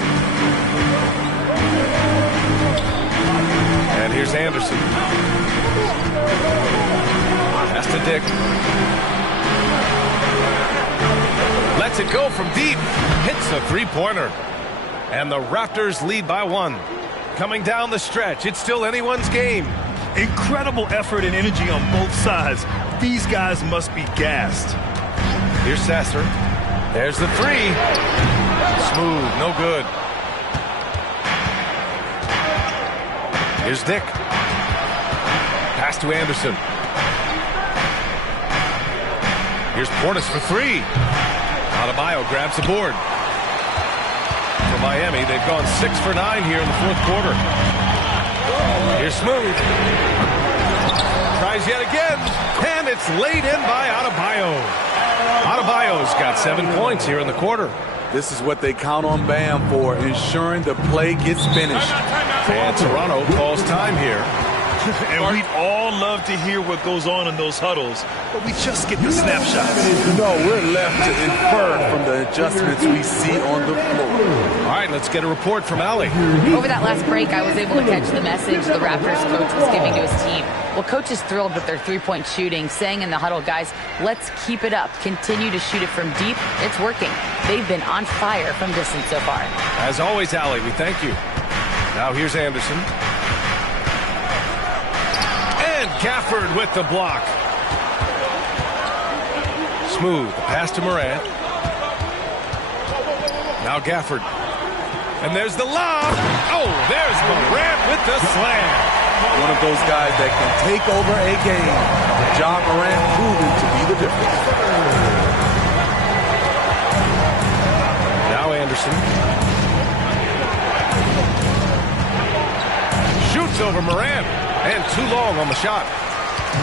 And here's Anderson. Pass to Dick. Lets it go from deep. Hits a three-pointer. And the Raptors lead by 1. Coming down the stretch, it's still anyone's game. Incredible effort and energy on both sides. These guys must be gassed. Here's Sasser. There's the 3. Smooth, no good. Here's Dick. Pass to Anderson. Here's Portis for 3. Adebayo grabs the board. For Miami, they've gone 6 for 9 here in the fourth quarter. Here's Smooth. Tries yet again, and it's laid in by Adebayo. Adebayo's got 7 points here in the quarter. This is what they count on Bam for, ensuring the play gets finished. And Toronto calls time here. And we'd all love to hear what goes on in those huddles, but we just get the snapshots. No, we're left to infer from the adjustments we see on the floor. All right, let's get a report from Allie. Over that last break, I was able to catch the message the Raptors coach was giving to his team. Well, coach is thrilled with their three-point shooting, saying in the huddle, guys, let's keep it up. Continue to shoot it from deep. It's working. They've been on fire from distance so far. As always, Allie, we thank you. Now here's Anderson. And Gafford with the block. Smooth. Pass to Morant. Now Gafford. And there's the lob. Oh, there's Morant with the slam. One of those guys that can take over a game. Ja Morant proving to be the difference. Now Anderson. Shoots over Morant. And too long on the shot.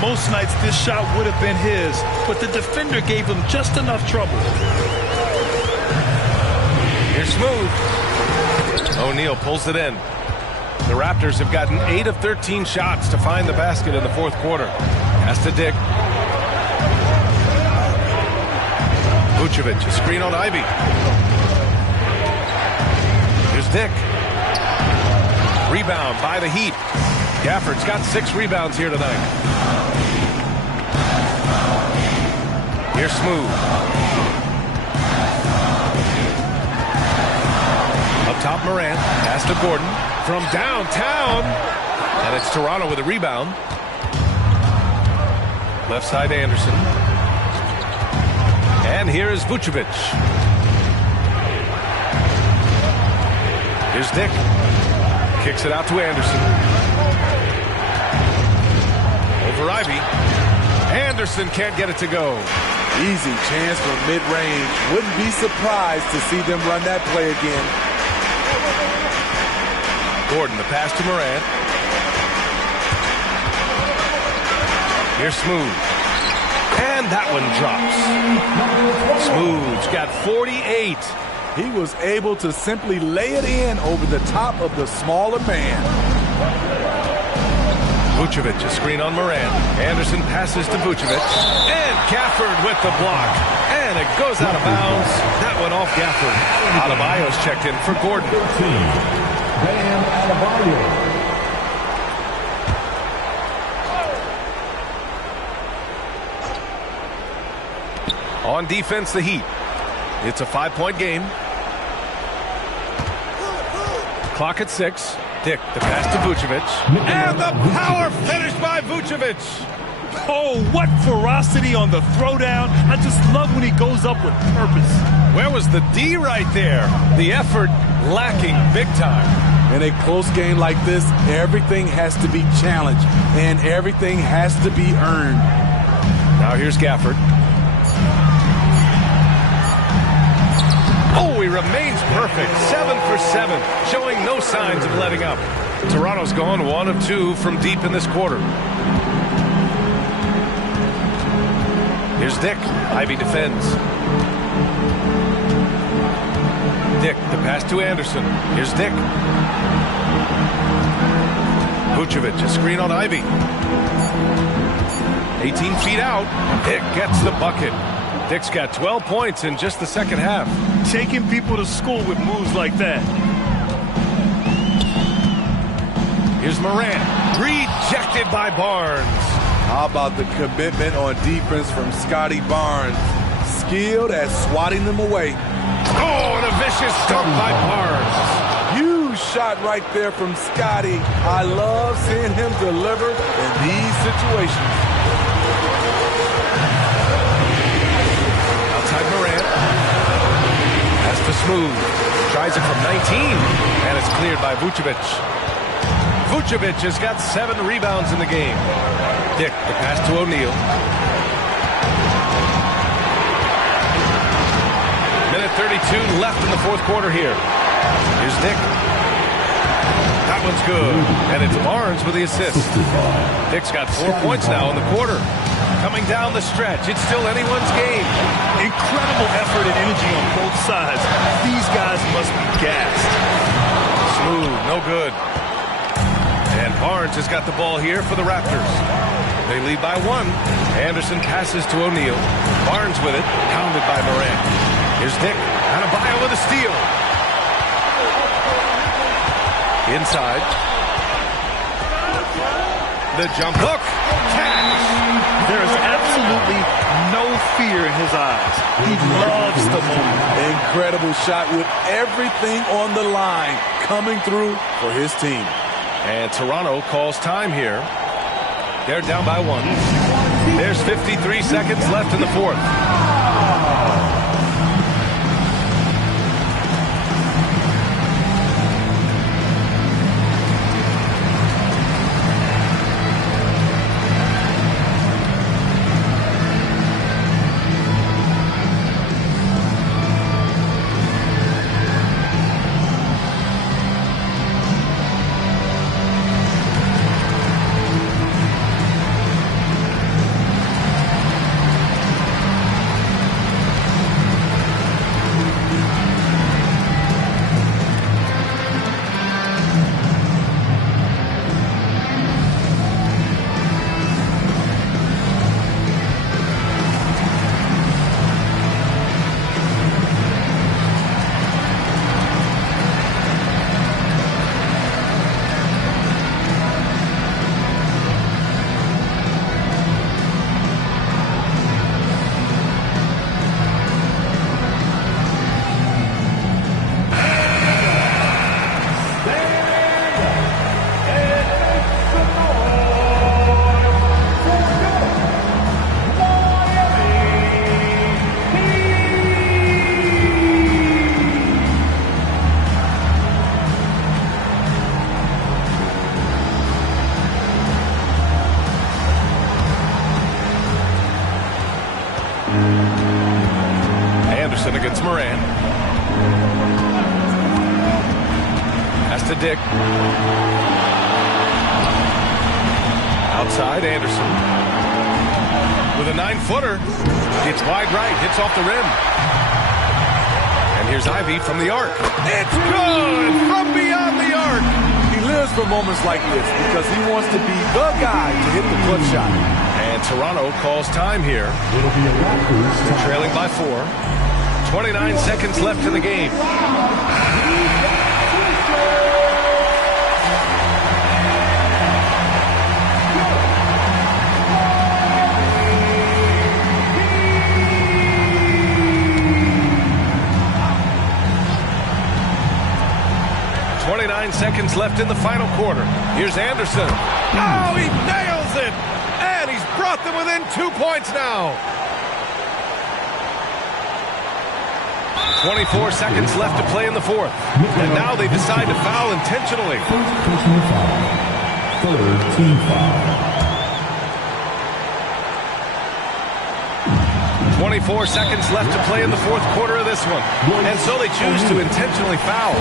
Most nights this shot would have been his, but the defender gave him just enough trouble. Here's Smooth. O'Neal pulls it in. The Raptors have gotten 8 of 13 shots to find the basket in the fourth quarter. Pass to Dick. Vucevic, a screen on Ivy. Here's Dick. Rebound by the Heat. Gafford's got 6 rebounds here tonight. Here's Smooth. Up top, Morant. Pass to Gordon. From downtown. And it's Toronto with a rebound. Left side, Anderson. And here is Vucevic. Here's Dick. Kicks it out to Anderson. Over Ivy. Anderson can't get it to go. Easy chance from mid-range. Wouldn't be surprised to see them run that play again. Gordon, the pass to Morant. Here's Smooth. And that one drops. Smooth's got 48. He was able to simply lay it in over the top of the smaller man. Vucevic, a screen on Morant. Anderson passes to Vucevic. And Gafford with the block. And it goes out of bounds. That one off Gafford. Adebayo's checked in for Gordon. Bam Adebayo. On defense, the Heat. It's a 5-point game. Clock at 6. Dick, the pass to Vucevic. And the power finish by Vucevic. Oh, what ferocity on the throwdown. I just love when he goes up with purpose. Where was the D right there? The effort lacking big time. In a close game like this, everything has to be challenged, and everything has to be earned. Now here's Gafford. Oh, he remains perfect. 7 for 7, showing no signs of letting up. Toronto's gone 1 of 2 from deep in this quarter. Here's Dick. Ivy defends. Dick, the pass to Anderson. Here's Dick. Vucevic, a screen on Ivy. 18 feet out. Dick gets the bucket. Dick's got 12 points in just the second half. Taking people to school with moves like that. Here's Morant. Rejected by Barnes. How about the commitment on defense from Scotty Barnes? Skilled at swatting them away. Oh, and a vicious dunk by Barnes. Huge shot right there from Scotty. I love seeing him deliver in these situations. Outside Morant. Pass to Smooth. Tries it from 19, and it's cleared by Vucevic. Vucevic has got 7 rebounds in the game. Dick, the pass to O'Neal. Minute 32 left in the fourth quarter here. Here's Dick. That one's good. And it's Barnes with the assist. Dick's got 4 points now in the quarter. Coming down the stretch. It's still anyone's game. Incredible effort and energy on both sides. These guys must be gassed. Smooth, no good. And Barnes has got the ball here for the Raptors. They lead by 1. Anderson passes to O'Neal. Barnes with it, pounded by Morant. Here's Dick. Adebayo with a steal. Inside. The jump hook. Cash. There is absolutely no fear in his eyes. He loves the moment. Incredible shot with everything on the line coming through for his team. And Toronto calls time here. They're down by 1. There's 53 seconds left in the fourth. Anderson against Morant. Pass to Dick. Outside, Anderson. With a 9-footer. It's wide right, hits off the rim. And here's Ivy from the arc. It's good from beyond the arc. He lives for moments like this because he wants to be the guy to hit the clutch shot. And Toronto calls time here. They're trailing by 4. 29 seconds left in the game. Seconds left in the final quarter. Here's Anderson. Oh, he nails it! And he's brought them within 2 points now. 24 seconds left to play in the fourth. And now they decide to foul intentionally. First personal foul. Third team foul. 24 seconds left to play in the fourth quarter of this one. And so they choose to intentionally foul.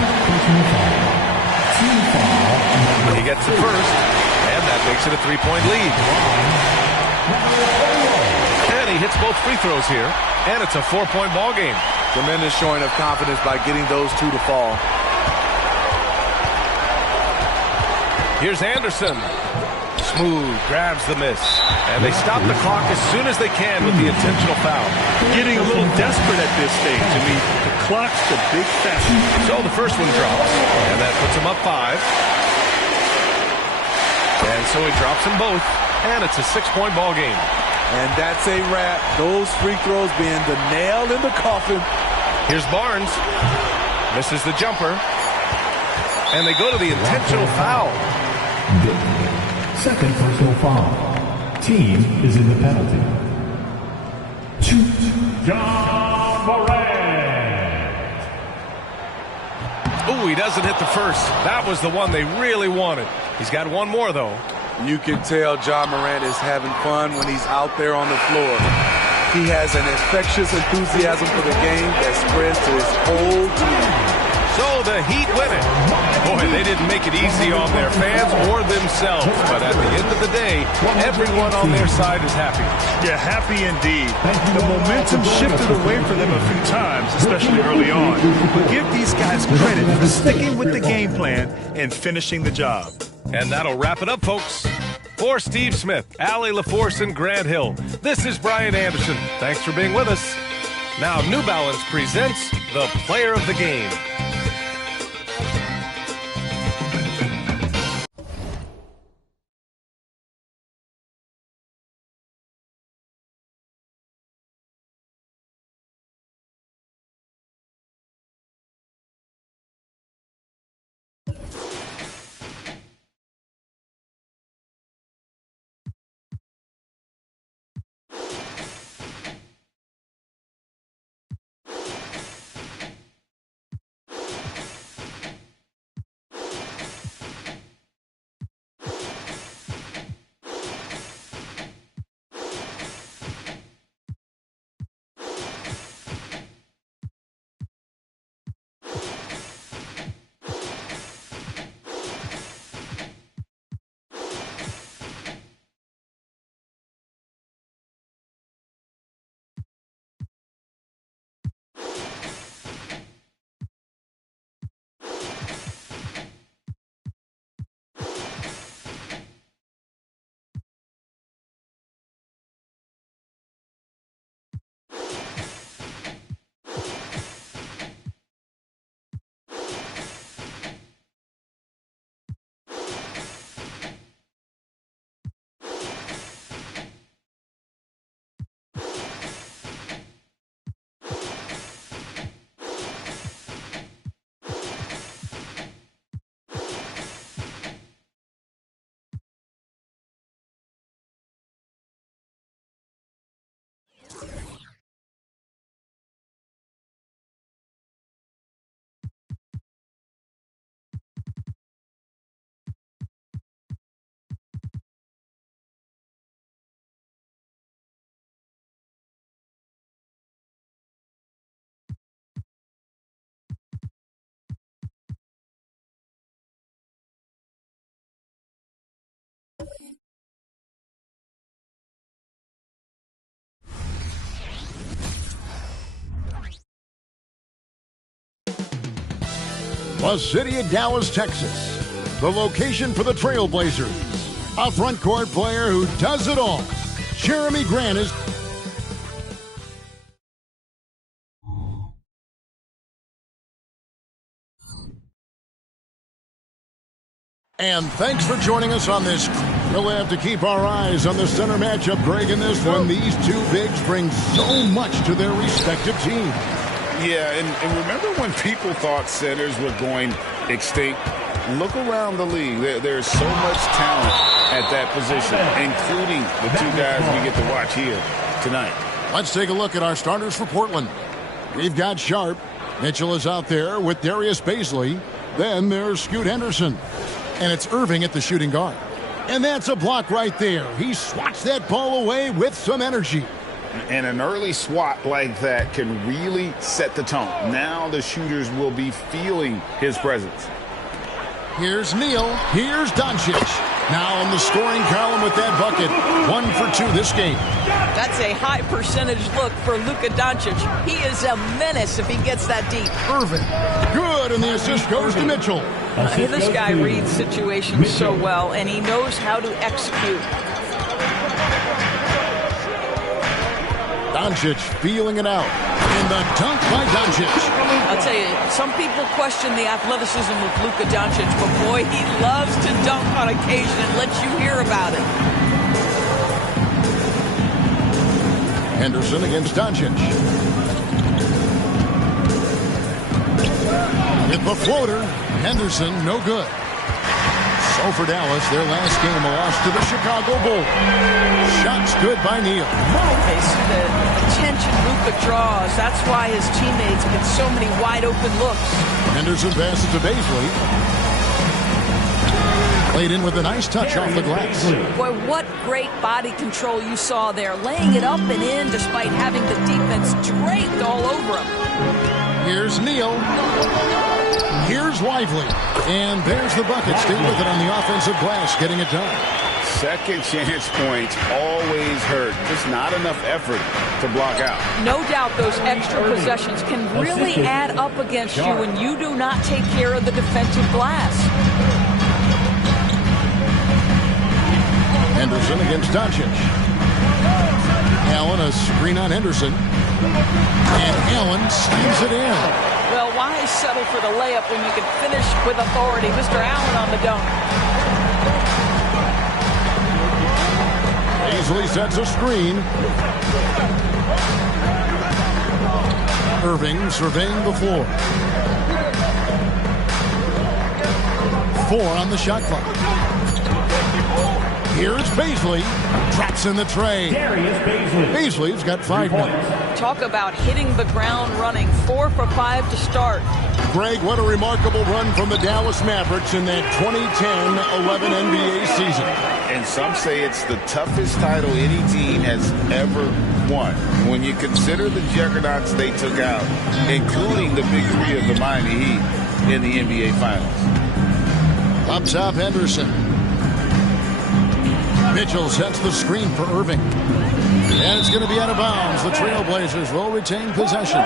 He gets the first, and that makes it a 3-point lead. And he hits both free throws here, and it's a 4-point ball game. Tremendous showing of confidence by getting those two to fall. Here's Anderson. Smooth, grabs the miss. And they stop the clock as soon as they can with the intentional foul. Getting a little desperate at this stage. I mean, the clock's the big factor. So the first one drops, and that puts him up 5. And so he drops them both, and it's a 6-point ball game. And that's a wrap. Those free throws being the nail in the coffin. Here's Barnes. Misses the jumper. And they go to the intentional foul. Second personal foul. Team is in the penalty. John Morant. Ooh, he doesn't hit the first. That was the one they really wanted. He's got one more, though. You can tell John Morant is having fun when he's out there on the floor. He has an infectious enthusiasm for the game that spreads to his whole team. So the Heat win it. Boy, they didn't make it easy on their fans or themselves. But at the end of the day, everyone on their side is happy. Yeah, happy indeed. The momentum shifted away from them a few times, especially early on. But give these guys credit for sticking with the game plan and finishing the job. And that'll wrap it up, folks. For Steve Smith, Allie LaForce, and Grant Hill, this is Brian Anderson. Thanks for being with us. Now, New Balance presents the Player of the Game. The city of Dallas, Texas. The location for the Trailblazers. A front court player who does it all. Jeremy Grant is... And thanks for joining us on this. We'll have to keep our eyes on the center matchup, Greg, in this one. These two bigs bring so much to their respective teams. Yeah, and remember when people thought centers were going extinct? Look around the league. There's so much talent at that position, including the two guys we get to watch here tonight. Let's take a look at our starters for Portland. We've got Sharp, Mitchell is out there with Darius Baisley. Then there's Scoot Henderson. And it's Irving at the shooting guard. And that's a block right there. He swats that ball away with some energy. And an early swat like that can really set the tone. Now the shooters will be feeling his presence. Here's Neal. Here's Doncic. Now in the scoring column with that bucket. 1 for 2 this game. That's a high percentage look for Luka Doncic. He is a menace if he gets that deep. Irving. Good, and the assist goes to Mitchell. This guy reads situations so well, and he knows how to execute. Doncic feeling it out. And the dunk by Doncic. I'll tell you, some people question the athleticism of Luka Doncic, but boy, he loves to dunk on occasion and lets you hear about it. Henderson against Doncic. With the floater, Henderson no good. So for Dallas, their last game a loss to the Chicago Bulls. Shots good by Neal. Okay, so the attention Luka draws, that's why his teammates get so many wide open looks. Henderson passes to Baisley. Played in with a nice touch off the glass. Boy, what great body control you saw there. Laying it up and in despite having the defense draped all over him. Here's Neal. Here's Lively. And there's the bucket. Stay with it on the offensive glass, getting it done. Second chance points always hurt. Just not enough effort to block out. No doubt those extra possessions can really add up against you when you do not take care of the defensive glass. Henderson against Doncic. Allen, a screen on Henderson. And Allen slams it in. Well, why settle for the layup when you can finish with authority? Mr. Allen on the dunk. Easily sets a screen. Irving surveying the floor. 4 on the shot clock. Here's Baisley. Drops in the tray. Baisley's got 5 now. Talk about hitting the ground running. 4 for 5 to start. Greg, what a remarkable run from the Dallas Mavericks in that 2010-11 NBA season. And some say it's the toughest title any team has ever won. When you consider the juggernauts they took out, including the big 3 of the Miami Heat in the NBA Finals. Up top, Henderson. Mitchell sets the screen for Irving. And it's going to be out of bounds. The Trailblazers will retain possession.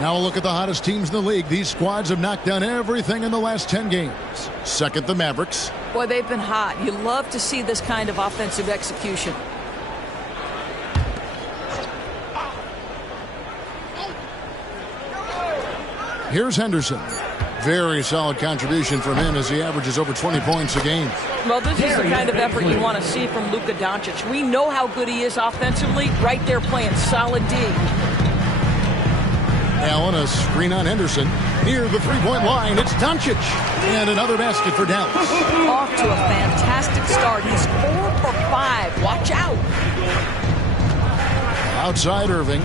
Now a look at the hottest teams in the league. These squads have knocked down everything in the last 10 games. Second, the Mavericks. Boy, they've been hot. You love to see this kind of offensive execution. Here's Henderson. Very solid contribution from him as he averages over 20 points a game. Well, this is the kind of effort you want to see from Luka Doncic. We know how good he is offensively. Right there playing solid D. Allen, a screen on Henderson. Near the three-point line, it's Doncic. And another basket for Dallas. Off to a fantastic start. He's 4 for 5. Watch out. Outside Irving.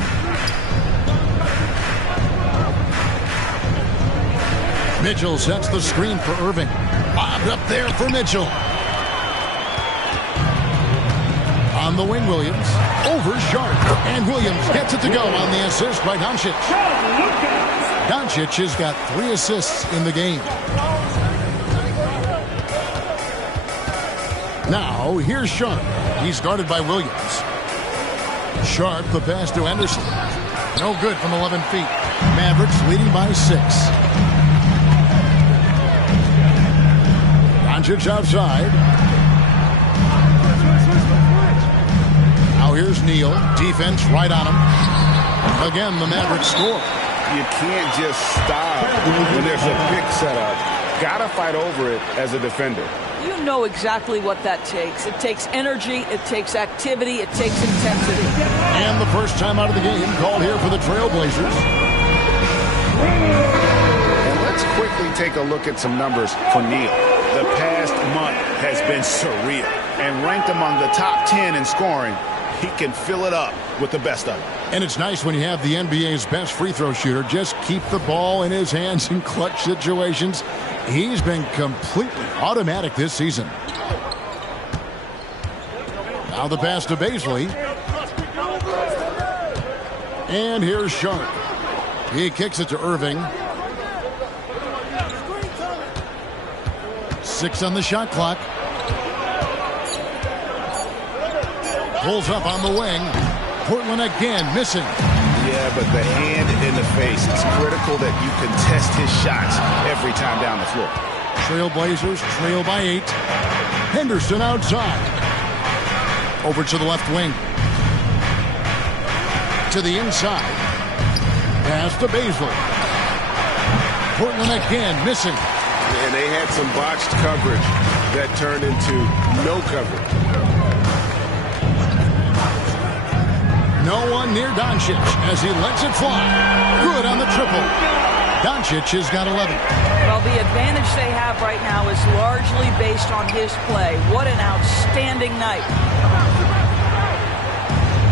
Mitchell sets the screen for Irving. Bobbed up there for Mitchell. On the wing, Williams. Over Sharp. And Williams gets it to go on the assist by Doncic. Doncic has got 3 assists in the game. Now, here's Sharp. He's guarded by Williams. Sharp, the pass to Henderson. No good from 11 feet. Mavericks leading by 6. Doncic outside. Now here's Neal. Defense right on him. Again, the Mavericks score. You can't just stop when there's a pick set up. Gotta fight over it as a defender. You know exactly what that takes. It takes energy, it takes activity, it takes intensity. And the first time out of the game called here for the Trailblazers. And let's quickly take a look at some numbers for Neal. The past month has been surreal and ranked among the top 10 in scoring. he can fill it up with the best of them. And it's nice when you have the NBA's best free throw shooter just keep the ball in his hands in clutch situations. He's been completely automatic this season. Now the pass to Baisley. And here's Sharp. He kicks it to Irving. 6 on the shot clock. Pulls up on the wing. Portland again missing. Yeah, but the hand in the face is critical that you contest his shots every time down the floor. Trailblazers trail by 8. Henderson outside. Over to the left wing. To the inside. Pass to Baisley. Portland again missing. And they had some botched coverage that turned into no coverage. No one near Doncic as he lets it fly. Good on the triple. Doncic has got 11. Well, the advantage they have right now is largely based on his play. What an outstanding night.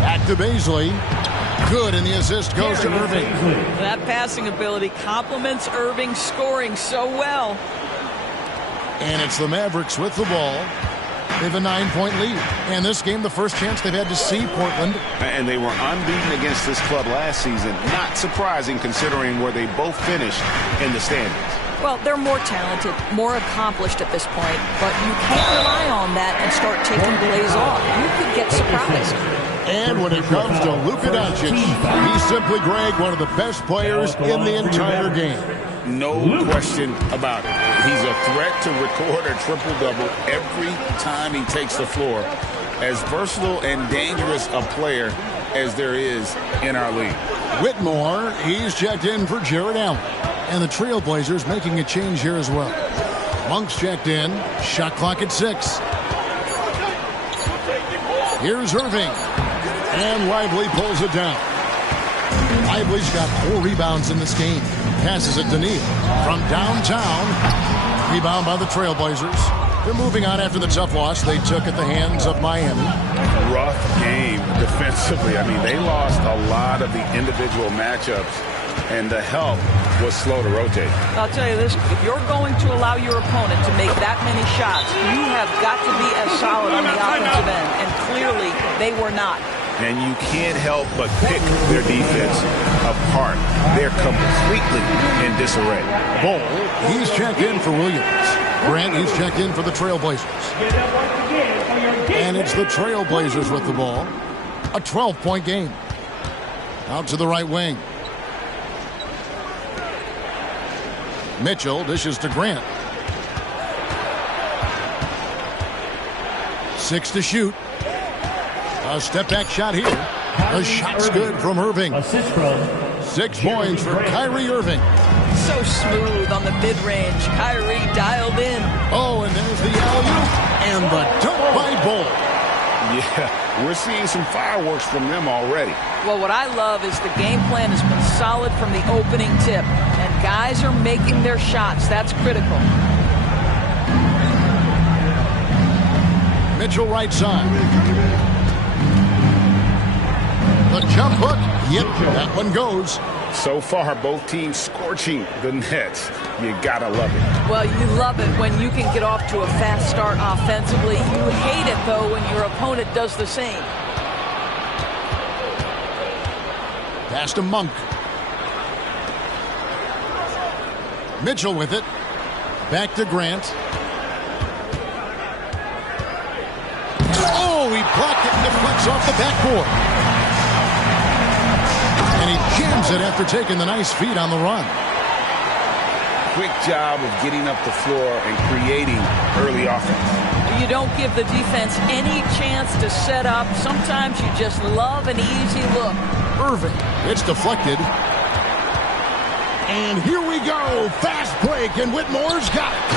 Back to Baisley. Good, and the assist goes to Irving. That passing ability complements Irving's scoring so well. And it's the Mavericks with the ball. They have a 9-point lead. And this game, the first chance they've had to see Portland. And they were unbeaten against this club last season. Not surprising considering where they both finished in the standings. Well, they're more talented, more accomplished at this point, but you can't rely on that and start taking plays off. You could get surprised. And when it comes to Luka Doncic, he's simply, Greg, one of the best players in the entire game. No question about it. He's a threat to record a triple-double every time he takes the floor. As versatile and dangerous a player as there is in our league. Whitmore, he's checked in for Jared Allen. And the Trailblazers making a change here as well. Monk's checked in. Shot clock at 6. Here's Irving. And Lively pulls it down. Lively's got 4 rebounds in this game. Passes it to Neal. From downtown. Rebound by the Trailblazers. They're moving on after the tough loss they took at the hands of Miami. Rough game defensively. I mean, they lost a lot of the individual matchups, and the help was slow to rotate. I'll tell you this, if you're going to allow your opponent to make that many shots, you have got to be as solid on the offensive end, and clearly they were not. And you can't help but pick their defense apart. They're completely in disarray. Ball, he's checked in for Williams. Grant, he's checked in for the Trailblazers. And it's the Trailblazers with the ball. A 12-point game. Out to the right wing. Mitchell dishes to Grant. 6 to shoot. A step-back shot here. The shot's good from Irving. 6 points for Kyrie Irving. So smooth on the mid-range. Kyrie dialed in. Oh, and there's the alley-oop and the dunk by Bull. Yeah, we're seeing some fireworks from them already. Well, what I love is the game plan has been solid from the opening tip. And guys are making their shots. That's critical. Mitchell right side. The jump hook. Yep, that one goes. So far, both teams scorching the Nets. You gotta love it. Well, you love it when you can get off to a fast start offensively. You hate it, though, when your opponent does the same. Pass to Monk. Mitchell with it. Back to Grant. Oh, he blocked it and deflects off the backboard. And he jams it after taking the nice feed on the run. Quick job of getting up the floor and creating early offense. You don't give the defense any chance to set up. Sometimes you just love an easy look. Irving, it's deflected. And here we go. Fast break, and Whitmore's got it.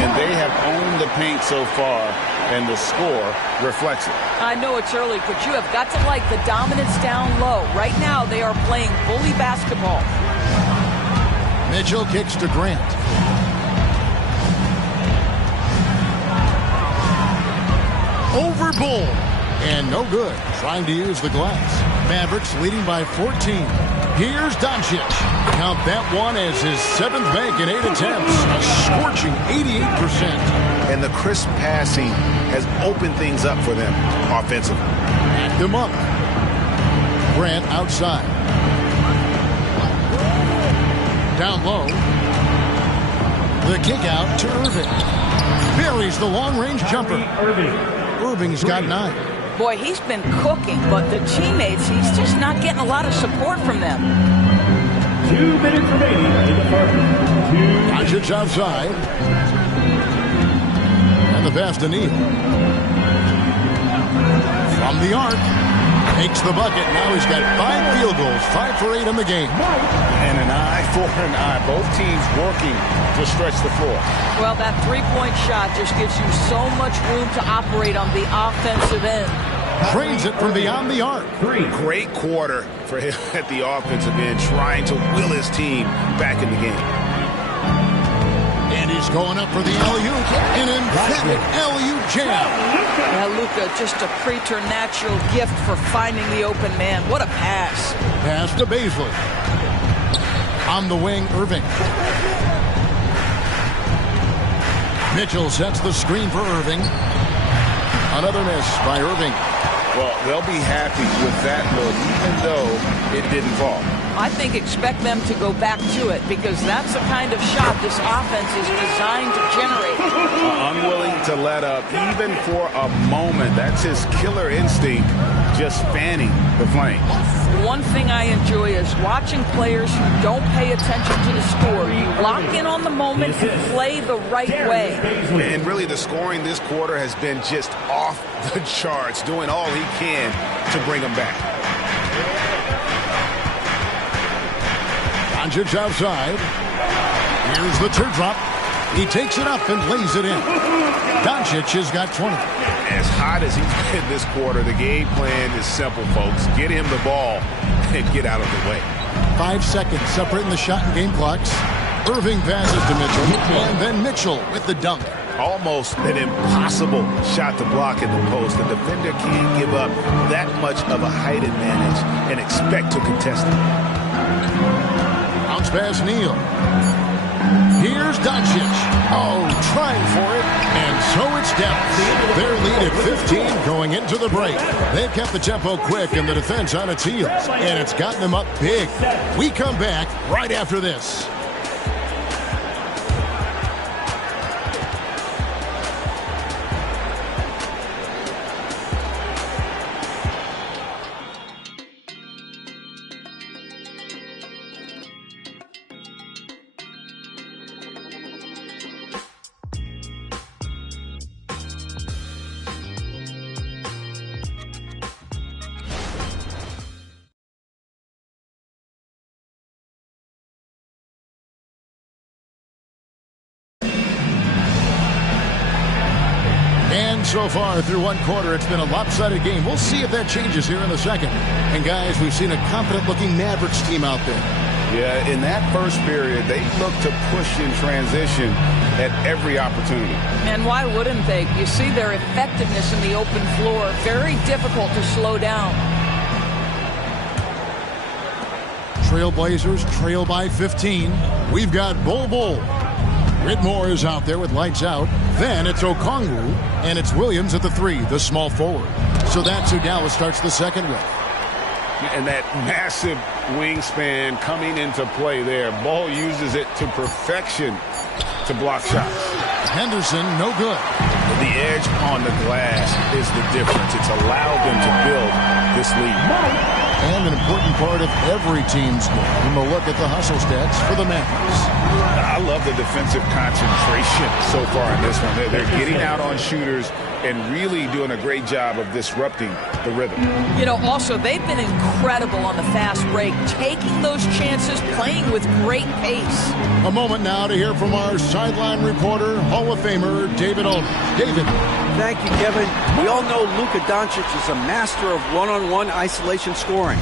And they have owned the paint so far, and the score reflects it. I know it's early, but you have got to like the dominance down low. Right now, they are playing bully basketball. Mitchell kicks to Grant. Over Bull. And no good, trying to use the glass. Mavericks leading by 14. Here's Doncic. Count that one as his 7th bank in 8 attempts. A scorching 88%. And the crisp passing has opened things up for them offensively. Backed him up. Grant outside. Down low. The kick out to Irving. Buries the long-range jumper. Irving's got 9. Boy, he's been cooking, but the teammates, he's just not getting a lot of support from them. 2 minutes remaining in the first. Doncic outside. And the pass to Neal. From the arc. Makes the bucket. Now he's got 5 field goals. 5 for 8 in the game. And an eye for an eye. Both teams working to stretch the floor. Well, that three-point shot just gives you so much room to operate on the offensive end. Trains it from beyond the arc. Great quarter for him at the offensive end, trying to will his team back in the game. And he's going up for the alley-oop. An emphatic alley-oop jam. Yeah, Luka, just a preternatural gift for finding the open man. What a pass. Pass to Baisley. On the wing, Irving. Mitchell sets the screen for Irving. Another miss by Irving. Well, they'll be happy with that look, even though it didn't fall. I think expect them to go back to it because that's the kind of shot this offense is designed to generate. Unwilling to let up even for a moment. That's his killer instinct, just fanning the flame. One thing I enjoy is watching players who don't pay attention to the score. You lock in on the moment and play the right way. And really the scoring this quarter has been just off the charts, doing all he can to bring them back. Doncic outside. Here's the teardrop. He takes it up and lays it in. Doncic has got 20. As hot as he's been this quarter, the game plan is simple, folks. Get him the ball and get out of the way. 5 seconds separating the shot and game clocks. Irving passes to Mitchell, and then Mitchell with the dunk. Almost an impossible shot to block in the post. The defender can't give up that much of a height advantage and expect to contest it. Bounce pass Neal. Here's Doncic. Oh, trying for it. And so it's Dallas. Their lead at 15 going into the break. They've kept the tempo quick and the defense on its heels. And it's gotten them up big. We come back right after this. So far through one quarter, it's been a lopsided game. We'll see if that changes here in the second. And guys, we've seen a confident-looking Mavericks team out there. Yeah, in that first period, they looked to push in transition at every opportunity. And why wouldn't they? You see their effectiveness in the open floor. Very difficult to slow down. Trailblazers trail by 15. We've got Bol. Whitmore is out there with lights out. Then it's Okongwu, and it's Williams at the 3, the small forward. So that's who Dallas starts the second with. And that massive wingspan coming into play there. Ball uses it to perfection to block shots. Henderson, no good. The edge on the glass is the difference. It's allowed them to build this lead. And an important part of every team's game. A look at the hustle stats for the Mavericks. I love the defensive concentration so far in this one. They're getting out on shooters and really doing a great job of disrupting the rhythm. You know, also, they've been incredible on the fast break, taking those chances, playing with great pace. A moment now to hear from our sideline reporter, Hall of Famer, David Olney. David. Thank you, Kevin. We all know Luka Doncic is a master of one-on-one isolation scoring.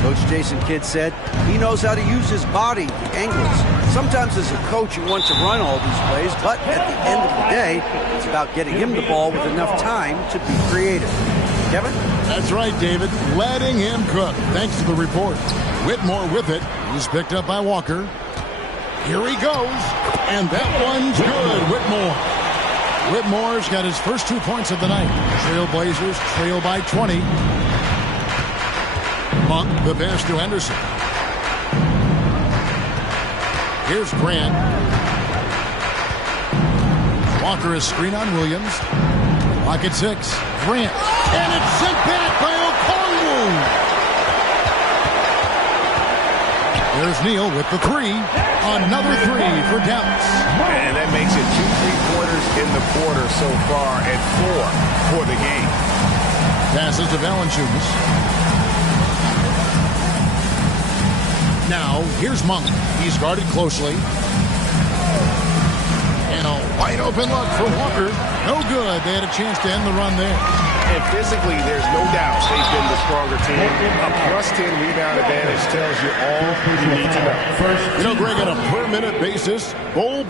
Coach Jason Kidd said he knows how to use his body, the angles. Sometimes as a coach you want to run all these plays, but at the end of the day, it's about getting him the ball with enough time to be creative. Kevin? That's right, David. Letting him cook. Thanks to the report. Whitmore with it. He's picked up by Walker. Here he goes. And that one's good. Whitmore's got his first 2 points of the night. Trailblazers trail by 20. Monk, the pass to Henderson. Here's Grant. Walker is screen on Williams. Lock at 6. Grant. And it's sent back by Okongwu. There's Neal with the 3. Another 3 for Dallas. And that makes it 2 3-pointers in the quarter so far and 4 for the game. Passes to Valanciunas. Now, here's Monk. He's guarded closely. And a wide open look for Walker. No good. They had a chance to end the run there. And physically, there's no doubt they've been the stronger team. A +10 rebound advantage tells you all you need to know. You know, Greg, on a per-minute basis, Bol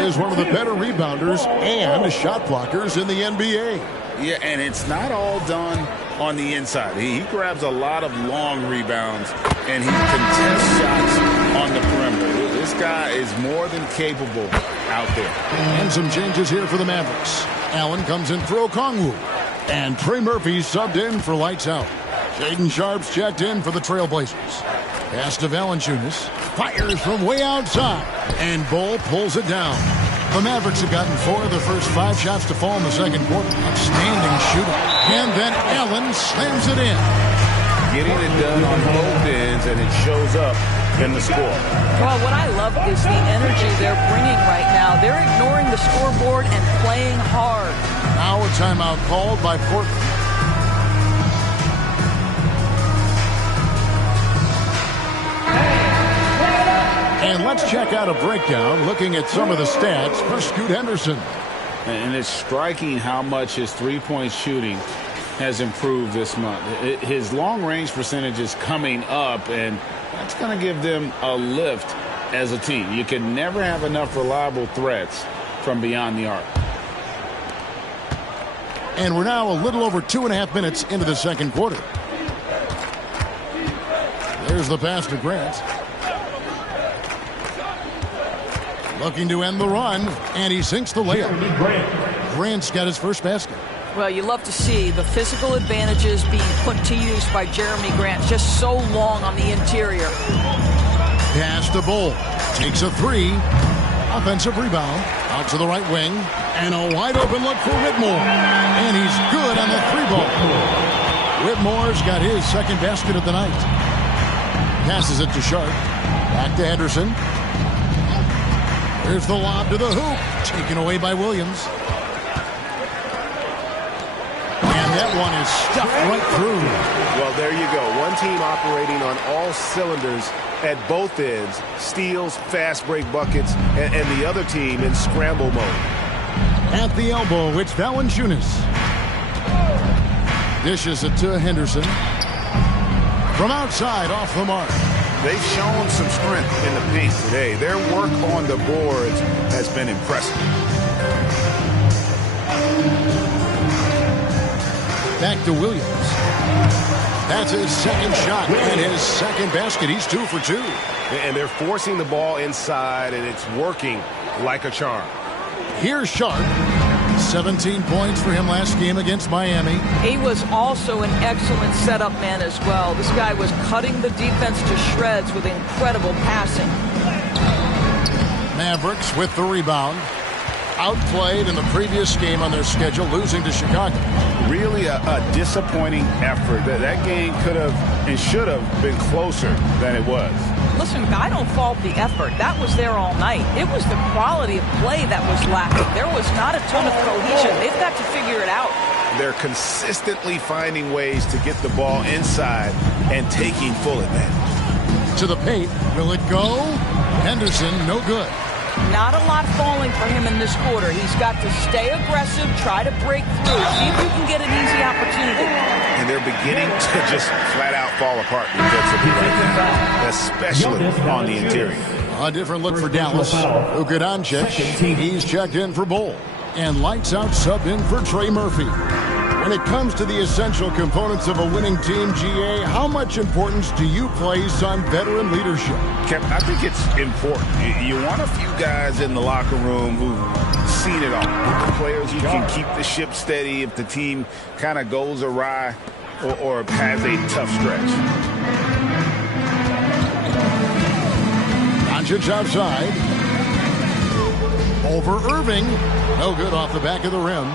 is one of the better rebounders and shot blockers in the NBA. Yeah, and it's not all done on the inside. He grabs a lot of long rebounds, and he contests shots on the perimeter. This guy is more than capable out there. And some changes here for the Mavericks. Allen comes in for Okongwu. And Trey Murphy subbed in for lights out. Shaden Sharp's checked in for the Trailblazers. Pass to Valanciunas. Fires from way outside. And Bol pulls it down. The Mavericks have gotten 4 of the first 5 shots to fall in the second quarter. Outstanding shooting. And then Allen slams it in. Getting it done on both ends, and it shows up in the score. Well, what I love is the energy they're bringing right now. They're ignoring the scoreboard and playing hard. Now a timeout called by Portland. And let's check out a breakdown looking at some of the stats for Scoot Henderson. And it's striking how much his three-point shooting has improved this month. His long-range percentage is coming up, and that's going to give them a lift as a team. You can never have enough reliable threats from beyond the arc. And we're now a little over 2.5 minutes into the second quarter. There's the pass to Grant. Looking to end the run, and he sinks the layup. Grant's got his first basket. Well, you love to see the physical advantages being put to use by Jeremy Grant. Just so long on the interior. Pass to Bol. Takes a 3. Offensive rebound. Out to the right wing. And a wide open look for Whitmore. And he's good on the 3-ball. Whitmore's got his second basket of the night. Passes it to Sharp. Back to Henderson. There's the lob to the hoop. Taken away by Williams. And that one is stuffed right through. Well, there you go. One team operating on all cylinders at both ends. Steals, fast break buckets, and the other team in scramble mode. At the elbow, it's Valanciunas. Dishes it to Henderson. From outside, off the mark. They've shown some strength in the paint today. Their work on the boards has been impressive. Back to Williams. That's his second shot and his second basket. He's 2 for 2. And they're forcing the ball inside, and it's working like a charm. Here's Sharp. 17 points for him last game against Miami. He was also an excellent setup man as well. This guy was cutting the defense to shreds with incredible passing. Mavericks with the rebound. Outplayed in the previous game on their schedule, losing to Chicago. Really a disappointing effort. That game could have and should have been closer than it was. Listen, I don't fault the effort. That was there all night. It was the quality of play that was lacking. There was not a ton of cohesion. They've got to figure it out. They're consistently finding ways to get the ball inside and taking full advantage. To the paint. Will it go? Henderson, no good. Not a lot falling for him in this quarter. He's got to stay aggressive, try to break through, see if you can get an easy opportunity. And they're beginning to just flat out fall apart defensively right now, especially on the interior. A different look for Dallas. Luka Doncic, he's checked in for Bol. And lights out sub in for Trey Murphy. When it comes to the essential components of a winning team, GA, how much importance do you place on veteran leadership? Kevin, I think it's important. You want a few guys in the locker room who've seen it all. Players who can keep the ship steady if the team kind of goes awry or has a tough stretch. Doncic outside. Over Irving. No good off the back of the rim.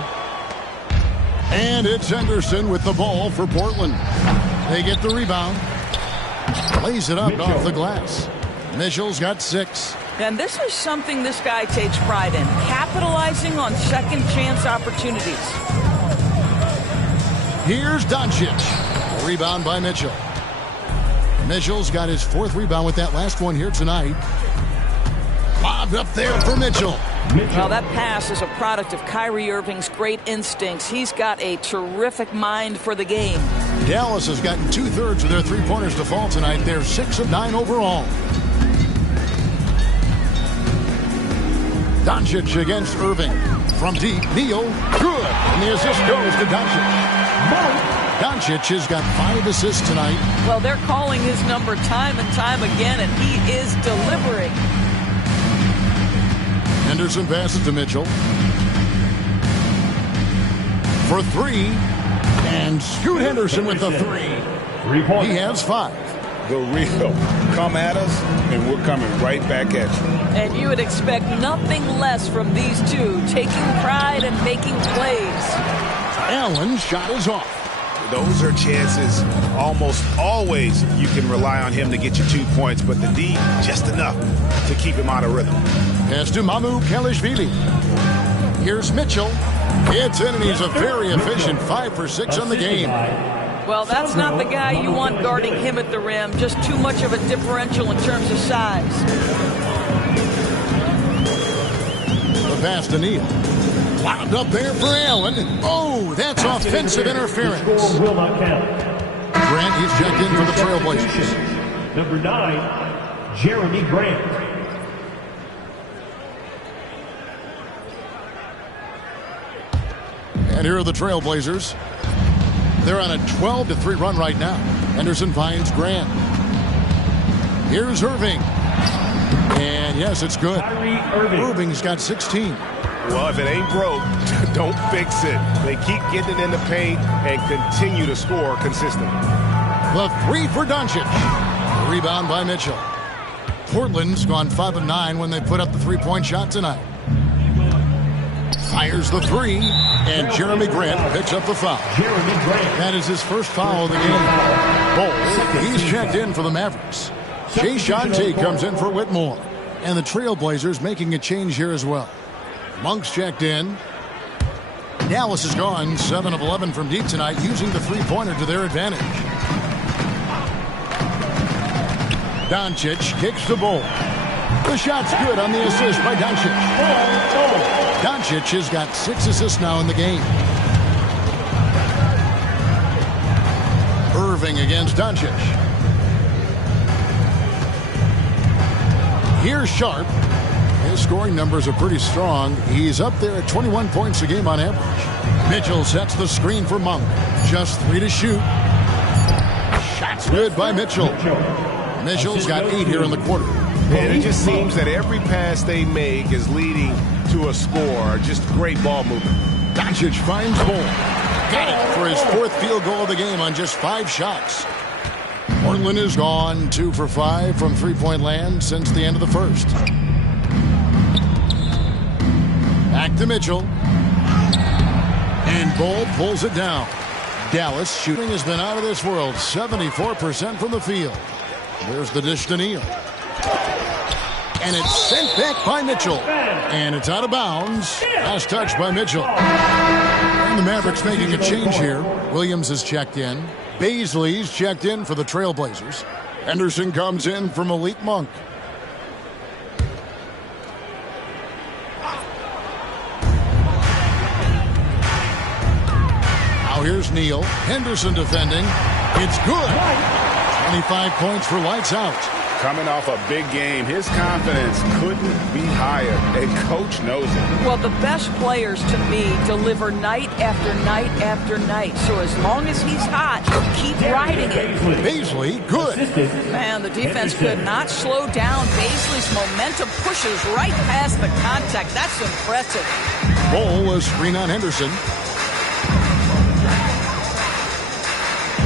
And it's Henderson with the ball for Portland. They get the rebound. Lays it up off the glass. Mitchell's got 6. And this is something this guy takes pride in, capitalizing on second chance opportunities. Here's Doncic. Rebound by Mitchell. Mitchell's got his 4th rebound with that last one here tonight. Lobbed up there for Mitchell. Well, that pass is a product of Kyrie Irving's great instincts. He's got a terrific mind for the game. Dallas has gotten 2/3 of their three-pointers to fall tonight. They're 6 of 9 overall. Doncic against Irving. From deep, Neal, good. And the assist goes to Doncic. Doncic has got 5 assists tonight. Well, they're calling his number time and time again, and he is delivering. Henderson passes to Mitchell. For 3. And Scoot Henderson with the 3. He has 5. The real come at us, and we're coming right back at you. And you would expect nothing less from these two, taking pride and making plays. Allen's shot is off. Those are chances almost always you can rely on him to get you 2 points, but the D, just enough to keep him out of rhythm. Pass to Mamu Kelishvili. Here's Mitchell. It's in, and he's a very efficient 5 for 6 on the game. Well, that's not the guy you want guarding him at the rim. Just too much of a differential in terms of size. The pass to Neal. Wound up there for Allen. Oh, that's offensive interference. Will not count. Grant, he's checked in for the Trailblazers. Number 9, Jeremy Grant. And here are the Trailblazers. They're on a 12-3 run right now. Henderson finds Grant. Here's Irving. And yes, it's good. Irving's got 16. Well, if it ain't broke, don't fix it. They keep getting it in the paint and continue to score consistently. The 3 for Doncic. Rebound by Mitchell. Portland's gone 5 of 9 when they put up the 3-point shot tonight. Fires the 3, and Jeremy Grant picks up the foul. That is his first foul of the game. Ball, he's checked in for the Mavericks. Jay Shante comes in for Whitmore. And the Trailblazers making a change here as well. Monk's checked in. Dallas has gone 7 of 11 from deep tonight, using the 3-pointer to their advantage. Doncic kicks the ball. The shot's good on the assist by Doncic. Doncic has got 6 assists now in the game. Irving against Doncic. Here's Sharp. His scoring numbers are pretty strong. He's up there at 21 points a game on average. Mitchell sets the screen for Monk. Just 3 to shoot. Shot's good by Mitchell. Mitchell's got 8 here in the quarter. And it just seems that every pass they make is leading to a score. Just great ball movement. Doncic finds Ball. Got it for his 4th field goal of the game on just 5 shots. Portland is gone 2 for 5 from 3-point land since the end of the first. Back to Mitchell. And Ball pulls it down. Dallas shooting has been out of this world. 74% from the field. There's the dish to Neal. And it's sent back by Mitchell. And it's out of bounds. Last touch by Mitchell. And the Mavericks making a change here. Williams is checked in. Baisley's checked in for the Trailblazers. Henderson comes in for Malik Monk. Now here's Neal. Henderson defending. It's good. 25 points for lights out. Coming off a big game, his confidence couldn't be higher, and Coach knows it. Well, the best players, to me, deliver night after night after night. So as long as he's hot, keep riding it. Baisley, good. Man, the defense could not slow down. Baisley's momentum pushes right past the contact. That's impressive. Ball a screen on Henderson.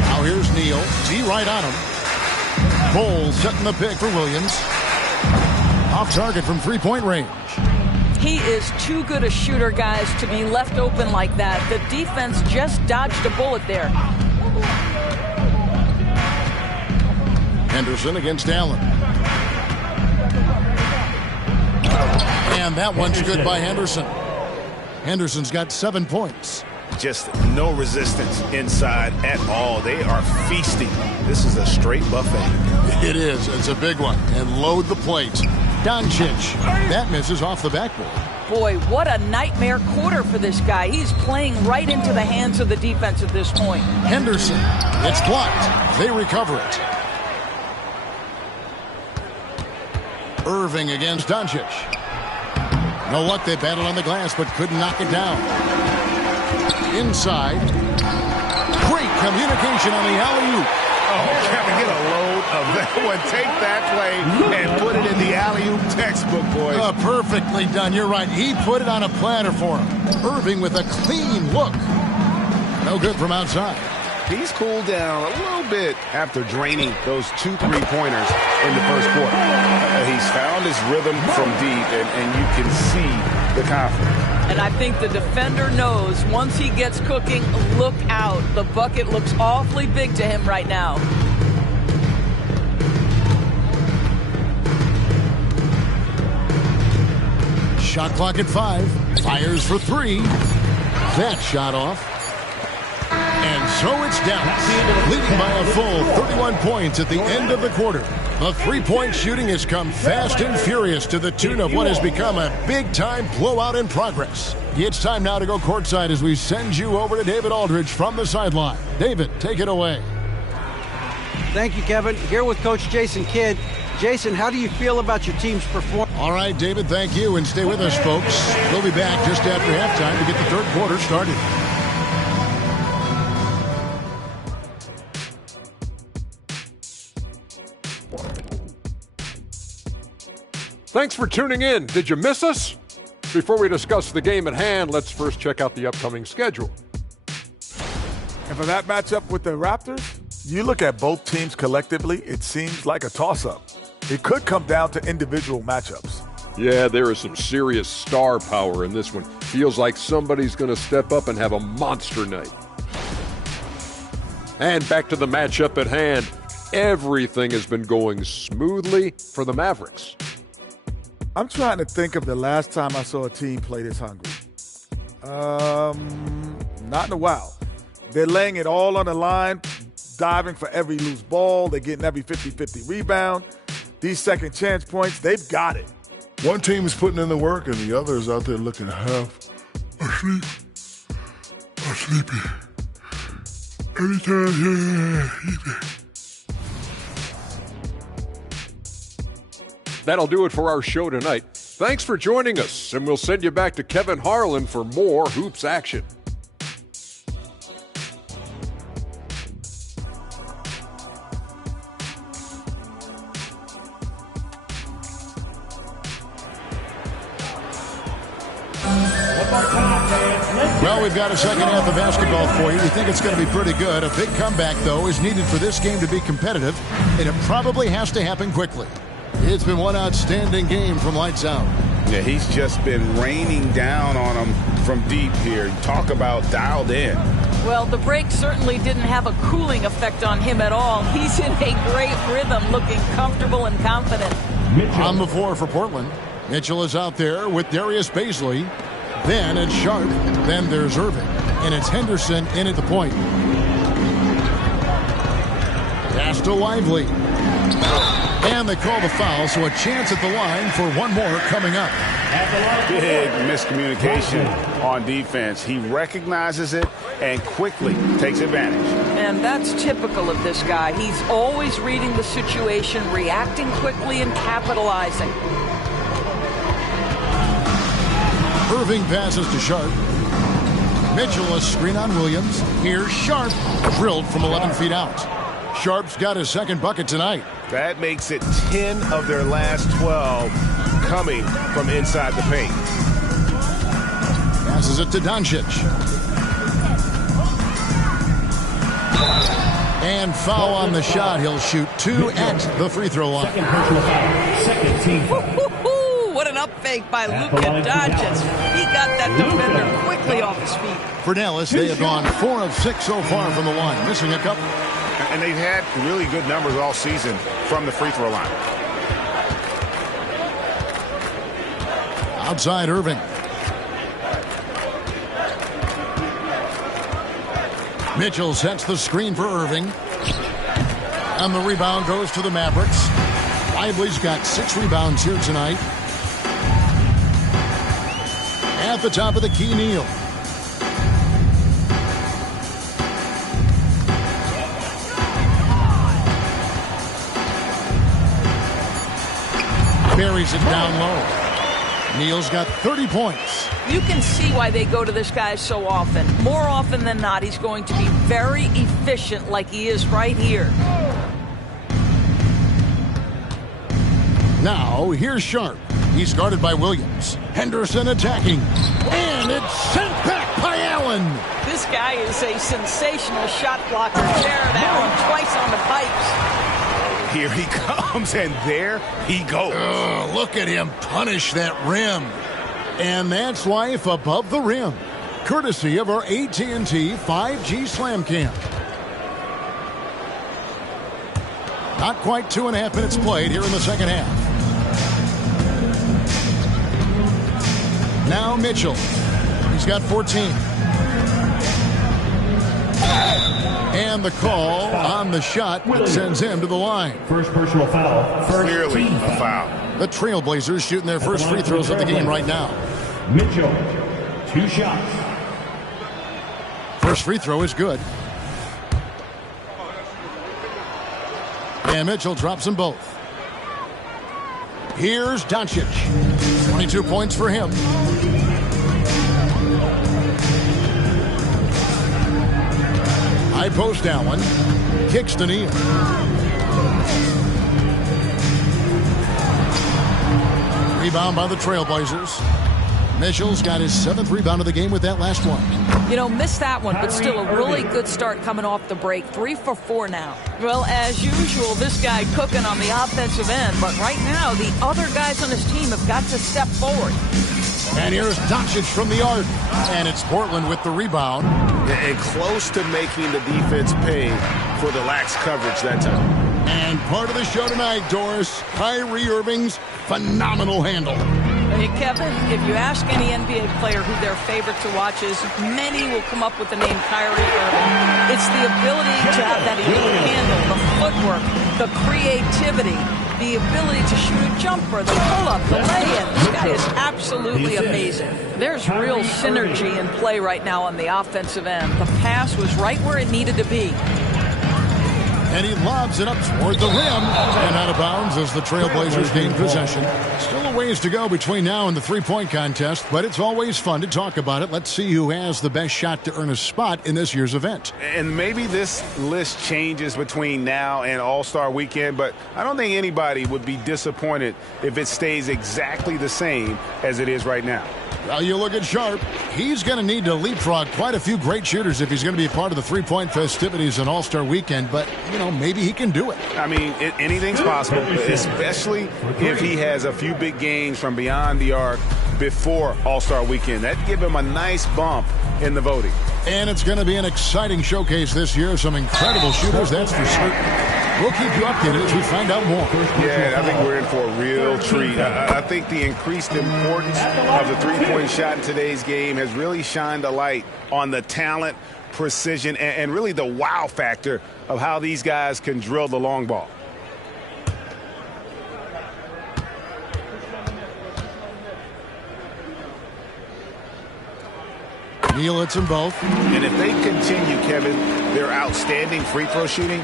Now here's Neal. Z right on him. Ball setting the pick for Williams. Off target from three-point range. He is too good a shooter, guys, to be left open like that. The defense just dodged a bullet there. Henderson against Allen. And that one's good by Henderson. Henderson's got 7 points. Just no resistance inside at all. They are feasting. This is a straight buffet. It is. It's a big one. And load the plate. Doncic. That misses off the backboard. Boy, what a nightmare quarter for this guy. He's playing right into the hands of the defense at this point. Henderson. It's blocked. They recover it. Irving against Doncic. No luck. They battled on the glass, but couldn't knock it down. Inside. Great communication on the alley-oop. Oh, Kevin, get a load of that one. Take that play and put it in the alley-oop textbook, boys. Perfectly done. You're right. He put it on a platter for him. Irving with a clean look. No good from outside. He's cooled down a little bit after draining those 2 3-pointers in the first quarter. He's found his rhythm from deep, and you can see the confidence. And I think the defender knows once he gets cooking, look out. The bucket looks awfully big to him right now. Shot clock at 5. Fires for 3. That shot off. And so it's Dallas, leading by a full 31 points at the end of the quarter. The three-point shooting has come fast and furious to the tune of what has become a big-time blowout in progress. It's time now to go courtside as we send you over to David Aldridge from the sideline. David, take it away. Thank you, Kevin. Here with Coach Jason Kidd. Jason, how do you feel about your team's performance? All right, David, thank you. And stay with us, folks. We'll be back just after halftime to get the third quarter started. Thanks for tuning in. Did you miss us? Before we discuss the game at hand, let's first check out the upcoming schedule. And for that matchup with the Raptors, you look at both teams collectively, it seems like a toss-up. It could come down to individual matchups. Yeah, there is some serious star power in this one. Feels like somebody's going to step up and have a monster night. And back to the matchup at hand. Everything has been going smoothly for the Mavericks. I'm trying to think of the last time I saw a team play this hungry. Not in a while. They're laying it all on the line, diving for every loose ball. They're getting every 50-50 rebound. These second chance points, they've got it. One team is putting in the work and the other is out there looking half asleep. Or sleepy. That'll do it for our show tonight. Thanks for joining us, and we'll send you back to Kevin Harlan for more hoops action. Well, we've got a second half of basketball for you. We think it's going to be pretty good. A big comeback, though, is needed for this game to be competitive, and it probably has to happen quickly. It's been one outstanding game from lights out. Yeah, he's just been raining down on them from deep here. Talk about dialed in. Well, the break certainly didn't have a cooling effect on him at all. He's in a great rhythm, looking comfortable and confident. On the floor for Portland. Mitchell is out there with Darius Baisley. Then it's Sharp. Then there's Irving. And it's Henderson in at the point. Pass to Lively. And they call the foul, so a chance at the line for one more coming up. Big miscommunication on defense. He recognizes it and quickly takes advantage. And that's typical of this guy. He's always reading the situation, reacting quickly, and capitalizing. Irving passes to Sharp. Mitchell a screen on Williams. Here's Sharp, drilled from 11 feet out. Sharp's got his second bucket tonight. That makes it 10 of their last 12 coming from inside the paint. Passes it to Doncic. And foul on the shot. He'll shoot 2 at the free throw line. Second team foul. What an up fake by Luka Doncic. He got that defender quickly off his feet. For Dallas, they have gone 4 of 6 so far from the line, missing a couple. And they've had really good numbers all season from the free throw line. Outside Irving. Mitchell sets the screen for Irving. And the rebound goes to the Mavericks. Lively's got 6 rebounds here tonight. At the top of the key, Neal. Buries it down low. Neal's got 30 points. You can see why they go to this guy so often. More often than not, he's going to be very efficient like he is right here. Now, here's Sharp. He's guarded by Williams. Henderson attacking. And it's sent back by Allen. This guy is a sensational shot blocker. Jared Allen twice on the pipes. Here he comes, and there he goes. Look at him punish that rim. And that's life above the rim. Courtesy of our AT&T 5G Slam Cam. Not quite 2.5 minutes played here in the second half. Now Mitchell. He's got 14. And the call on the shot that sends him to the line. First personal foul. Clearly a foul. The Trailblazers shooting their first free throws of the game right now. Mitchell, 2 shots. First free throw is good. And Mitchell drops them both. Here's Doncic. 22 points for him. High post Allen. Kicks to Neal. Rebound by the Trailblazers. Mitchell's got his 7th rebound of the game with that last one. You know, missed that one, but still a really good start coming off the break. 3 for 4 now. Well, as usual, this guy cooking on the offensive end. But right now, the other guys on his team have got to step forward. And here's Doncic from the arc. And it's Portland with the rebound. And close to making the defense pay for the lax coverage that time. And part of the show tonight, Doris, Kyrie Irving's phenomenal handle. Hey, Kevin, if you ask any NBA player who their favorite to watch is, many will come up with the name Kyrie Irving. It's the ability to have that elite handle, the footwork, the creativity, the ability to shoot a jumper, the pull-up, the lay-in. This guy is absolutely amazing. There's real synergy in play right now on the offensive end. The pass was right where it needed to be. And he lobs it up toward the rim. And out of bounds as the Trailblazers gain possession. Still a ways to go between now and the three-point contest, but it's always fun to talk about it. Let's see who has the best shot to earn a spot in this year's event. And maybe this list changes between now and All-Star Weekend, but I don't think anybody would be disappointed if it stays exactly the same as it is right now. Well, you look at Sharp. He's going to need to leapfrog quite a few great shooters if he's going to be a part of the three-point festivities on All-Star Weekend. But, you know, maybe he can do it. I mean, anything's possible, especially if he has a few big games from beyond the arc before All-Star Weekend. That'd give him a nice bump in the voting. And it's going to be an exciting showcase this year. Some incredible shooters, that's for certain. We'll keep you updated as we find out more. Yeah, I think we're in for a real treat. I think the increased importance of the three-point shot in today's game has really shined a light on the talent, precision, and really the wow factor of how these guys can drill the long ball. Neal hits them both. And if they continue, Kevin, their outstanding free throw shooting,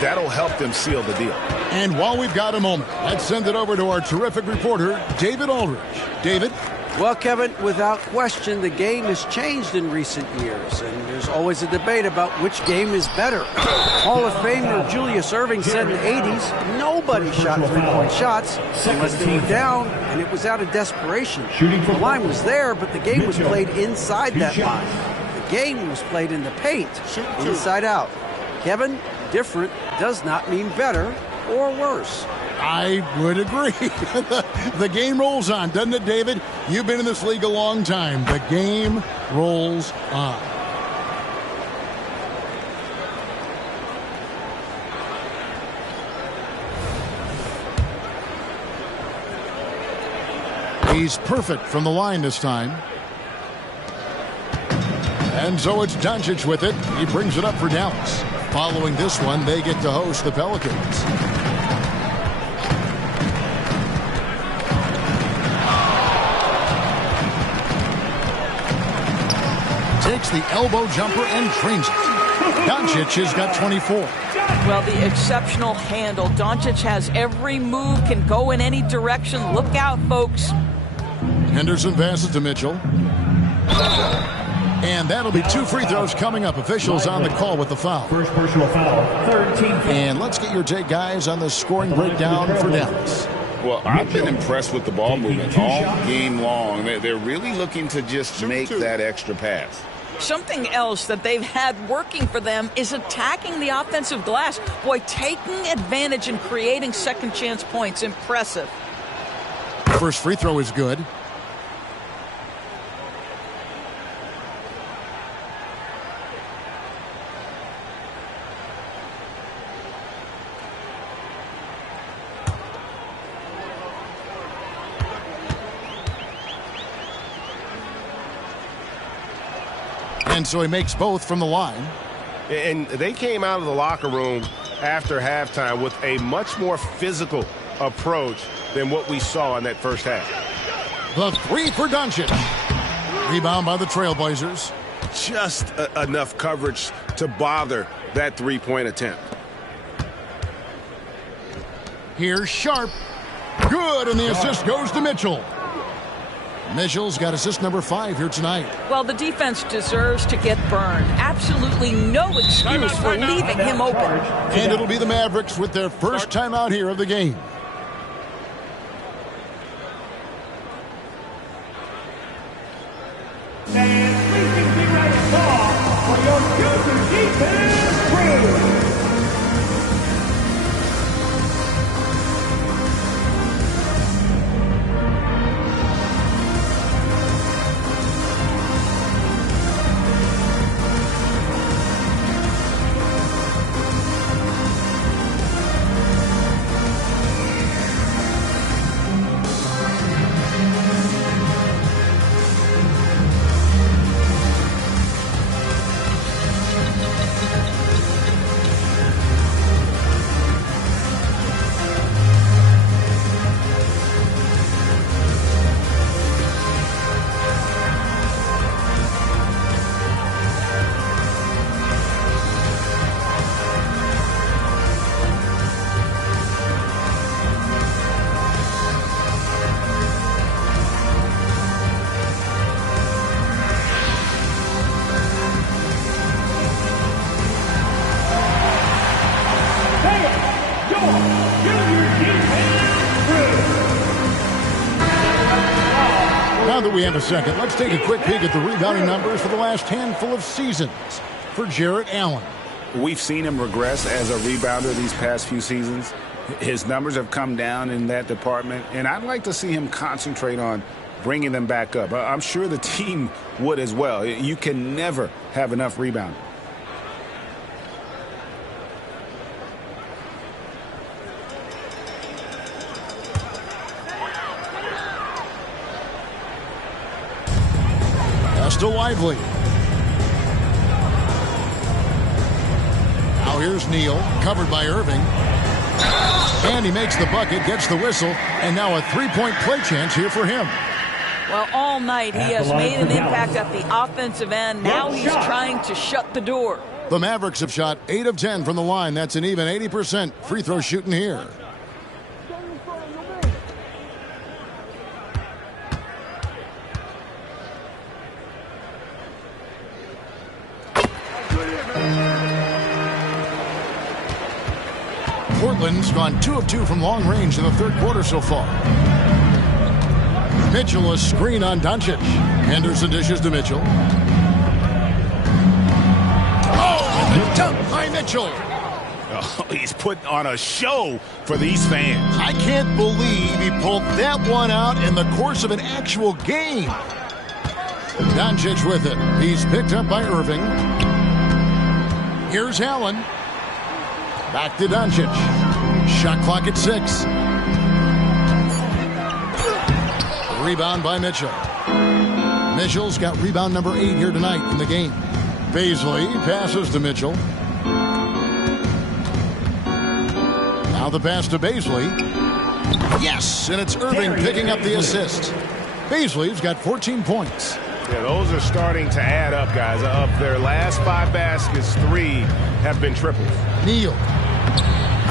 that'll help them seal the deal. And while we've got a moment, let's send it over to our terrific reporter, David Aldridge. David? Well, Kevin, without question, the game has changed in recent years, and there's always a debate about which game is better. Hall of Famer Julius Erving said in the 80s, nobody shot three-point shots unless they were down, and it was out of desperation. The line was there, but the game was played inside that line. The game was played in the paint, inside out. Kevin, different does not mean better or worse. I would agree. The game rolls on, doesn't it, David? You've been in this league a long time. The game rolls on. He's perfect from the line this time. And so it's Doncic with it. He brings it up for Dallas. Following this one, they get to host the Pelicans. Takes the elbow jumper and drains it. Doncic has got 24. Well, the exceptional handle. Doncic has every move, can go in any direction. Look out, folks. Henderson passes to Mitchell. And that'll be 2 free throws coming up. Officials on the call with the foul. First personal foul, 13. And let's get your take, guys, on the scoring breakdown for Dallas. Well, I've been impressed with the ball movement all game long. They're really looking to just make that extra pass. Something else that they've had working for them is attacking the offensive glass. Boy, taking advantage and creating second chance points. Impressive. First free throw is good. And so he makes both from the line. And they came out of the locker room after halftime with a much more physical approach than what we saw in that first half. The three for Doncic. Rebound by the Trailblazers. Just enough coverage to bother that three-point attempt. Here's Sharp. Good, and the assist goes to Mitchell. Mitchell's got assist number 5 here tonight. Well, the defense deserves to get burned. Absolutely no excuse for leaving him open. And it'll be the Mavericks with their first timeout here of the game. And please be right back for your future defense crew. Now that we have a second, let's take a quick peek at the rebounding numbers for the last handful of seasons for Jarrett Allen. We've seen him regress as a rebounder these past few seasons. His numbers have come down in that department, and I'd like to see him concentrate on bringing them back up. I'm sure the team would as well. You can never have enough rebounding. Still lively. Now here's Neal, covered by Irving. And he makes the bucket, gets the whistle, and now a three-point play chance here for him. Well, all night he has made an impact at the offensive end. Now he's trying to shut the door. The Mavericks have shot 8 of 10 from the line. That's an even 80% free throw shooting here. Portland's gone 2 of 2 from long range in the third quarter so far. Mitchell a screen on Doncic. Henderson dishes to Mitchell. Oh, and the dunk by Mitchell. Oh, he's putting on a show for these fans. I can't believe he pulled that one out in the course of an actual game. Doncic with it. He's picked up by Irving. Here's Allen. Back to Doncic. Shot clock at 6. Rebound by Mitchell. Mitchell's got rebound number 8 here tonight in the game. Bazley passes to Mitchell. Now the pass to Bazley. Yes, and it's Irving picking up the assist. Bazley's got 14 points. Yeah, those are starting to add up, guys. Of their last 5 baskets, 3 have been triples. Neal.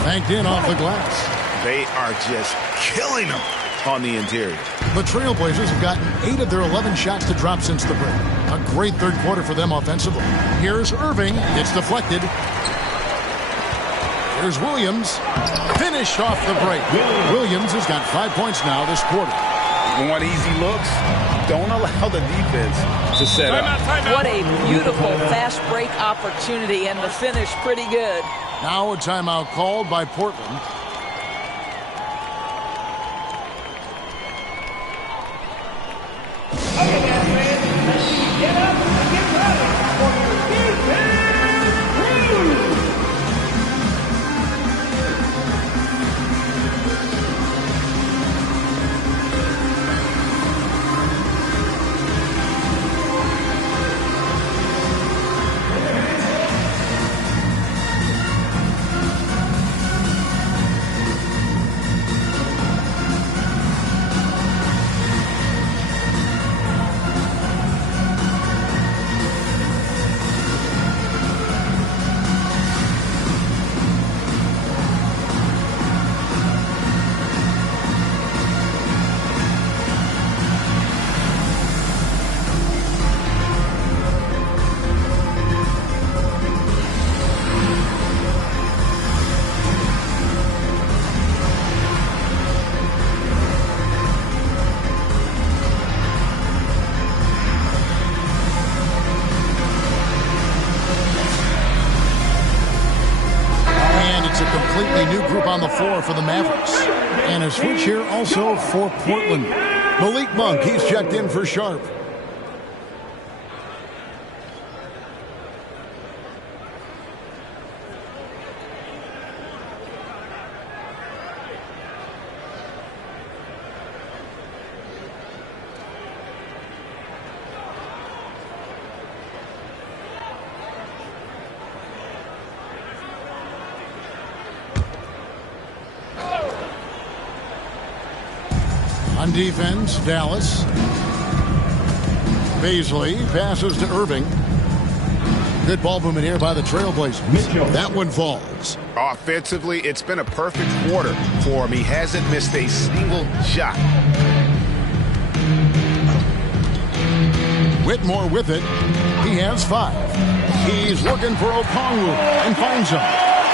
Banked in off the glass. They are just killing them on the interior. The Trailblazers have gotten 8 of their 11 shots to drop since the break. A great third quarter for them offensively. Here's Irving. It's deflected. Here's Williams. Finished off the break. Williams has got 5 points now this quarter. You want easy looks? Don't allow the defense to set up. What a beautiful fast break opportunity, and the finish pretty good. Now a timeout called by Portland. Get up and get ready for your defense crew. On the floor for the Mavericks. And a switch here also for Portland. Malik Monk, he's checked in for Sharp. On defense, Dallas. Bazley passes to Irving. Good ball movement here by the Trailblazers. That one falls. Offensively, it's been a perfect quarter for him. He hasn't missed a single shot. Whitmore with it. He has 5. He's looking for Okongwu and finds him.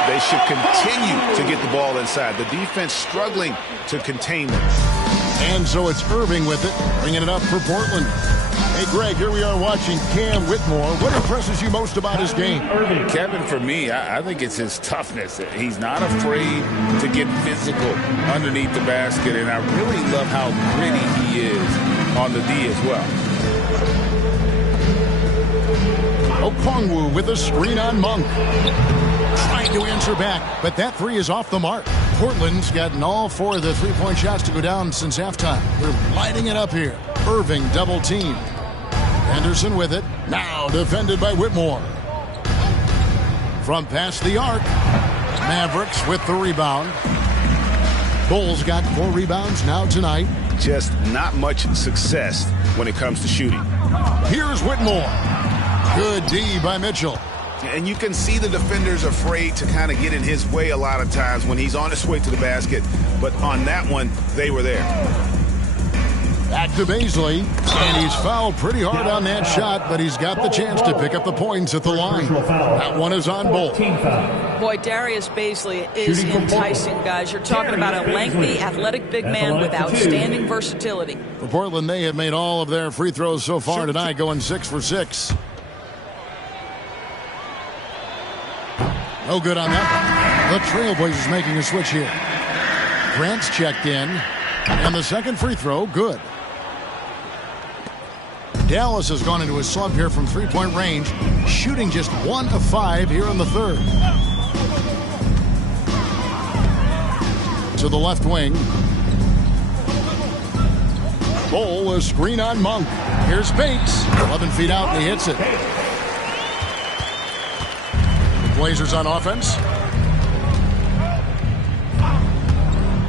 They should continue to get the ball inside. The defense struggling to contain them. And so it's Irving with it, bringing it up for Portland. Hey, Greg, here we are watching Cam Whitmore. What impresses you most about his game? Kevin, for me, I think it's his toughness. He's not afraid to get physical underneath the basket, and I really love how gritty he is on the D as well. Okongwu with a screen on Monk. Trying to answer back, but that 3 is off the mark. Portland's gotten all 4 of the 3-point shots to go down since halftime. They're lighting it up here. Irving double teamed. Henderson with it. Now defended by Whitmore. From past the arc. Mavericks with the rebound. Bulls got 4 rebounds now tonight. just not much success when it comes to shooting. Here's Whitmore. Good D by Mitchell. And you can see the defenders afraid to kind of get in his way a lot of times when he's on his way to the basket. But on that one, they were there. Back to Baisley, and he's fouled pretty hard on that shot, but he's got the chance to pick up the points at the line. That one is on Bolt. Boy, Darius Baisley is enticing, guys. You're talking about a lengthy, athletic big man with outstanding versatility. For Portland, they have made all of their free throws so far tonight, going 6 for 6. No good on that one. The Trailblazers making a switch here. Grant's checked in, and the second free throw, good. Dallas has gone into a slump here from three-point range, shooting just 1 of 5 here in the third. To the left wing. Bowl, a screen on Monk. Here's Bates, 11 feet out, and he hits it. The Blazers on offense.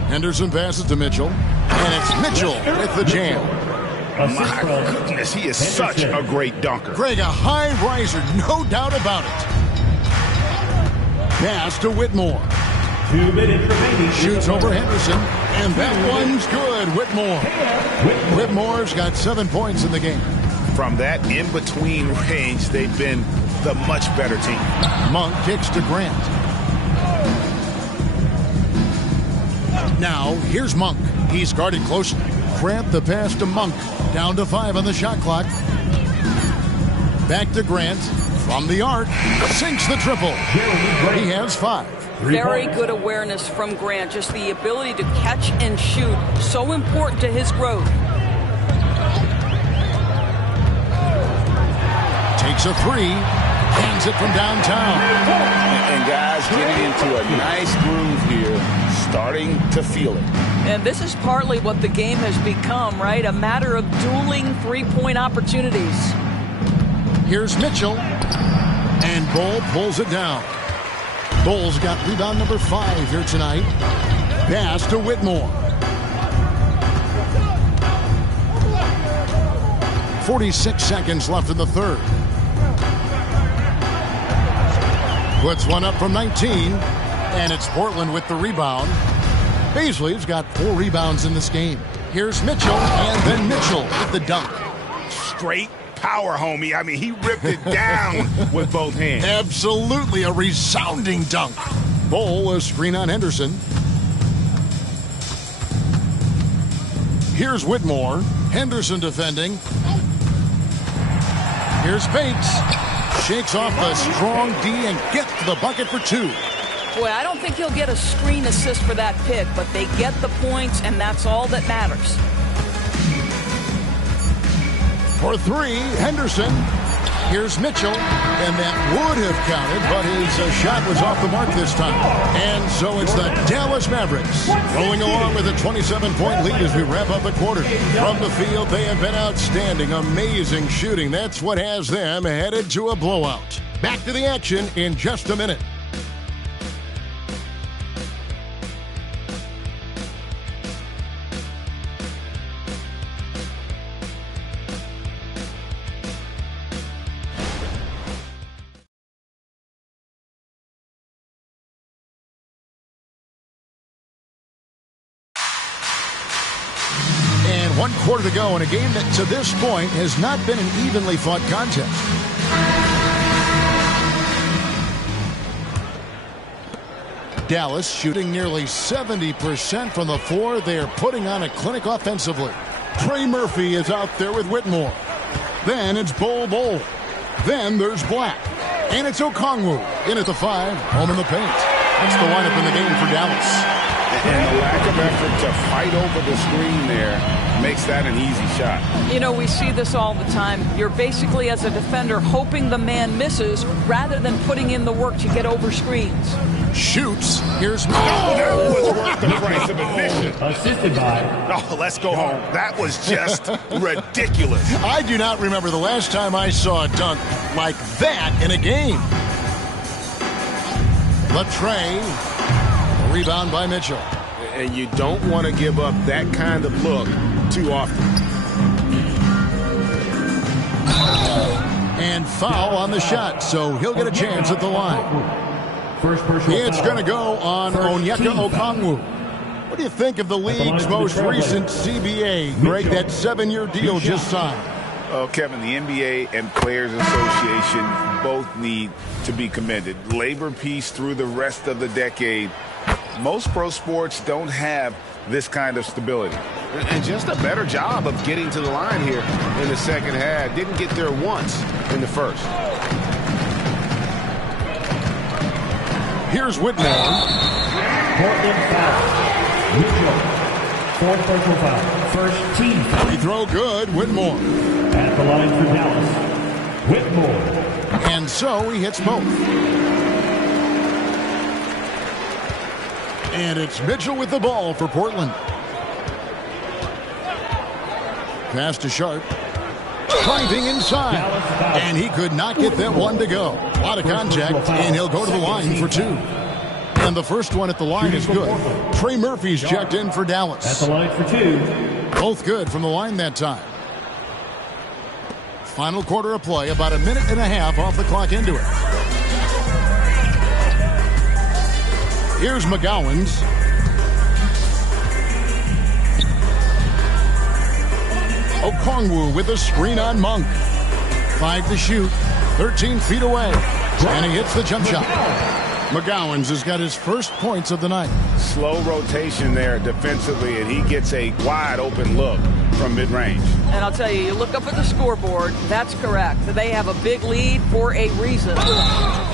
Henderson passes to Mitchell, and it's Mitchell with the jam. My goodness, he is such a great dunker. Greg, a high riser, no doubt about it. Pass to Whitmore. 2 minutes remaining. Shoots over Henderson, and that one's good. Whitmore's got 7 points in the game. From that in-between range, they've been the much better team. Monk kicks to Grant. Now, here's Monk. He's guarded closely. Grant the pass to Monk. Down to 5 on the shot clock. Back to Grant. From the arc. Sinks the triple. He has 5. Very good awareness from Grant. Just the ability to catch and shoot. So important to his growth. Takes a 3. Hands it from downtown. And guys getting into a nice groove here. Starting to feel it. And this is partly what the game has become, right? A matter of dueling three-point opportunities. Here's Mitchell. And Bull pulls it down. Bull's got rebound number 5 here tonight. Pass to Whitmore. 46 seconds left in the third. Puts one up from 19. And it's Portland with the rebound. Baisley's got 4 rebounds in this game. Here's Mitchell, and then Mitchell with the dunk. Straight power, homie. I mean, he ripped it down with both hands. Absolutely a resounding dunk. Bowl, a screen on Henderson. Here's Whitmore. Henderson defending. Here's Bates. Shakes off the strong D and gets the bucket for 2. Boy, I don't think he'll get a screen assist for that pick, but they get the points, and that's all that matters. For 3, Henderson. Here's Mitchell, and that would have counted, but his shot was off the mark this time. And so it's the Dallas Mavericks rolling along with a 27-point lead as we wrap up the quarter. From the field, they have been outstanding, amazing shooting. That's what has them headed to a blowout. Back to the action in just a minute. And 1 quarter to go in a game that to this point has not been an evenly fought contest. Dallas shooting nearly 70% from the floor. They are putting on a clinic offensively. Trey Murphy is out there with Whitmore. Then it's Bol. Then there's Black. And it's Okongwu in at the 5, home in the paint. That's the lineup in the game for Dallas. And the lack of effort to fight over the screen there makes that an easy shot. You know, we see this all the time. You're basically, as a defender, hoping the man misses rather than putting in the work to get over screens. Shoots. Here's that was worth the price of admission. Assisted by. Oh, let's go home. That was just ridiculous. I do not remember the last time I saw a dunk like that in a game. Latrey. Rebound by Mitchell. And you don't want to give up that kind of look too often. And foul on the shot, so he'll get a chance at the line. It's going to go on Onyeka Okongwu. What do you think of the league's most recent CBA, Greg, that 7-year deal just signed? Well, Kevin, the NBA and Players Association both need to be commended. Labor peace through the rest of the decade. Most pro sports don't have this kind of stability. And just a better job of getting to the line here in the second half. Didn't get there once in the first. Here's Whitmore. Portland foul. Mitchell. Fourth personal foul. First team foul. Free throw good, Whitmore. At the line for Dallas, Whitmore. And so he hits both. And it's Mitchell with the ball for Portland. Pass to Sharp. Driving inside. And he could not get that one to go. A lot of contact, and he'll go to the line for 2. And the first one at the line is good. Trey Murphy's checked in for Dallas. At the line for 2. Both good from the line that time. Final quarter of play, about a minute and a half off the clock into it. Here's McGowan's. Okongwu with a screen on Monk. 5 to shoot, 13 feet away. And he hits the jump shot. McGowan's has got his first points of the night. Slow rotation there defensively, and he gets a wide open look from mid-range. And I'll tell you, you look up at the scoreboard, that's correct. They have a big lead for a reason.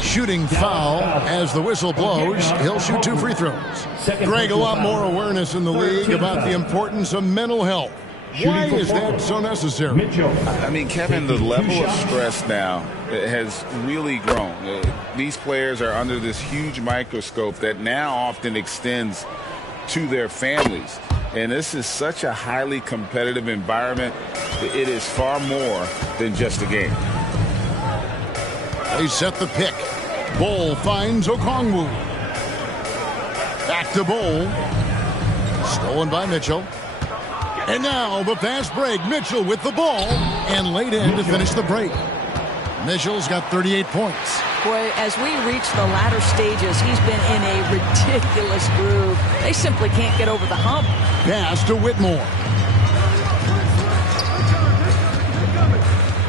Shooting foul as the whistle blows. He'll shoot 2 free throws. Greg, a lot more awareness in the league about the importance of mental health. Why is that so necessary? I mean, Kevin, the level of stress now has really grown. These players are under this huge microscope that now often extends to their families. And this is such a highly competitive environment. It is far more than just a game. They set the pick. Bol finds Okongwu. Back to Bol. Stolen by Mitchell. And now the fast break. Mitchell with the ball and laid in to finish the break. Mitchell's got 38 points. Boy, as we reach the latter stages, he's been in a ridiculous groove. They simply can't get over the hump. Pass to Whitmore.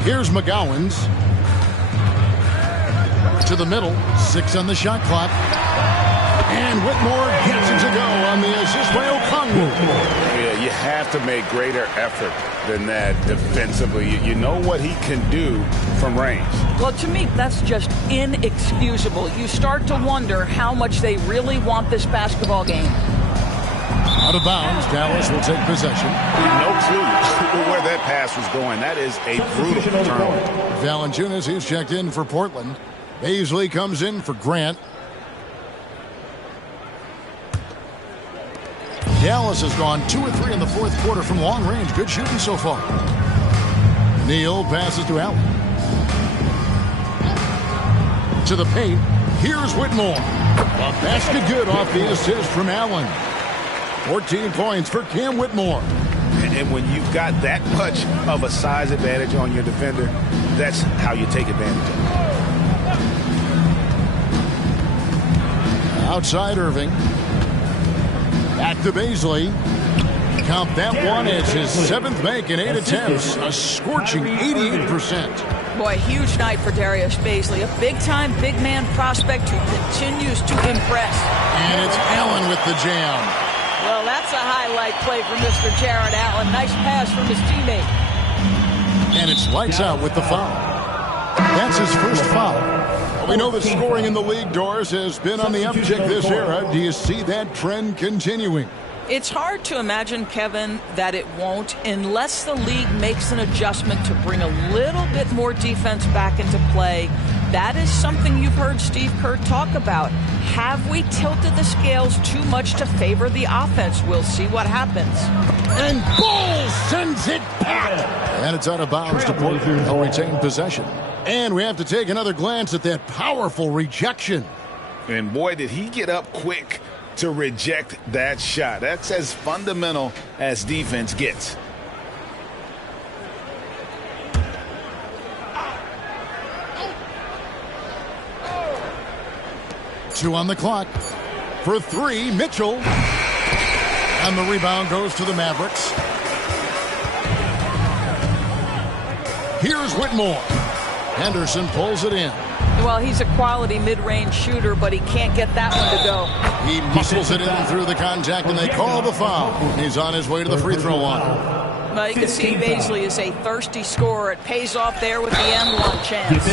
Here's McGowan's. To the middle. 6 on the shot clock. And Whitmore gets it to go on the assist by Okongwu. Yeah, you have to make greater effort than that defensively. You know what he can do from range. Well, to me, that's just inexcusable. You start to wonder how much they really want this basketball game. Out of bounds, Dallas will take possession. No clue where that pass was going. That is a brutal turnover. Valanciunas, he's checked in for Portland. Baisley comes in for Grant. Dallas has gone 2 or 3 in the fourth quarter from long range. Good shooting so far. Neal passes to Allen. To the paint. Here's Whitmore. A basket good off the assist from Allen. 14 points for Cam Whitmore. And when you've got that much of a size advantage on your defender, that's how you take advantage of it. Outside Irving. Back to Baisley. Count that one as his 7th make in 8 attempts. A scorching 88%. Boy, huge night for Darius Baisley. A big-time, big-man prospect who continues to impress. And it's Allen with the jam. Well, that's a highlight play for Mr. Jared Allen. Nice pass from his teammate. And it's lights out with the foul. That's his first foul. We know the scoring in the league, Doris, has been on the uptick this era. Do you see that trend continuing? It's hard to imagine, Kevin, that it won't unless the league makes an adjustment to bring a little bit more defense back into play. That is something you've heard Steve Kerr talk about. Have we tilted the scales too much to favor the offense? We'll see what happens. And Bol sends it back. And it's out of bounds to Portland. They'll retain possession. And we have to take another glance at that powerful rejection. And boy, did he get up quick to reject that shot. That's as fundamental as defense gets. 2 on the clock. For 3, Mitchell. And the rebound goes to the Mavericks. Here's Whitmore. Henderson pulls it in. Well, he's a quality mid-range shooter, but he can't get that one to go. He muscles it in through the contact, and they call the foul. He's on his way to the free throw line. Well, you can see Baisley is a thirsty scorer. It pays off there with the end-one chance.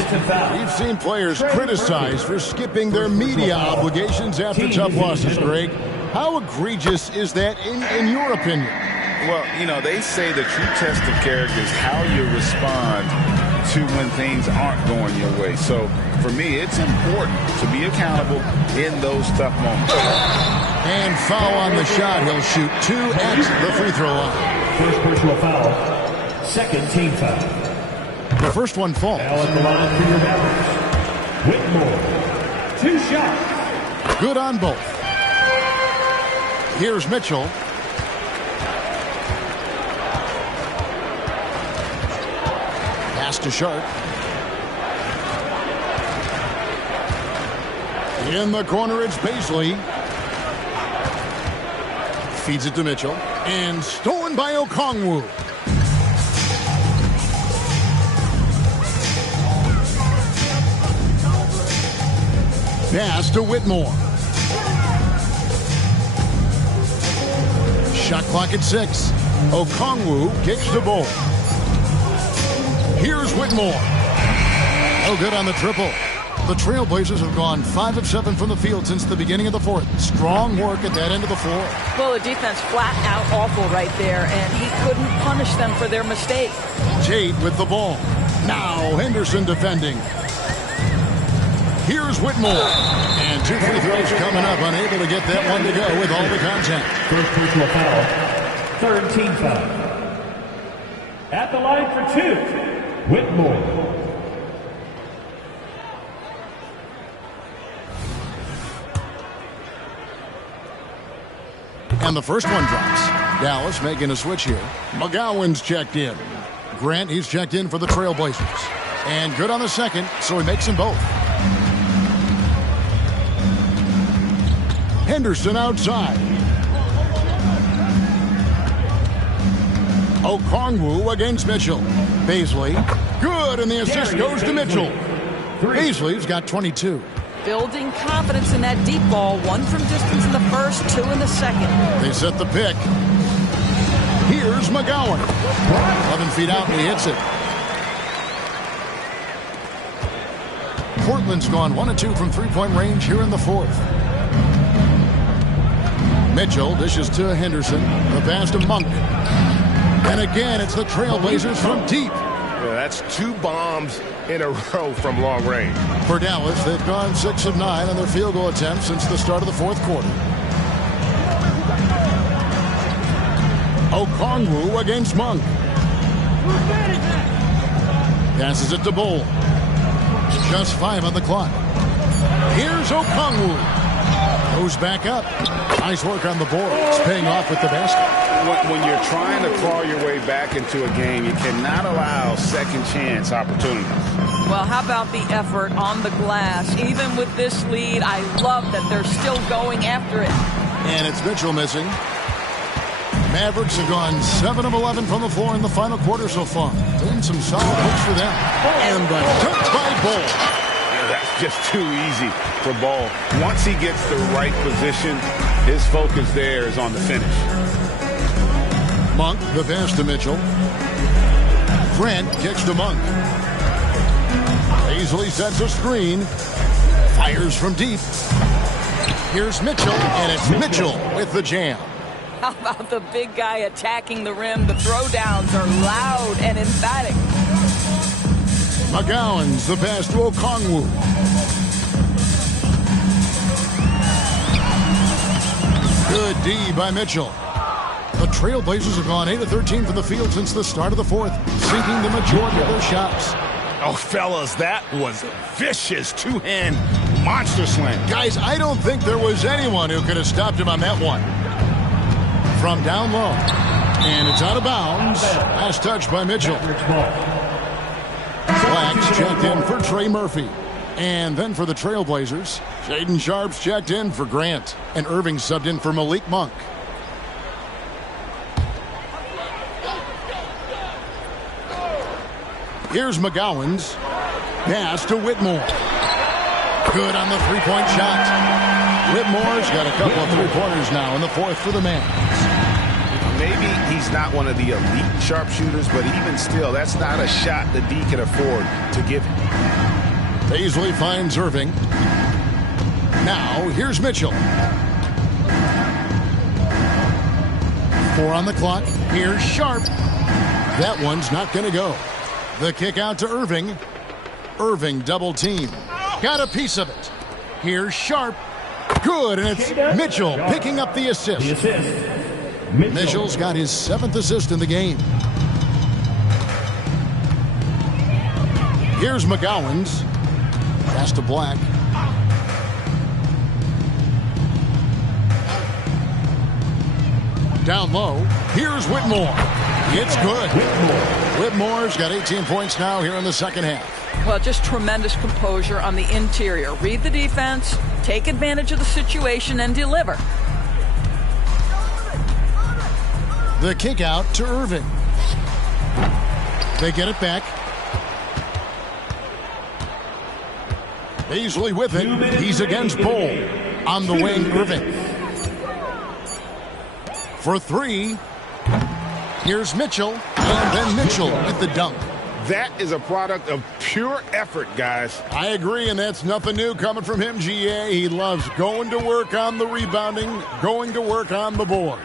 We've seen players criticized for skipping their media obligations after tough losses, Greg. How egregious is that in your opinion? Well, you know, they say the true test of character is how you respond to when things aren't going your way. So, for me, it's important to be accountable in those tough moments. And foul on the shot. He'll shoot 2 at the free throw line. First personal foul. Second team foul. The first one falls. Now at the line for your Mavericks. Whitmore. 2 shots. Good on both. Here's Mitchell. Pass to Sharp. In the corner, it's Baisley. Feeds it to Mitchell. And stolen by Okongwu. Pass to Whitmore. Shot clock at 6. Okongwu kicks the ball. Here's Whitmore. No good on the triple. The Trailblazers have gone 5 of 7 from the field since the beginning of the fourth. Strong work at that end of the floor. Well, the defense flat out awful right there, and he couldn't punish them for their mistake. Tate with the ball. Now Henderson defending. Here's Whitmore. And 2 free throws coming up. Unable to get that one to go with all the contact. First personal foul. Third team foul. At the line for 2, Whitmore. And the first one drops. Dallas making a switch here. McGowan's checked in. Grant, he's checked in for the Trailblazers. And good on the second, so he makes them both. Henderson outside. Okongwu against Mitchell. Baisley. Good, and the assist goes to Mitchell. Baisley's got 22. Building confidence in that deep ball. 1 from distance in the first, 2 in the second. They set the pick. Here's McGowan. 11 feet out, and he hits it. Portland's gone 1 of 2 from three-point range here in the fourth. Mitchell dishes to Henderson. The pass to Monk. And again, it's the Trailblazers from deep. Yeah, that's 2 bombs in a row from long range. For Dallas, they've gone 6 of 9 on their field goal attempts since the start of the fourth quarter. Okongwu against Monk. Passes it to Bull. Just 5 on the clock. Here's Okongwu. Goes back up. Nice work on the board. It's paying off with the basket. When you're trying to claw your way back into a game, you cannot allow second chance opportunities. Well, how about the effort on the glass? Even with this lead, I love that they're still going after it. And it's Mitchell missing. Mavericks have gone 7 of 11 from the floor in the final quarter so far. Been some solid hooks for them. And the dunk by Bull. That's just too easy for Ball. Once he gets the right position, his focus there is on the finish. Monk, the pass to Mitchell. Grant kicks to Monk. Baisley sets a screen. Fires from deep. Here's Mitchell, and it's Mitchell with the jam. How about the big guy attacking the rim? The throwdowns are loud and emphatic. McGowan's the pass to Okongwu. Good D by Mitchell. The Trailblazers have gone 8 of 13 from the field since the start of the fourth, sinking the majority of their shots. Oh, fellas, that was a vicious 2-hand monster slam. Guys, I don't think there was anyone who could have stopped him on that one. From down low. And it's out of bounds. Last touch by Mitchell. Blacks checked in for Trey Murphy. And then for the Trailblazers, Shaden Sharp's checked in for Grant, and Irving subbed in for Malik Monk. Here's McGowan's pass to Whitmore. Good on the three-point shot. Whitmore's got a couple of three-pointers now in the fourth for the Mavs. Maybe he's not one of the elite sharpshooters, but even still, that's not a shot that D can afford to give him. Paisley finds Irving. Now, here's Mitchell. 4 on the clock. Here's Sharp. That one's not going to go. The kick out to Irving. Irving double team. Got a piece of it. Here's Sharp. Good, and it's Mitchell picking up the assist. Mitchell's got his 7th assist in the game. Here's McGowan's. Pass to Black. Down low. Here's Whitmore. It's good. Whitmore's got 18 points now here in the second half. Well, just tremendous composure on the interior. Read the defense, take advantage of the situation, and deliver. The kick out to Irving. They get it back. Paisley with it. He's against Bull. On the wing, Irving. For 3. Here's Mitchell. And then Mitchell with the dunk. That is a product of pure effort, guys. I agree, and that's nothing new coming from him, GA. He loves going to work on the rebounding, going to work on the boards.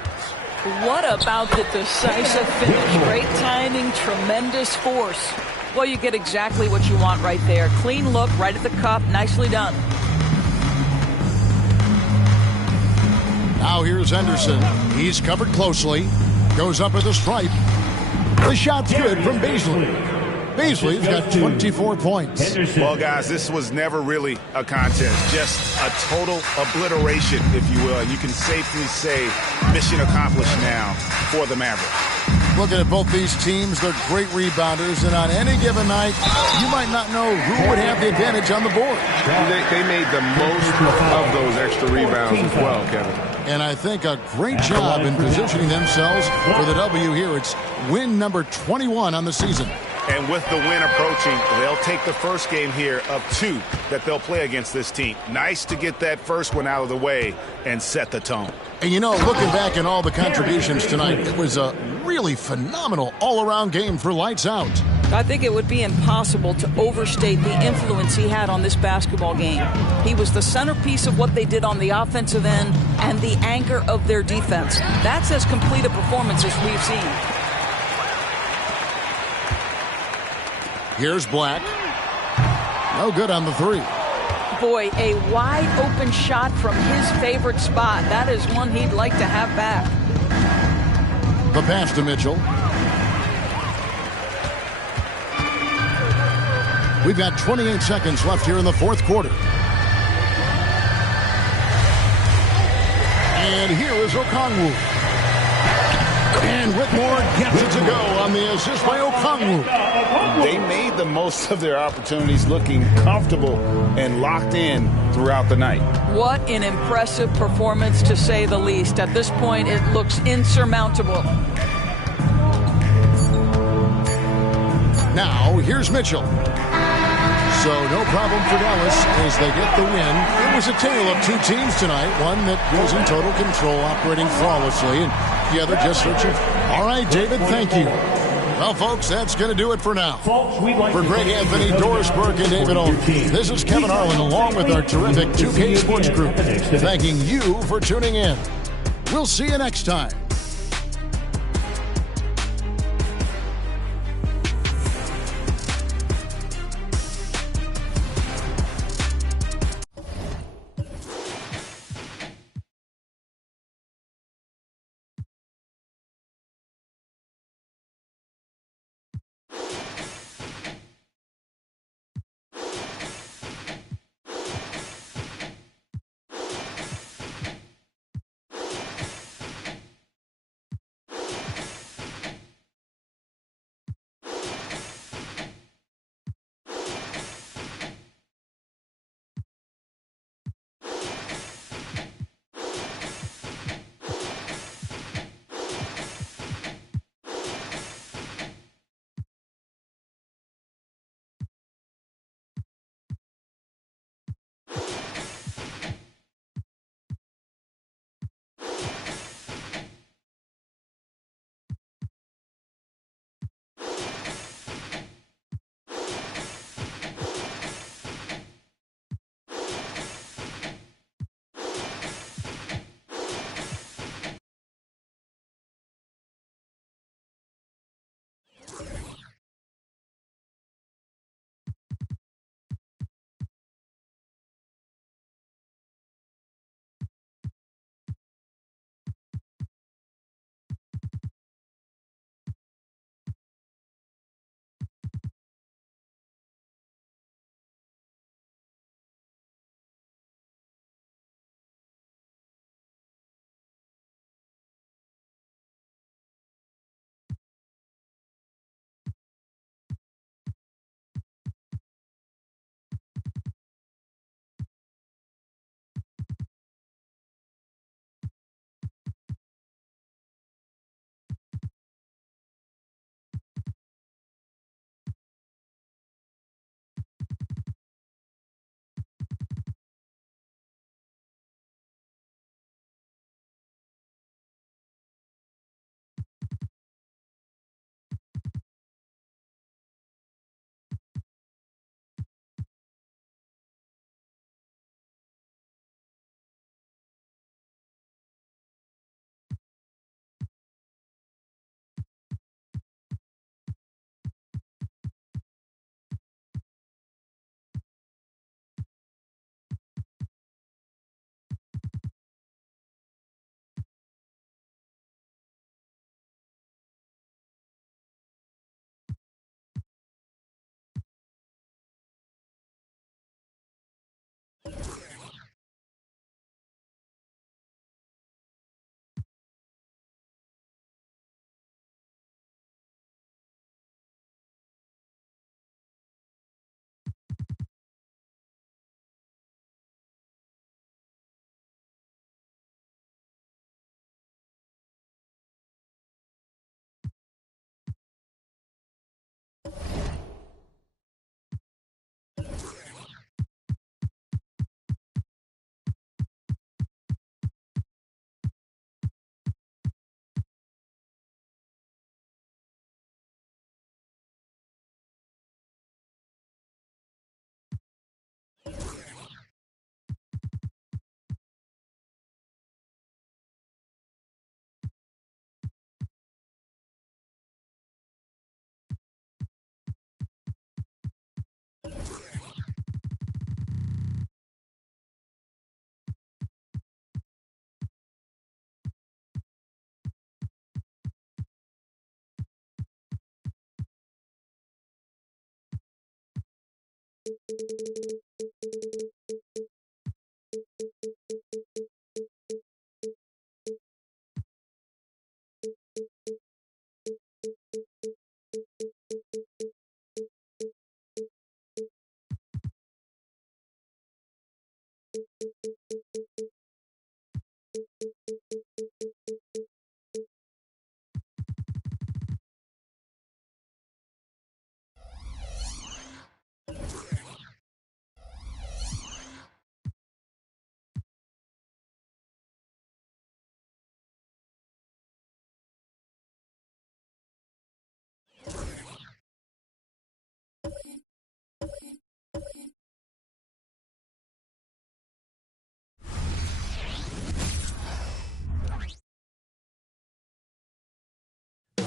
What about the decisive finish? Great timing, tremendous force. Well, you get exactly what you want right there. Clean look, right at the cup, nicely done. Now here's Henderson. He's covered closely. Goes up with a stripe. The shot's good from Paisley. Paisley's got 24 points. Well, guys, this was never really a contest. Just a total obliteration, if you will. You can safely say mission accomplished now for the Mavericks. Looking at both these teams, they're great rebounders, and on any given night, you might not know who would have the advantage on the board. They made the most of those extra rebounds as well, Kevin. And I think a great job in positioning themselves for the W here. It's win number 21 on the season. And with the win approaching, they'll take the first game here of 2 that they'll play against this team. Nice to get that first one out of the way and set the tone. And you know, looking back at all the contributions tonight, it was a really phenomenal all-around game for Lights Out. I think it would be impossible to overstate the influence he had on this basketball game. He was the centerpiece of what they did on the offensive end and the anchor of their defense. That's as complete a performance as we've seen. Here's Black. No good on the 3. Boy, a wide open shot from his favorite spot. That is one he'd like to have back. The pass to Mitchell. We've got 28 seconds left here in the fourth quarter. And here is Okongwu. And Whitmore gets it to go on the assist by Okongwu. They made the most of their opportunities, looking comfortable and locked in throughout the night. What an impressive performance, to say the least. At this point, it looks insurmountable. Now, here's Mitchell. So no problem for Dallas as they get the win. It was a tale of 2 teams tonight. One that was in total control, operating flawlessly, and the other just searching. All right, David, thank you. Well, folks, that's going to do it for now. For Greg Anthony, Doris Burke, and David Owen, this is Kevin Harlan along with our terrific 2K Sports Group, thanking you for tuning in. We'll see you next time.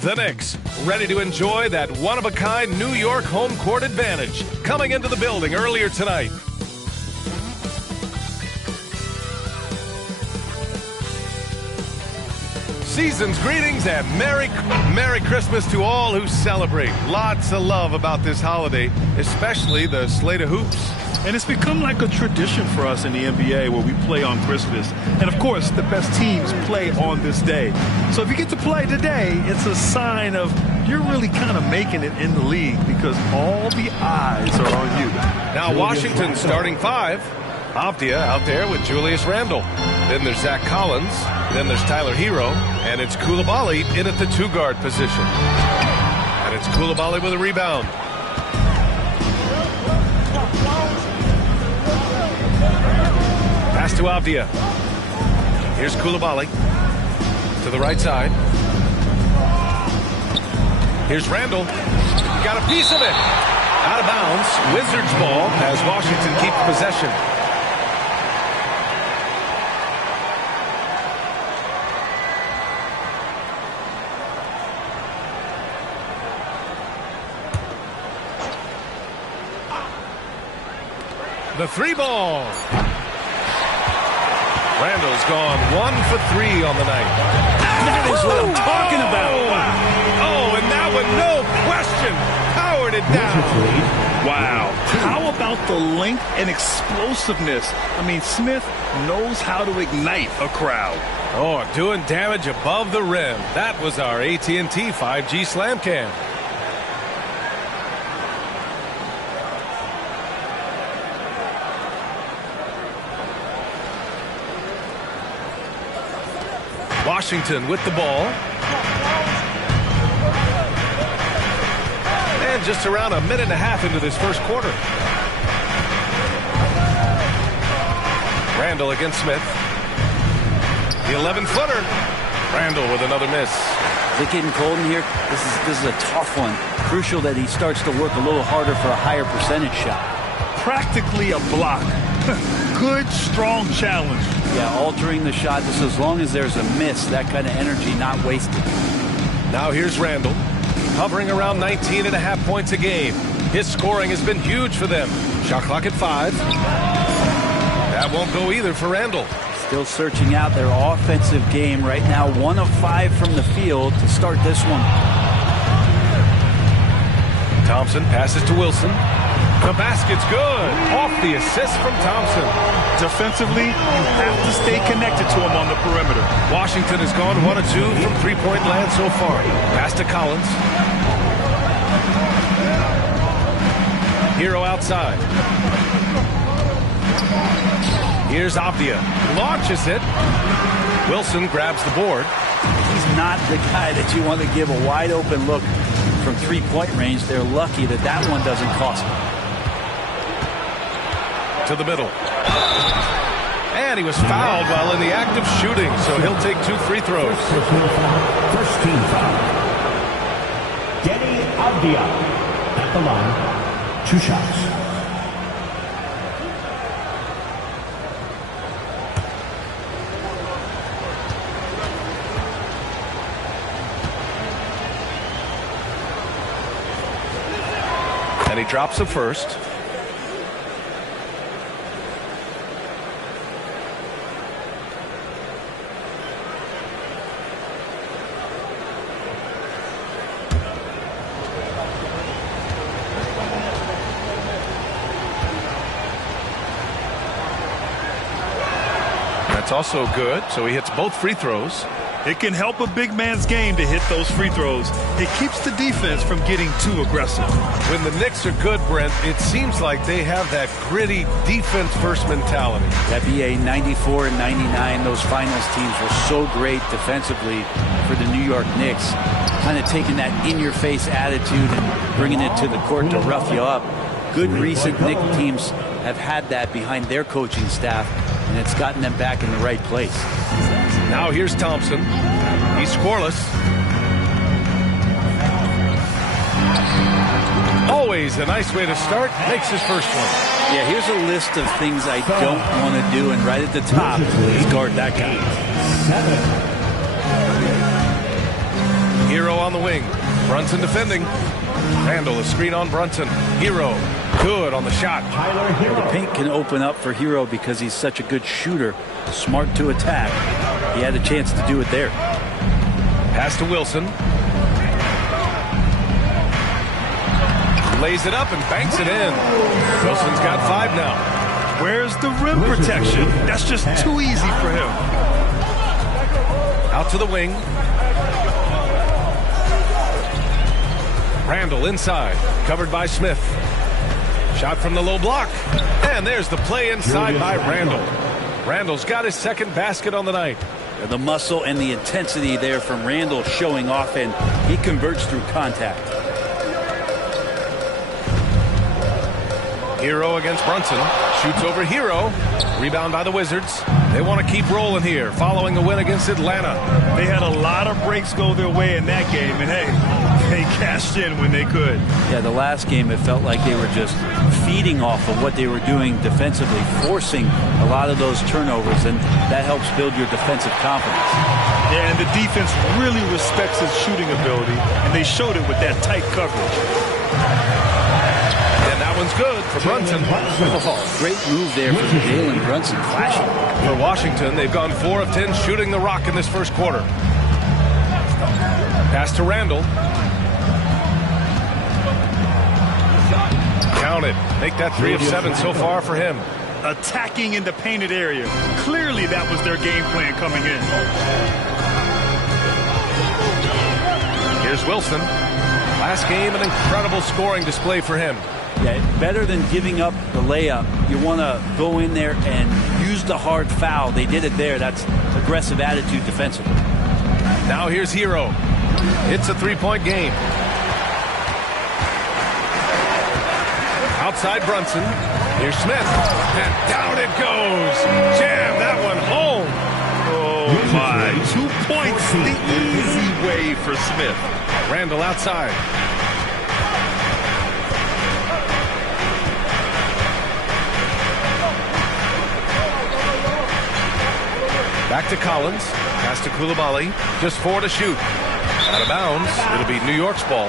The Knicks, ready to enjoy that one-of-a-kind New York home court advantage, coming into the building earlier tonight. Season's greetings and Merry Christmas to all who celebrate. Lots of love about this holiday, especially the slate of hoops. And it's become like a tradition for us in the NBA where we play on Christmas. And, of course, the best teams play on this day. So if you get to play today, it's a sign of you're really kind of making it in the league because all the eyes are on you. Now Washington starting five. Avdia out there with Julius Randle. Then there's Zach Collins. Then there's Tyler Hero. And it's Coulibaly in at the two-guard position. And it's Coulibaly with a rebound. Pass to Avdia. Here's Coulibaly to the right side. Here's Randle. Got a piece of it. Out of bounds. Wizards ball as Washington keeps possession. The three ball. Randall's gone 1 for 3 on the night. That is what I'm talking about. Oh, and that one, no question, powered it down. Wow. How about the length and explosiveness? I mean, Smith knows how to ignite a crowd. Oh, doing damage above the rim. That was our AT&T 5G Slam Cam. Washington with the ball. And just around a minute and a half into this first quarter. Randle against Smith. The 11-footer. Randle with another miss. Is it getting cold in here? This is a tough one. Crucial that he starts to work a little harder for a higher percentage shot. Practically a block. Good, strong challenge. Yeah, altering the shot just as long as there's a miss, that kind of energy not wasted. Now here's Randle, hovering around 19.5 points a game. His scoring has been huge for them. Shot clock at 5. That won't go either for Randle. Still searching out their offensive game right now. 1 of 5 from the field to start this one. Thompson passes to Wilson. The basket's good. Off the assist from Thompson. Defensively, you have to stay connected to him on the perimeter. Washington has gone 1 of 2 from three-point land so far. Pass to Collins. Hero outside. Here's Avdia. Launches it. Wilson grabs the board. He's not the guy that you want to give a wide-open look from three-point range. They're lucky that that one doesn't cost them. To the middle. And he was fouled while in the act of shooting, so he'll take 2 free throws. First team foul. Denny Avdia at the line. 2 shots. And he drops the first. That's also good. So he hits both free throws. It can help a big man's game to hit those free throws. It keeps the defense from getting too aggressive. When the Knicks are good, Brent, it seems like they have that gritty defense-first mentality. That BA 94 and 99, those finals teams were so great defensively for the New York Knicks. Kind of taking that in-your-face attitude and bringing it to the court to rough you up. Good recent Knicks teams have had that behind their coaching staff, and it's gotten them back in the right place. Now here's Thompson. He's scoreless. Always a nice way to start. Makes his first one. Yeah, here's a list of things I don't want to do, and right at the top is guard that guy. Hero on the wing. Brunson defending. Randall, a screen on Brunson. Hero, good on the shot. The paint can open up for Hero because he's such a good shooter. Smart to attack. He had a chance to do it there. Pass to Wilson. Lays it up and banks it in. Wilson's got 5 now. Where's the rim protection? That's just too easy for him. Out to the wing. Randall inside, covered by Smith. Shot from the low block. And there's the play inside by Randall. Randall's got his second basket on the night. The muscle and the intensity there from Randall showing off, and he converts through contact. Hero against Brunson. Shoots over Hero. Rebound by the Wizards. They want to keep rolling here following the win against Atlanta. They had a lot of breaks go their way in that game, and hey, they cashed in when they could. Yeah, the last game it felt like they were just feeding off of what they were doing defensively, forcing a lot of those turnovers, and that helps build your defensive confidence. Yeah, and the defense really respects his shooting ability, and they showed it with that tight coverage. And that one's good for Brunson. Oh, great move there for Jalen Brunson, flashing. For Washington, they've gone 4 of 10 shooting the rock in this first quarter. Pass to Randall. Count it. Make that 3 of 7 so far for him. Attacking in the painted area. Clearly that was their game plan coming in. Here's Wilson. Last game, an incredible scoring display for him. Yeah, better than giving up the layup. You want to go in there and use the hard foul. They did it there. That's aggressive attitude defensively. Now here's Hero. It's a 3-point game. Outside Brunson. Here's Smith. And down it goes. Jam that one home. Oh, my. 2 points the easy way for Smith. Randall outside. Back to Collins. Pass to Coulibaly. Just 4 to shoot. Out of bounds. It'll be New York's ball.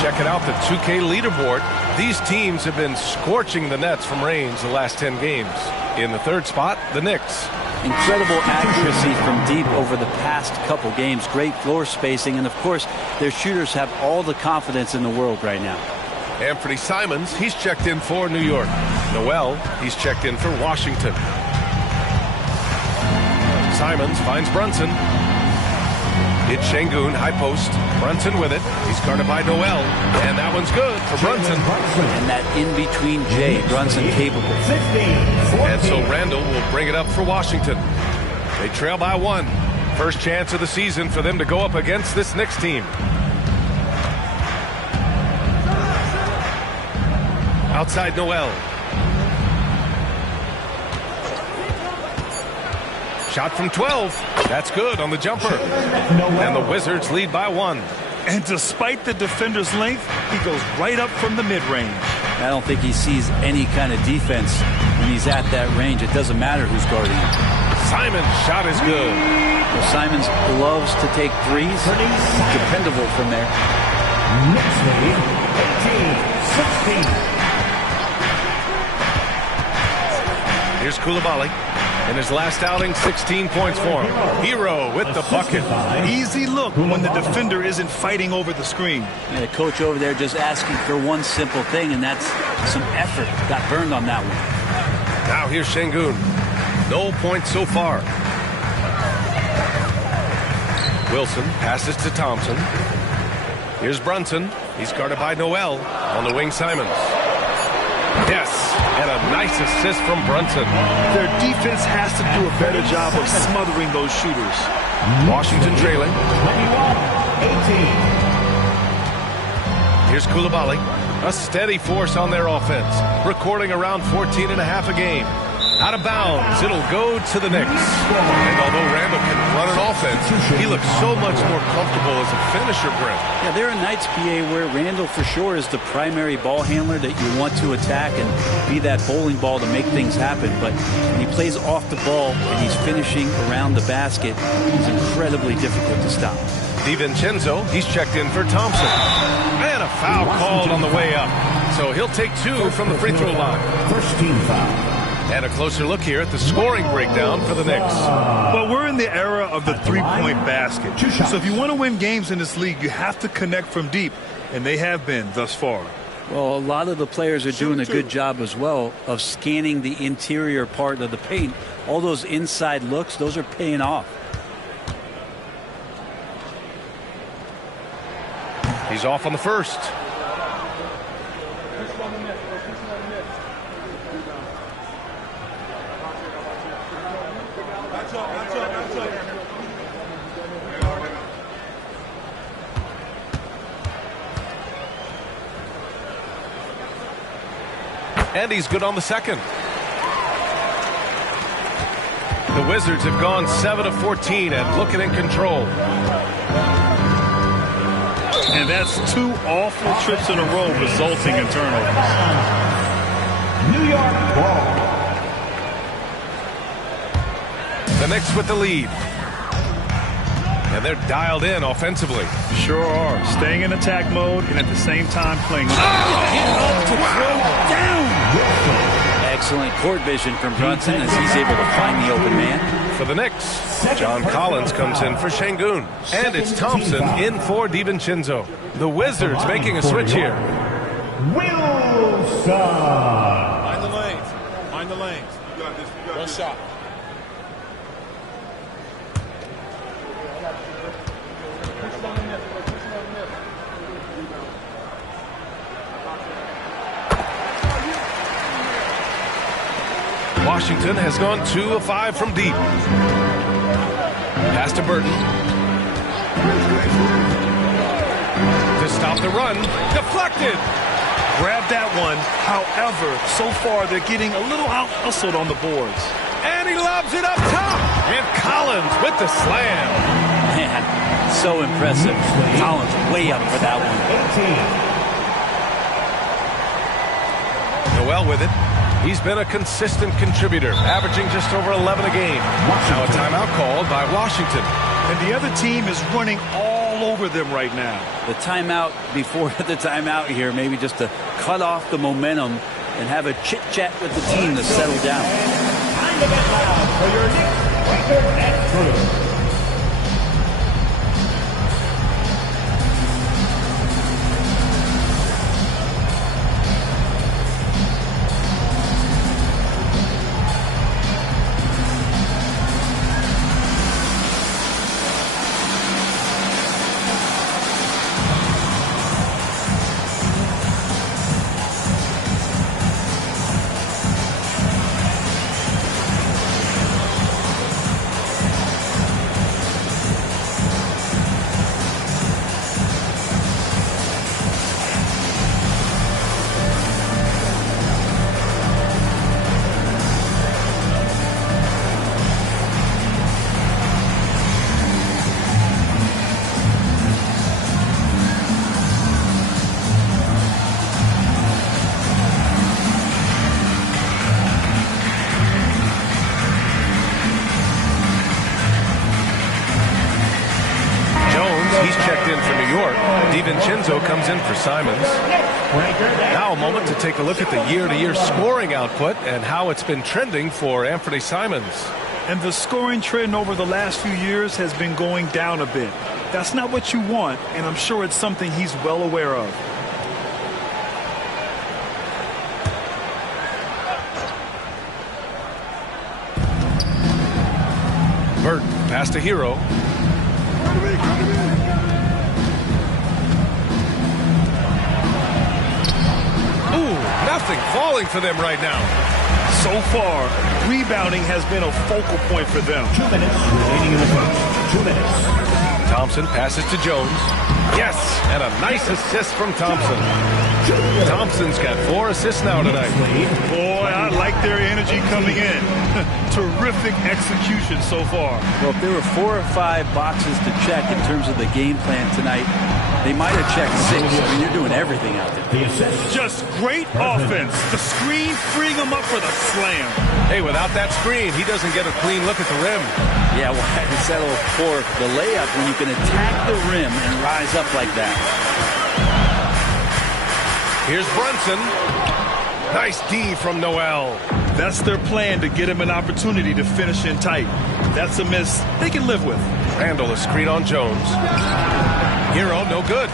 Check it out, the 2K leaderboard. These teams have been scorching the nets from range the last 10 games. In the third spot, the Knicks. Incredible accuracy from deep over the past couple games. Great floor spacing. And, of course, their shooters have all the confidence in the world right now. Anthony Simons, he's checked in for New York. Noel, he's checked in for Washington. Simons finds Brunson. It's Şengün, high post. Brunson with it. He's guarded by Noel. And that one's good for Brunson. And that in-between J, Brunson capable. And so Randall will bring it up for Washington. They trail by 1. First chance of the season for them to go up against this Knicks team. Outside Noel. Shot from 12. That's good on the jumper. And the Wizards lead by 1. And despite the defender's length, he goes right up from the mid-range. I don't think he sees any kind of defense when he's at that range. It doesn't matter who's guarding him. Simon's shot is good. Well, Simons loves to take threes. Dependable from there. Knicks lead 18-16. Here's Coulibaly. In his last outing, 16 points for him. Hero with the bucket. Easy look when the defender isn't fighting over the screen. And the coach over there just asking for one simple thing, and that's some effort. Got burned on that one. Now here's Şengün. No points so far. Wilson passes to Thompson. Here's Brunson. He's guarded by Noel. On the wing, Simons. Yes, and a nice assist from Brunson. Their defense has to do a better job of smothering those shooters. Washington trailing. 21-18. Here's Coulibaly. A steady force on their offense. Recording around 14.5 a game. Out of bounds. It'll go to the Knicks. And although Randall can run an offense, he looks so much more comfortable as a finisher, Brent. Yeah, there are nights, PA, where Randall for sure is the primary ball handler that you want to attack and be that bowling ball to make things happen. But when he plays off the ball and he's finishing around the basket, he's incredibly difficult to stop. DiVincenzo, he's checked in for Thompson. And a foul called on the way up. So he'll take 2 from the free throw line. First team foul. And a closer look here at the scoring breakdown for the Knicks. But we're in the era of the three-point basket. So if you want to win games in this league, you have to connect from deep. And they have been thus far. Well, a lot of the players are doing a good job as well of scanning the interior part of the paint. All those inside looks, those are paying off. He's off on the first. And he's good on the second. The Wizards have gone 7 of 14 and looking in control. And that's 2 awful trips in a row resulting in turnovers. New York ball. The Knicks with the lead. And they're dialed in offensively. Sure are. Staying in attack mode and at the same time playing. Get up to throw down. Excellent court vision from Brunson as he's able to find the open man. For the Knicks, John Collins comes in for Şengün. And it's Thompson in for DiVincenzo. The Wizards making a switch here. Wilson. Mind the lanes. Mind the lanes. You got this. One shot. Washington has gone 2 of 5 from deep. Pass to Burton. To stop the run. Deflected. Grab that one. However, so far they're getting a little out-hustled on the boards. And he lobs it up top. And Collins with the slam. Man, so impressive. Collins way up for that one. 18. Noel with it. He's been a consistent contributor, averaging just over 11 a game. Now a timeout called by Washington. And the other team is running all over them right now. The timeout before the timeout here, maybe just to cut off the momentum and have a chit-chat with the team to settle down. Time to get loud for your Knicks record and crew. DiVincenzo comes in for Simons. Now a moment to take a look at the year-to-year scoring output and how it's been trending for Anthony Simons. And the scoring trend over the last few years has been going down a bit. That's not what you want, and I'm sure it's something he's well aware of. Pass to Hero. Ooh, nothing falling for them right now. So far, rebounding has been a focal point for them. 2 minutes remaining in the first. 2 minutes. Thompson passes to Jones. Yes, and a nice assist from Thompson. Thompson's got 4 assists now tonight. Boy, I like their energy coming in. Terrific execution so far. Well, if there were 4 or 5 boxes to check in terms of the game plan tonight, they might have checked 6. I mean, you're doing everything out there. Just great offense. The screen freeing him up for the slam. Hey, without that screen, he doesn't get a clean look at the rim. Yeah, why settle for the layup when you can attack the rim and rise up like that? Here's Brunson. Nice D from Noel. That's their plan, to get him an opportunity to finish in tight. That's a miss they can live with. Randall, a screen on Jones. Hero, no good.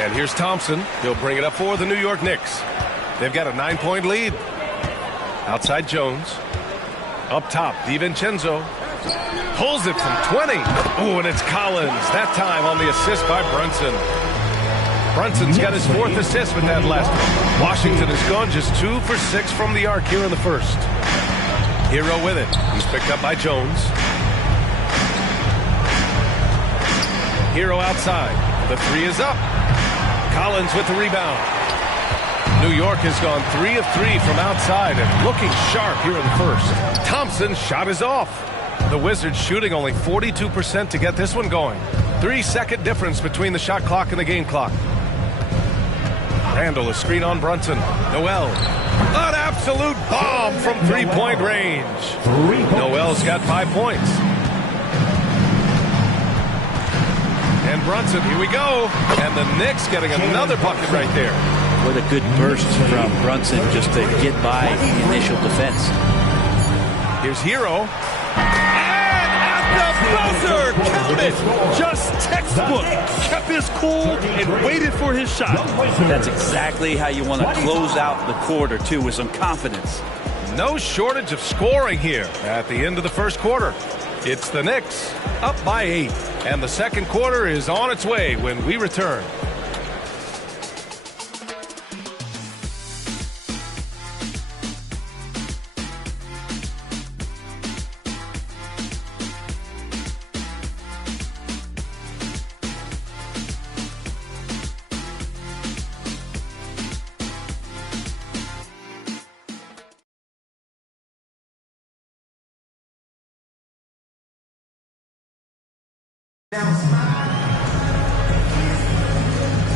And here's Thompson. He'll bring it up for the New York Knicks. They've got a 9-point lead. Outside Jones. Up top, DiVincenzo. Pulls it from 20. Oh, and it's Collins. That time on the assist by Brunson. Brunson's got his 4th assist with that last one. Washington has gone just 2 for 6 from the arc here in the first. Hero with it. He's picked up by Jones. Hero outside. The 3 is up. Collins with the rebound. New York has gone 3 of 3 from outside and looking sharp here in the first. Thompson's shot is off. The Wizards shooting only 42% to get this one going. 3-second difference between the shot clock and the game clock. Randall, a screen on Brunson. Noel. An absolute bomb from 3-point range. Noel's got 5 points. And Brunson, here we go. And the Knicks getting another bucket right there. What a good burst from Brunson just to get by the initial defense. Here's Hero. And at the buzzer, count it. Just textbook. Kept his cool and waited for his shot. That's exactly how you want to close out the quarter, too, with some confidence. No shortage of scoring here at the end of the first quarter. It's the Knicks up by 8. And the second quarter is on its way when we return.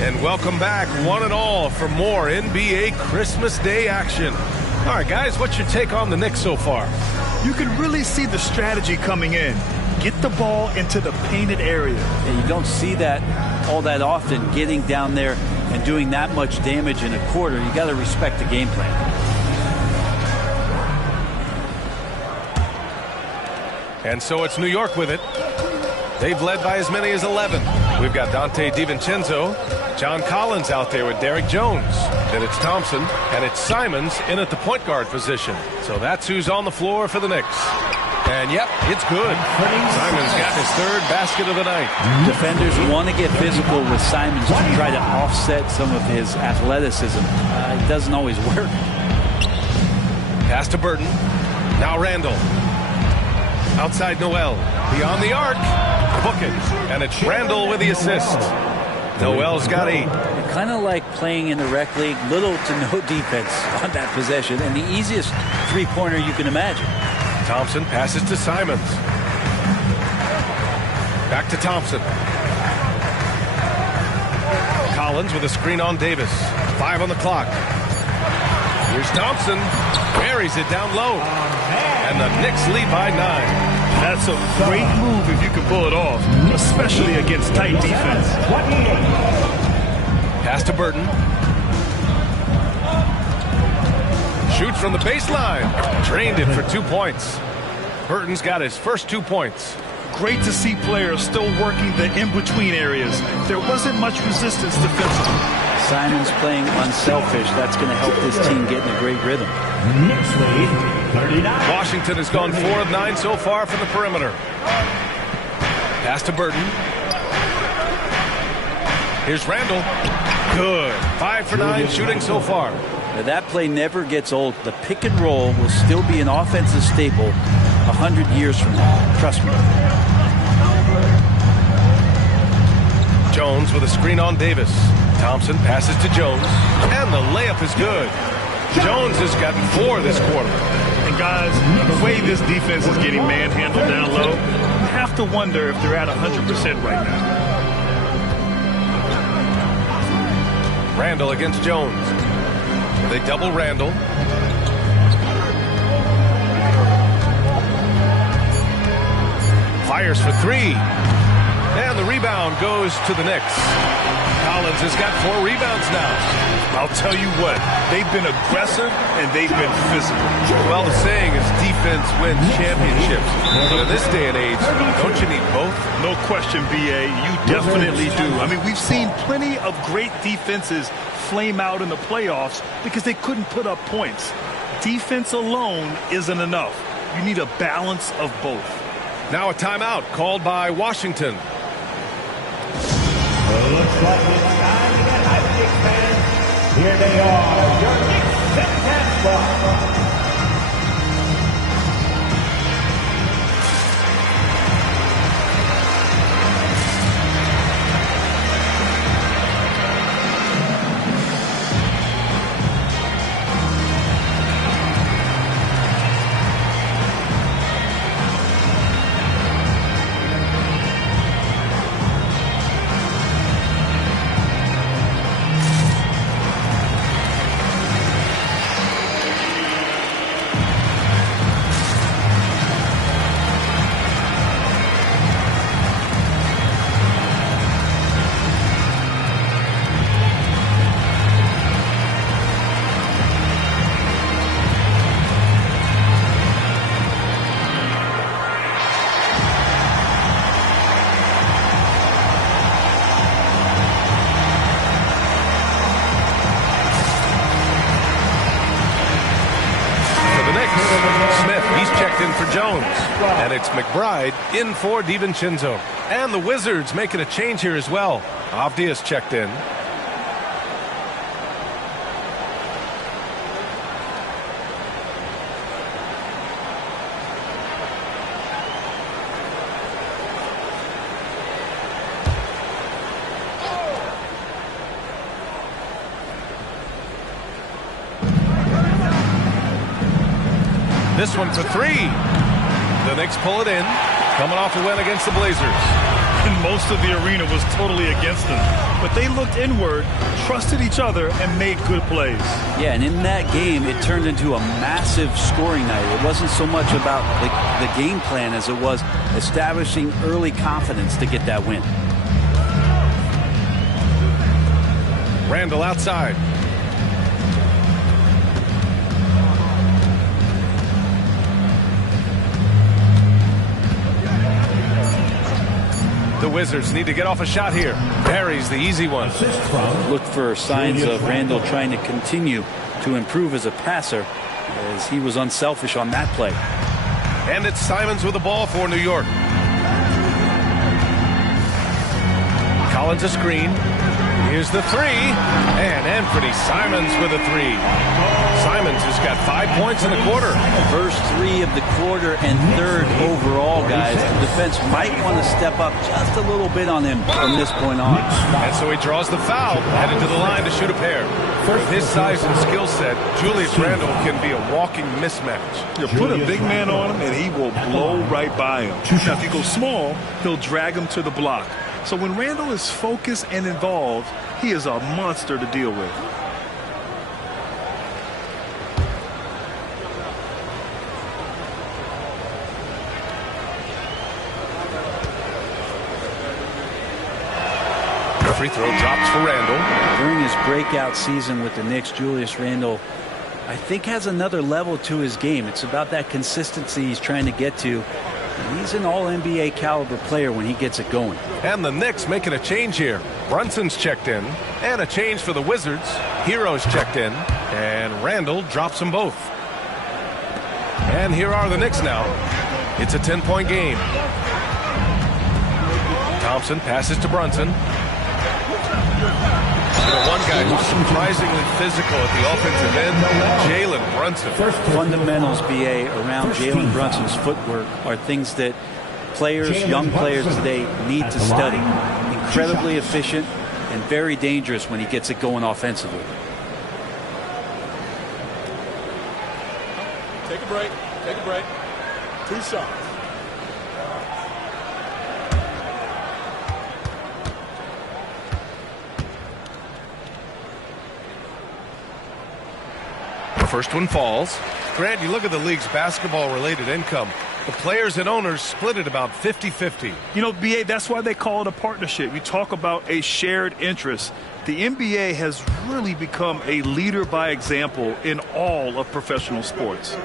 And welcome back, one and all, for more NBA Christmas Day action. All right, guys, what's your take on the Knicks so far? You can really see the strategy coming in. Get the ball into the painted area. And you don't see that all that often, getting down there and doing that much damage in a quarter. You got to respect the game plan. And so it's New York with it. They've led by as many as 11. We've got Dante DiVincenzo, John Collins out there with Derek Jones. Then it's Thompson, and it's Simons in at the point guard position. So that's who's on the floor for the Knicks. And, yep, it's good. Simons got his 3rd basket of the night. Defenders want to get physical with Simons to try to offset some of his athleticism. It doesn't always work. Pass to Burton. Now Randall. Outside Noel. Beyond the arc. Book it. And it's Randall with the assist. Noel's got 8. Kind of like playing in the rec league, little to no defense on that possession, and the easiest three-pointer you can imagine. Thompson passes to Simons. Back to Thompson. Collins with a screen on Davis. 5 on the clock. Here's Thompson. Buries it down low. And the Knicks lead by 9. That's a great move if you can pull it off, especially against tight defense. Pass to Burton. Shoots from the baseline. Drained it for 2 points. Burton's got his first 2 points. Great to see players still working the in-between areas. There wasn't much resistance defensively. Simons playing unselfish. That's going to help this team get in a great rhythm. Knicks lead Washington has gone 4 of 9 so far from the perimeter. Pass to Burton. Here's Randall. Good. 5 for 9 shooting so far. Now that play never gets old. The pick and roll will still be an offensive staple 100 years from now. Trust me. Jones with a screen on Davis. Thompson passes to Jones, and the layup is good. Jones has gotten 4 this quarter. And guys, the way this defense is getting manhandled down low, you have to wonder if they're at 100% right now. Randall against Jones. They double Randall. Fires for 3. And the rebound goes to the Knicks. Collins has got 4 rebounds now. I'll tell you what, they've been aggressive and they've been physical. Well, the saying is defense wins championships. But in this day and age, don't you need both? No question, B.A. You definitely do. I mean, we've seen plenty of great defenses flame out in the playoffs because they couldn't put up points. Defense alone isn't enough. You need a balance of both. Now a timeout called by Washington. Looks like it's time to get hyped, Knicks fans. Here they are, your Knicks second-half squad. Jones. And it's McBride in for DiVincenzo. And the Wizards making a change here as well. Avdia's checked in. This one for 3. The Knicks pull it in, coming off a win against the Blazers. And most of the arena was totally against them. But they looked inward, trusted each other, and made good plays. Yeah, and in that game, it turned into a massive scoring night. It wasn't so much about the game plan as it was establishing early confidence to get that win. Randall outside. The Wizards need to get off a shot here. Barry's the easy one. Look for signs of Randall trying to continue to improve as a passer, as he was unselfish on that play. And it's Simons with the ball for New York. Collins a screen. Here's the 3. And Anthony Simons with a 3. Simons has got 5 points in the quarter. First 3 of the quarter and 3rd overall, guys. The defense might want to step up just a little bit on him from this point on. And so he draws the foul, headed to the line to shoot a pair. With his size and skill set, Julius Randle can be a walking mismatch. You put a big man on him and he will blow right by him. Now, if he goes small, he'll drag him to the block. So when Randall is focused and involved, he is a monster to deal with. Free throw drops for Randall. During his breakout season with the Knicks, Julius Randle, I think, has another level to his game. It's about that consistency he's trying to get to. And he's an all-NBA caliber player when he gets it going. And the Knicks making a change here. Brunson's checked in. And a change for the Wizards. Hero's checked in. And Randall drops them both. And here are the Knicks now. It's a 10-point game. Thompson passes to Brunson. One guy who's surprisingly physical at the offensive end, Jalen Brunson. Fundamentals, BA, around Jalen Brunson's footwork are things that young players today need to study. Incredibly efficient and very dangerous when he gets it going offensively. Take a break. Take a break. 2 shots. The first one falls. Grant, you look at the league's basketball-related income. The players and owners split it about 50-50. You know, BA, that's why they call it a partnership. You talk about a shared interest. The NBA has really become a leader by example in all of professional sports.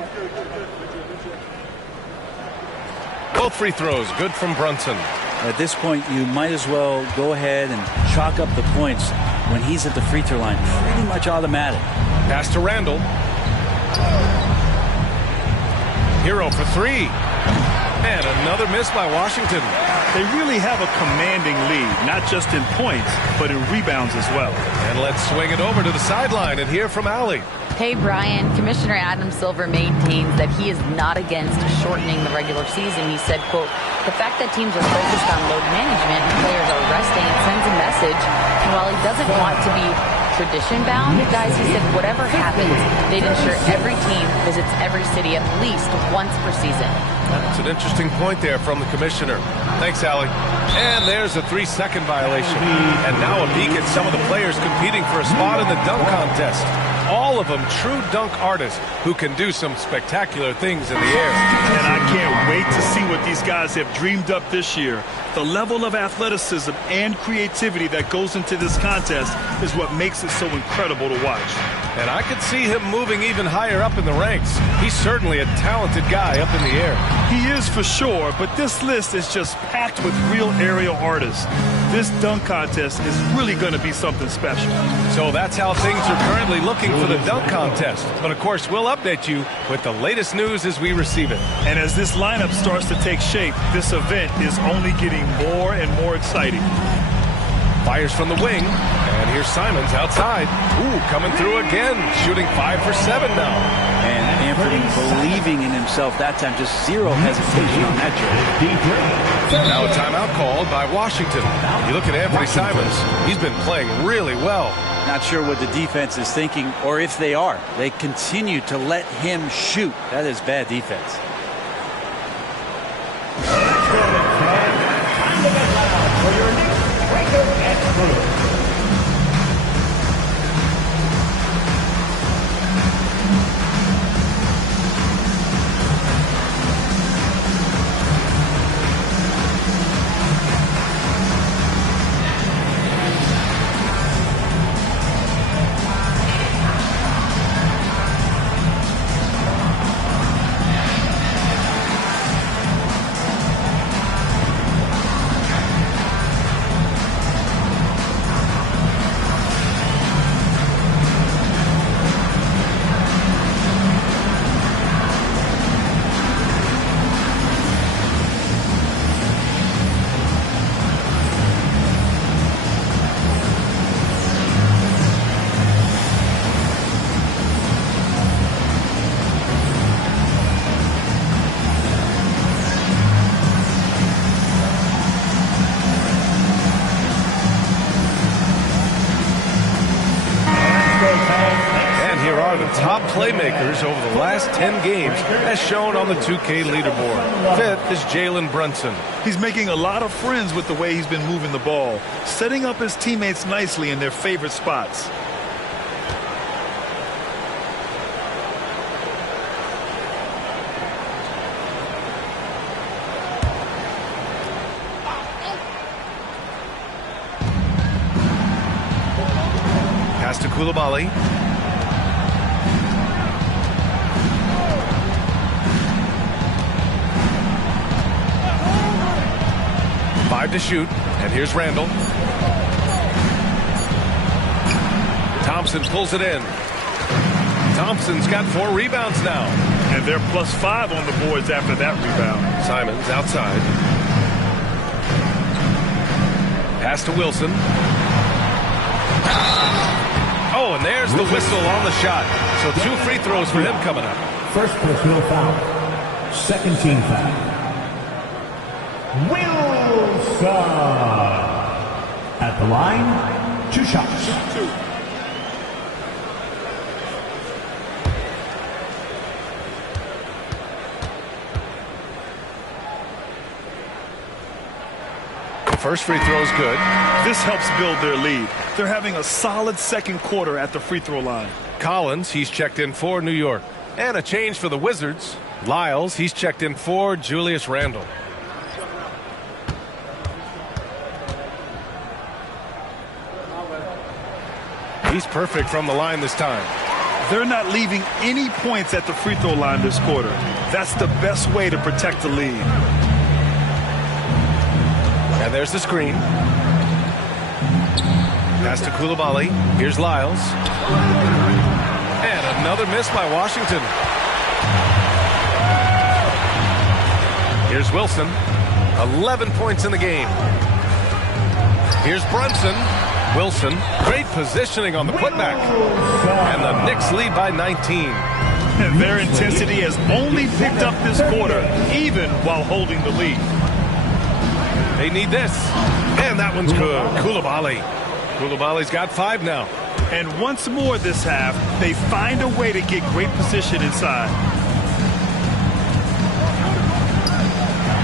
Both free throws, good from Brunson. At this point, you might as well go ahead and chalk up the points when he's at the free throw line. Pretty much automatic. Pass to Randall. Hero for 3. And another miss by Washington. They really have a commanding lead, not just in points, but in rebounds as well. And let's swing it over to the sideline and hear from Allie. Hey, Brian. Commissioner Adam Silver maintains that he is not against shortening the regular season. He said, quote, the fact that teams are focused on load management and players are resting sends a message. And while he doesn't want to be tradition-bound, guys, he said whatever happens, they'd ensure every team visits every city at least once per season. That's an interesting point there from the commissioner. Thanks, Allie. And there's a 3-second violation. And now a peek at some of the players competing for a spot in the dunk contest. All of them true dunk artists who can do some spectacular things in the air. And I can't wait to see what these guys have dreamed up this year. The level of athleticism and creativity that goes into this contest is what makes it so incredible to watch. And I could see him moving even higher up in the ranks. He's certainly a talented guy up in the air. He is for sure, but this list is just packed with real aerial artists. This dunk contest is really going to be something special. So that's how things are currently looking for the dunk contest. But of course, we'll update you with the latest news as we receive it. And as this lineup starts to take shape, this event is only getting more and more exciting. Fires from the wing, and here's Simons outside. Ooh, coming through again, shooting 5 for 7 now. And Anthony believing in himself that time, just zero hesitation on that trip. Now a timeout called by Washington. You look at Anthony Simons, he's been playing really well. Not sure what the defense is thinking, or if they are. They continue to let him shoot. That is bad defense. Top playmakers over the last 10 games as shown on the 2K leaderboard. Fifth is Jalen Brunson. He's making a lot of friends with the way he's been moving the ball, setting up his teammates nicely in their favorite spots. Pass to Coulibaly. Five to shoot, and here's Randall. Thompson pulls it in. Thompson's got 4 rebounds now. And they're +5 on the boards after that rebound. Simons outside. Pass to Wilson. Oh, and there's the whistle on the shot. So 2 free throws for him coming up. First personal foul. Second team foul. Wilson. At the line, 2 shots. First free throw is good. This helps build their lead. They're having a solid second quarter at the free throw line. Collins, he's checked in for New York. And a change for the Wizards. Lyles, he's checked in for Julius Randle. He's perfect from the line this time. They're not leaving any points at the free throw line this quarter. That's the best way to protect the lead. And there's the screen. Pass to Coulibaly. Here's Lyles. And another miss by Washington. Here's Wilson. 11 points in the game. Here's Brunson. Wilson. Great positioning on the putback. And the Knicks lead by 19. And their intensity has only picked up this quarter, even while holding the lead. They need this. And that one's good. Coulibaly. Coulibaly's got 5 now. And once more this half, they find a way to get great position inside.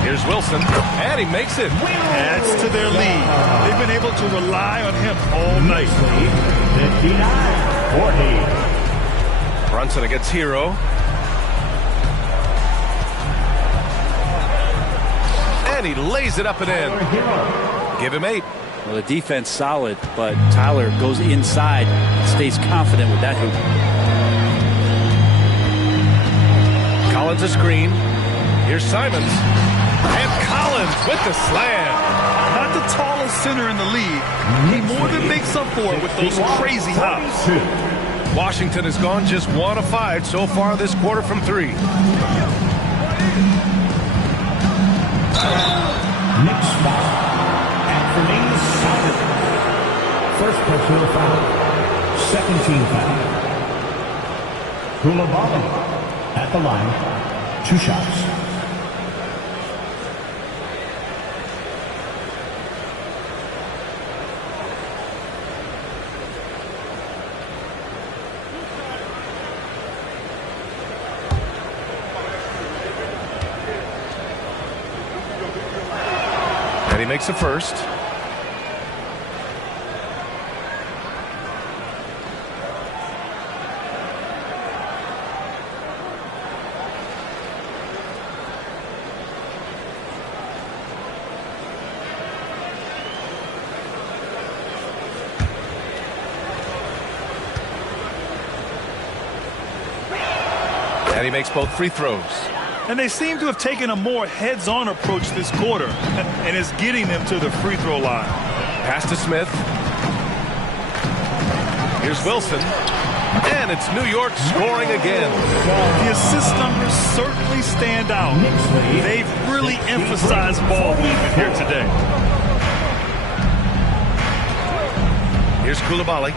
Here's Wilson. And he makes it. Adds to their lead. They've been able to rely on him all night. 59-40. Brunson against Hero. And he lays it up and in. Give him 8. Well, the defense solid, but Tyler goes inside and stays confident with that hoop. Collins a screen. Here's Simons. And Collins with the slam. Not the tallest center in the league. He more than makes up for it with those crazy hops. Washington has gone just 1 of 5 so far this quarter from 3. Knicks foul. Anthony Simons. First personal foul. Second team foul. Coulibaly at the line. 2 shots. And he makes the first. And he makes both free throws. And they seem to have taken a more heads-on approach this quarter, and it's getting them to the free throw line. Pass to Smith. Here's Wilson. And it's New York scoring again. The assist numbers certainly stand out. They've really emphasized ball movement here today. Here's Coulibaly.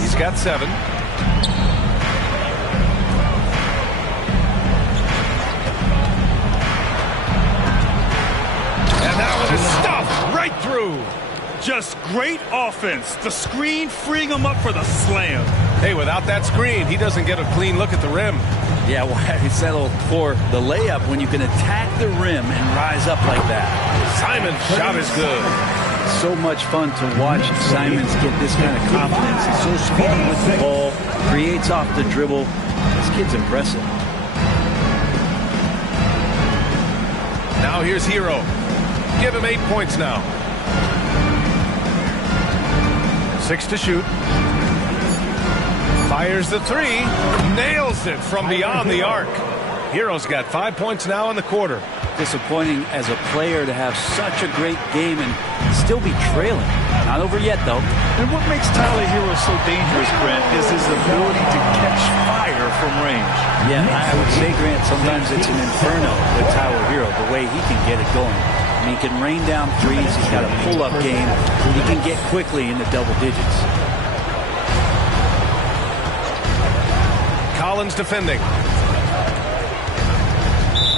He's got 7. Stuffed right through. Just great offense. The screen freeing him up for the slam. Hey, without that screen, he doesn't get a clean look at the rim. Yeah, why settle for the layup when you can attack the rim and rise up like that? Simon's shot is good. So much fun to watch Simons get this kind of confidence. He's so speedy with the ball, creates off the dribble. This kid's impressive. Now here's Hero. Give him 8 points now. 6 to shoot. Fires the 3. Nails it from beyond the arc. Hero's got 5 points now in the quarter. Disappointing as a player to have such a great game and still be trailing. Not over yet, though. And what makes Tyler Hero so dangerous, Brent, is his ability to catch fire from range. Yeah, I would say, Grant, sometimes it's an inferno with Tyler Hero, the way he can get it going. I mean, he can rain down threes. He's got a pull-up game. He can get quickly into double digits. Collins defending.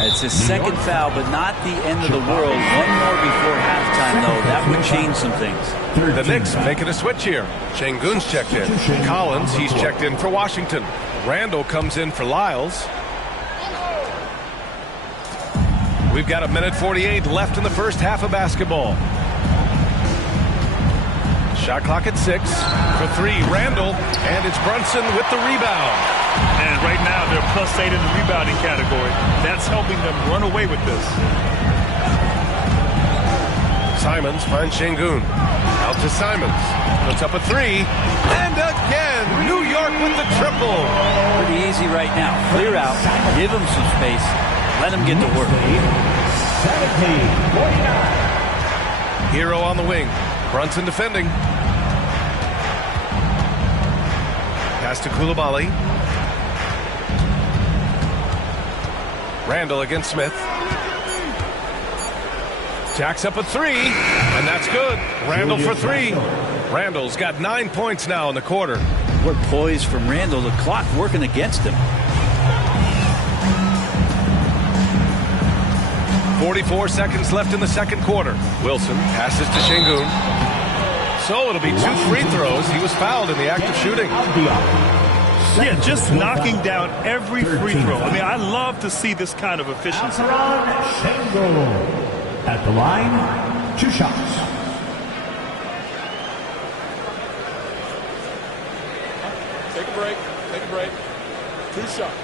It's his second foul, but not the end of the world. One more before halftime, though. That would change some things. The Knicks making a switch here. Şengün's checked in. Collins, he's checked in for Washington. Randall comes in for Lyles. We've got 1:48 left in the first half of basketball. Shot clock at 6. For 3, Randall, and it's Brunson with the rebound. And right now, they're +8 in the rebounding category. That's helping them run away with this. Simons finds Şengün. Out to Simons. Puts up a 3. And again, New York with the triple. Pretty easy right now. Clear out. Give him some space. Let him get to work. 17-49. Hero on the wing. Brunson defending. Pass to Coulibaly. Randall against Smith. Jacks up a 3, and that's good. Randall for 3. Randall's got 9 points now in the quarter. We're poised from Randall. The clock working against him. 44 seconds left in the second quarter. Wilson passes to Şengün. So it'll be 2 free throws. He was fouled in the act of shooting. Yeah, just knocking down every free throw. I mean, I love to see this kind of efficiency. At the line, 2 shots. Take a break. Take a break. 2 shots.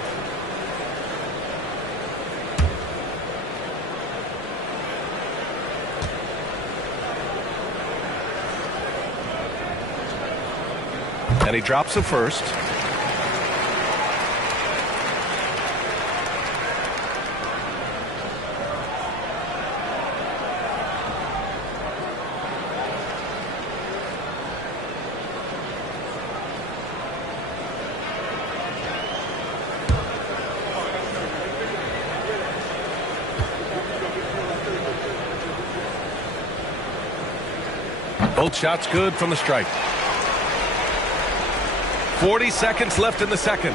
And he drops the first. Both shots good from the strike. 40 seconds left in the second.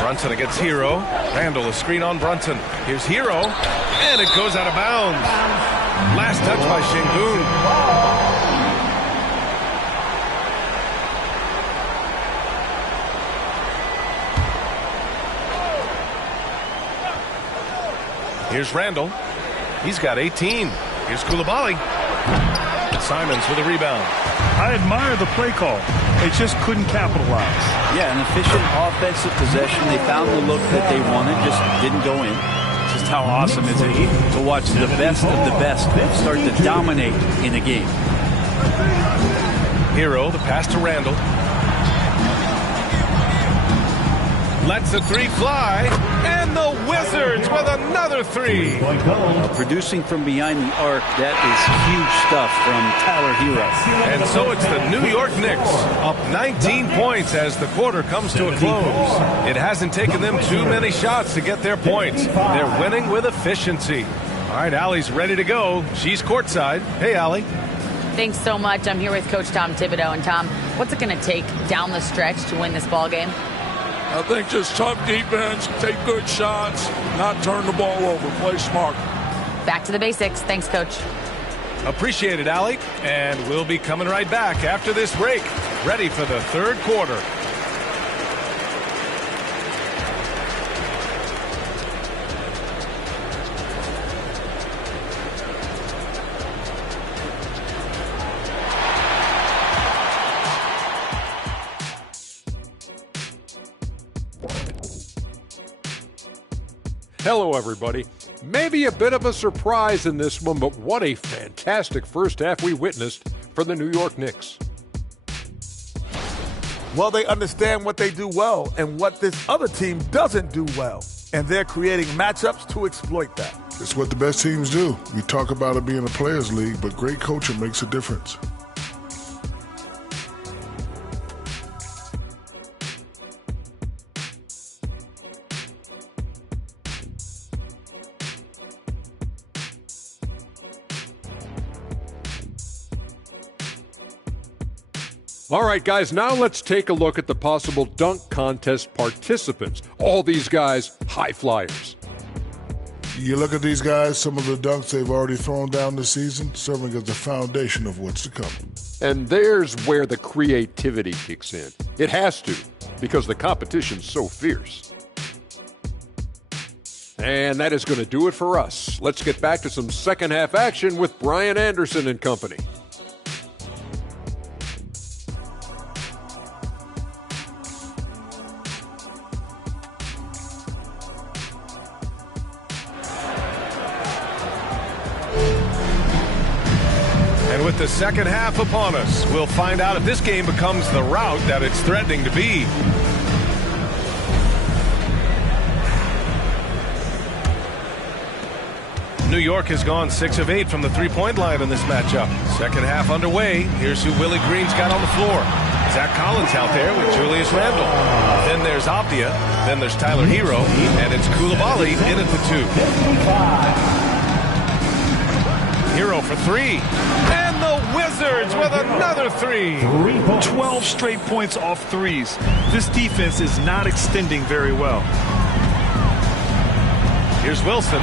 Brunson against Hero. Randall, a screen on Brunson. Here's Hero, and it goes out of bounds. Last touch by Şengün. Here's Randall. He's got 18. Here's Coulibaly. Simons with a rebound. I admire the play call. They just couldn't capitalize. Yeah, an efficient offensive possession. They found the look that they wanted, just didn't go in. Just how awesome is it to watch the best of the best start to dominate in a game. Hero, the pass to Randall. Lets the 3 fly, and the Wizards with another 3. Producing from behind the arc, that is huge stuff from Tyler Hero. And so it's the New York Knicks up 19 points as the quarter comes to a close. It hasn't taken them too many shots to get their points. They're winning with efficiency. All right, Allie's ready to go. She's courtside. Hey, Allie. Thanks so much. I'm here with Coach Tom Thibodeau. And Tom, what's it going to take down the stretch to win this ball game? I think just tough defense, take good shots, not turn the ball over, play smart. Back to the basics. Thanks, Coach. Appreciate it, Allie. And we'll be coming right back after this break, ready for the third quarter. Hello, everybody. Maybe a bit of a surprise in this one, but what a fantastic first half we witnessed for the New York Knicks. Well, they understand what they do well and what this other team doesn't do well, and they're creating matchups to exploit that. It's what the best teams do. We talk about it being a players' league, but great coaching makes a difference. All right, guys, now let's take a look at the possible dunk contest participants. All these guys, high flyers. You look at these guys, some of the dunks they've already thrown down this season, serving as the foundation of what's to come. And there's where the creativity kicks in. It has to, because the competition's so fierce. And that is going to do it for us. Let's get back to some second half action with Brian Anderson and company. And with the second half upon us, we'll find out if this game becomes the rout that it's threatening to be. New York has gone 6 of 8 from the three-point line in this matchup. Second half underway. Here's who Willie Green's got on the floor. Zach Collins out there with Julius Randle. Then there's Abdia. Then there's Tyler Hero. And it's Coulibaly in at the 2. Hero for 3. And the Wizards with another 3. 12 straight points off threes. This defense is not extending very well. Here's Wilson.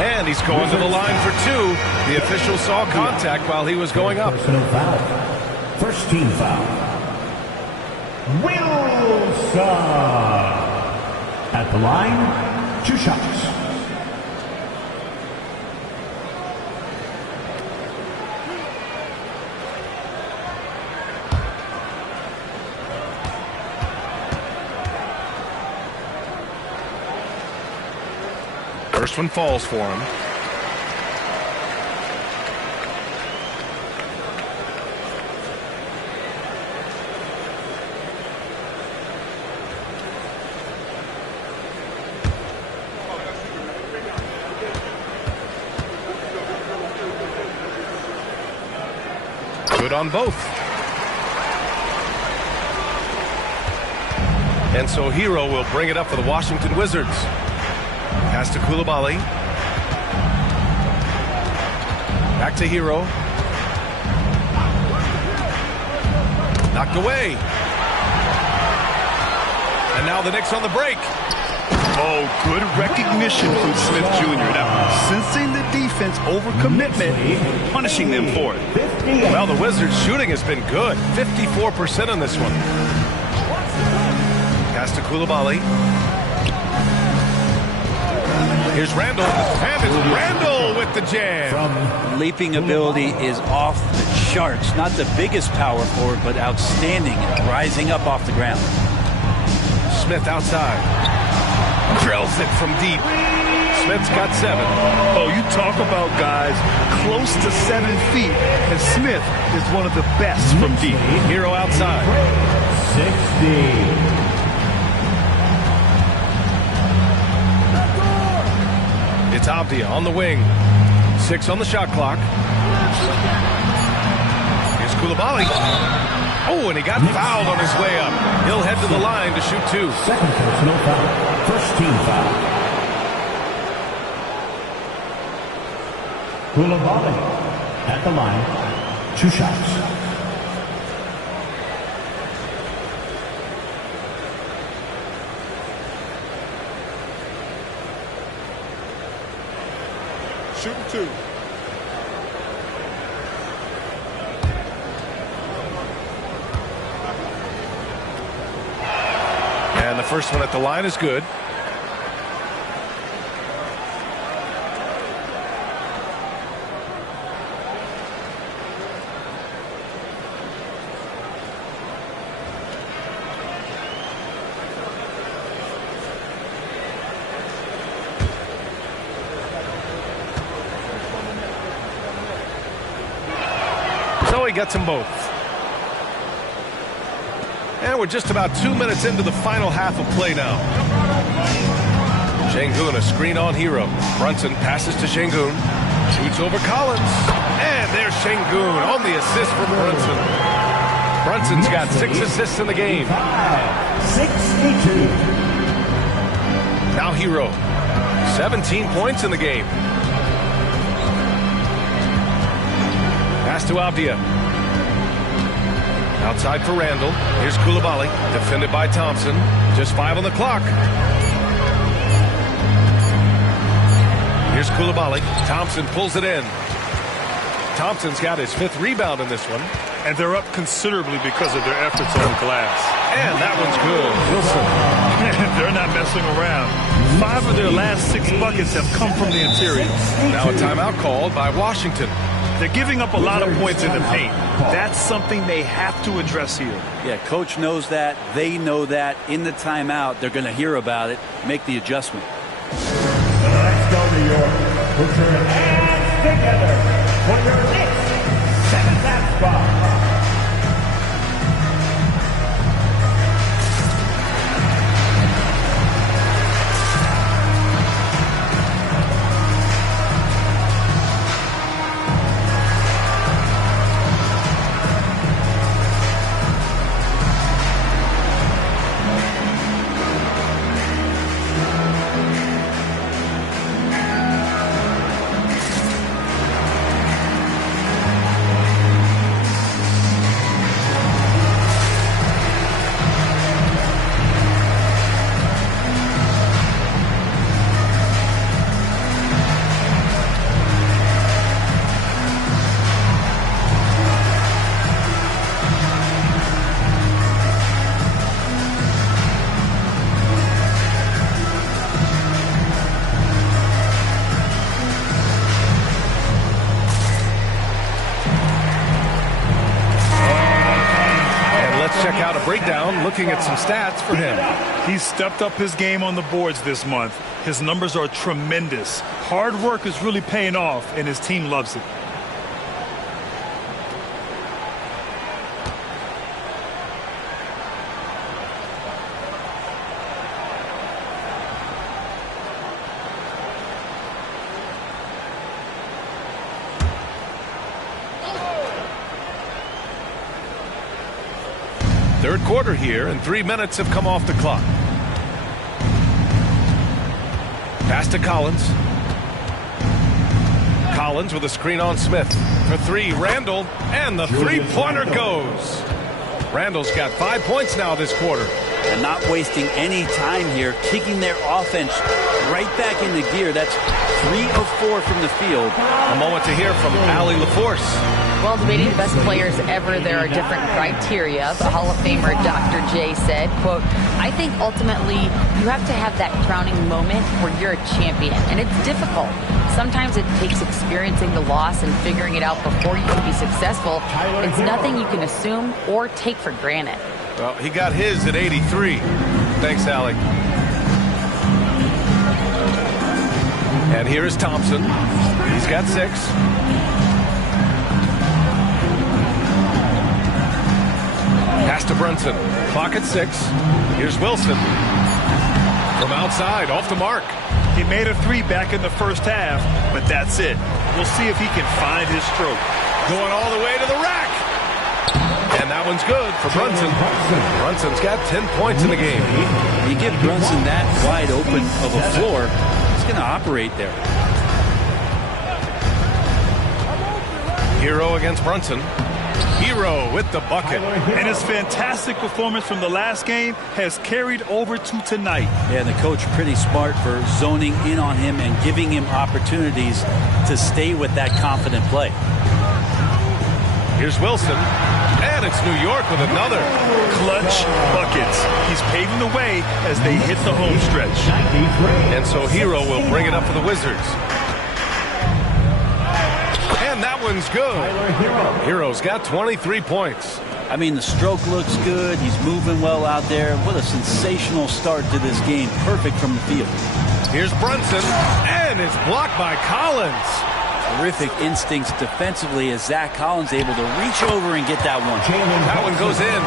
And he's going to the line for 2. The official saw contact while he was going up. Personal foul. First team foul. Wilson. At the line, 2 shots. First one falls for him. Good on both. And so Hero will bring it up for the Washington Wizards. Pass to Coulibaly. Back to Hero. Knocked away. And now the Knicks on the break. Oh, good recognition from Smith Jr. Now, sensing the defense overcommitment, punishing them for it. Well, the Wizards' shooting has been good. 54% on this one. Pass to Coulibaly. Here's Randle, and it's Randle with the jam. Leaping ability is off the charts. Not the biggest power forward, but outstanding, rising up off the ground. Smith outside. Drills it from deep. Smith's got 7. Oh, you talk about guys close to 7 feet, and Smith is one of the best from deep. Hero outside. 60. It's Abdia on the wing. 6 on the shot clock. Here's Coulibaly. Oh, and he got fouled on his way up. He'll head to the line to shoot 2. Second personal foul. First team foul. Coulibaly at the line. 2 shots. Shooting 2. And the first one at the line is good. So he gets them both. And we're just about 2 minutes into the final half of play now. Şengün, a screen on Hero. Brunson passes to Şengün. Shoots over Collins. And there's Şengün on the assist for Brunson. Brunson's got 6 assists in the game. 62. Now Hero. 17 points in the game. Pass to Abdia. Outside for Randall. Here's Koulibaly, defended by Thompson. Just 5 on the clock. Here's Koulibaly. Thompson pulls it in. Thompson's got his 5th rebound in this one. And they're up considerably because of their efforts on the glass. And that one's good. Wilson. They're not messing around. 5 of their last 6 buckets have come from the interior. Now a timeout called by Washington. They're giving up a lot of points in the paint. That's something they have to address here. Yeah, coach knows that. They know that. In the timeout, they're going to hear about it, make the adjustment. Let's go, New York. Put your hands together for your next 7th spot. Breakdown, looking at some stats for him. He's stepped up his game on the boards this month. His numbers are tremendous. Hard work is really paying off, and his team loves it. Third quarter here, and 3 minutes have come off the clock. Pass to Collins. Collins with a screen on Smith. For 3, Randall, and the three-pointer goes. Randall's got 5 points now this quarter. And not wasting any time here, kicking their offense right back into gear. That's 3 of 4 from the field. A moment to hear from Allie LaForce. While debating the best players ever, there are different criteria. The Hall of Famer Dr. J said, quote, I think ultimately you have to have that crowning moment where you're a champion. And it's difficult. Sometimes it takes experiencing the loss and figuring it out before you can be successful. It's nothing you can assume or take for granted. Well, he got his at 83. Thanks, Allie. And here is Thompson. He's got 6. Pass to Brunson. Clock at 6. Here's Wilson. From outside, off the mark. He made a 3 back in the first half, but that's it. We'll see if he can find his stroke. Going all the way to the rack. And that one's good for Brunson. Brunson's got 10 points in the game. You give Brunson that wide open of a floor, he's going to operate there. Hero against Brunson. Hero with the bucket. And his fantastic performance from the last game has carried over to tonight. Yeah, and the coach pretty smart for zoning in on him and giving him opportunities to stay with that confident play. Here's Wilson. And it's New York with another. Clutch buckets. He's paving the way as they hit the home stretch. And so Hero will bring it up for the Wizards. And that one's good. Hero's got 23 points. I mean, the stroke looks good. He's moving well out there. What a sensational start to this game. Perfect from the field. Here's Brunson. And it's blocked by Collins. Terrific instincts defensively as Zach Collins able to reach over and get that one. That one goes in.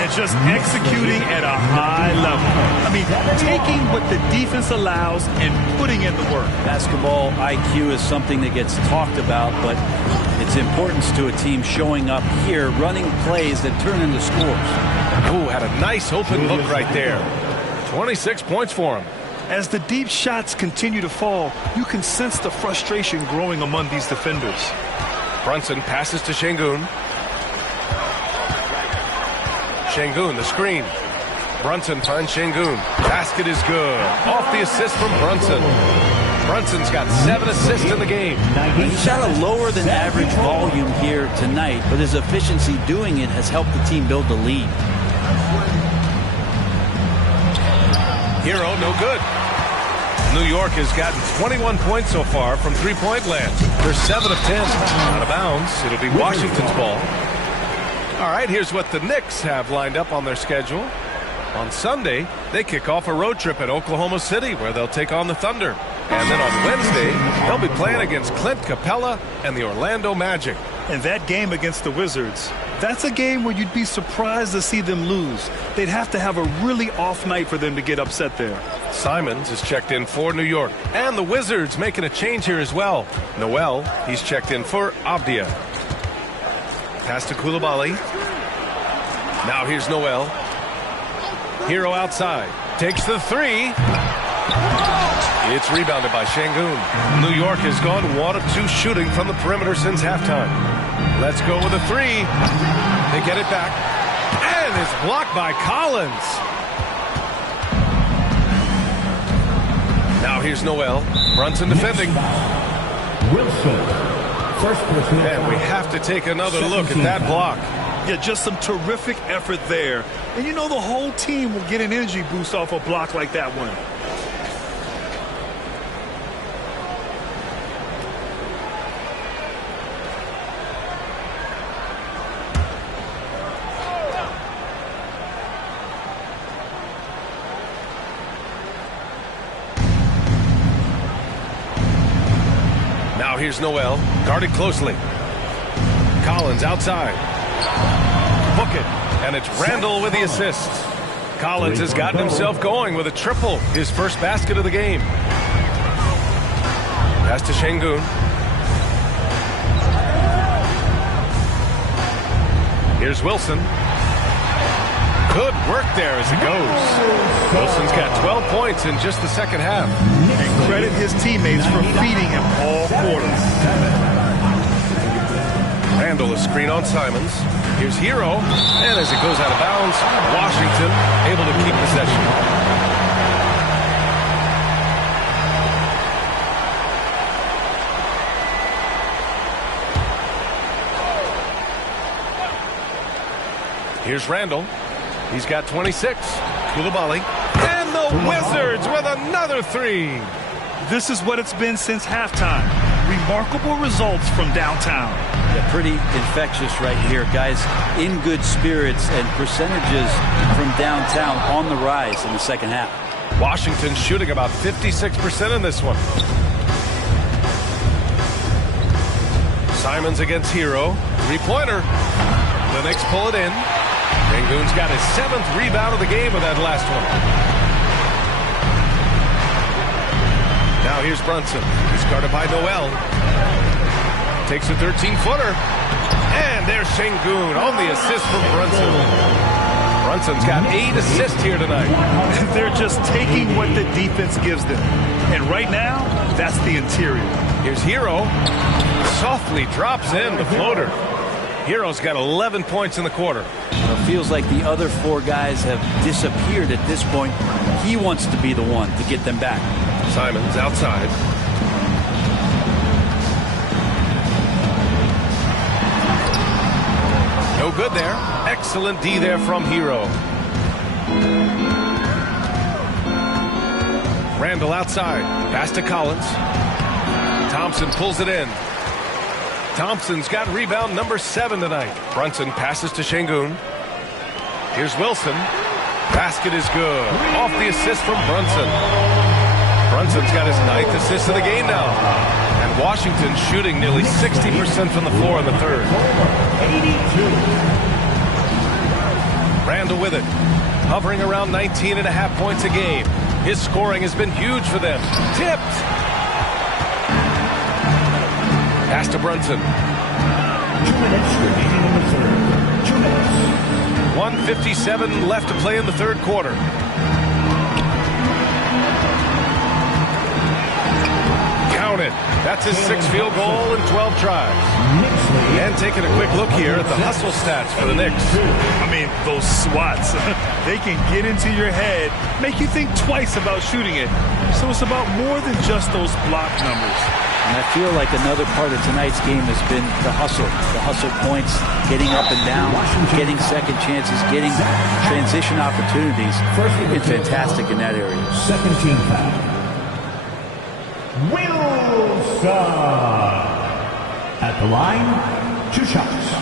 And just executing at a high level. I mean, taking what the defense allows and putting in the work. Basketball IQ is something that gets talked about, but its importance to a team showing up here, running plays that turn into scores. Ooh, had a nice open look right there. 26 points for him. As the deep shots continue to fall, you can sense the frustration growing among these defenders. Brunson passes to Şengün. Şengün, the screen. Brunson finds Şengün. Basket is good. Off the assist from Brunson. Brunson's got 7 assists in the game. He shot a lower than average volume here tonight, but his efficiency doing it has helped the team build the lead. Hero, no good. New York has gotten 21 points so far from three-point land. They're 7 of 10. Out of bounds. It'll be Washington's ball. All right, here's what the Knicks have lined up on their schedule. On Sunday, they kick off a road trip at Oklahoma City where they'll take on the Thunder. And then on Wednesday, they'll be playing against Clint Capella and the Orlando Magic. And that game against the Wizards, that's a game where you'd be surprised to see them lose. They'd have to have a really off night for them to get upset there. Simons is checked in for New York. And the Wizards making a change here as well. Noel, he's checked in for Avdia. Pass to Coulibaly. Now here's Noel. Hero outside. Takes the three. It's rebounded by Şengün. New York has gone 1 of 2 shooting from the perimeter since halftime. Let's go with a three. They get it back. And it's blocked by Collins. Now here's Noel. Brunson defending. Wilson. First person. And we have to take another look at that block. Yeah, just some terrific effort there. And you know the whole team will get an energy boost off a block like that one. Now here's Noel, guarded closely. Collins outside. Book it, and it's Randall with the assist. Collins has gotten himself going with a triple, his first basket of the game. Pass to Şengün. Here's Wilson. Good work there as it goes. Wilson's got 12 points in just the second half. And credit his teammates for feeding him all quarter. Randall a screen on Simons. Here's Hero. And as it goes out of bounds, Washington able to keep possession. Here's Randall. He's got 26. Coulibaly. And the Wizards with another three. This is what it's been since halftime. Remarkable results from downtown. Yeah, pretty infectious right here, guys. In good spirits and percentages from downtown on the rise in the second half. Washington shooting about 56% in this one. Simons against Hero. Three-pointer. The Knicks pull it in. Şengün's got his 7th rebound of the game with that last one. Now here's Brunson. He's guarded by Noel. Takes a 13-footer. And there's Şengün on the assist from Brunson. Brunson's got 8 assists here tonight. They're just taking what the defense gives them. And right now, that's the interior. Here's Hero. Softly drops in the floater. Hero's got 11 points in the quarter. It feels like the other 4 guys have disappeared at this point. He wants to be the one to get them back. Simons outside. No good there. Excellent D there from Hero. Randall outside. Pass to Collins. Thompson pulls it in. Thompson's got rebound number 7 tonight. Brunson passes to Şengün. Here's Wilson. Basket is good. Off the assist from Brunson. Brunson's got his 9th assist of the game now. And Washington shooting nearly 60% from the floor in the third. Randall with it. Hovering around 19.5 points a game. His scoring has been huge for them. Tipped. Pass to Brunson. 2 minutes remaining in the third. 2 minutes. 1:57 left to play in the third quarter. it. That's his 6th field goal in 12 tries. And taking a quick look here at the hustle stats for the Knicks. I mean, those swats, they can get into your head, make you think twice about shooting it. So it's about more than just those block numbers. And I feel like another part of tonight's game has been the hustle points, getting up and down, getting second chances, getting transition opportunities. They've been fantastic in that area. Second team foul. Wilson. At the line, 2 shots.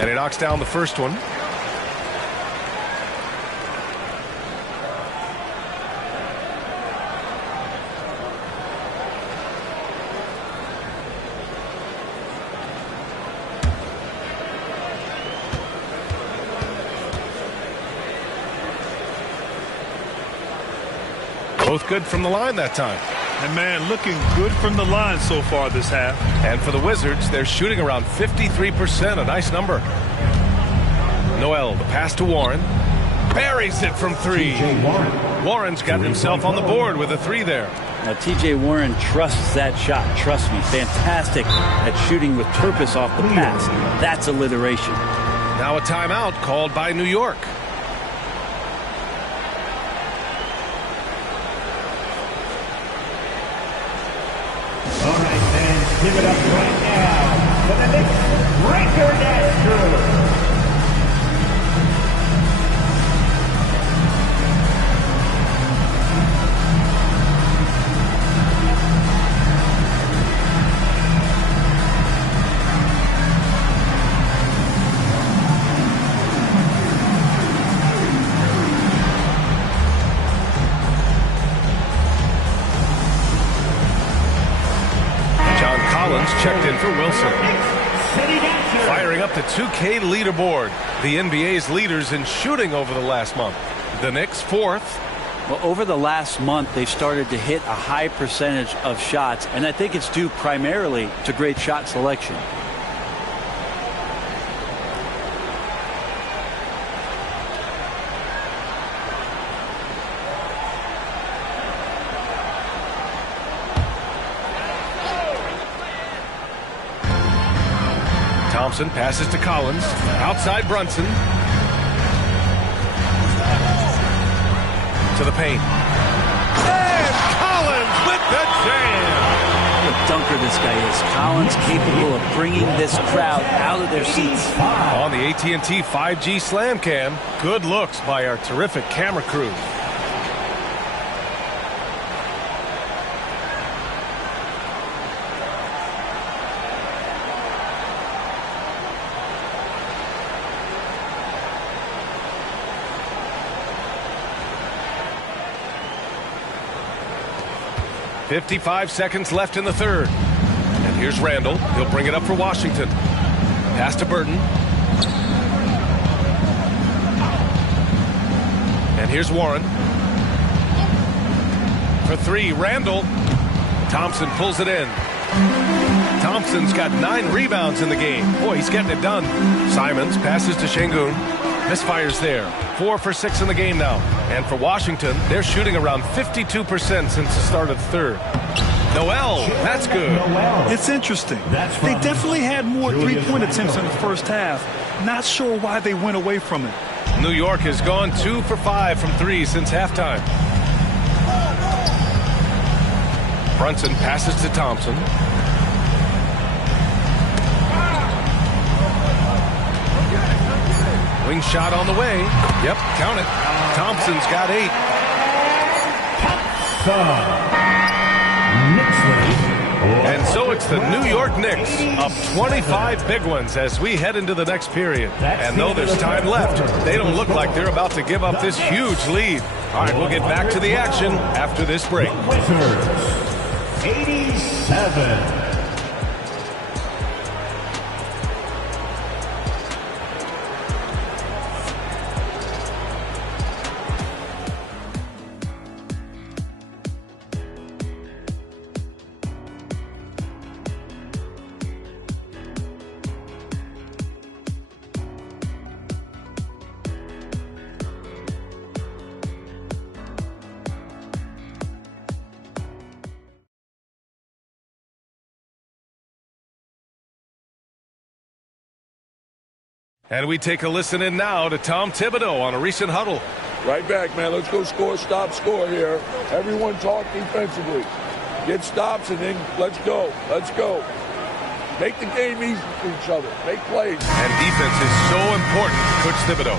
And he knocks down the first one. Both good from the line that time. And man, looking good from the line so far this half. And for the Wizards, they're shooting around 53%, a nice number. Noel, the pass to Warren. Buries it from 3. Warren's got himself on the board with a 3 there. Now, T.J. Warren trusts that shot. Trust me, fantastic at shooting with purpose off the pass. That's alliteration. Now a timeout called by New York. All right, fans, give it up right now for the Knicks record-master. Checked in for Wilson. Firing up the 2K leaderboard. The NBA's leaders in shooting over the last month. The Knicks 4th. Well, over the last month, they've started to hit a high percentage of shots, and I think it's due primarily to great shot selection. Thompson passes to Collins. Outside Brunson. To the paint. And Collins with the jam. What a dunker this guy is. Collins capable of bringing this crowd out of their seats. On the AT&T 5G Slam Cam. Good looks by our terrific camera crew. .55 seconds left in the third. And here's Randall. He'll bring it up for Washington. Pass to Burton. And here's Warren. For 3, Randall. Thompson pulls it in. Thompson's got 9 rebounds in the game. Boy, he's getting it done. Simons passes to Şengün. Misfires there. 4 for 6 in the game now. And for Washington, they're shooting around 52% since the start of the third. Noel, that's good. It's interesting. They definitely had more three-point attempts in the first half. Not sure why they went away from it. New York has gone 2 for 5 from 3 since halftime. Brunson passes to Thompson. Wing shot on the way. Yep, count it. Thompson's got 8. And so it's the New York Knicks up 25 big ones as we head into the next period. And though there's time left, they don't look like they're about to give up this huge lead. All right, we'll get back to the action after this break. Wizards, 87. And we take a listen in now to Tom Thibodeau on a recent huddle. Right back, man. Let's go score, stop, score here. Everyone talk defensively. Get stops and then let's go. Let's go. Make the game easy for each other. Make plays. And defense is so important to Coach Thibodeau.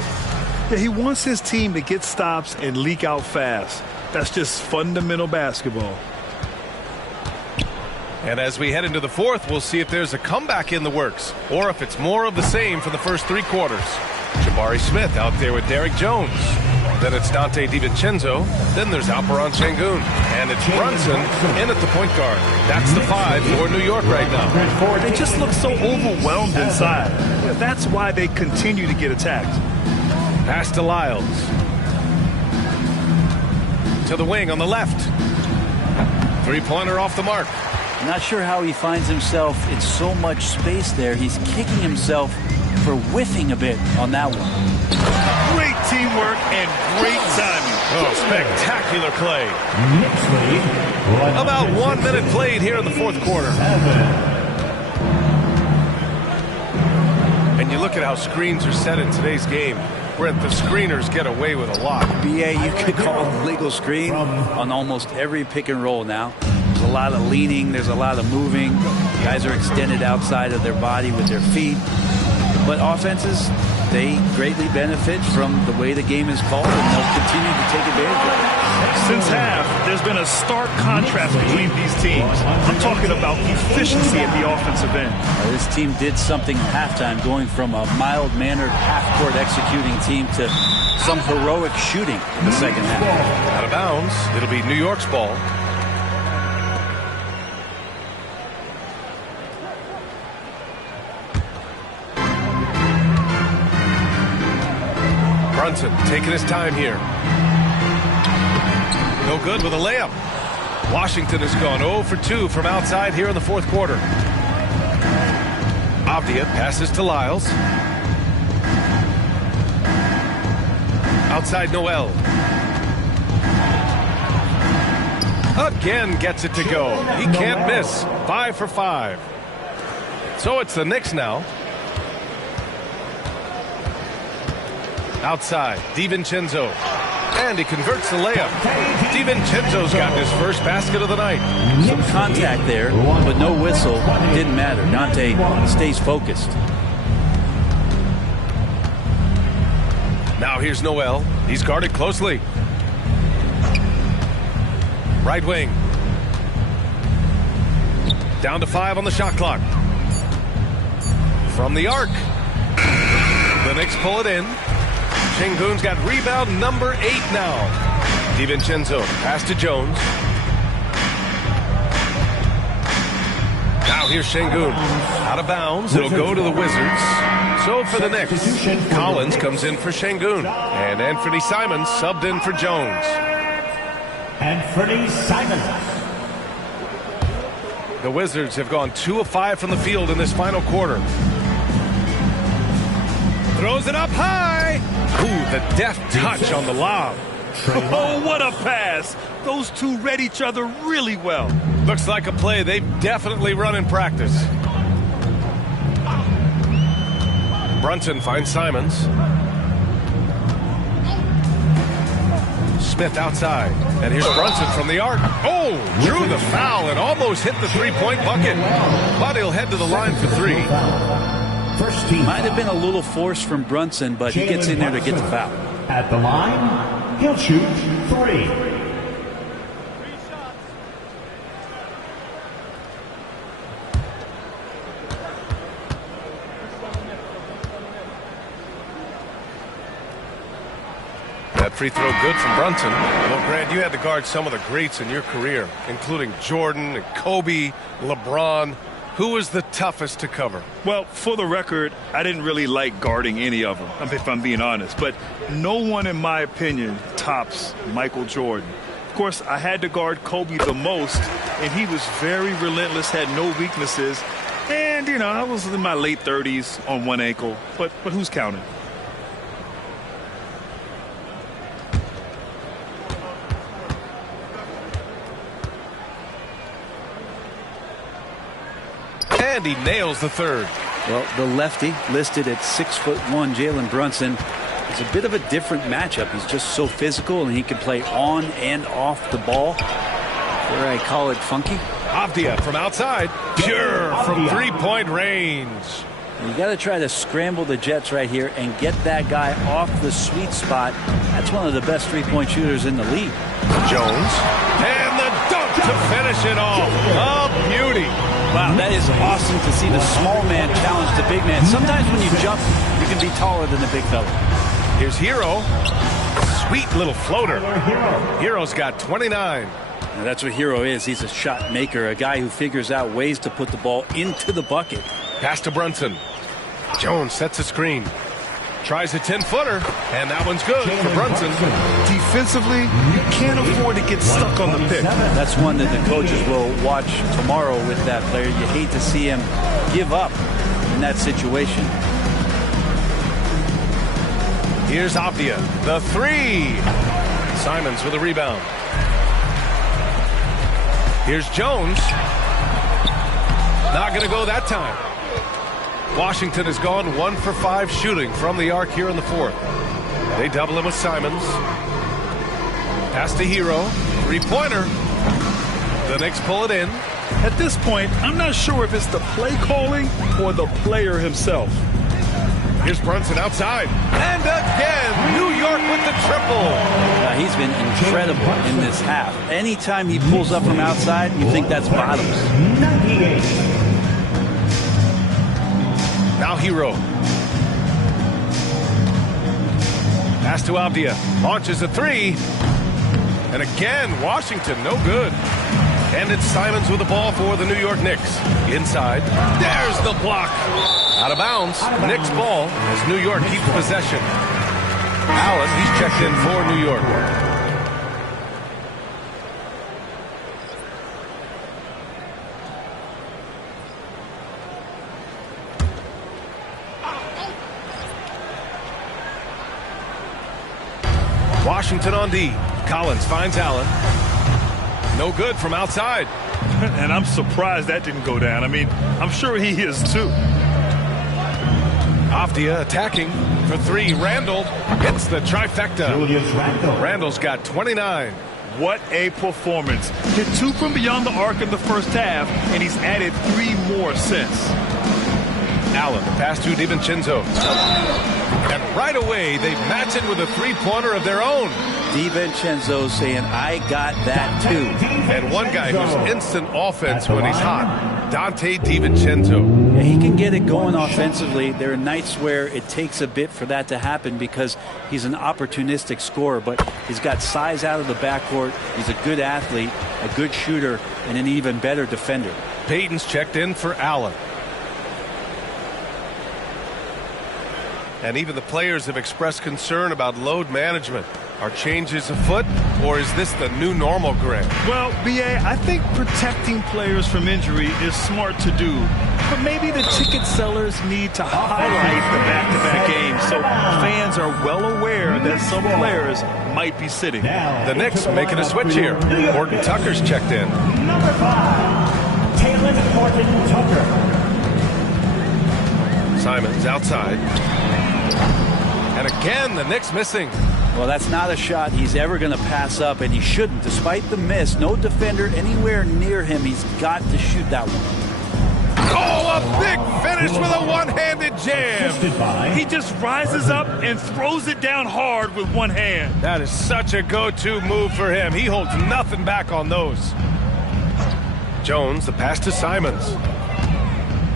Yeah, he wants his team to get stops and leak out fast. That's just fundamental basketball. And as we head into the fourth, we'll see if there's a comeback in the works or if it's more of the same for the first 3 quarters. Jabari Smith out there with Derrick Jones. Then it's Dante DiVincenzo. Then there's Alperon Şengün. And it's Brunson in at the point guard. That's the 5 for New York right now. They just look so overwhelmed inside. That's why they continue to get attacked. Pass to Lyles. To the wing on the left. 3-pointer off the mark. I'm not sure how he finds himself in so much space there. He's kicking himself for whiffing a bit on that one. Great teamwork and great timing. Oh, spectacular play. About 1 minute played here in the fourth quarter. And you look at how screens are set in today's game. Brent, the screeners get away with a lot. BA, you could call a legal screen on almost every pick and roll now. There's a lot of leaning. There's a lot of moving. Guys are extended outside of their body with their feet. But offenses, they greatly benefit from the way the game is called, and they'll continue to take advantage of it. Since half, there's been a stark contrast between these teams. I'm talking about efficiency at the offensive end. This team did something at halftime, going from a mild-mannered half-court executing team to some heroic shooting in the second half. Out of bounds. It'll be New York's ball. Brunson taking his time here. No good with a layup. Washington has gone 0 for 2 from outside here in the fourth quarter. Avdia passes to Lyles. Outside Noel. Again gets it to go. He can't miss. 5 for 5. So it's the Knicks now. Outside, DiVincenzo. And he converts the layup. DiVincenzo's got his first basket of the night. Some contact there, but no whistle. It didn't matter. Dante stays focused. Now here's Noel. He's guarded closely. Right wing. Down to 5 on the shot clock. From the arc. The Knicks pull it in. Şengün's got rebound number 8 now. DiVincenzo pass to Jones. Now here's Şengün. Out of bounds. It'll go to the Wizards. So for the Knicks, Collins comes in for Şengün. And Anthony Simons subbed in for Jones. Anthony Simons. The Wizards have gone 2 of 5 from the field in this final quarter. Throws it up high. Ooh, the deft touch on the lob. Oh, what a pass. Those two read each other really well. Looks like a play they've definitely run in practice. Brunson finds Simons. Smith outside. And here's Brunson from the arc. Oh, drew the foul and almost hit the 3-point bucket. But he'll head to the line for 3. Might have been a little force from Brunson, but he gets in there to get the foul. At the line, he'll shoot 3. That free throw good from Brunson. Well, Grant, you had to guard some of the greats in your career, including Jordan and Kobe, LeBron. Who was the toughest to cover? Well, for the record, I didn't really like guarding any of them, if I'm being honest. But no one, in my opinion, tops Michael Jordan. Of course, I had to guard Kobe the most, and he was very relentless, had no weaknesses. And, you know, I was in my late 30s on one ankle. But who's counting? And he nails the third. Well, the lefty listed at 6'1", Jalen Brunson, is a bit of a different matchup. He's just so physical, and he can play on and off the ball. Where I call it funky. Avdia from outside, pure from three-point range. You got to try to scramble the Jets right here and get that guy off the sweet spot. That's one of the best three-point shooters in the league. Jones, and the dunk to finish it off. A beauty. Wow, that is awesome to see the small man challenge the big man. Sometimes when you jump, you can be taller than the big fella. Here's Hero. Sweet little floater. Hero's got 29. Now that's what Hero is. He's a shot maker, a guy who figures out ways to put the ball into the bucket. Pass to Brunson. Jones sets a screen. Tries a 10-footer, and that one's good for Brunson. Defensively, you can't afford to get stuck on the pick. That's one that the coaches will watch tomorrow with that player. You hate to see him give up in that situation. Here's Avdia, the three. Simons with a rebound. Here's Jones. Not going to go that time. Washington has gone 1 for 5 shooting from the arc here in the fourth. They double him with Simons. Pass to Hero. Three-pointer. The Knicks pull it in. At this point, I'm not sure if it's the play calling or the player himself. Here's Brunson outside. And again, New York with the triple. He's been incredible in this half. Anytime he pulls up from outside, you think that's bottoms. 98. Now Hero. Pass to Avdia. Launches a three. And again, Washington, no good. And it's Simons with the ball for the New York Knicks. Inside. There's the block. Out of bounds. Knicks ball as New York keeps possession. Allen, he's checked in for New York. Washington on D. Collins finds Allen. No good from outside. And I'm surprised that didn't go down. I mean, I'm sure he is too. Avdia attacking for three. Randall hits the trifecta. Randall's got 29. What a performance. Hit 2 from beyond the arc in the first half, and he's added 3 more since. Allen, the pass to DiVincenzo. And right away, they match it with a three-pointer of their own. DiVincenzo saying, I got that too. And one guy who's instant offense when he's hot, Dante DiVincenzo. Yeah, he can get it going offensively. There are nights where it takes a bit for that to happen because he's an opportunistic scorer, but he's got size out of the backcourt. He's a good athlete, a good shooter, and an even better defender. Payton's checked in for Allen. And even the players have expressed concern about load management. Are changes afoot, or is this the new normal, Greg? Well, B.A., I think protecting players from injury is smart to do. But maybe the ticket sellers need to highlight the back-to-back games so fans are well aware that some players might be sitting. The Knicks making a switch here. Horton Tucker's checked in. Number 5, Taylor Horton Tucker. Simons outside. And again, the Knicks missing. Well, that's not a shot he's ever going to pass up, and he shouldn't. Despite the miss, no defender anywhere near him. He's got to shoot that one. Oh, a big finish with a one-handed jam. He just rises up and throws it down hard with one hand. That is such a go-to move for him. He holds nothing back on those. Jones, the pass to Simons.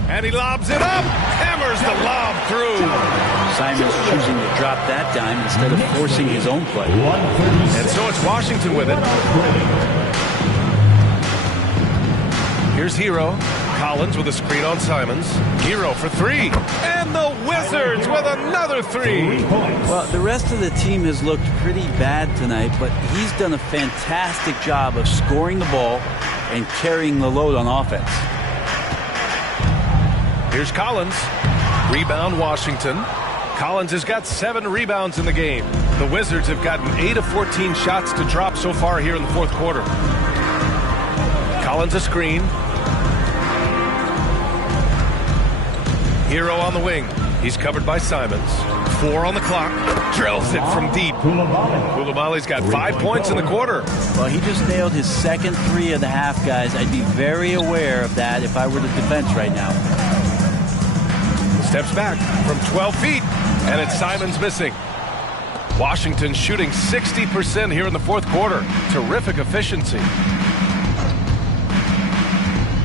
And he lobs it up. Hammers the lob through. Simons choosing to drop that dime instead of forcing his own play. And so it's Washington with it. Here's Hero. Collins with a screen on Simons. Hero for three. And the Wizards with another three. Well, the rest of the team has looked pretty bad tonight, but he's done a fantastic job of scoring the ball and carrying the load on offense. Here's Collins. Rebound Washington. Collins has got 7 rebounds in the game. The Wizards have gotten 8 of 14 shots to drop so far here in the fourth quarter. Collins a screen. Hero on the wing. He's covered by Simons. 4 on the clock. Drills it from deep. Koulibaly's got 5 points in the quarter. Well, he just nailed his second 3 of the half, guys. I'd be very aware of that if I were the defense right now. Steps back from 12 feet, and it's Simons missing. Washington shooting 60% here in the fourth quarter. Terrific efficiency.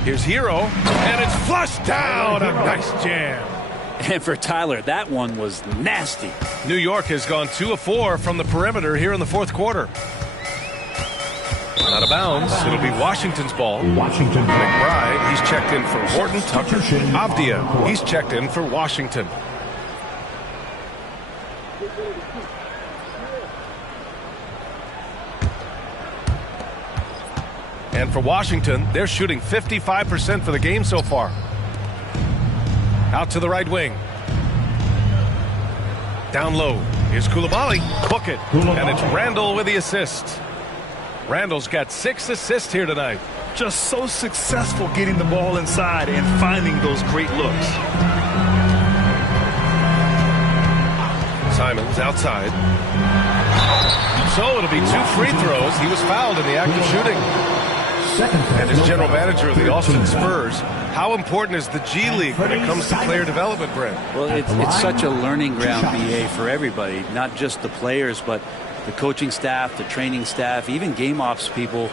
Here's Hero, and it's flushed down. A nice jam. And for Tyler, that one was nasty. New York has gone 2 of 4 from the perimeter here in the fourth quarter. Out of bounds. It'll be Washington's ball. Washington. McBride, he's checked in for Horton Tucker. Avdia, he's checked in for Washington. And for Washington, they're shooting 55% for the game so far. Out to the right wing. Down low. Here's Koulibaly. Book it. And it's Randall with the assist. Randall's got 6 assists here tonight. Just so successful getting the ball inside and finding those great looks. Simons outside. So it'll be 2 free throws. He was fouled in the act of shooting. And as general manager of the Austin Spurs, how important is the G League when it comes to player development, Brent? Well, it's such a learning ground, BA, for everybody, not just the players, but the coaching staff, the training staff, even game ops people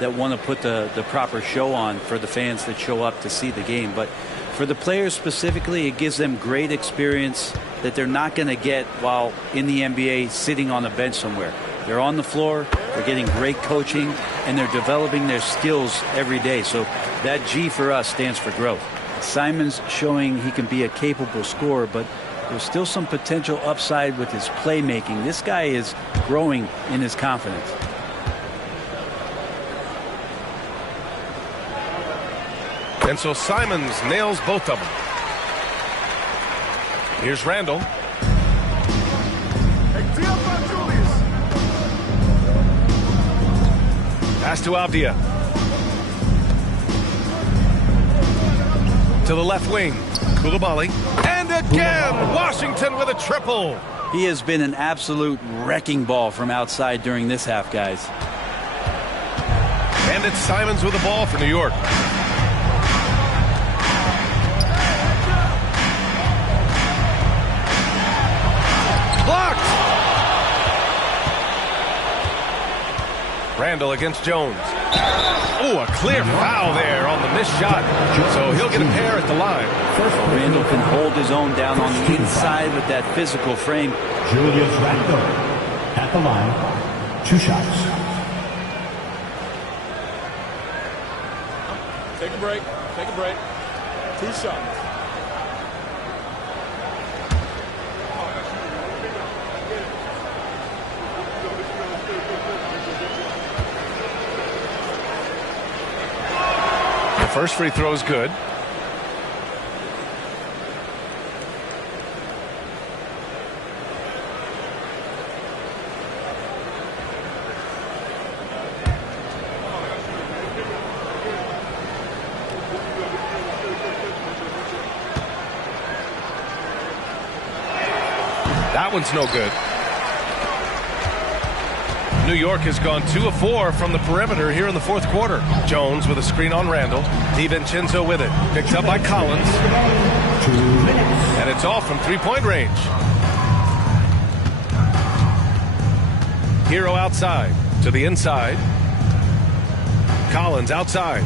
that want to put the proper show on for the fans that show up to see the game. But for the players specifically, it gives them great experience that they're not going to get while in the NBA sitting on a bench somewhere. They're on the floor, they're getting great coaching, and they're developing their skills every day. So that G for us stands for growth. Simons showing he can be a capable scorer, but there's still some potential upside with his playmaking. This guy is growing in his confidence. And so Simons nails both of them. Here's Randall. Pass to Avdia. To the left wing. Koulibaly. And again, Washington with a triple. He has been an absolute wrecking ball from outside during this half, guys. And it's Simons with the ball for New York. Blocked. Randall against Jones. Oh, a clear foul there on the missed shot. So he'll get a pair at the line. Randall can hold his own down on the inside with that physical frame. Julius Randall at the line. 2 shots. Take a break. Take a break. 2 shots. First free throw is good. That one's no good. New York has gone 2 of 4 from the perimeter here in the fourth quarter. Jones with a screen on Randall. DiVincenzo with it. Picked up by Collins. And it's off from 3-point range. Hero outside to the inside. Collins outside.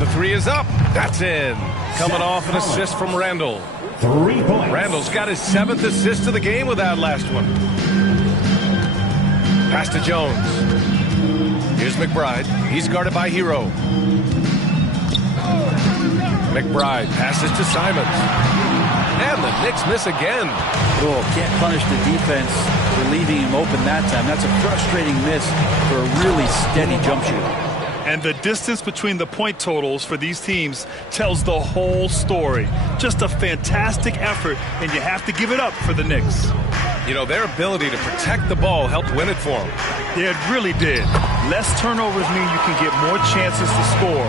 The 3 is up. That's in. Coming off an assist from Randall. 3 points. Randall's got his 7th assist of the game with that last one. Pass to Jones. Here's McBride. He's guarded by Hero. McBride passes to Simons. And the Knicks miss again. Oh, can't punish the defense for leaving him open that time. That's a frustrating miss for a really steady jump shooter. And the distance between the point totals for these teams tells the whole story. Just a fantastic effort, and you have to give it up for the Knicks. You know, their ability to protect the ball helped win it for them. Yeah, it really did. Less turnovers mean you can get more chances to score.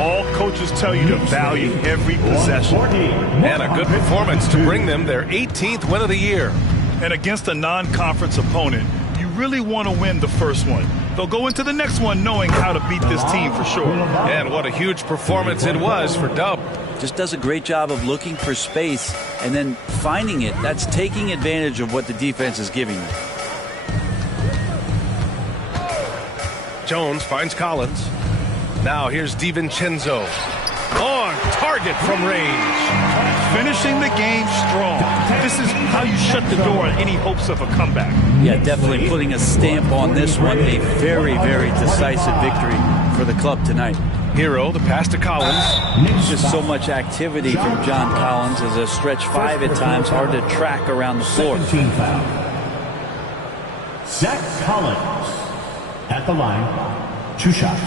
All coaches tell you to value every possession. And a good performance to bring them their 18th win of the year. And against a non-conference opponent, you really want to win the first one. They'll go into the next one knowing how to beat this team for sure. And what a huge performance it was for Dub. Just does a great job of looking for space and then finding it. That's taking advantage of what the defense is giving you. Jones finds Collins. Now here's DiVincenzo. On target from range. Finishing the game strong. This is how you shut the door on any hopes of a comeback. Yeah, definitely putting a stamp on this one. A very, very decisive victory for the club tonight. Hero, the pass to Collins. Just so much activity from John Collins as a stretch 5 at times. Hard to track around the floor. Team foul. Zach Collins at the line. 2 shots.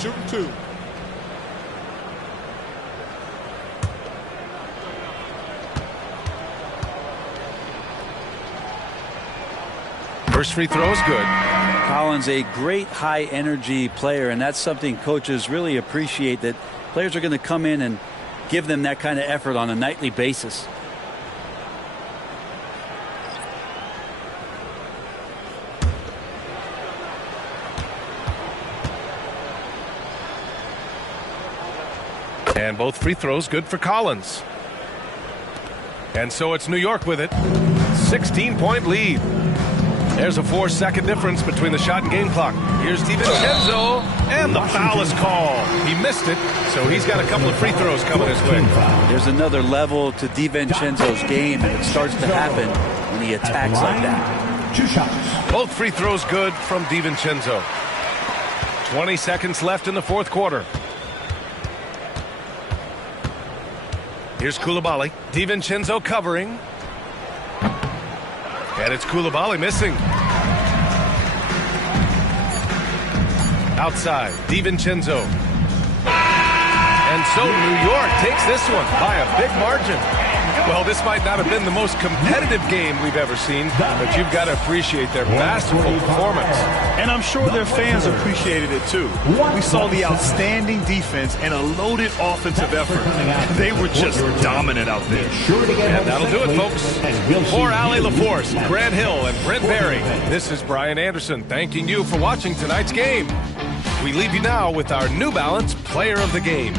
Shooting 2. First free throw is good. Collins, a great high-energy player, and that's something coaches really appreciate, that players are going to come in and give them that kind of effort on a nightly basis. And both free throws good for Collins. And so it's New York with it. 16-point lead. There's a 4-second difference between the shot and game clock. Here's DiVincenzo, and the foul is called. He missed it, so he's got a couple of free throws coming his way. There's another level to DiVincenzo's game, and it starts to happen when he attacks like that. 2 shots. Both free throws good from DiVincenzo. 20 seconds left in the fourth quarter. Here's Coulibaly. DiVincenzo covering. And it's Coulibaly missing. Outside, DiVincenzo. And so New York takes this one by a big margin. Well, this might not have been the most competitive game we've ever seen, but you've got to appreciate their masterful performance. And I'm sure their fans appreciated it too. We saw the outstanding defense and a loaded offensive effort. They were just dominant out there. And that'll do it, folks. For Ali LaForce, Grant Hill, and Brent Berry, this is Brian Anderson thanking you for watching tonight's game. We leave you now with our New Balance Player of the Game.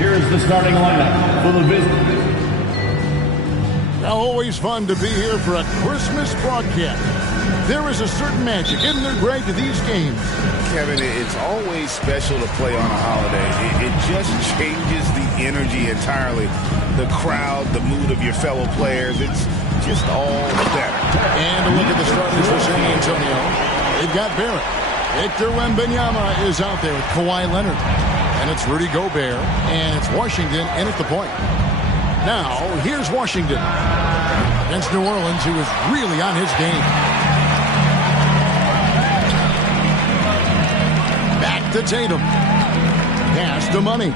Here is the starting lineup for the visitors. Now, always fun to be here for a Christmas broadcast. There is a certain magic, isn't there, Greg, to these games? Kevin, it's always special to play on a holiday. It just changes the energy entirely. The crowd, the mood of your fellow players, it's just all better. And a look at the starters for San Antonio. They've got Barrett. Victor Wembanyama is out there with Kawhi Leonard. And it's Rudy Gobert, and it's Washington in at the point. Now, here's Washington against New Orleans, who is really on his game. Back to Tatum. Pass to Money.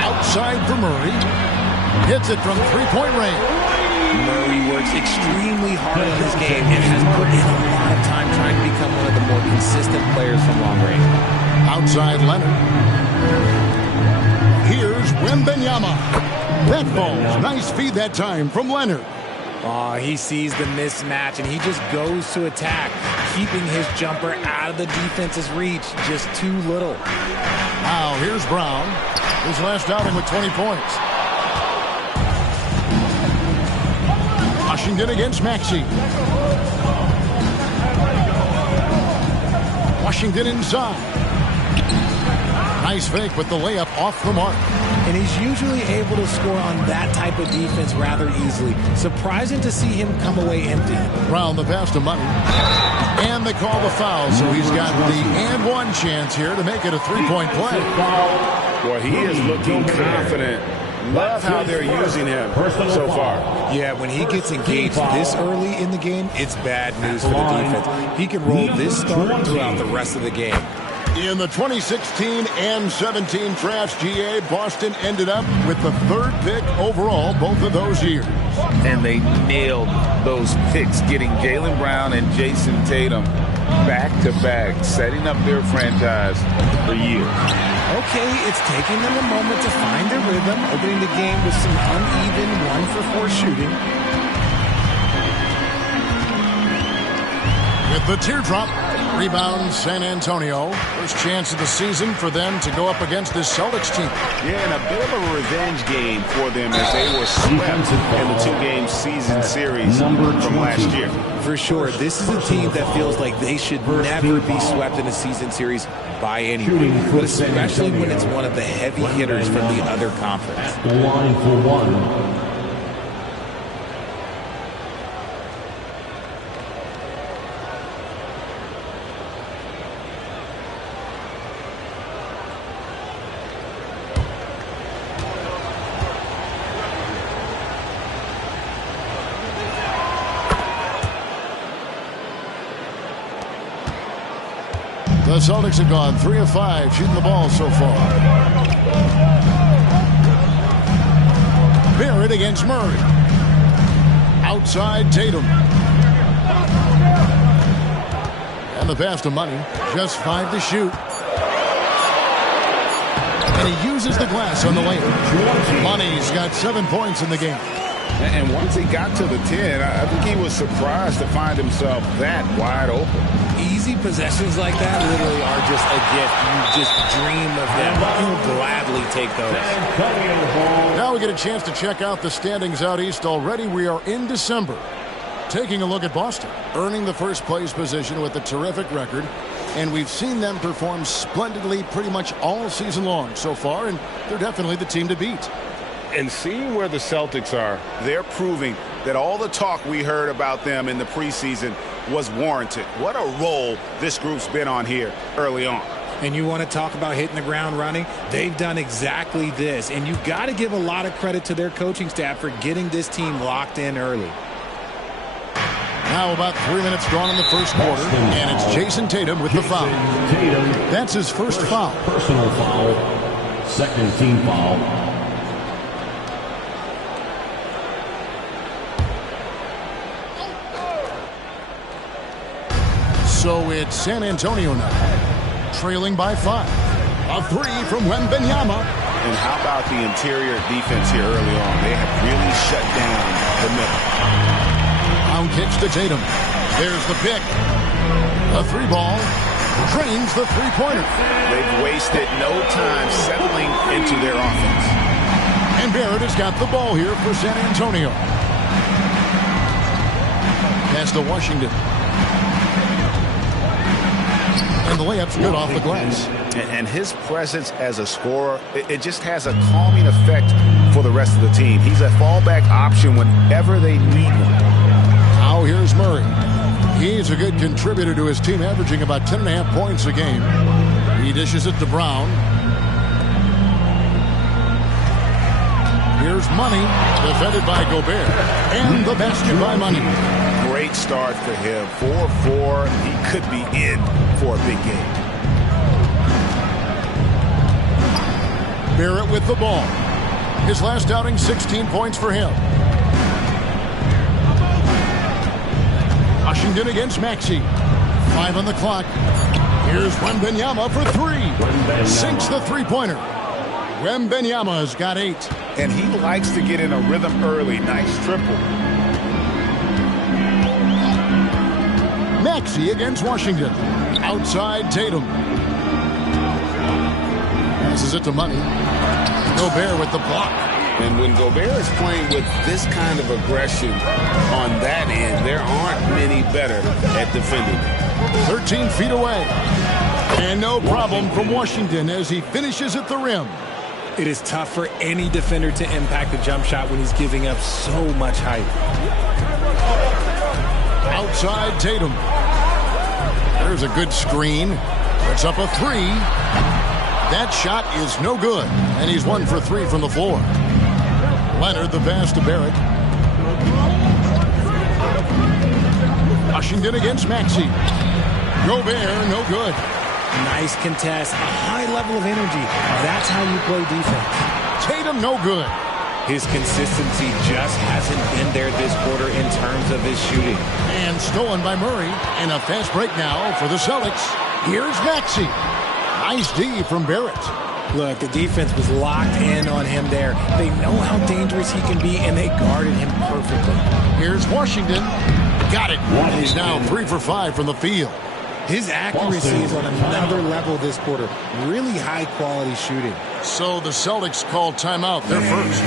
Outside for Murray. Hits it from three-point range. Murray works extremely hard on his game and has put in a lot of time trying to become one of the more consistent players from long range. Outside Leonard. Here's Wembanyama. That falls. Nice feed that time from Leonard. He sees the mismatch, and he just goes to attack, keeping his jumper out of the defense's reach. Just too little. Now, here's Brown. His last outing with 20 points. Washington against Maxey. Washington inside. Nice fake with the layup off the mark. And he's usually able to score on that type of defense rather easily. Surprising to see him come away empty. Brown the pass to Money. And they call the foul, so he's got the and one chance here to make it a three-point play. Well, he is looking confident. Love how they're using him so far. Yeah, when he gets engaged this early in the game, it's bad news for the defense. He can roll this start throughout the rest of the game. In the 2016 and 17 drafts, GA, Boston ended up with the third pick overall both of those years. And they nailed those picks, getting Jaylen Brown and Jason Tatum back-to-back, setting up their franchise for years. Okay, it's taking them a moment to find their rhythm, opening the game with some uneven 1-for-4 shooting. With the teardrop, rebound San Antonio. First chance of the season for them to go up against this Celtics team. Yeah, and a bit of a revenge game for them as they were swept in the two-game season series from last year. For sure, this is a team that feels like they should never be swept in a season series by anyone, but especially when it's one of the heavy hitters from the other conference. The line for one. The Celtics have gone 3 of 5 shooting the ball so far. Barrett against Murray. Outside Tatum. And the pass to Money. Just 5 to shoot. And he uses the glass on the layup. Money's got 7 points in the game. And once he got to the 10, I think he was surprised to find himself that wide open. Easy possessions like that literally are just a gift. You just dream of them. You'll gladly take those. Now we get a chance to check out the standings out east. Already we are in December. Taking a look at Boston, earning the first place position with a terrific record. And we've seen them perform splendidly pretty much all season long so far, and they're definitely the team to beat. And seeing where the Celtics are, they're proving that all the talk we heard about them in the preseason was warranted. What a role this group's been on here early on. And you want to talk about hitting the ground running? They've done exactly this. And you've got to give a lot of credit to their coaching staff for getting this team locked in early. Now about 3 minutes gone in the first quarter, and it's Jason Tatum with the foul. That's his first foul. Personal foul. Second team foul. So it's San Antonio now, trailing by 5. A 3 from Wembanyama. And how about the interior defense here early on? They have really shut down the middle. Brown kicks to Tatum. There's the pick. The 3-ball drains the 3-pointer. They've wasted no time settling into their offense. And Barrett has got the ball here for San Antonio. Pass to Washington. And the layup's good off the glass. And his presence as a scorer, it just has a calming effect for the rest of the team. He's a fallback option whenever they need one. Now here's Murray. He's a good contributor to his team, averaging about 10.5 points a game. He dishes it to Brown. Here's Money, defended by Gobert. And the basket by Money. Great start for him. 4-4. He could be in for a big game. Barrett with the ball. His last outing, 16 points for him. Washington against Maxey. 5 on the clock. Here's Wembanyama for 3. Sinks the three-pointer. Wembanyama's got 8. And he likes to get in a rhythm early. Nice triple. Maxey against Washington. Outside Tatum. Passes it to Money. Gobert with the block. And when Gobert is playing with this kind of aggression on that end, there aren't many better at defending. 13 feet away. And no problem from Washington as he finishes at the rim. It is tough for any defender to impact the jump shot when he's giving up so much height. Outside Tatum. There's a good screen. Puts up a 3. That shot is no good. And he's 1 for 3 from the floor. Leonard the pass to Barrett. Washington against Maxey. Gobert, no good. Nice contest, a high level of energy. That's how you play defense. Tatum, no good. His consistency just hasn't been there this quarter in terms of his shooting. And stolen by Murray. And a fast break now for the Celtics. Here's Maxey. Nice D from Barrett. Look, the defense was locked in on him there. They know how dangerous he can be, and they guarded him perfectly. Here's Washington. Got it. He's now 3 for 5 from the field. His accuracy is on another level this quarter. Really high-quality shooting. So the Celtics call timeout. They're first.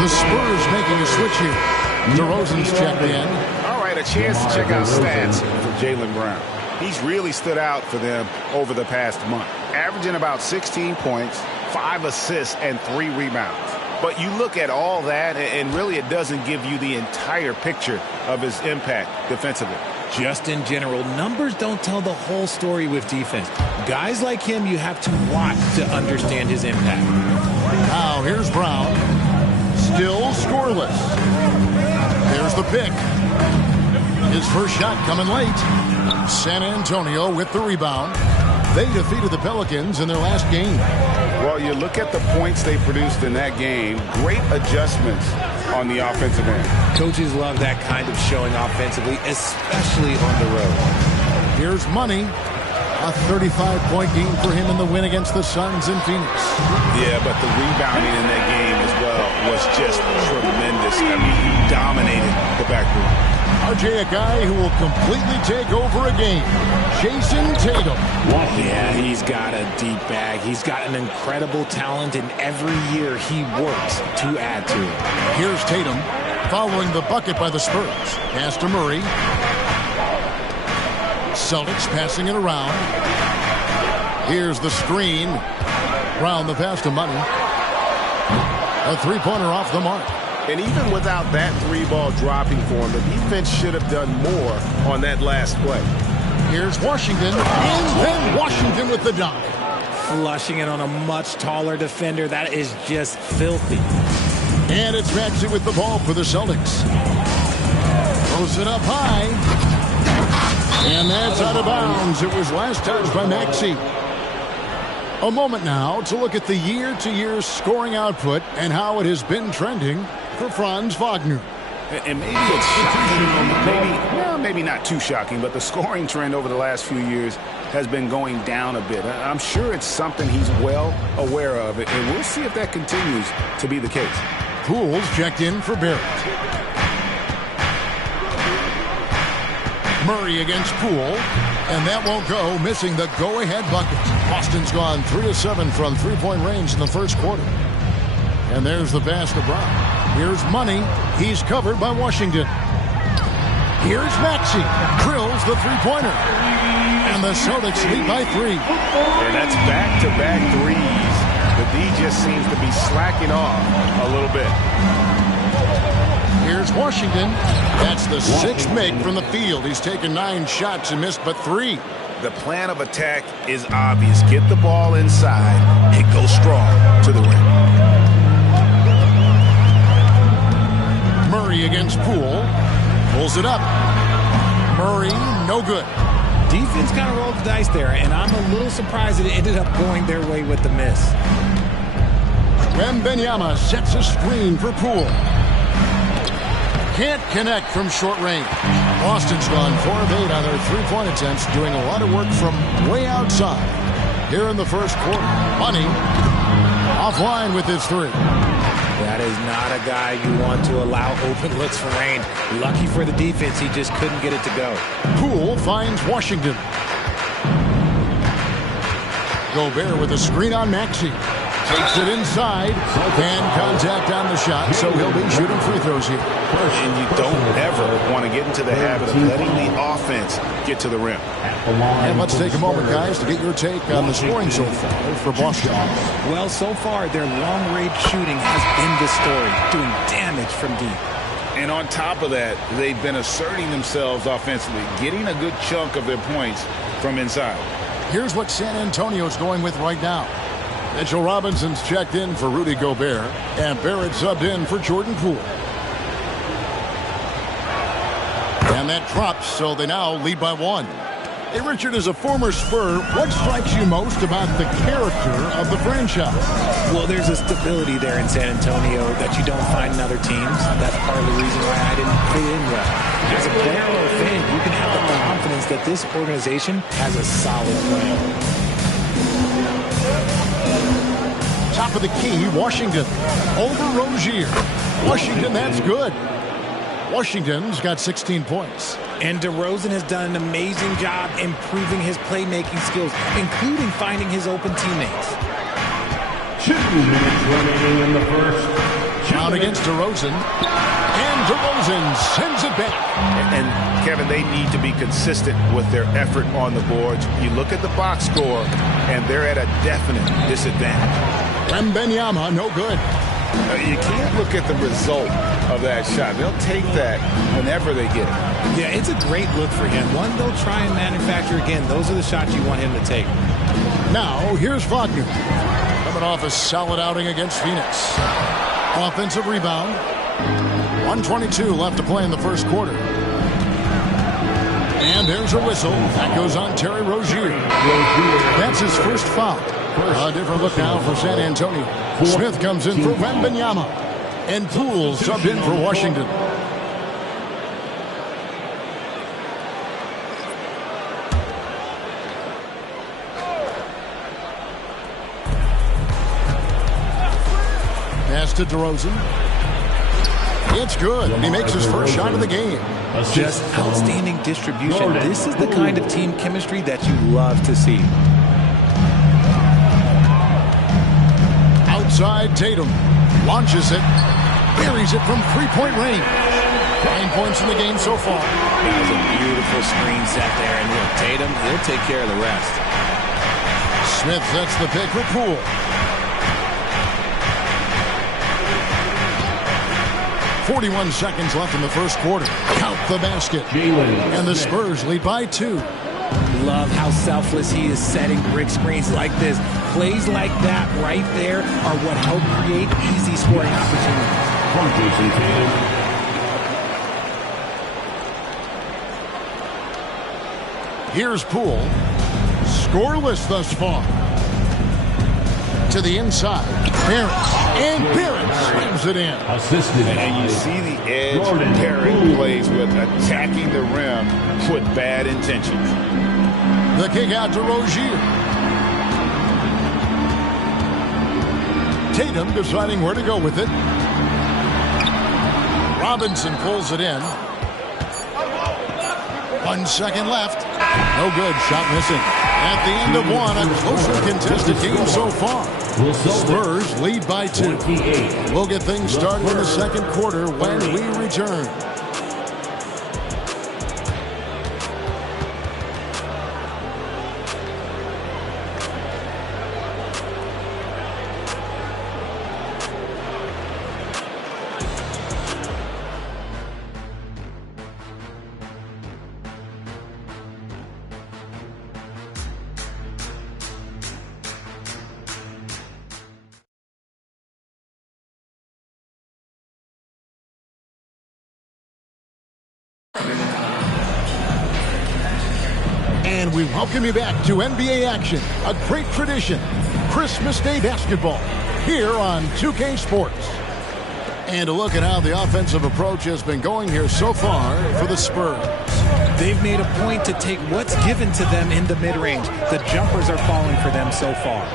The Spurs making a switch here. DeRozan's checked in. All right, a chance to check out stats for Jaylen Brown. He's really stood out for them over the past month, averaging about 16 points, 5 assists, and 3 rebounds. But you look at all that, and really it doesn't give you the entire picture of his impact defensively. Just in general, numbers don't tell the whole story with defense. Guys like him, you have to watch to understand his impact. Now here's Brown. Still scoreless. There's the pick. His first shot coming late. San Antonio with the rebound. They defeated the Pelicans in their last game. Well, you look at the points they produced in that game. Great adjustments on the offensive end. Coaches love that kind of showing offensively, especially on the road. Here's Money. A 35-point game for him in the win against the Suns in Phoenix. Yeah, but the rebounding in that game as well was just tremendous. I mean, he dominated the backcourt. RJ, a guy who will completely take over a game. Jason Tatum. Yeah, he's got a deep bag. He's got an incredible talent, and every year he works to add to it. Here's Tatum following the bucket by the Spurs. Pass to Murray. Celtics passing it around. Here's the screen. Brown the pass to Money. A three-pointer off the mark. And even without that 3-ball dropping for him, the defense should have done more on that last play. Here's Washington, and then Washington with the dunk. Flushing it on a much taller defender. That is just filthy. And it's Maxey with the ball for the Celtics. Throws it up high. And that's out of bounds. It was last touched by Maxey. A moment now to look at the year-to-year scoring output and how it has been trending for Franz Wagner. And maybe it's shocking, maybe not too shocking, but the scoring trend over the last few years has been going down a bit. I'm sure it's something he's well aware of, and we'll see if that continues to be the case. Poole's checked in for Barrett. Murray against Poole, and that won't go, missing the go-ahead bucket. Boston's gone 3 of 7 from three-point range in the first quarter. And there's the pass to Brown. Here's Money. He's covered by Washington. Here's Maxey. Drills the three-pointer. And the Celtics lead by 3. And that's back-to-back threes. The D just seems to be slacking off a little bit. Here's Washington. That's the 6th make from the field. He's taken 9 shots and missed but 3. The plan of attack is obvious. Get the ball inside and go strong to the rim. Murray against Poole. Pulls it up. Murray, no good. Defense kind of rolled the dice there, and I'm a little surprised that it ended up going their way with the miss. Wembanyama sets a screen for Poole. Can't connect from short range. Boston's gone 4 of 8 on their three-point attempts, doing a lot of work from way outside. Here in the first quarter, Money offline with his 3. That is not a guy you want to allow open looks for rain. Lucky for the defense, he just couldn't get it to go. Poole finds Washington. Gobert with a screen on Maxey. Takes it inside. And contact on the shot, so he'll be shooting free throws here. And you don't ever want to get into the habit of letting the offense get to the rim. And let's take a moment, guys, to get your take on the scoring so far for Boston. Well, so far, their long-range shooting has been the story, doing damage from deep. And on top of that, they've been asserting themselves offensively, getting a good chunk of their points from inside. Here's what San Antonio's going with right now. Mitchell Robinson's checked in for Rudy Gobert, and Barrett subbed in for Jordan Poole. And that drops, so they now lead by 1. Hey, Richard, as a former Spur, what strikes you most about the character of the franchise? Well, there's a stability there in San Antonio that you don't find in other teams. That's part of the reason why I didn't fit in well. As a player or a fan, you can have the confidence that this organization has a solid plan. Top of the key, Washington over Rozier. Washington, that's good. Washington's got 16 points. And DeRozan has done an amazing job improving his playmaking skills, including finding his open teammates. 2 minutes remaining in the first. Down against DeRozan. And DeRozan sends it back. And Kevin, they need to be consistent with their effort on the boards. You look at the box score, and they're at a definite disadvantage. Wembanyama, no good. You can't look at the result of that shot. They'll take that whenever they get it. Yeah, it's a great look for him. One they'll try and manufacture again. Those are the shots you want him to take. Now, here's Wagner. Coming off a solid outing against Phoenix. Offensive rebound. 1:22 left to play in the first quarter. And there's a whistle. That goes on Terry Rozier. That's his first foul. A different look now for San Antonio. Smith comes in for Wembanyama. And Poole subbed in for Washington. Pass to DeRozan. It's good. And he makes his first shot of the game. Just outstanding distribution. This is the kind of team chemistry that you love to see. Outside, Tatum launches it, buries it from three-point range. 9 points in the game so far. That was a beautiful screen set there, and look, Tatum, he'll take care of the rest. Smith sets the pick for Poole. .41 seconds left in the first quarter. Count the basket. And the Spurs lead by 2. Love how selfless he is setting brick screens like this. Plays like that right there are what help create easy scoring opportunities. Here's Poole. Scoreless thus far. to the inside. Barrett. And Barrett slams it in. And you see the edge pairing plays with attacking the rim with bad intentions. The kick out to Rozier. Tatum deciding where to go with it. Robinson pulls it in. 1 second left. No good. Shot missing. At the end of one, a closely contested game so far. Spurs lead by 2. We'll get things started in the second quarter when we return. And we welcome you back to NBA action, a great tradition, Christmas Day basketball, here on 2K Sports. And a look at how the offensive approach has been going here so far for the Spurs. They've made a point to take what's given to them in the mid-range. The jumpers are falling for them so far.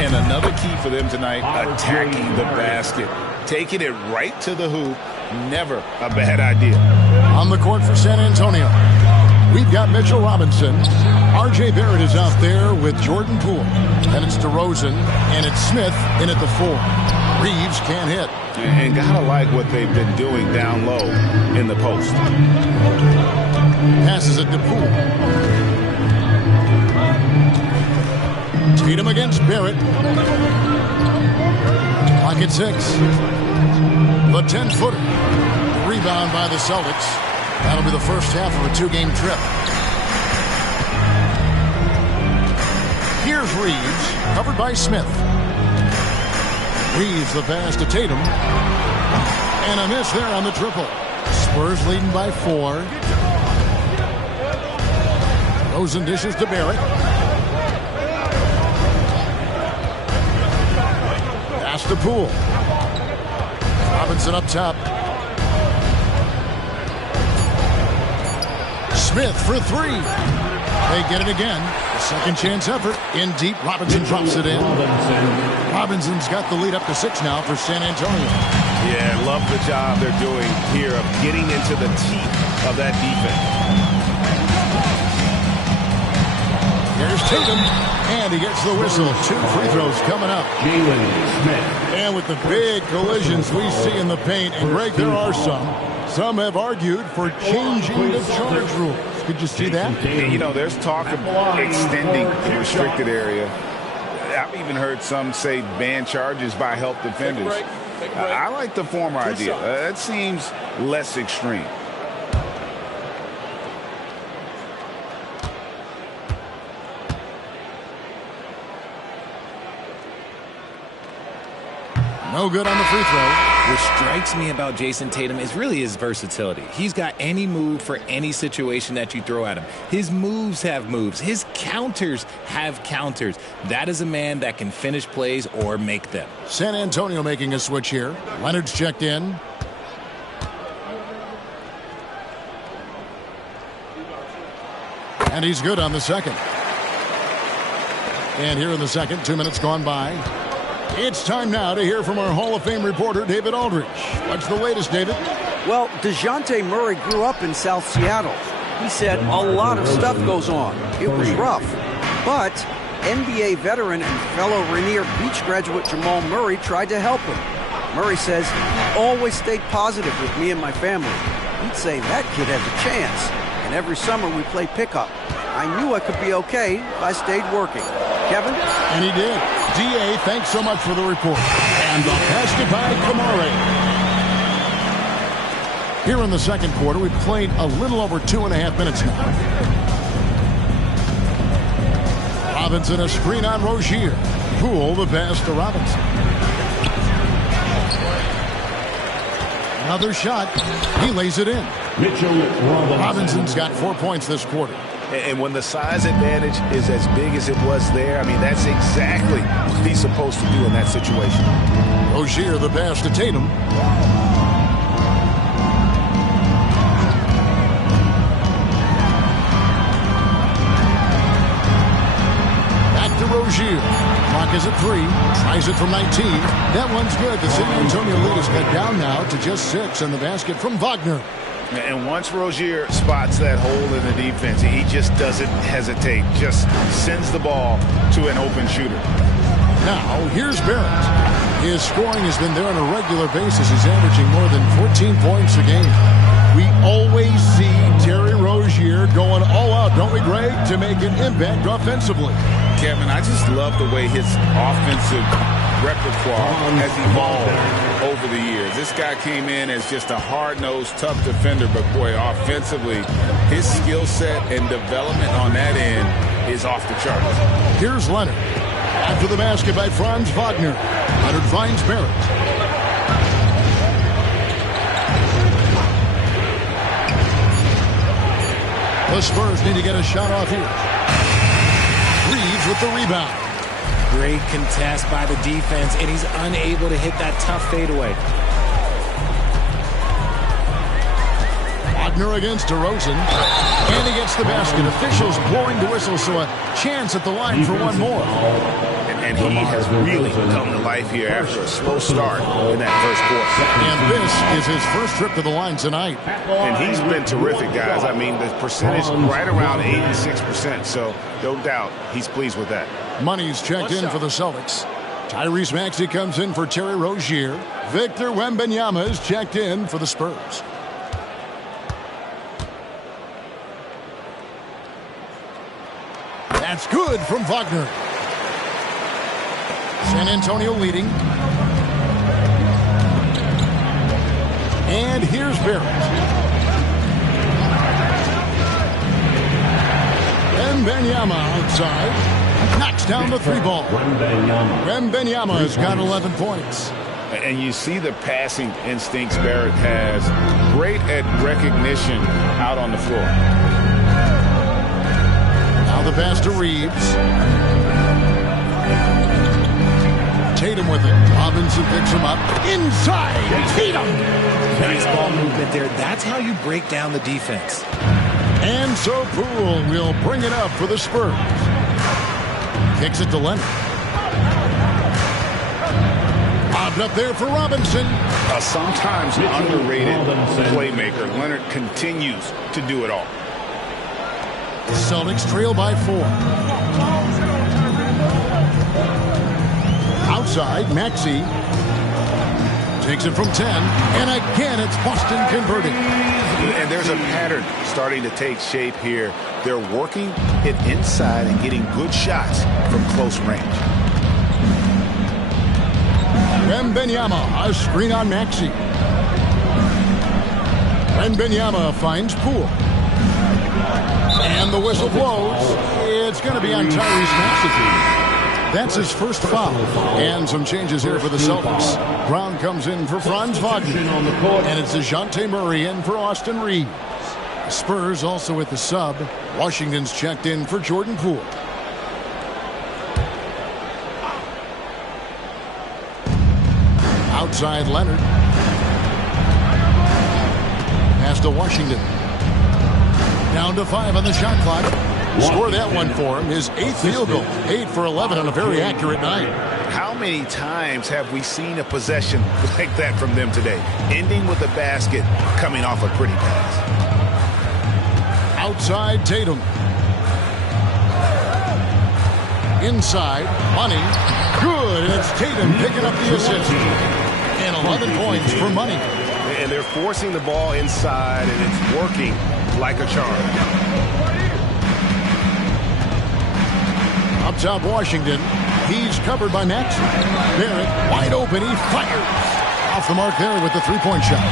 And another key for them tonight, attacking the basket. Taking it right to the hoop, never a bad idea. On the court for San Antonio, we've got Mitchell Robinson. R.J. Barrett is out there with Jordan Poole. And it's DeRozan, and it's Smith in at the 4. Reeves can't hit. And gotta like what they've been doing down low in the post. Passes it to Poole. Tatum against Barrett. Clock at 6. The 10-footer. Rebound by the Celtics. That'll be the first half of a 2-game trip. Here's Reeves, covered by Smith. Reeves the pass to Tatum. And a miss there on the triple. Spurs leading by 4. Rosen dishes to Barrett. Pass to Poole. Robinson up top. Smith for 3. They get it again. A second chance effort. In deep, Robinson drops it in. Robinson's got the lead up to 6 now for San Antonio. Yeah, love the job they're doing here of getting into the teeth of that defense. Here's Tatum, and he gets the whistle. 2 free throws coming up. And with the big collisions we see in the paint, and Greg, there are some. Some have argued for changing the charge rules. Could you see that? You know, there's talk of extending the restricted area. I've even heard some say ban charges by help defenders. I like the former idea. That seems less extreme. No good on the free throw. What strikes me about Jason Tatum is really his versatility. He's got any move for any situation that you throw at him. His moves have moves. His counters have counters. That is a man that can finish plays or make them. San Antonio making a switch here. Leonard's checked in. And he's good on the second. And here in the second, 2 minutes gone by. It's time now to hear from our Hall of Fame reporter, David Aldridge. What's the latest, David? Well, DeJounte Murray grew up in South Seattle. He said a lot of stuff goes on. It was rough. But NBA veteran and fellow Rainier Beach graduate Jamal Murray tried to help him. Murray says he always stayed positive with me and my family. He'd say that kid has a chance. And every summer we play pickup. I knew I could be okay if I stayed working. Kevin? And he did. D.A., thanks so much for the report. And the pass to by Kamari. Here in the second quarter, we've played a little over 2.5 minutes now. Robinson, a screen on Rozier. Poole, the pass to Robinson. Another shot. He lays it in. Robinson's got 4 points this quarter. And when the size advantage is as big as it was there, I mean, that's exactly what he's supposed to do in that situation. Rozier, the pass to Tatum. Back to Rozier. Clock is at 3. Tries it from 19. That one's good. The San Antonio lead is cut down now to just 6, and the basket from Wagner. And once Rozier spots that hole in the defense, he just doesn't hesitate. Just sends the ball to an open shooter. Now, here's Barrett. His scoring has been there on a regular basis. He's averaging more than 14 points a game. We always see Terry Rozier going all out, don't we, Greg, to make an impact offensively. Kevin, I just love the way his offensive repertoire has evolved over the years. This guy came in as just a hard-nosed, tough defender, but boy, offensively, his skill set and development on that end is off the charts. Here's Leonard. After the basket by Franz Wagner. Leonard finds Barrett. The Spurs need to get a shot off here. Reeves with the rebound. Great contest by the defense, and he's unable to hit that tough fadeaway. Wagner against DeRozan. And he gets the basket. Officials blowing the whistle, so a chance at the line for one more. And he has really come to life here after a slow start in that first quarter. And this is his first trip to the line tonight. And he's been terrific, guys. I mean, the percentage right around 86%, so no doubt he's pleased with that. Money's checked in for the Celtics. Tyrese Maxey comes in for Terry Rozier. Victor Wembanyama is checked in for the Spurs. That's good from Wagner. San Antonio leading. And here's Barrett. Wembanyama outside. Knocks down the 3 ball. Wembanyama has got 11 points. And you see the passing instincts Barrett has. Great at recognition out on the floor. Now the pass to Reeves. Tatum with it. Robinson picks him up. Inside. Tatum. Nice ball movement there. That's how you break down the defense. And so Poole will bring it up for the Spurs. Kicks it to Leonard. Bobbed up there for Robinson. Sometimes underrated playmaker. Leonard continues to do it all. The Celtics trail by 4. Outside, Maxey takes it from 10. And again, it's Boston converting. And there's a pattern starting to take shape here. They're working it inside and getting good shots from close range. Wembanyama, a screen on Maxey. Wembanyama finds Poole. And the whistle blows. It's going to be on Tyrese Maxey. That's his first foul. And some changes here for the Celtics. Brown comes in for Franz Wagner. And it's DeJounte Murray in for Austin Reeves. The Spurs also with the sub. Washington's checked in for Jordan Poole. Outside Leonard. Pass to Washington. Down to 5 on the shot clock. Score that one for him. His 8th field goal. 8 for 11 on a very accurate night. How many times have we seen a possession like that from them today? Ending with a basket, coming off a pretty pass. Outside Tatum. Inside, Money. Good, and it's Tatum picking up the assist. And 11 points for Money. And they're forcing the ball inside, and it's working like a charm. Up top, Washington. He's covered by Maxey. Barrett, wide open. He fires. Off the mark there with the three-point shot.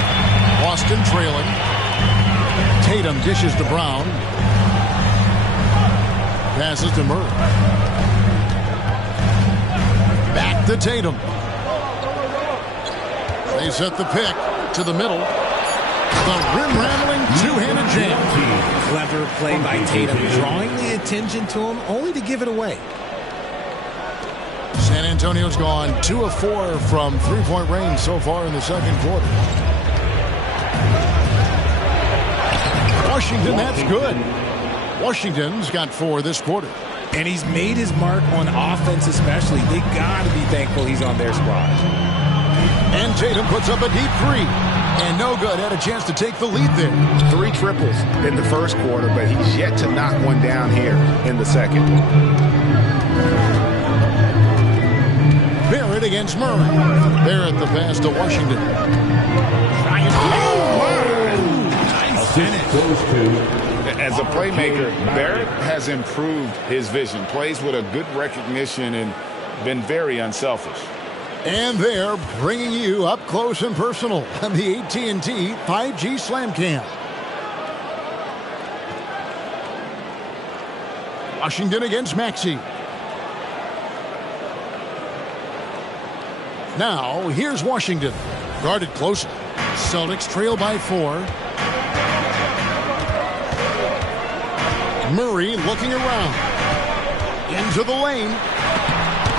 Boston trailing. Tatum dishes to Brown. Passes to Murray. Back to Tatum. They set the pick to the middle. The rim-rattling two-handed jam. Clever play by Tatum, drawing the attention to him, only to give it away. San Antonio's gone 2 of 4 from three-point range so far in the second quarter. Washington, that's good. Washington's got 4 this quarter. And he's made his mark on offense especially. They got to be thankful he's on their squad. And Tatum puts up a deep three. And no good. Had a chance to take the lead there. 3 triples in the first quarter, but he's yet to knock one down here in the second. Barrett against Murray. Barrett the pass to Washington. Nice finish. As a playmaker, Barrett has improved his vision. Plays with a good recognition and been very unselfish. And they're bringing you up close and personal on the AT&T 5G Slam Cam. Washington against Maxey. Now, here's Washington. Guarded closely. Celtics trail by 4. Murray looking around. Into the lane.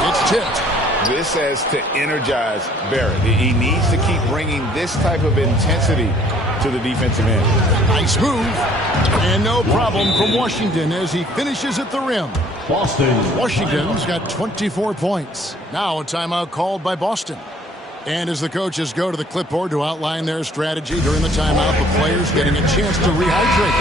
It's tipped. This has to energize Barrett. He needs to keep bringing this type of intensity to the defensive end. Nice move. And no problem from Washington as he finishes at the rim. Washington's got 24 points. Now a timeout called by Boston. And as the coaches go to the clipboard to outline their strategy during the timeout, the players getting a chance to rehydrate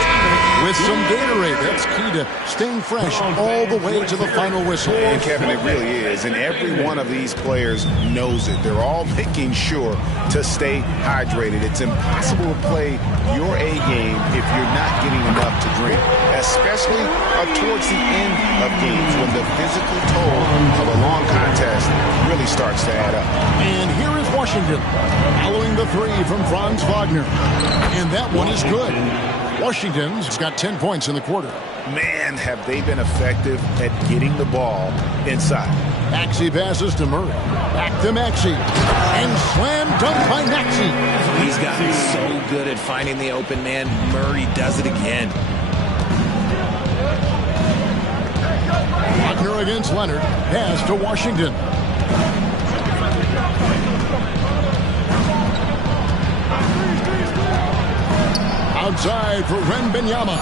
with some Gatorade. That's key to staying fresh all the way to the final whistle. And Kevin, it really is. And every one of these players knows it. They're all making sure to stay hydrated. It's impossible to play your A game if you're not getting enough to drink, especially towards the end of games when the physical toll of a long contest really starts to add up. And here is Washington following the 3 from Franz Wagner. And that one is good. Washington's got 10 points in the quarter. Man, have they been effective at getting the ball inside. Maxey passes to Murray. Back to Maxey. And slam dunk by Maxey. He's gotten so good at finding the open man. Murray does it again. Wagner against Leonard. Pass to Washington. Outside for Wembanyama.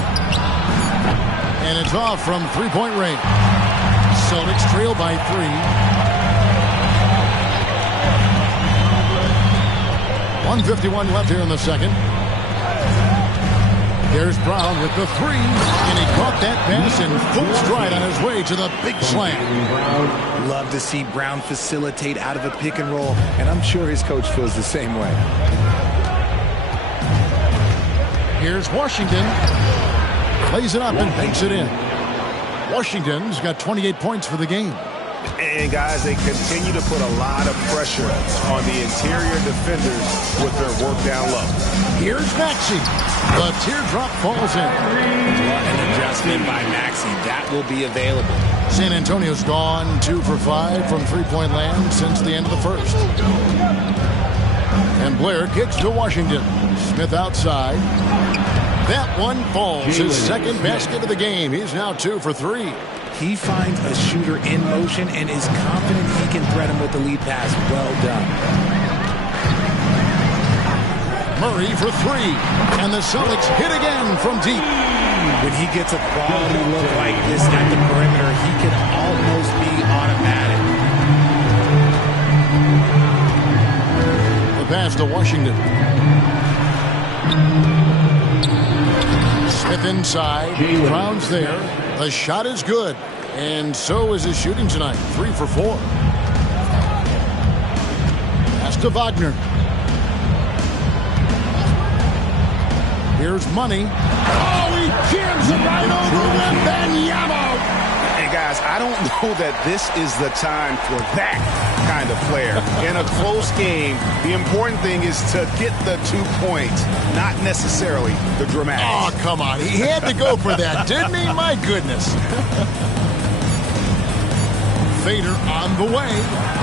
And it's off from three-point range. Celtics trail by 3. .151 left here in the second. There's Brown with the 3. And he caught that pass in full stride on his way to the big slam. Love to see Brown facilitate out of a pick and roll. And I'm sure his coach feels the same way. Here's Washington. Plays it up and banks it in. Washington's got 28 points for the game. And, guys, they continue to put a lot of pressure on the interior defenders with their work down low. Here's Maxey. The teardrop falls in. An adjustment by Maxey. That will be available. San Antonio's gone 2 for 5 from three-point land since the end of the first. And Blair kicks to Washington. Smith outside. That one falls. His second basket of the game. He's now 2 for 3. He finds a shooter in motion and is confident he can thread him with the lead pass. Well done. Murray for 3. And the Celtics hit again from deep. When he gets a quality look like this at the perimeter, he can almost be automatic. The pass to Washington. Smith inside. Brown's there. The shot is good. And so is his shooting tonight. 3 for 4. Pass to Wagner. Here's Money. Oh, he jams it right over Wembanyama. And guys, I don't know that this is the time for that kind of player. In a close game, the important thing is to get the 2 points, not necessarily the dramatic. Oh, come on. He had to go for that, didn't he? My goodness. fader on the way.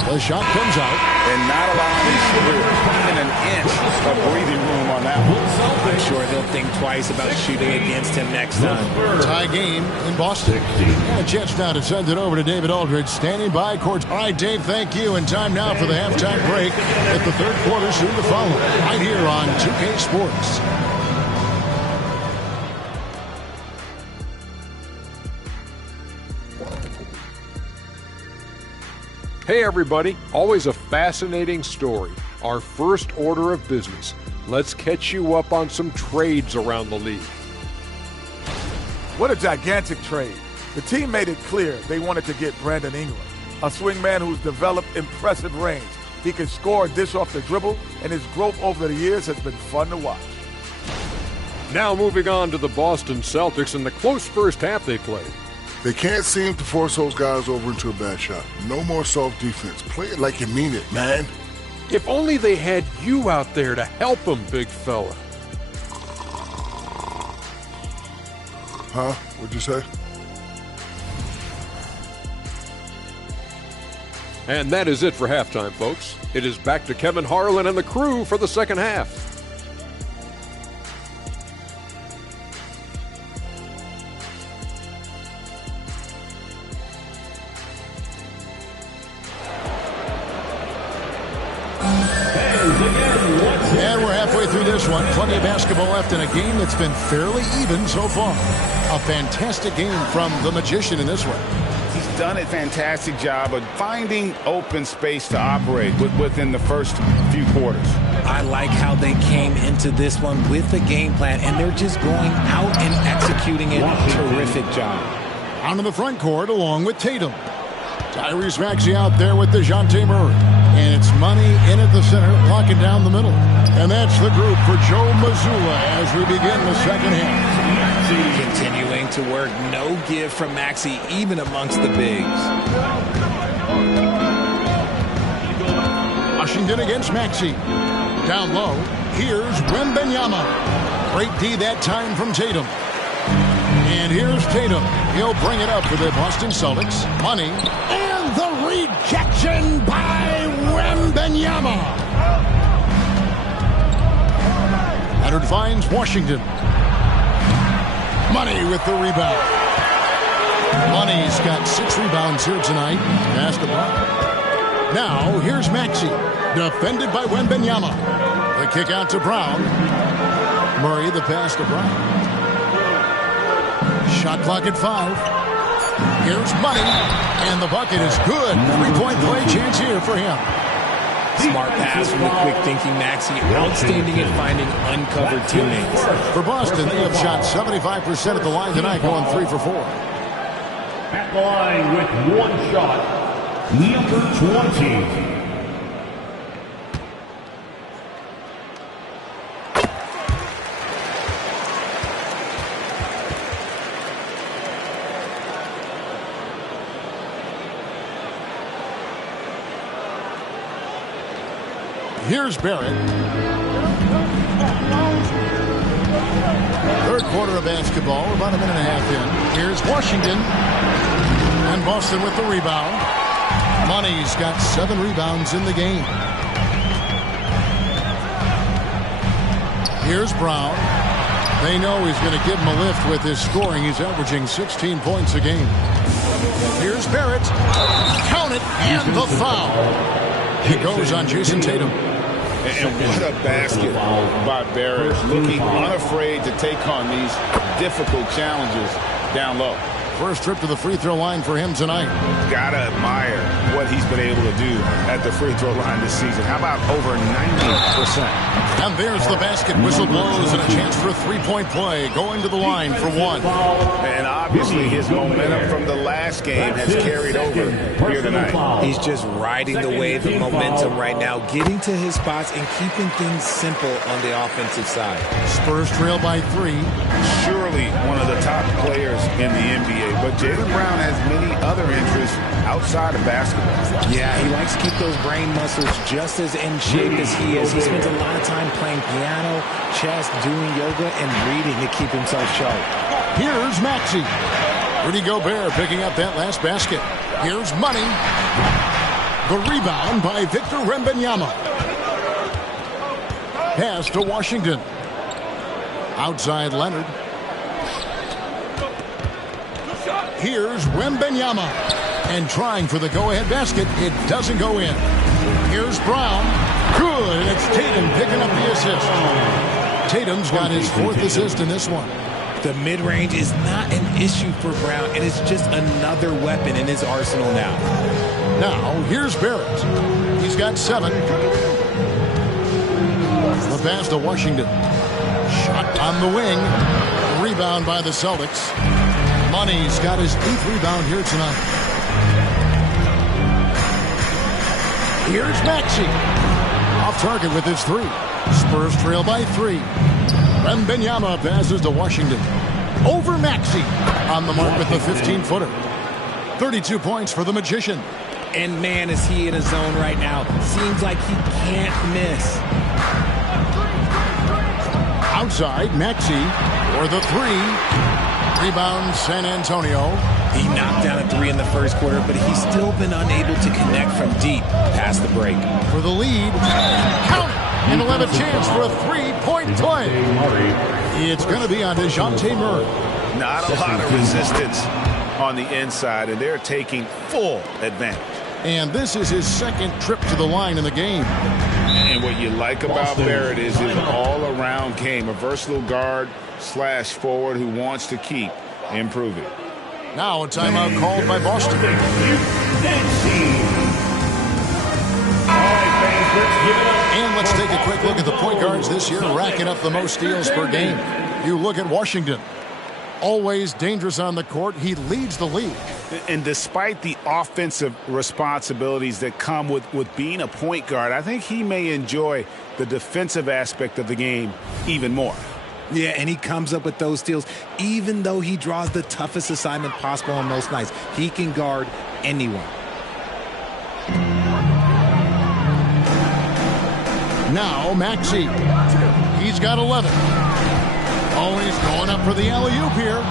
The shot comes out. And not allowing these shooters even an inch of breathing room on that one. I'm sure they'll think twice about shooting against him next time. Tie game in Boston. And a chance now to send it over to David Aldridge, standing by court. All right, Dave, thank you. And time now for the halftime break. With the third quarter soon to follow. Right here on 2K Sports. Hey everybody, always a fascinating story. Our first order of business. Let's catch you up on some trades around the league. What a gigantic trade. The team made it clear they wanted to get Brandon Ingram, a swingman who's developed impressive range. He can score, dish off the dribble, and his growth over the years has been fun to watch. Now moving on to the Boston Celtics and the close first half they played. They can't seem to force those guys over into a bad shot. No more soft defense. Play it like you mean it, man. If only they had you out there to help them, big fella. Huh? What'd you say? And that is it for halftime, folks. It is back to Kevin Harlan and the crew for the second half. And we're halfway through this one. Plenty of basketball left in a game that's been fairly even so far. A fantastic game from the Magician in this one. He's done a fantastic job of finding open space to operate within the first few quarters. I like how they came into this one with the game plan, and they're just going out and executing it. Terrific job. On to the front court along with Tatum. Tyrese Maxey out there with DeJounte Murray. And it's Money in at the center, locking down the middle. And that's the group for Joe Mazzulla as we begin the second half. Continuing to work, no give from Maxey, even amongst the bigs. Washington against Maxey. Down low, here's Wembanyama. Great D that time from Tatum. And here's Tatum. He'll bring it up for the Boston Celtics. Money. And the rejection by Wembanyama. Leonard finds Washington. Money with the rebound. Money's got 6 rebounds here tonight. Basketball. Now, here's Maxey. Defended by Wembanyama. The kick out to Brown. Murray, the pass to Brown. Shot clock at 5. Here's Money. And the bucket is good. 3-point play chance here for him. Smart pass from the quick-thinking Maxey. Outstanding at finding uncovered teammates. For Boston, they have shot 75% at the line tonight, going 3 for 4. At the line with one shot, number 20. Here's Barrett. Third quarter of basketball, about a minute and a half in. Here's Washington. And Boston with the rebound. Money's got 7 rebounds in the game. Here's Brown. They know he's going to give him a lift with his scoring. He's averaging 16 points a game. Here's Barrett. Count it, and the foul. He goes on Jason Tatum. And what a basket by Barrett, looking unafraid to take on these difficult challenges down low. First trip to the free throw line for him tonight. Gotta admire what he's been able to do at the free throw line this season. How about over 90%? And there's the basket. Whistle blows and a chance for a 3-point play. Going to the line for 1. And obviously his momentum from the last game has carried over here tonight. He's just riding the wave of momentum right now, getting to his spots and keeping things simple on the offensive side. Spurs trail by 3. Surely one of the top players in the NBA, but Jaylen Brown has many other interests outside of basketball. Yeah, he likes to keep those brain muscles just as in shape as he is. He spends a lot of time playing piano, chess, doing yoga, and reading to keep himself sharp. Here's Maxey. Rudy Gobert picking up that last basket. Here's Money. The rebound by Victor Wembanyama. Pass to Washington. Outside Leonard. Here's Wembanyama. And trying for the go-ahead basket. It doesn't go in. Here's Brown. Good. And it's Tatum picking up the assist. Tatum's got his 4th assist in this one. The mid-range is not an issue for Brown. It is just another weapon in his arsenal now. Now, here's Barrett. He's got 7. The pass to Washington. Shot on the wing. Rebound by the Celtics. Money's got his 8th rebound here tonight. Here's Maxey. Off target with his 3. Spurs trail by 3. Wembanyama passes to Washington. Over Maxey. On the mark with the 15-footer. 32 points for the Magician. And man, is he in a zone right now. Seems like he can't miss. Outside, Maxey for the 3. Rebound, San Antonio. He knocked down a 3 in the first quarter, but he's still been unable to connect from deep past the break. For the lead. Count it! And he'll have a chance for a 3-point play. It's going to be on DeJounte Murray. Not a lot of resistance on the inside, and they're taking full advantage. And this is his 2nd trip to the line in the game. And what you like about Barrett is his all-around game, a versatile guard / forward who wants to keep improving. Now a timeout called by Boston. And let's take a quick look at the point guards this year, racking up the most steals per game. You look at Washington. Always dangerous on the court. He leads the league. And despite the offensive responsibilities that come with being a point guard, I think he may enjoy the defensive aspect of the game even more. Yeah, and he comes up with those steals, even though he draws the toughest assignment possible on most nights. He can guard anyone. Now Maxey. He's got 11. Oh, he's going up for the alley-oop here.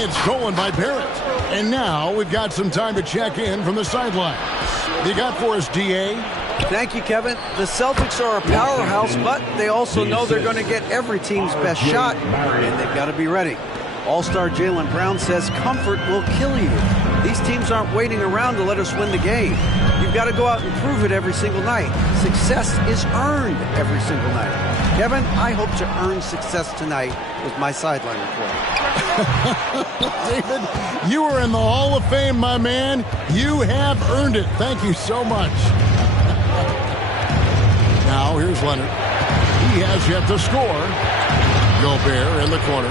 It's going by Barrett. And now we've got some time to check in from the sideline. You got for us, DA? Thank you, Kevin. The Celtics are a powerhouse, but they also know they're going to get every team's best shot, and they've got to be ready. All-star Jaylen Brown says comfort will kill you. These teams aren't waiting around to let us win the game. You've got to go out and prove it every single night. Success is earned every single night. Kevin, I hope to earn success tonight with my sideline report. David, you are in the Hall of Fame, my man. You have earned it. Thank you so much. Now here's Leonard. He has yet to score. Gobert in the corner.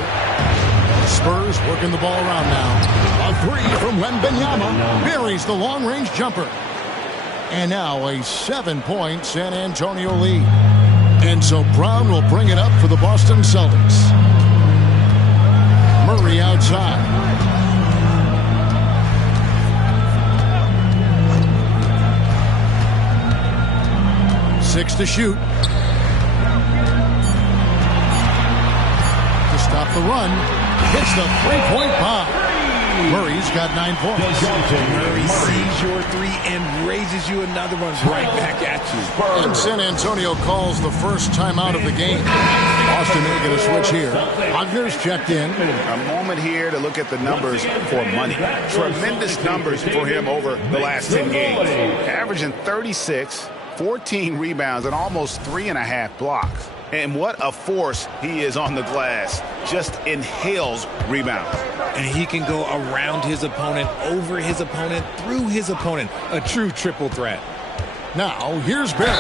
Spurs working the ball around now. A 3 from Wembanyama. Buries the long-range jumper. And now a 7-point San Antonio lead. And so Brown will bring it up for the Boston Celtics. Murray outside. Six to shoot. To stop the run. Hits the three-point bomb. Murray's got 9 points. Murray sees your 3 and raises you another one right back at you. And San Antonio calls the first timeout of the game. Boston making a switch here. Wagner's checked in. A moment here to look at the numbers for Money. Tremendous numbers for him over the last 10 games. Averaging 36, 14 rebounds, and almost 3.5 blocks. And what a force he is on the glass. Just inhales rebounds. And he can go around his opponent, over his opponent, through his opponent. A true triple threat. Now, here's Barrett.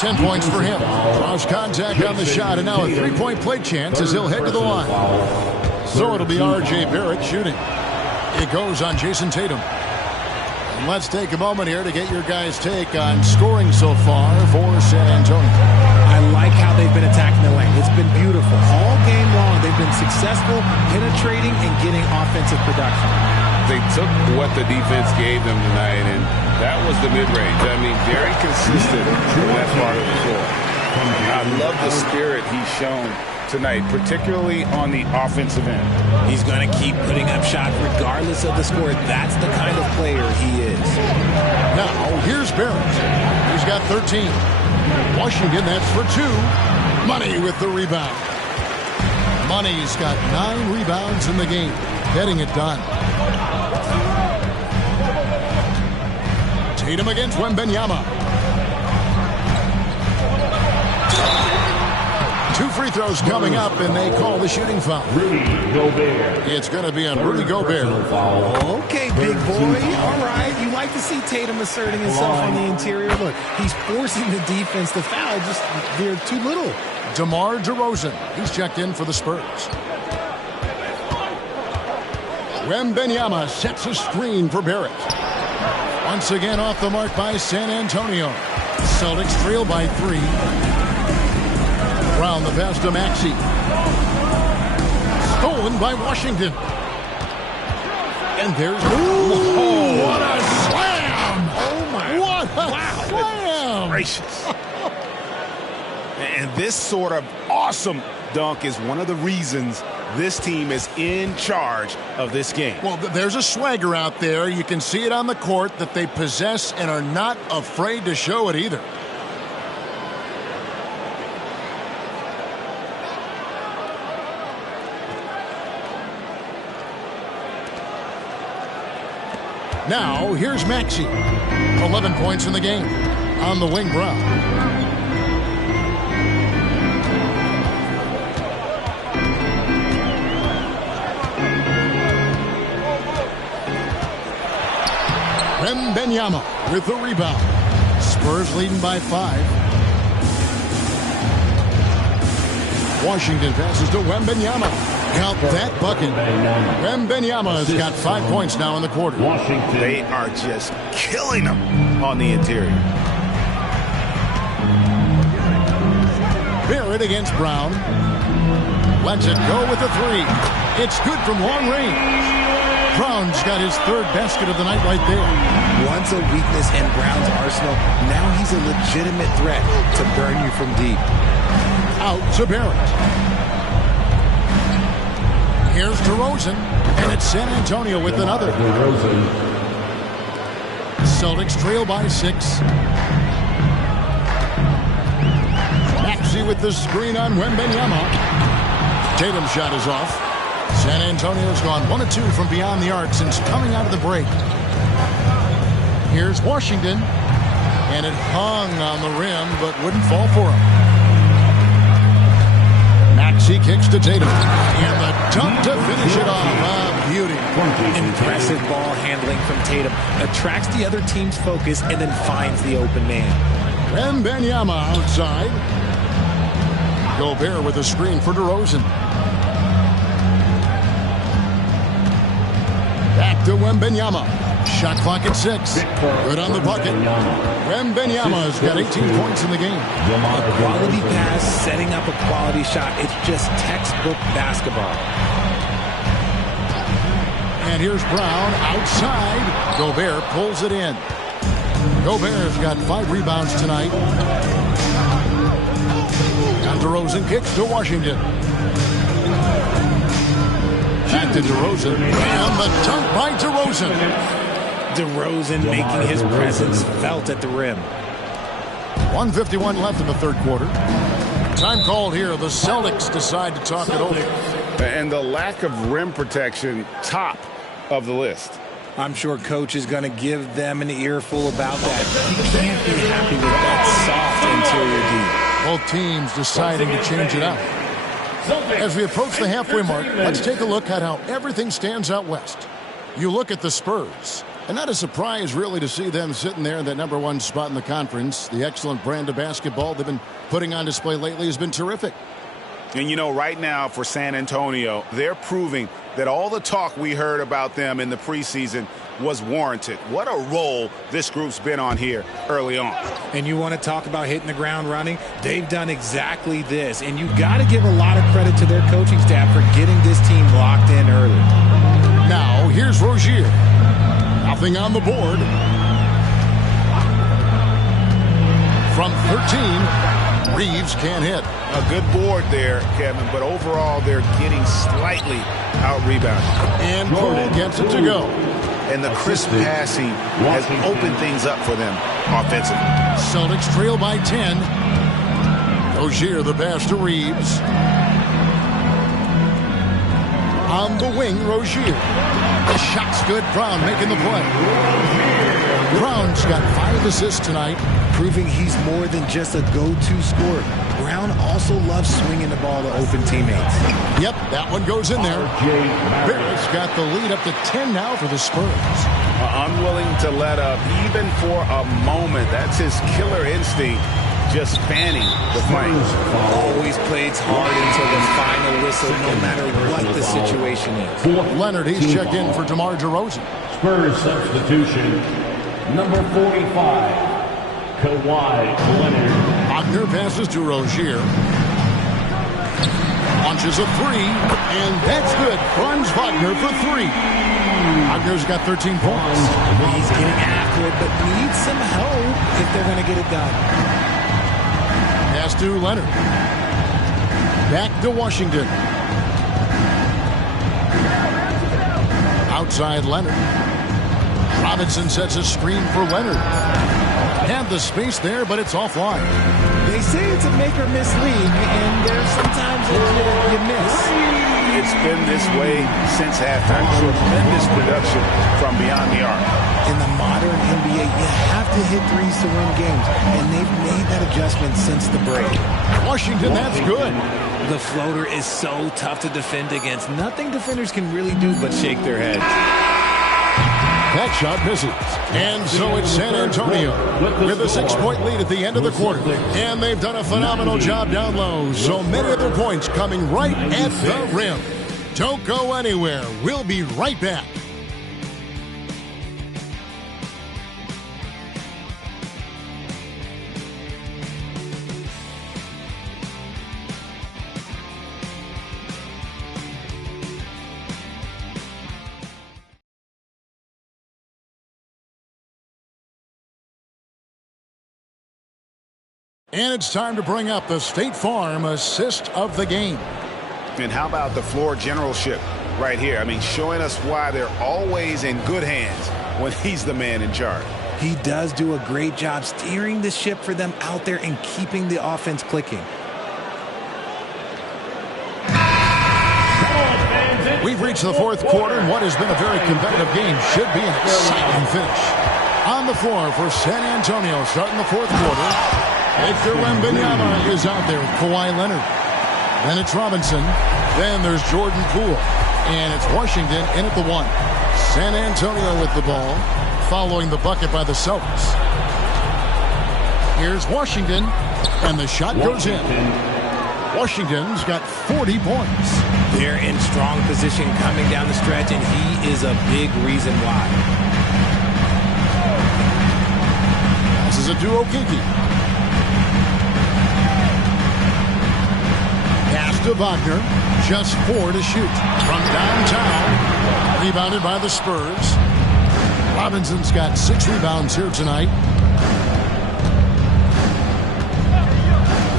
10 points for him. Draws contact on the shot, and now a three-point play chance as he'll head to the line. So it'll be R.J. Barrett shooting. It goes on Jason Tatum. And let's take a moment here to get your guys' take on scoring so far for San Antonio. I like how they've been attacking the lane. It's been beautiful. All game long, they've been successful penetrating and getting offensive production. They took what the defense gave them tonight, and that was the mid-range. I mean, very consistent in that part of the floor. I love the spirit he's shown tonight, particularly on the offensive end. He's going to keep putting up shots regardless of the score. That's the kind of player he is. Now, here's Barrett. He's got 13. Washington, that's for 2. Money with the rebound. Money's got 9 rebounds in the game, getting it done. Tatum against Wembanyama. 2 free throws coming up, and they call the shooting foul. Rudy Gobert. It's going to be on Rudy Gobert. Okay, big boy. All right. You like to see Tatum asserting himself on the interior. Look, he's forcing the defense to foul. Just they're too little. DeMar DeRozan. He's checked in for the Spurs. Wembanyama sets a screen for Barrett. Once again off the mark by San Antonio. Celtics trail by 3. Brown the pass to Maxey. Stolen by Washington. And there's... Oh, what a slam! Oh, my. What a slam! Gracious. And this sort of awesome dunk is one of the reasons this team is in charge of this game. Well, there's a swagger out there. You can see it on the court that they possess and are not afraid to show it either. Now, here's Maxey. 11 points in the game. On the wing, Brown. Wembanyama with the rebound. Spurs leading by 5. Washington passes to Wembanyama. Count that bucket. Wembanyama's got 5 points now in the quarter. Washington. They are just killing them on the interior. Barrett against Brown. Lets it go with the 3. It's good from long range. Brown's got his 3rd basket of the night right there. Once a weakness in Brown's arsenal, now he's a legitimate threat to burn you from deep. Out to Barrett. Here's DeRozan, and it's San Antonio with another. Celtics trail by 6. Maxey with the screen on Wembanyama. Tatum's shot is off. San Antonio's gone 1 of 2 from beyond the arc since coming out of the break. Here's Washington, and it hung on the rim but wouldn't fall for him. Maxey kicks to Tatum, and the dunk to finish it off. Beauty. Impressive ball handling from Tatum. Attracts the other team's focus and then finds the open man. Wembanyama outside. Gobert with a screen for DeRozan. Back to Wembanyama. Shot clock at 6. Good on the bucket. Wembanyama's got 18 points in the game. A quality pass, setting up a quality shot. It's just textbook basketball. And here's Brown outside. Gobert pulls it in. Gobert's got 5 rebounds tonight. And DeRozan kicks to Washington. Back to DeRozan. And the dunk by DeRozan. DeRozan making his presence felt at the rim. 1:51 left in the 3rd quarter. Time called here. The Celtics decide to talk it over. And the lack of rim protection, top of the list. I'm sure Coach is going to give them an earful about that. He can't be happy with that soft interior D. Both teams deciding to change it up. As we approach the halfway mark, let's take a look at how everything stands out west. You look at the Spurs, and not a surprise really to see them sitting there in that #1 spot in the conference. The excellent brand of basketball they've been putting on display lately has been terrific. And you know, right now for San Antonio, they're proving that all the talk we heard about them in the preseason was warranted. What a role this group's been on here early on. And you want to talk about hitting the ground running? They've done exactly this. And you've got to give a lot of credit to their coaching staff for getting this team locked in early. Now, here's Rozier. Nothing on the board. From 13, Reeves can't hit. A good board there, Kevin, but overall they're getting slightly out-rebounded. And Poole gets it to go. And the crisp passing has opened things up for them offensively. Celtics trail by 10. Rozier the pass to Reeves. On the wing, Rozier. The shot's good. Brown making the play. Brown's got 5 assists tonight, proving he's more than just a go-to scorer. Brown also loves swinging the ball to open teammates. Yep, that one goes in there. Barrett's got the lead up to 10 now for the Spurs. Unwilling to let up even for a moment. That's his killer instinct, just fanning the flames. Always plays hard until the final whistle, no matter what the situation is. Leonard, he's checked in for DeMar DeRozan. Spurs substitution, number 45, Kawhi Leonard. Wagner passes to Rozier. Launches a 3, and that's good. Franz Wagner for 3. Wagner's got 13 points. He's getting after it, but needs some help if they're going to get it done. Pass to Leonard. Back to Washington. Outside Leonard. Robinson sets a screen for Leonard. Had the space there, but it's offline. They say it's a make or miss league, and there's sometimes you miss. It's been this way since halftime. Tremendous production from beyond the arc. In the modern NBA, you have to hit threes to win games, and they've made that adjustment since the break. Washington, that's good. The floater is so tough to defend against. Nothing defenders can really do but shake their heads. That shot misses. And so it's San Antonio with a 6-point lead at the end of the quarter. And they've done a phenomenal job down low. So many of their points coming right at the rim. Don't go anywhere. We'll be right back. And it's time to bring up the State Farm assist of the game. And how about the floor generalship right here? I mean, showing us why they're always in good hands when he's the man in charge. He does do a great job steering the ship for them out there and keeping the offense clicking. We've reached the fourth quarter, and what has been a very competitive game should be an exciting finish. On the floor for San Antonio, starting the fourth quarter, Victor Wembanyama is out there with Kawhi Leonard. Then it's Robinson. Then there's Jordan Poole. And it's Washington in at the 1. San Antonio with the ball, following the bucket by the Celtics. Here's Washington, and the shot goes in. Washington's got 40 points. They're in strong position coming down the stretch, and he is a big reason why. This is a duo Kiki. Pass to Wagner. Just 4 to shoot. From downtown. Rebounded by the Spurs. Robinson's got 6 rebounds here tonight.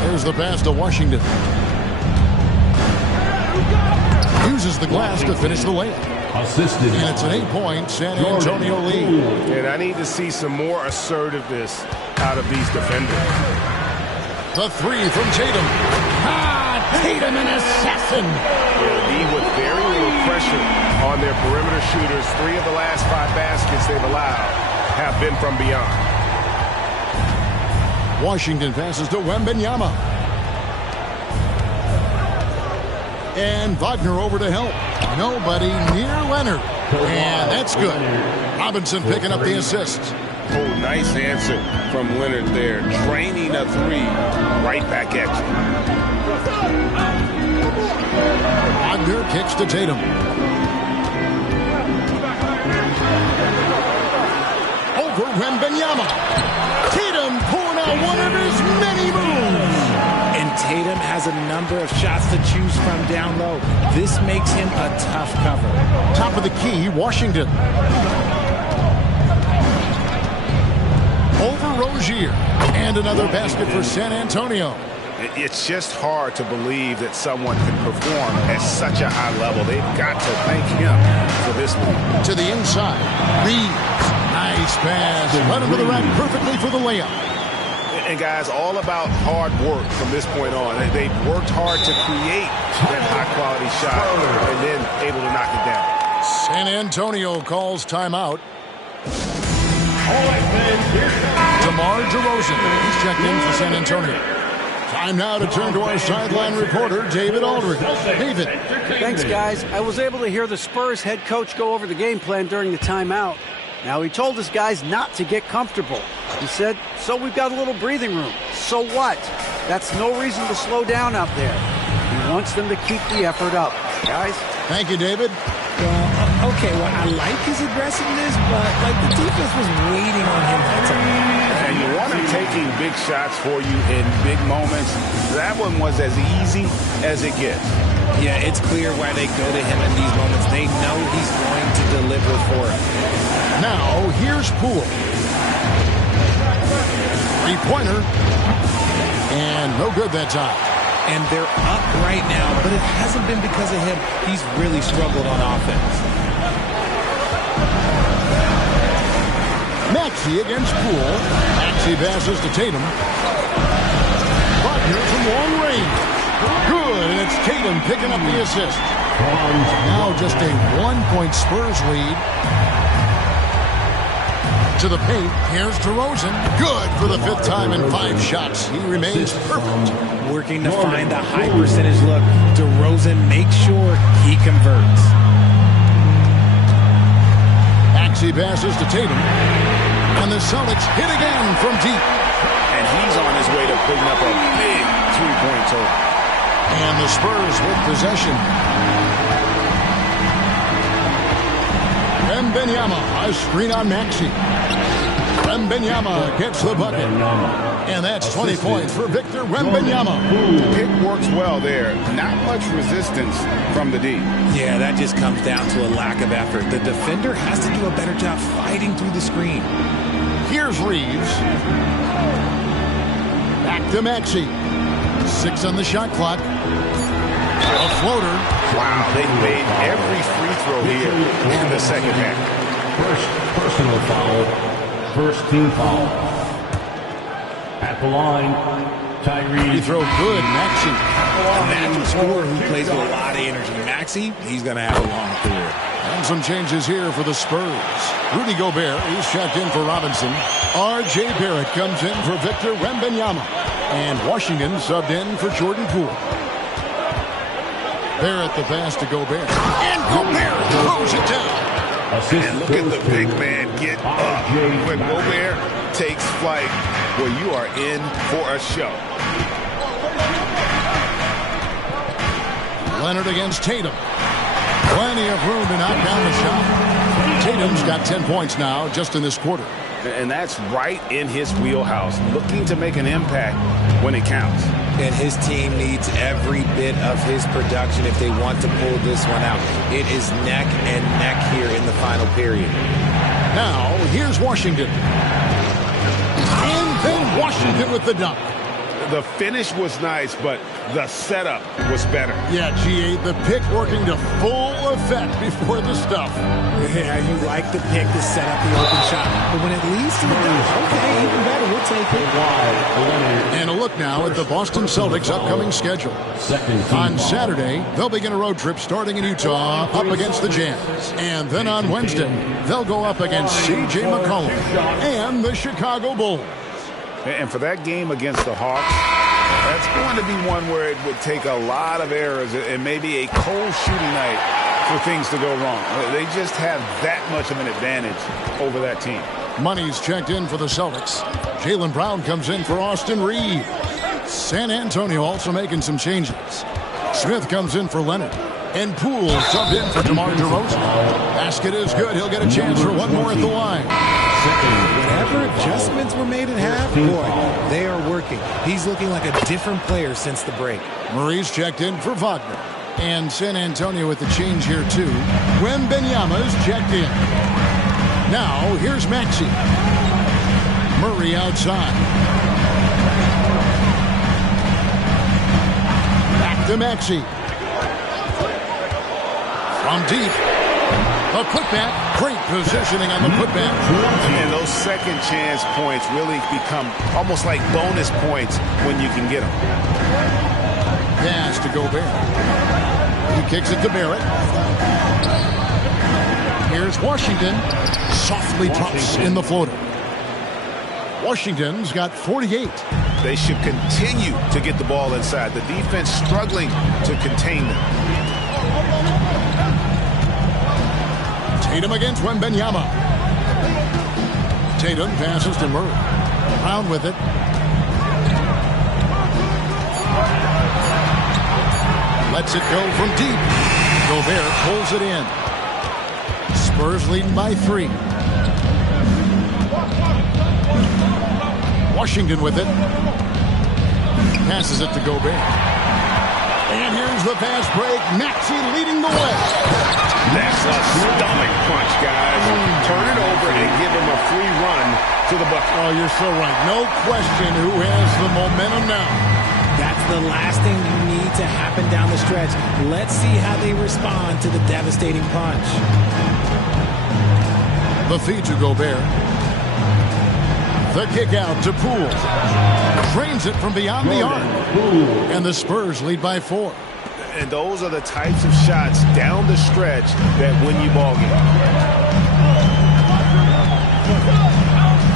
There's the pass to Washington. Uses the glass to finish the layup. Assisted. And it's an 8-point San Antonio lead. And I need to see some more assertiveness out of these defenders. The 3 from Tatum. Tatum, an assassin. He with very little pressure on their perimeter shooters. 3 of the last 5 baskets they've allowed have been from beyond. Washington passes to Wembanyama. And Wagner over to help. Nobody near Leonard. And that's good. Robinson picking up the assist. Oh, nice answer from Leonard there. Draining a 3 right back at you. Wagner kicks to Tatum. Over Wembanyama. Tatum pulling out one of his many moves. And Tatum has a number of shots to choose from down low. This makes him a tough cover. Top of the key, Washington. Over Rozier. And another basket for San Antonio. It's just hard to believe that someone can perform at such a high level. They've got to thank him for this move. To the inside. Reeves. Nice pass. Run into the rack perfectly for the layup. And guys, all about hard work from this point on. They've worked hard to create that high-quality shot and then able to knock it down. San Antonio calls timeout. DeMar DeRozan. He's checked in for San Antonio. Time now to turn to our sideline reporter, David Aldridge. David. Thanks, guys. I was able to hear the Spurs head coach go over the game plan during the timeout. Now, he told his guys not to get comfortable. He said, so we've got a little breathing room. So what? That's no reason to slow down out there. He wants them to keep the effort up. Guys? Thank you, David. Okay, well, I like his aggressiveness, but the defense was waiting on him that time. And you want him taking big shots for you in big moments. That one was as easy as it gets. Yeah, it's clear why they go to him in these moments. They know he's going to deliver for them. Now, here's Poole. Three-pointer. And no good that time. And they're up right now, but it hasn't been because of him. He's really struggled on offense. Maxey against Poole. Maxey passes to Tatum. Wagner from long range. Good, and it's Tatum picking up the assist. Now just a 1-point Spurs lead. To the paint, here's DeRozan. Good for the 5th time in 5 shots. He remains perfect. Working to find the high percentage look. DeRozan makes sure he converts. Maxey passes to Tatum. And the Celtics hit again from deep. And he's on his way to putting up a big 3-point total. And the Spurs with possession. Wembanyama, a screen on Maxey. Wembanyama gets the bucket. And that's 20 points for Victor Wembanyama. The pick works well there. Not much resistance from the D. Yeah, that just comes down to a lack of effort. The defender has to do a better job fighting through the screen. Here's Reeves. Back to Maxey. 6 on the shot clock. A floater. Wow, they made every free throw here in the second half. First personal foul. First team foul. At the line, Tyrese. He throw good, Maxey. A natural scorer who plays with a lot of energy. Maxey, he's going to have a long career. And some changes here for the Spurs. Rudy Gobert is checked in for Robinson. R.J. Barrett comes in for Victor Wembanyama. And Washington subbed in for Jordan Poole. Barrett the pass to Gobert. And Gobert throws it down. And look at the big man get up. When Gobert takes flight, well, you are in for a show. Leonard against Tatum. Plenty of room to knock down the shot. Tatum's got 10 points now just in this quarter. And that's right in his wheelhouse, looking to make an impact when it counts. And his team needs every bit of his production if they want to pull this one out. It is neck and neck here in the final period. Now, here's Washington. And then Washington with the dunk. The finish was nice, but the setup was better. Yeah, G8, the pick working to full effect before the stuff. Yeah, you like the pick to set up the open shot. But when it leads to the dunk, okay, even better, we'll take it. And a look now at the Boston Celtics' upcoming schedule. On Saturday, they'll begin a road trip starting in Utah up against the Jazz. And then on Wednesday, they'll go up against C.J. McCollum and the Chicago Bulls. And for that game against the Hawks, that's going to be one where it would take a lot of errors and maybe a cold shooting night for things to go wrong. They just have that much of an advantage over that team. Money's checked in for the Celtics. Jaylen Brown comes in for Austin Reeves. San Antonio also making some changes. Smith comes in for Leonard. And Poole subbed in for DeMar DeRozan. Basket is good. He'll get a chance for one more at the line. Whatever adjustments were made at half, boy, they are working. He's looking like a different player since the break. Murray's checked in for Wagner. And San Antonio with the change here, too. Wembanyama's checked in. Now, here's Maxey. Murray outside. Maxey. From deep. A putback. Great positioning on the putback. And those second chance points really become almost like bonus points when you can get them. Pass to Gobert. He kicks it to Barrett. Here's Washington. Softly drops in the floater. Washington's got 48. They should continue to get the ball inside. The defense struggling to contain them. Tatum against Wembanyama. Tatum passes to Murray. Brown with it. Lets it go from deep. Gobert pulls it in. Spurs leading by 3. Washington with it. Passes it to Gobert. And here's the fast break. Maxey leading the way. That's a stomach punch, guys. Turn it over and give him a free run to the bucket. Oh, you're so right. No question who has the momentum now. That's the last thing you need to happen down the stretch. Let's see how they respond to the devastating punch. The feed to Gobert. The kick out to Poole. Drains it from beyond the arc. And the Spurs lead by 4. And those are the types of shots down the stretch that win you ball game.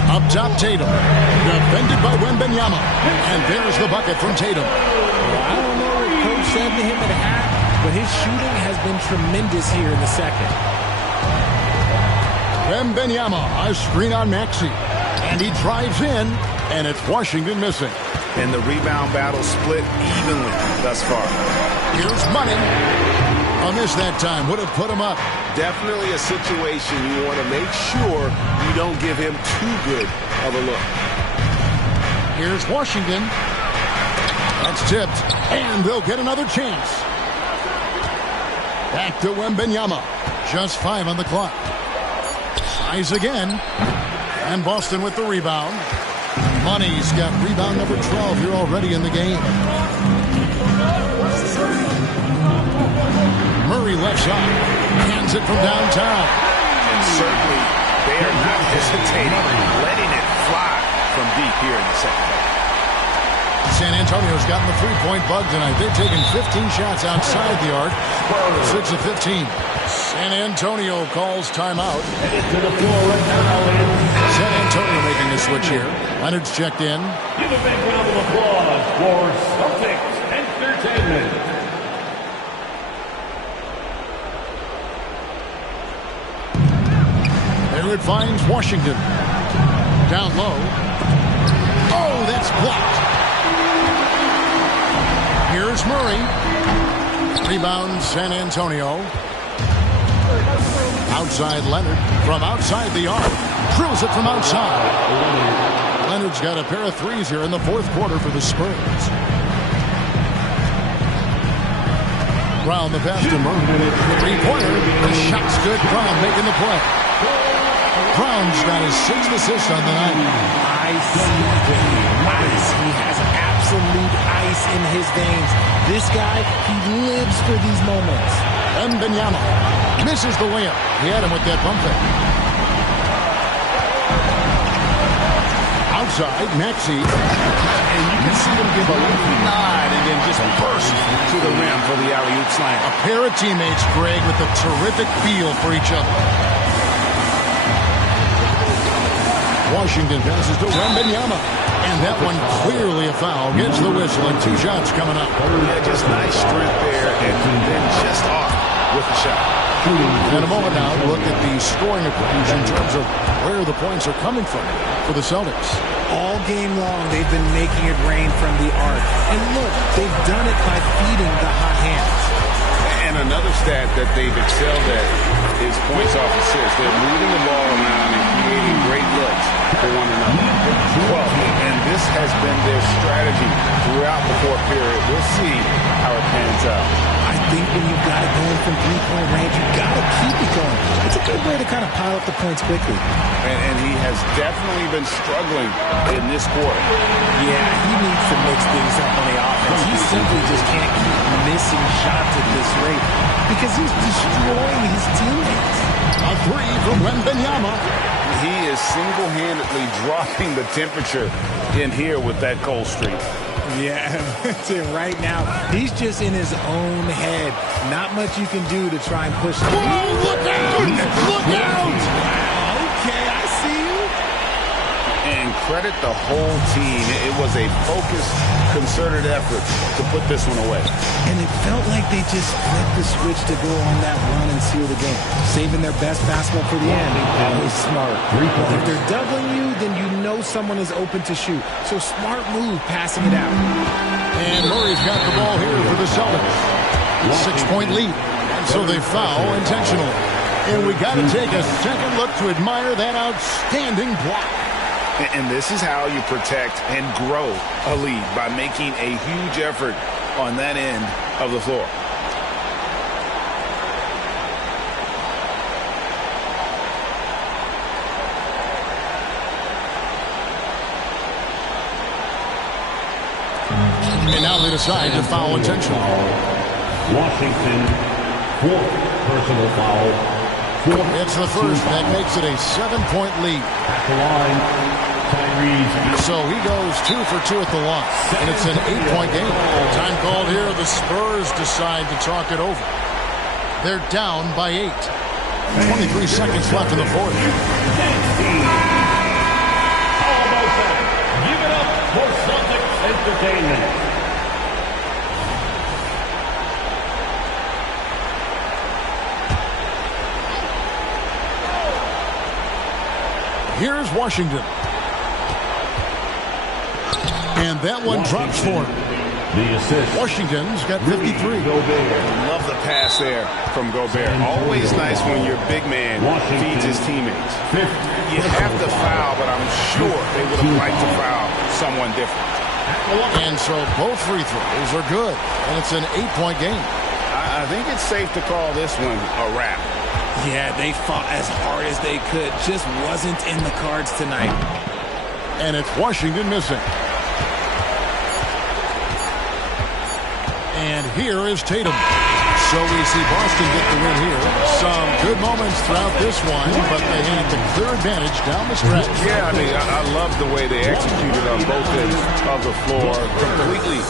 Up top, Tatum. Defended by Wembanyama. And there's the bucket from Tatum. I don't know what Coach said to him at half, but his shooting has been tremendous here in the second. Wembanyama, a screen on Maxey. And he drives in, and it's Washington missing. And the rebound battle split evenly thus far. Here's Money. A miss that time would have put him up. Definitely a situation you want to make sure you don't give him too good of a look. Here's Washington. That's tipped, and they'll get another chance. Back to Wembanyama. Just 5 on the clock. Size again. And Boston with the rebound. Money's got rebound number 12 here already in the game. Murray left side. Hands it from downtown. And certainly they are not hesitating, letting it fly from deep here in the second half. San Antonio's gotten the three-point bug tonight. They've taken 15 shots outside the arc. 6 of 15. San Antonio calls timeout. San Antonio making a switch here. Leonard's checked in. Give a big round of applause for Celtics Entertainment. There it finds Washington. Down low. Oh, that's blocked. Here's Murray. Rebound San Antonio. Outside Leonard. From outside the arc. Drills it from outside. Leonard's got a pair of threes here in the fourth quarter for the Spurs. Brown the pass to Murray. Three-pointer. The shot's good. Brown making the play. Brown's got his 6th assist on the night. Ice. He has absolute ice in his veins. This guy, he lives for these moments. Wembanyama misses the layup. He had him with that bump fake. Outside, Maxey. And you can see them give a little nod and then just burst to the rim for the alley-oop slam. A pair of teammates, Greg, with a terrific feel for each other. Washington passes to Wembanyama. And that one clearly a foul. Gets the whistle and 2 shots coming up. Yeah, just nice strength there and then just off with the shot. In a moment now, look at the scoring equation in terms of where the points are coming from for the Celtics. All game long, they've been making it rain from the arc. And look, they've done it by feeding the hot hands. And another stat that they've excelled at is points off assists. They're moving the ball around and creating great looks for one another. Well, and this has been their strategy throughout the fourth period. We'll see how it pans out. I think when you've got it going from three-point range, you've got to keep it going. It's a good way to kind of pile up the points quickly. And he has definitely been struggling in this quarter. Yeah, he needs to mix things up on the offense. He simply just can't keep missing shots at this rate because he's destroying his teammates. A three from Wembanyama. He is single-handedly dropping the temperature in here with that cold streak. Yeah, right now, he's just in his own head. Not much you can do to try and push him. Whoa, look out! Look out! Wow, okay, I see you. And credit the whole team. It was a focused, concerted effort to put this one away. And it felt like they just flipped the switch to go on that run and seal the game, saving their best basketball for the end. Always smart. If they're doubling you, then you know someone is open to shoot. So smart move passing it out. And Murray's got the ball here for the Celtics. 6-point lead. And so they foul intentionally. And we got to take a second look to admire that outstanding block. And this is how you protect and grow a lead, by making a huge effort on that end of the floor. And now they decide to foul intentionally. Washington, fourth personal foul. It's the first. That makes it a 7-point lead. At the line. So he goes 2 for 2 at the line, and it's an 8-point game. Time called here. The Spurs decide to talk it over. They're down by 8. 23 seconds left in the fourth. Give it up for Celtics Entertainment. Here's Washington. And that one drops for him. The assist. Washington's got 53. Love the pass there from Gobert. Always nice when your big man feeds his teammates. You have to foul, but I'm sure they would have liked to foul someone different. And so both free throws are good. And it's an 8-point game. I think it's safe to call this one a wrap. Yeah, they fought as hard as they could. Just wasn't in the cards tonight. And it's Washington missing. And here is Tatum. So we see Boston get the win here. Some good moments throughout this one, but they had the clear advantage down the stretch. Yeah, I mean, I love the way they executed on both ends of the floor completely.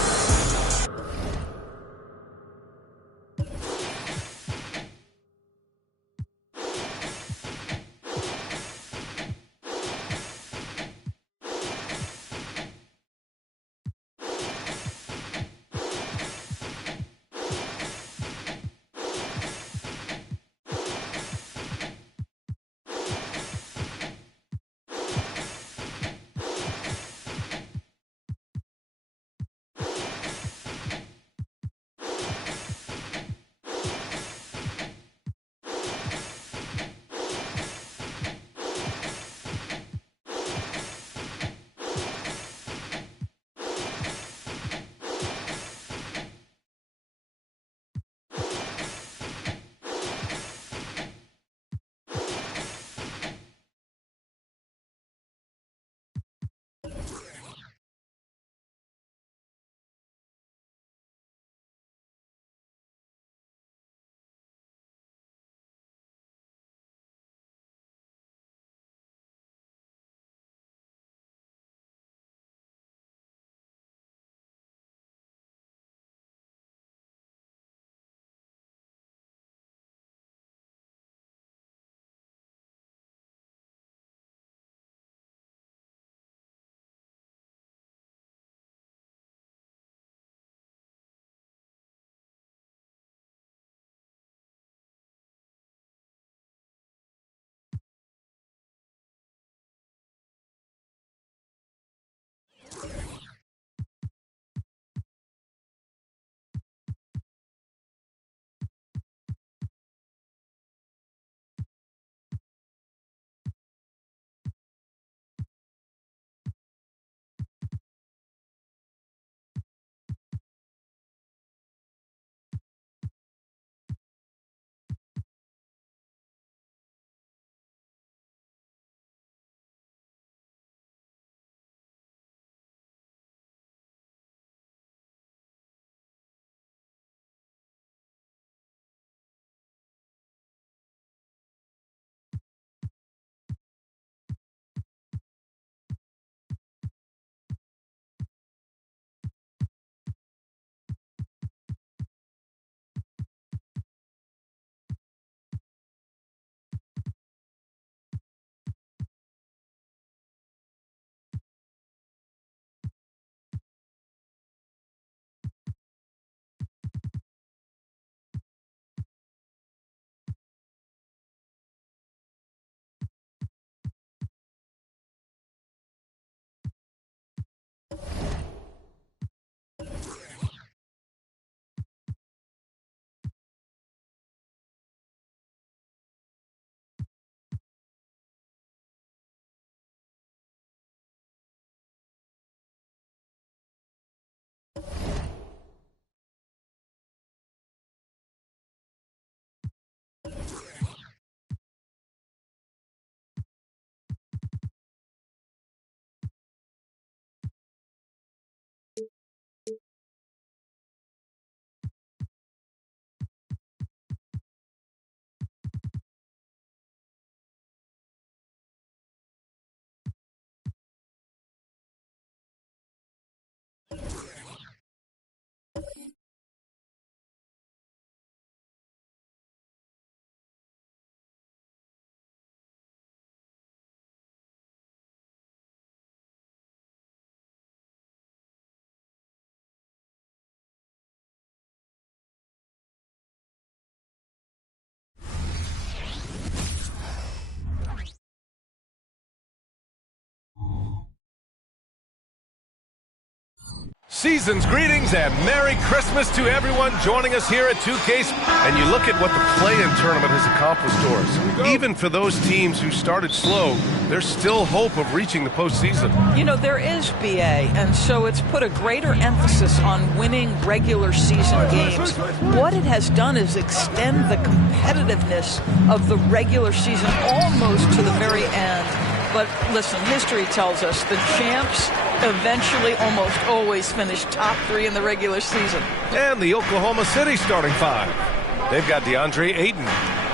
Season's greetings and Merry Christmas to everyone joining us here at 2K. And you look at what the play-in tournament has accomplished for us. Even for those teams who started slow, there's still hope of reaching the postseason. You know, there is BA, and so it's put a greater emphasis on winning regular season games. What it has done is extend the competitiveness of the regular season almost to the very end. But listen, history tells us the champs eventually almost always finish top 3 in the regular season. And the Oklahoma City starting 5. They've got DeAndre Ayton.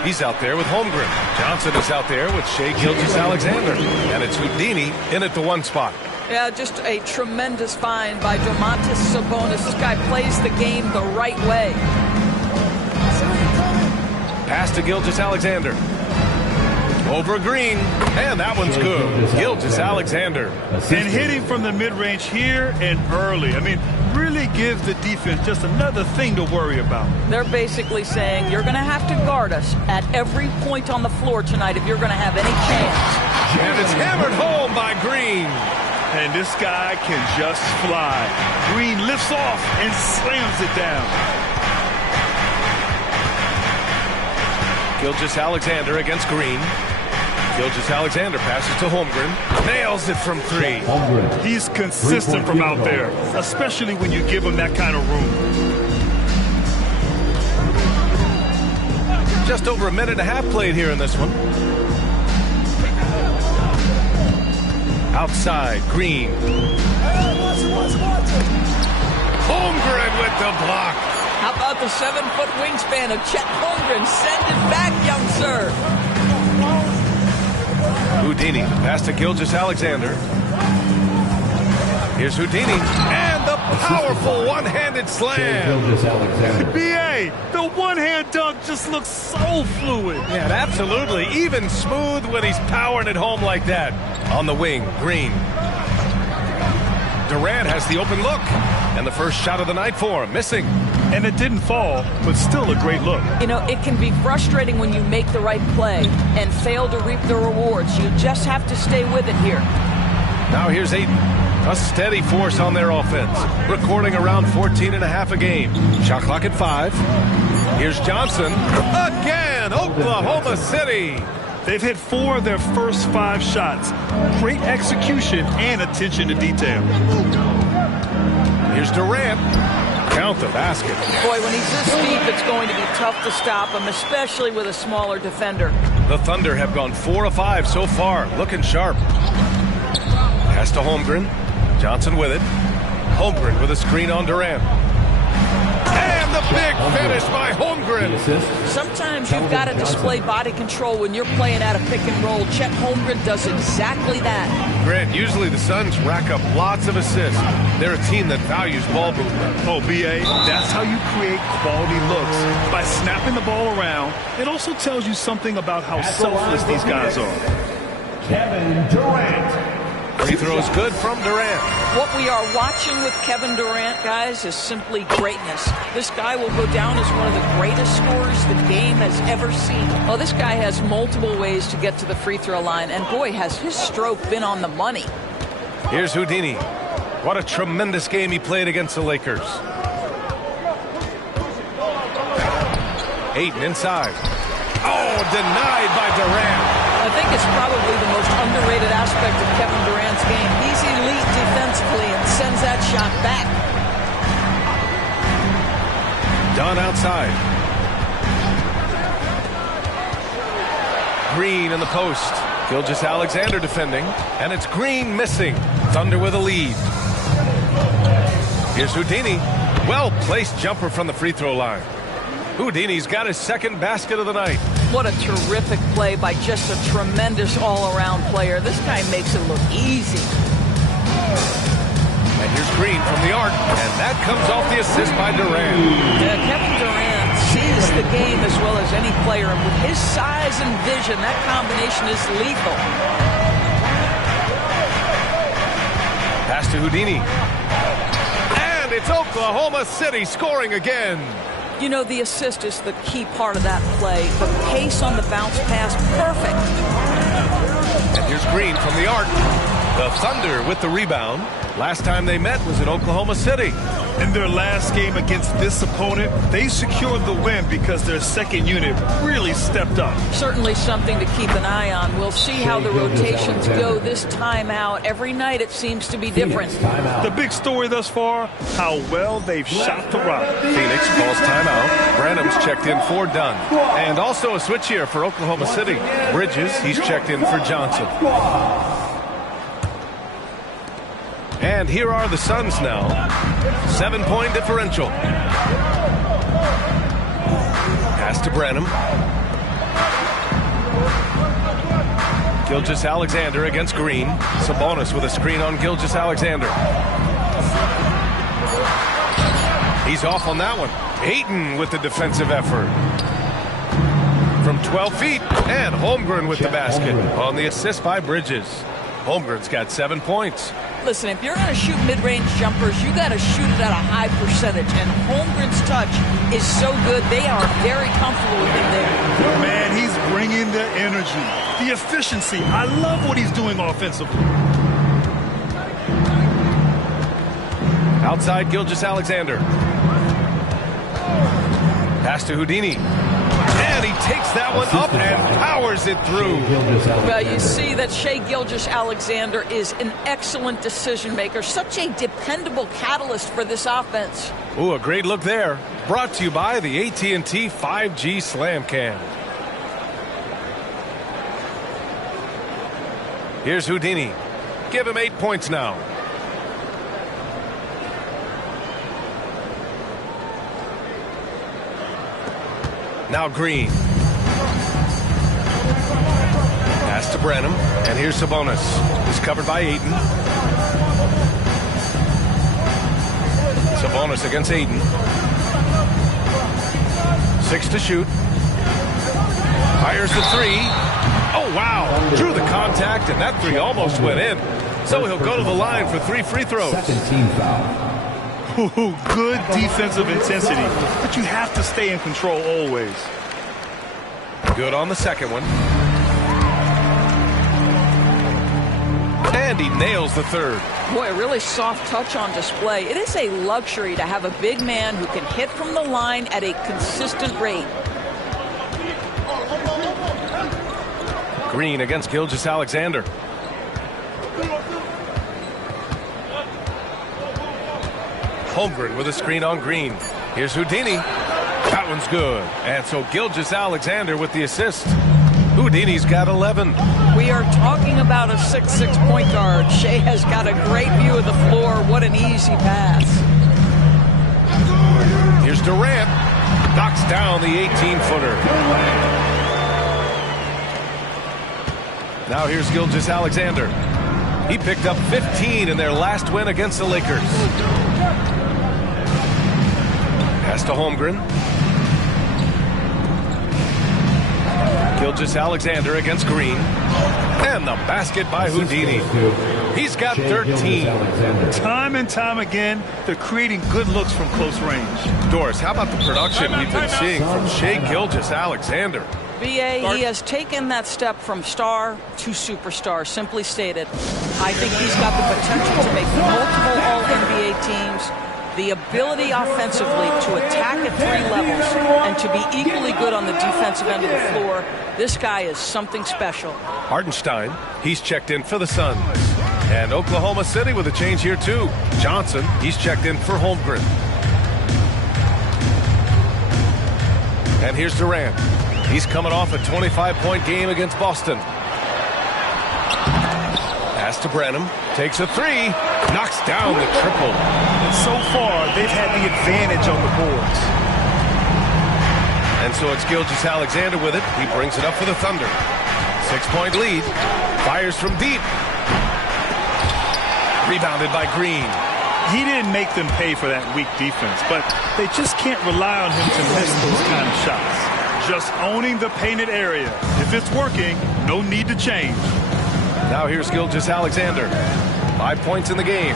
He's out there with Holmgren. Johnson is out there with Shai Gilgeous-Alexander. And it's Houdini in at the 1 spot. Yeah, just a tremendous find by Domantas Sabonis. This guy plays the game the right way. Pass to Gilgeous-Alexander. Over Green, and that one's good. Gilgeous-Alexander. And hitting from the mid-range here and early. I mean, really gives the defense just another thing to worry about. They're basically saying you're going to have to guard us at every point on the floor tonight if you're going to have any chance. And it's hammered home by Green. And this guy can just fly. Green lifts off and slams it down. Gilgeous-Alexander against Green. Gilgeous-Alexander passes to Holmgren. Nails it from 3. He's consistent from out there, especially when you give him that kind of room. Just over a minute and a half played here in this one. Outside, Green. Holmgren with the block. How about the 7-foot wingspan of Chet Holmgren? Send it back, young sir. Houdini, the pass to Gilgeous-Alexander. Here's Houdini, and the powerful one-handed slam. B.A., the one-hand dunk just looks so fluid. Yeah, absolutely. Even smooth when he's powering it home like that. On the wing, Green. Durant has the open look. And the first shot of the night for him, missing. And it didn't fall, but still a great look. You know, it can be frustrating when you make the right play and fail to reap the rewards. You just have to stay with it here. Now here's Ayton. A steady force on their offense. Recording around 14 and a half a game. Shot clock at 5. Here's Johnson. Again, Oklahoma City. They've hit 4 of their first 5 shots. Great execution and attention to detail. Here's Durant. Count the basket. Boy, when he's this deep, it's going to be tough to stop him, especially with a smaller defender. The Thunder have gone 4 of 5 so far, looking sharp. Pass to Holmgren. Johnson with it. Holmgren with a screen on Durant. And the big finish by Holmgren. Sometimes you've got to display body control when you're playing at a pick and roll. Chet Holmgren does exactly that. Grant, usually the Suns rack up lots of assists. They're a team that values ball movement. Oh, B.A., that's how you create quality looks. By snapping the ball around, it also tells you something about how selfless these guys are. Kevin Durant. Free throw is good from Durant. What we are watching with Kevin Durant, guys, is simply greatness. This guy will go down as one of the greatest scorers the game has ever seen. Well, this guy has multiple ways to get to the free throw line, and boy, has his stroke been on the money. Here's Houdini. What a tremendous game he played against the Lakers. Ayton inside. Oh, denied by Durant. I think it's probably the most underrated aspect of Kevin Durant's game. He's elite defensively and sends that shot back. Dunn outside. Green in the post. Gilgeous-Alexander defending. And it's Green missing. Thunder with a lead. Here's Houdini. Well-placed jumper from the free throw line. Houdini's got his second basket of the night. What a terrific play by just a tremendous all-around player. This guy makes it look easy. And here's Green from the arc, and that comes off the assist by Durant. Yeah, Kevin Durant sees the game as well as any player, and with his size and vision, that combination is lethal. Pass to Houdini. And it's Oklahoma City scoring again. You know, the assist is the key part of that play. The pace on the bounce pass, perfect. And here's Green from the arc. The Thunder with the rebound. Last time they met was in Oklahoma City. In their last game against this opponent, they secured the win because their second unit really stepped up. Certainly something to keep an eye on. We'll see how the rotations go this time out. Every night it seems to be different. The big story thus far, how well they've shot the rock. Phoenix calls timeout. Branham's checked in for Dunn. And also a switch here for Oklahoma City. Bridges, he's checked in for Johnson. And here are the Suns now. 7-point differential. Pass to Branham. Gilgeous-Alexander against Green. Sabonis with a screen on Gilgeous-Alexander. He's off on that one. Ayton with the defensive effort. From 12 feet. And Holmgren with the basket on the assist by Bridges. Holmgren's got 7 points. Listen, if you're going to shoot mid-range jumpers, you got to shoot it at a high percentage. And Holmgren's touch is so good, they are very comfortable with him there. Man, he's bringing the energy, the efficiency. I love what he's doing offensively. Outside Gilgeous-Alexander. Pass to Houdini. And he takes that one up and powers it through. Well, you see that Shai Gilgeous-Alexander is an excellent decision maker, such a dependable catalyst for this offense. Ooh, a great look there. Brought to you by the AT&T 5G Slam Cam. Here's Houdini. Give him 8 points now. Now Green. Pass to Branham. And here's Sabonis. He's covered by Ayton. Sabonis against Ayton. 6 to shoot. Fires the 3. Oh, wow. Drew the contact, and that 3 almost went in. So he'll go to the line for 3 free throws. Second team foul. Good defensive intensity, but you have to stay in control always. Good on the second one. And he nails the third. Boy, a really soft touch on display. It is a luxury to have a big man who can hit from the line at a consistent rate. Green against Gilgeous-Alexander. Holmgren with a screen on Green. Here's Houdini. That one's good. And so Gilgeous-Alexander with the assist. Houdini's got 11. We are talking about a 6'6" point guard. Shai has got a great view of the floor. What an easy pass. Here's Durant. Knocks down the 18-footer. Now here's Gilgeous-Alexander. He picked up 15 in their last win against the Lakers. Pass to Holmgren. Gilgeous-Alexander against Green. And the basket by Houdini. He's got 13. Time and time again, they're creating good looks from close range. Doris, how about the production we've been seeing from Shai Gilgeous-Alexander? BA, he has taken that step from star to superstar, simply stated. I think he's got the potential to make multiple All-NBA teams. The ability offensively to attack at 3 levels and to be equally good on the defensive end of the floor. This guy is something special. Hartenstein, he's checked in for the Suns. And Oklahoma City with a change here too. Johnson, he's checked in for Holmgren. And here's Durant. He's coming off a 25-point game against Boston. Pass to Branham. Takes a 3. Knocks down the triple. And so far, they've had the advantage on the boards. And so it's Gilgeous-Alexander with it. He brings it up for the Thunder. 6-point lead. Fires from deep. Rebounded by Green. He didn't make them pay for that weak defense, but they just can't rely on him to miss those kind of shots. Just owning the painted area. If it's working, no need to change. Now here's Gilgeous-Alexander. 5 points in the game.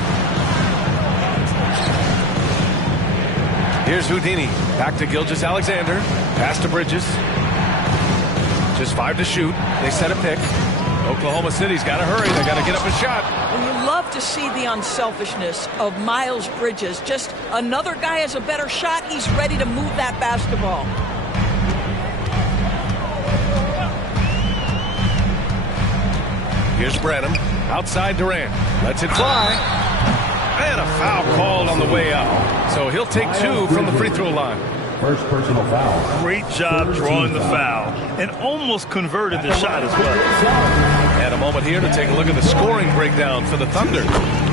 Here's Houdini. Back to Gilgeous-Alexander. Pass to Bridges. Just 5 to shoot. They set a pick. Oklahoma City's got to hurry. They got to get up a shot. And you love to see the unselfishness of Miles Bridges. Just another guy has a better shot. He's ready to move that basketball. Here's Branham. Outside Durant. Lets it fly. And a foul called on the way out. So he'll take 2 from the free throw line. First personal foul. Great job drawing the foul and almost converted the shot as well. And a moment here to take a look at the scoring breakdown for the Thunder.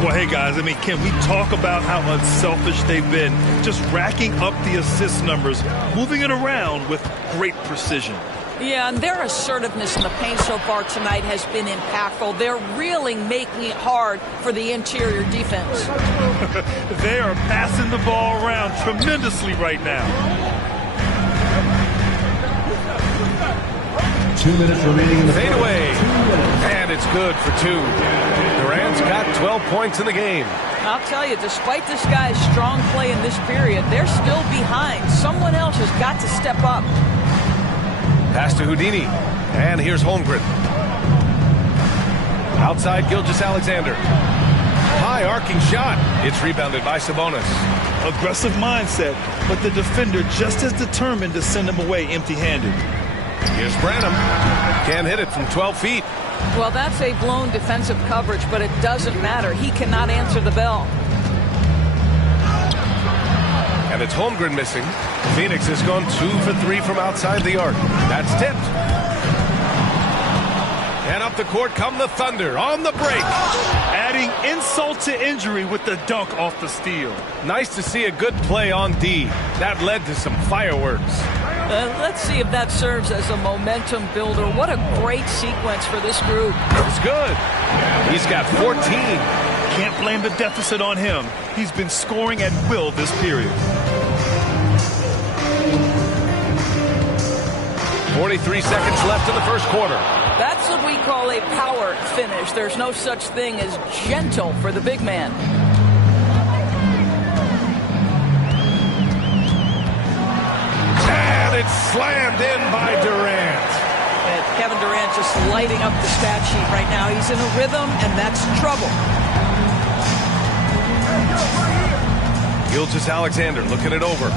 Well, hey, guys, I mean, can we talk about how unselfish they've been? Just racking up the assist numbers, moving it around with great precision. Yeah, and their assertiveness in the paint so far tonight has been impactful. They're really making it hard for the interior defense. They are passing the ball around tremendously right now. 2 minutes remaining in the fade away. And it's good for 2. Durant's got 12 points in the game. I'll tell you, despite this guy's strong play in this period, they're still behind. Someone else has got to step up. Pass to Houdini. And here's Holmgren. Outside Gilgeous-Alexander. High arcing shot. It's rebounded by Sabonis. Aggressive mindset, but the defender just as determined to send him away empty-handed. Here's Branham. Can't hit it from 12 feet. Well, that's a blown defensive coverage, but it doesn't matter. He cannot answer the bell. And it's Holmgren missing. Phoenix has gone 2 for 3 from outside the arc. That's tipped. And up the court come the Thunder on the break. Adding insult to injury with the dunk off the steal. Nice to see a good play on D. That led to some fireworks. Let's see if that serves as a momentum builder. What a great sequence for this group. It's good. He's got 14. Can't blame the deficit on him. He's been scoring at will this period. 43 seconds left in the first quarter. That's what we call a power finish. There's no such thing as gentle for the big man. And it's slammed in by Durant. And Kevin Durant just lighting up the stat sheet right now. He's in a rhythm, and that's trouble. Gilgeous-Alexander looking it over.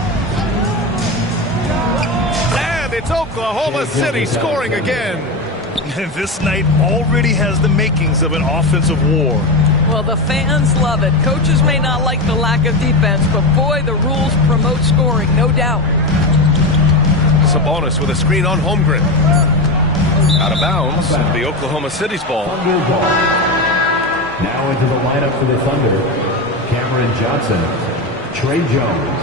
And it's Oklahoma City scoring again. And this night already has the makings of an offensive war. Well, the fans love it. Coaches may not like the lack of defense, but boy, the rules promote scoring, no doubt. Sabonis with a screen on Holmgren. Out of bounds. It'll be Oklahoma City's ball. Now into the lineup for the Thunder, Cameron Johnson, Trey Jones.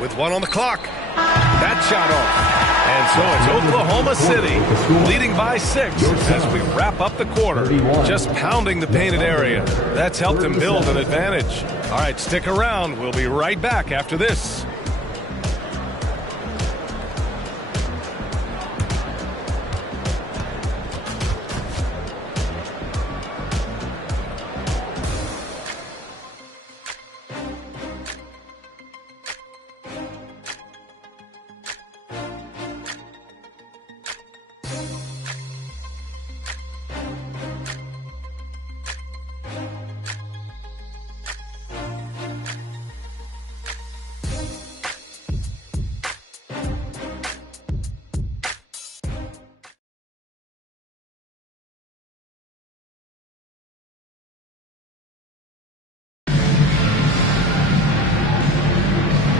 With 1 on the clock. That shot off. And so it's Oklahoma City leading by 6 as we wrap up the quarter. Just pounding the painted area. That's helped them build an advantage. All right, stick around. We'll be right back after this.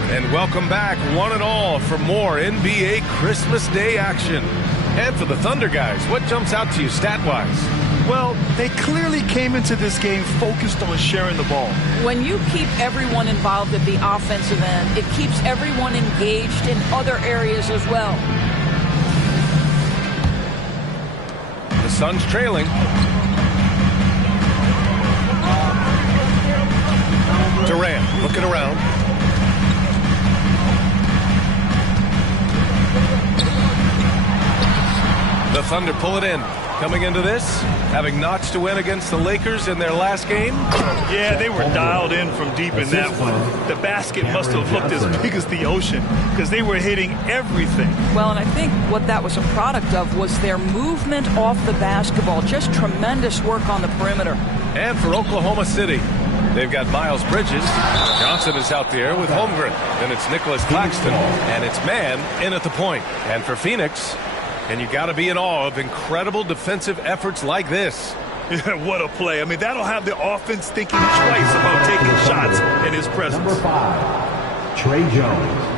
And welcome back, one and all, for more NBA Christmas Day action. And for the Thunder guys, what jumps out to you stat-wise? Well, they clearly came into this game focused on sharing the ball. When you keep everyone involved at the offensive end, it keeps everyone engaged in other areas as well. The Suns trailing. Durant looking around. The Thunder pull it in. coming into this, having notched a win against the Lakers in their last game. Yeah, they were dialed in from deep in that one. The basket must have looked as big as the ocean because they were hitting everything. Well, and I think what that was a product of was their movement off the basketball. Just tremendous work on the perimeter. And for Oklahoma City, they've got Miles Bridges. Johnson is out there with Holmgren. Then it's Nicholas Claxton. And it's Mann in at the point. And for Phoenix, and you got to be in awe of incredible defensive efforts like this. Yeah, what a play. I mean, that'll have the offense thinking twice about taking shots in his presence. Number 5, Trey Jones.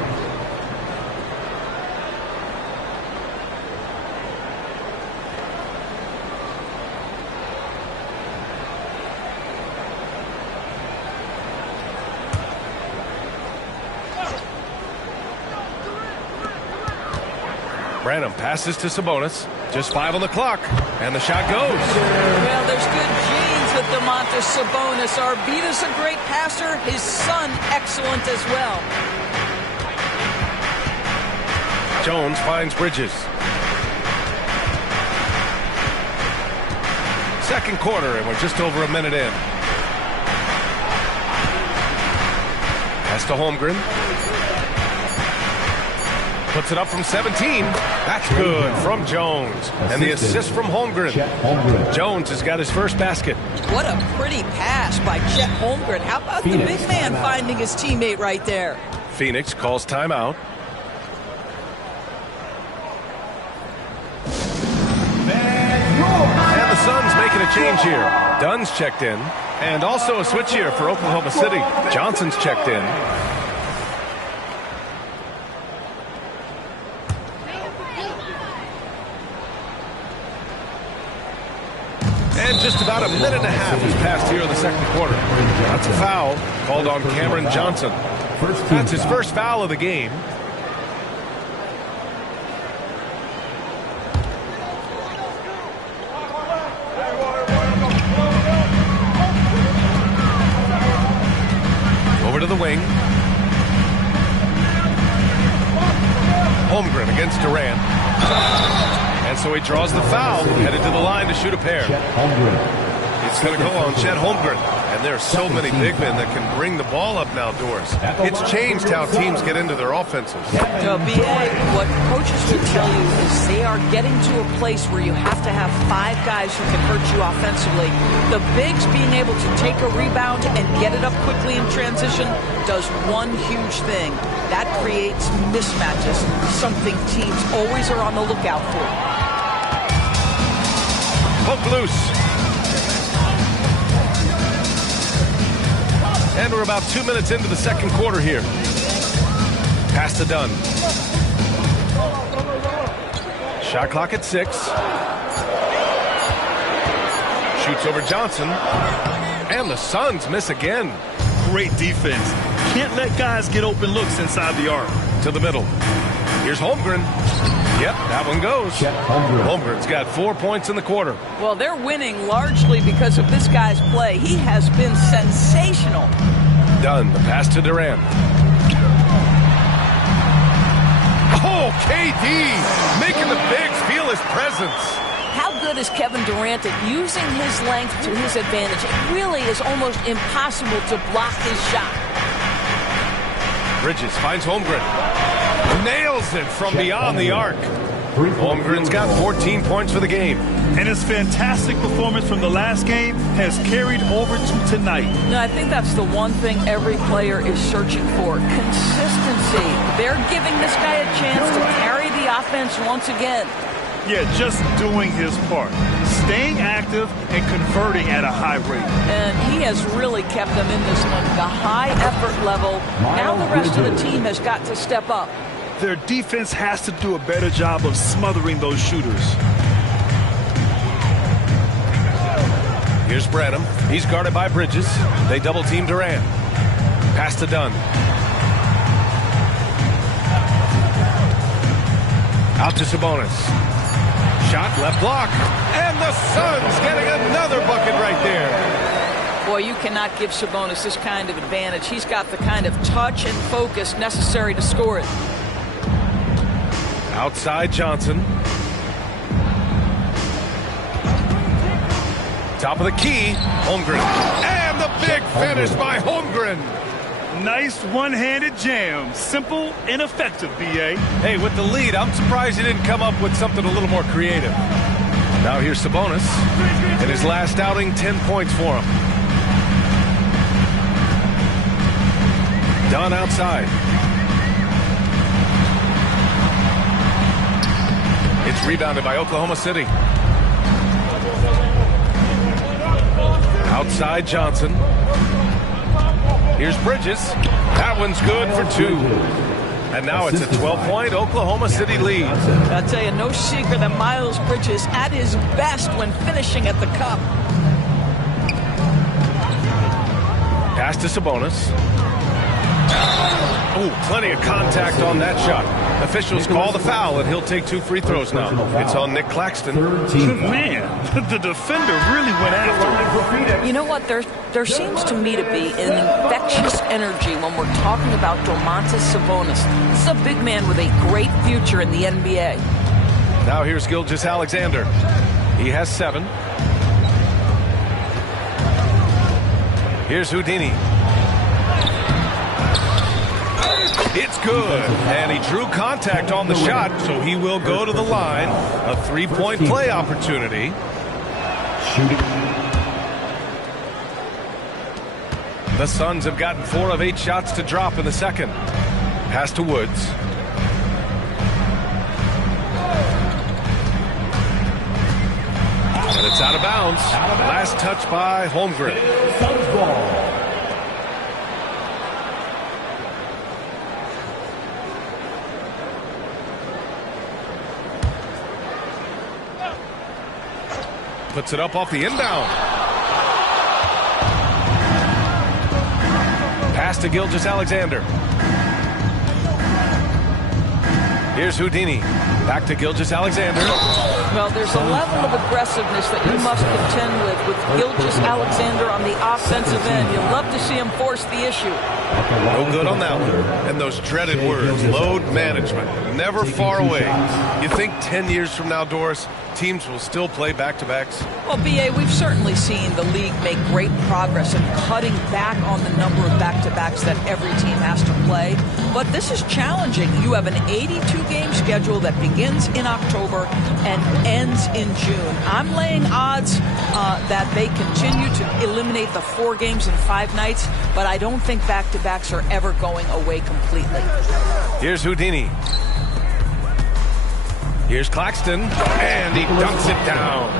Branham passes to Sabonis. Just 5 on the clock. And the shot goes. Well, there's good genes with Domantas Sabonis. Arvida's a great passer. His son, excellent as well. Jones finds Bridges. Second quarter, and we're just over a minute in. Pass to Holmgren. Puts it up from 17. That's good from Jones. And the assist from Holmgren. Jones has got his first basket. What a pretty pass by Chet Holmgren. How about the big man finding his teammate right there? Phoenix calls timeout. And the Suns making a change here. Dunn's checked in. And also a switch here for Oklahoma City. Johnson's checked in. And just about a minute and a half has passed here in the second quarter. That's a foul called on Cameron Johnson. That's his first foul of the game. Over to the wing. Holmgren against Durant. And so he draws the foul, headed to the line to shoot a pair. It's going to go on Chet Holmgren. And there are so many big men that can bring the ball up now, Doris. It's changed how teams get into their offenses. BA, what coaches would tell you is they are getting to a place where you have to have 5 guys who can hurt you offensively. The bigs being able to take a rebound and get it up quickly in transition does one huge thing. That creates mismatches, something teams always are on the lookout for. Poke loose. And we're about 2 minutes into the second quarter here. Pass to Dunn. Shot clock at 6. Shoots over Johnson. And the Suns miss again. Great defense. Can't let guys get open looks inside the arc. To the middle. Here's Holmgren. Yep, that one goes. Holmgren's got 4 points in the quarter. Well, they're winning largely because of this guy's play. He has been sensational. Dunn, the pass to Durant. Oh, KD making the bigs feel his presence. How good is Kevin Durant at using his length to his advantage? It really is almost impossible to block his shot. Bridges finds Holmgren. Nails it from beyond the arc. Holmgren's got 14 points for the game. And his fantastic performance from the last game has carried over to tonight. No, I think that's the one thing every player is searching for. Consistency. They're giving this guy a chance to carry the offense once again. Yeah, just doing his part. Staying active and converting at a high rate. And he has really kept them in this one. The high effort level. Now the rest of the team has got to step up. Their defense has to do a better job of smothering those shooters. Here's Branham. He's guarded by Bridges. They double team Durant. Pass to Dunn. Out to Sabonis. Shot, left block. And the Suns getting another bucket right there. Boy, you cannot give Sabonis this kind of advantage. He's got the kind of touch and focus necessary to score it. Outside Johnson. Top of the key, Holmgren. And the big finish by Holmgren. Nice one-handed jam. Simple and effective, B.A. Hey, with the lead, I'm surprised he didn't come up with something a little more creative. Now here's Sabonis. In his last outing, 10 points for him. Dunn outside. It's rebounded by Oklahoma City. Outside Johnson. Here's Bridges. That one's good for 2. And now it's a 12-point Oklahoma City lead. I'll tell you, no secret that Miles Bridges at his best when finishing at the cup. Pass to Sabonis. Oh, plenty of contact on that shot. Officials call the foul, and he'll take 2 free throws now. It's on Nick Claxton. Man, the defender really went after him. You know what? There seems to me to be an infectious energy when we're talking about Domantas Sabonis. This is a big man with a great future in the NBA. Now here's Gilgeous-Alexander. He has 7. Here's Houdini. It's good, and he drew contact on the shot, so he will go to the line. A 3-point play opportunity. The Suns have gotten 4 of 8 shots to drop in the second. Pass to Woods. And it's out of bounds. Last touch by Holmgren. Suns ball. Puts it up off the inbound. Pass to Gilgeous-Alexander. Here's Houdini. Back to Gilgeous-Alexander. Well, there's a level of aggressiveness that you must contend with Gilgeous-Alexander on the offensive end. You'll love to see him force the issue. No good on that one. And those dreaded words, load management, never far away. You think 10 years from now, Doris, teams will still play back-to-backs? Well, B.A., we've certainly seen the league make great progress in cutting back on the number of back-to-backs that every team has to play. But this is challenging. You have an 82-game schedule that begins in October and ends in June. I'm laying odds that they continue to eliminate the 4 games in 5 nights, but I don't think back-to-backs are ever going away completely. Here's Houdini. Here's Claxton, and he dunks it down.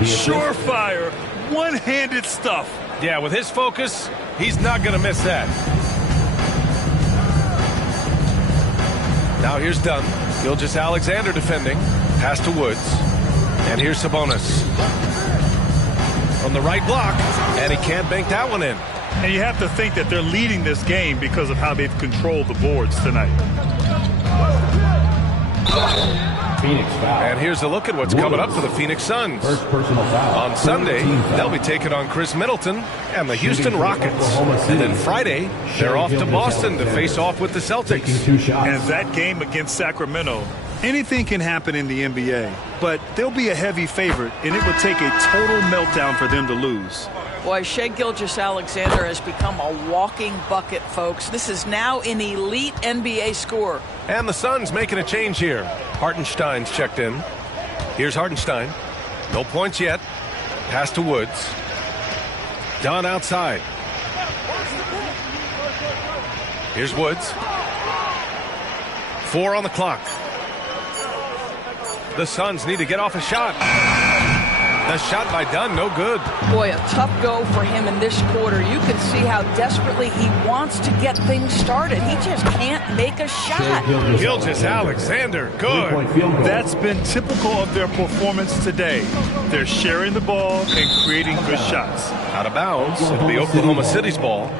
Surefire, one-handed stuff. Yeah, with his focus, he's not going to miss that. Now here's Dunn. Gilgeous-Alexander defending. Pass to Woods. And here's Sabonis. From the right block, and he can't bank that one in. And you have to think that they're leading this game because of how they've controlled the boards tonight. Phoenix foul. And here's a look at what's coming up for the Phoenix Suns. First personal foul. On Sunday, they'll be taking on Chris Middleton and the Houston Rockets. And then Friday, they're off to Boston to face off with the Celtics. And that game against Sacramento, anything can happen in the NBA, but they'll be a heavy favorite, and it would take a total meltdown for them to lose. Boy, Shai Gilgeous-Alexander has become a walking bucket, folks. This is now an elite NBA scorer. And the Suns making a change here. Hartenstein's checked in. Here's Hartenstein. No points yet. Pass to Woods. Dunn outside. Here's Woods. 4 on the clock. The Suns need to get off a shot. The shot by Dunn, no good. Boy, a tough go for him in this quarter. You can see how desperately he wants to get things started. He just can't make a shot. Gilgeous-Alexander, good. That's been typical of their performance today. They're sharing the ball and creating good shots. Out of bounds. It'll be Oklahoma City's ball.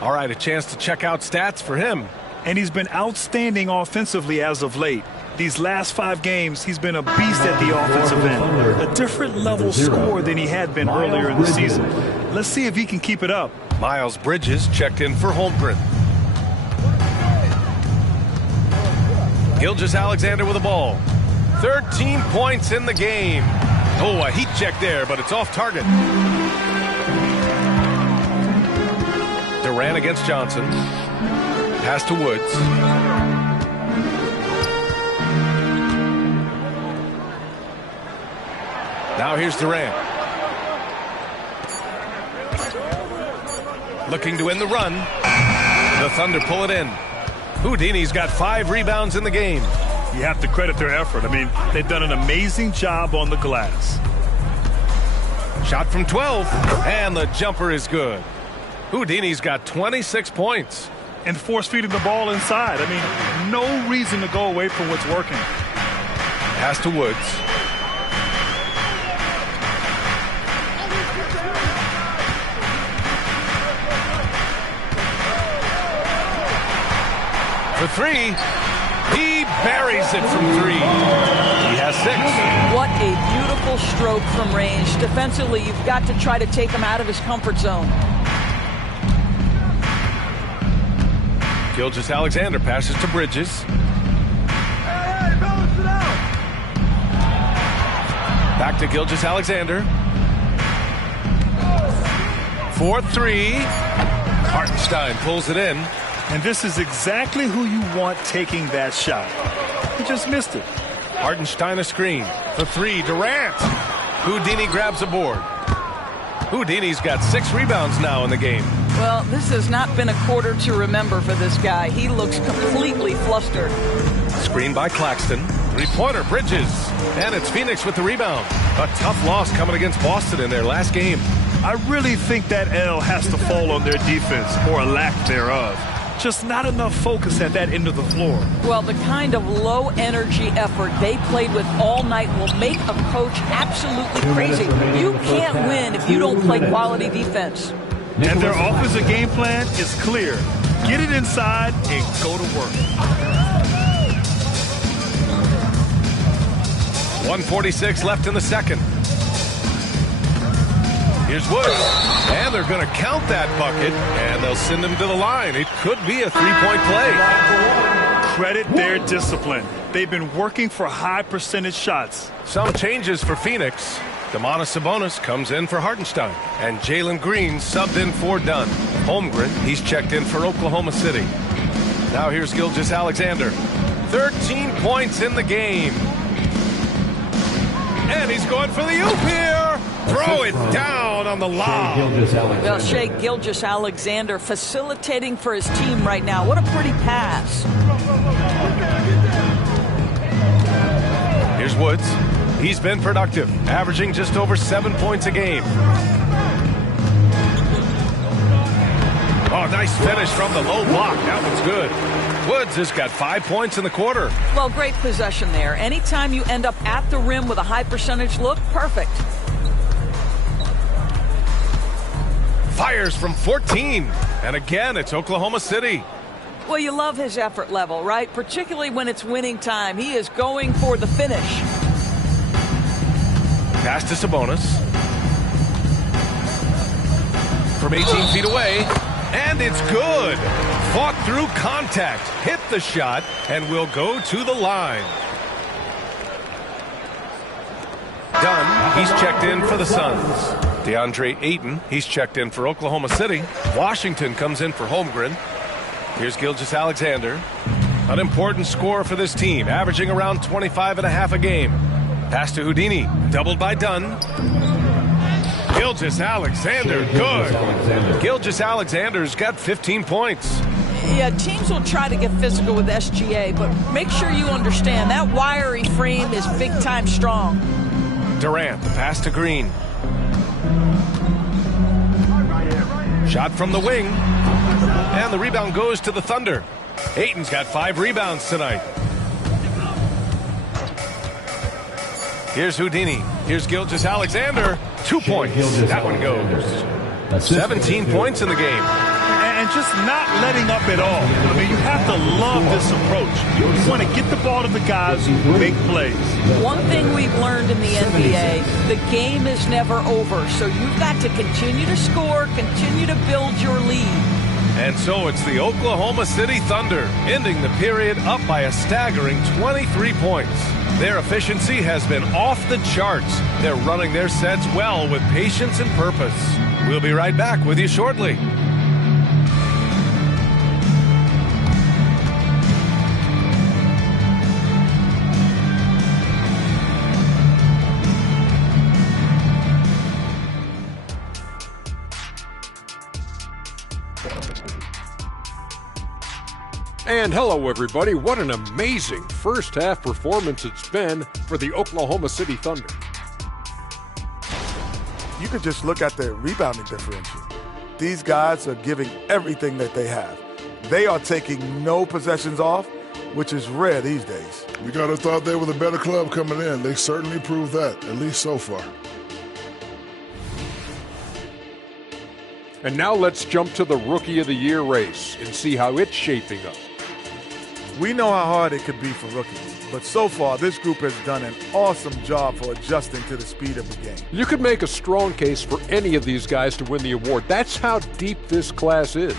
All right, a chance to check out stats for him. And he's been outstanding offensively as of late. These last 5 games, he's been a beast at the offensive end. A different level scorer than he had been earlier in the season. Let's see if he can keep it up. Miles Bridges checked in for Holmgren. Gilgeous-Alexander with the ball. 13 points in the game. Oh, a heat check there, but it's off target. Durant against Johnson. Pass to Woods. Now here's Durant. Looking to win the run. The Thunder pull it in. Houdini's got 5 rebounds in the game. You have to credit their effort. I mean, they've done an amazing job on the glass. Shot from 12, and the jumper is good. Houdini's got 26 points. And force-feeding the ball inside. I mean, no reason to go away from what's working. Pass to Woods. For 3. He buries it from 3. He has 6. What a beautiful stroke from range. Defensively, you've got to try to take him out of his comfort zone. Gilgeous-Alexander passes to Bridges. Back to Gilgeous-Alexander. 4-3. Hartenstein pulls it in. And this is exactly who you want taking that shot. He just missed it. Hartenstein a screen. For 3, Durant. Houdini grabs a board. Houdini's got 6 rebounds now in the game. Well, this has not been a quarter to remember for this guy. He looks completely flustered. Screen by Claxton. 3-pointer, Bridges. And it's Phoenix with the rebound. A tough loss coming against Boston in their last game. I really think that L has to fall on their defense, or a lack thereof. Just not enough focus at that end of the floor. Well, the kind of low-energy effort they played with all night will make a coach absolutely crazy. You can't win if you don't play quality defense. And their offensive game plan is clear. Get it inside and go to work. 1:46 left in the second. Here's Woods. And they're going to count that bucket, and they'll send him to the line. It could be a 3-point play. Credit their discipline. They've been working for high percentage shots. Some changes for Phoenix. Domantas Sabonis comes in for Hartenstein, and Jalen Green subbed in for Dunn. Holmgren, he's checked in for Oklahoma City. Now here's Gilgeous-Alexander. 13 points in the game. And he's going for the oop here. Throw it down on the lob. Well, Shea Gilgeous-Alexander facilitating for his team right now. What a pretty pass. Here's Woods. He's been productive, averaging just over 7 points a game. Oh, nice finish from the low block. That one's good. Woods has got 5 points in the quarter. Well, great possession there. Anytime you end up at the rim with a high percentage look, perfect. Fires from 14. And again, it's Oklahoma City. Well, you love his effort level, right? Particularly when it's winning time. He is going for the finish. Pass to Sabonis. From 18 feet away. And it's good. Fought through contact. Hit the shot. And will go to the line. Dunn, he's checked in for the Suns. DeAndre Ayton, he's checked in for Oklahoma City. Washington comes in for Holmgren. Here's Gilgeous-Alexander. An important scorer for this team, averaging around 25.5 a game. Pass to Houdini, doubled by Dunn. Gilgeous-Alexander, good. Gilgeous-Alexander's got 15 points. Yeah, teams will try to get physical with SGA, but make sure you understand that wiry frame is big-time strong. Durant, the pass to Green. Shot from the wing. And the rebound goes to the Thunder. Ayton's got 5 rebounds tonight. Here's Houdini. Here's Gilgeous-Alexander. 2 points. That one goes. 17 points in the game. And just not letting up at all. I mean, you have to love this approach. You want to get the ball to the guys who make plays. One thing we've learned in the NBA, the game is never over. So you've got to continue to score, continue to build your lead. And so it's the Oklahoma City Thunder, ending the period up by a staggering 23 points. Their efficiency has been off the charts. They're running their sets well with patience and purpose. We'll be right back with you shortly. And hello, everybody. What an amazing first-half performance it's been for the Oklahoma City Thunder. You could just look at the rebounding differential. These guys are giving everything that they have. They are taking no possessions off, which is rare these days. We got to thought they were the better club coming in. They certainly proved that, at least so far. And now let's jump to the Rookie of the Year race and see how it's shaping up. We know how hard it could be for rookies, but so far this group has done an awesome job for adjusting to the speed of the game. You could make a strong case for any of these guys to win the award. That's how deep this class is.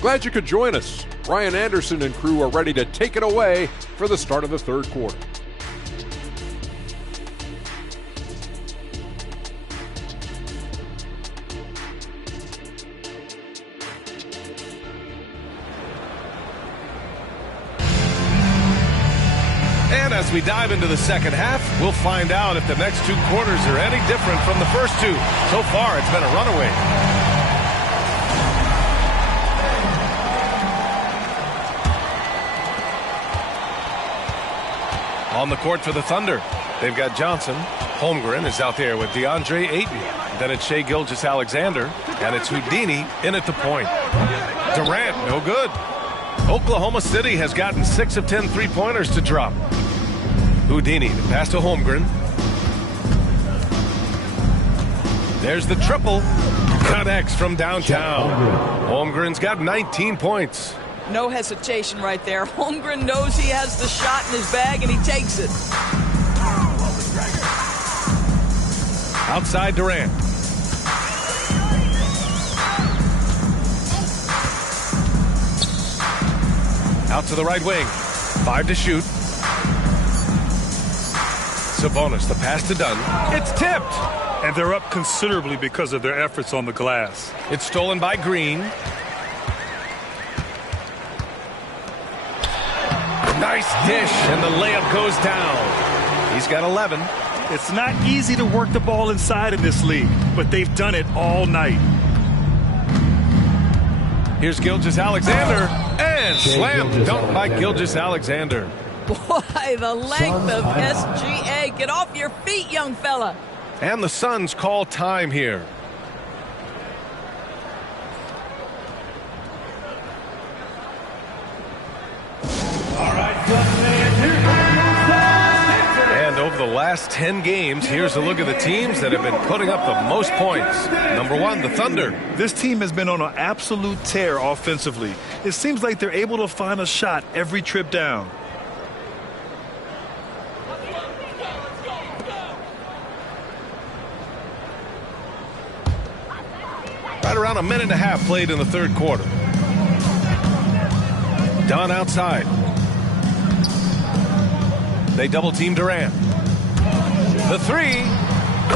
Glad you could join us. Ryan Anderson and crew are ready to take it away for the start of the third quarter. And as we dive into the second half, we'll find out if the next two quarters are any different from the first two. So far, it's been a runaway. On the court for the Thunder, they've got Johnson. Holmgren is out there with DeAndre Ayton. Then it's Shai Gilgeous-Alexander, and it's Houdini in at the point. Durant, no good. Oklahoma City has gotten 6 of 10 three-pointers to drop. Houdini, the pass to Holmgren. There's the triple. Connects from downtown. Holmgren's got 19 points. No hesitation right there. Holmgren knows he has the shot in his bag, and he takes it. Outside Durant. Out to the right wing. 5 to shoot. Sabonis, the pass to Dunn. It's tipped. And they're up considerably because of their efforts on the glass. It's stolen by Green. Nice dish, and the layup goes down. He's got 11. It's not easy to work the ball inside in this league, but they've done it all night. Here's Gilgeous-Alexander, and slam dunk by Gilgeous-Alexander. Boy, the length of SGA. Get off your feet, young fella. And the Suns call time here. And over the last 10 games, here's a look at the teams that have been putting up the most points. Number 1, the Thunder. This team has been on an absolute tear offensively. It seems like they're able to find a shot every trip down. Right around a minute and a half played in the third quarter. Dunn outside. They double team Durant. The three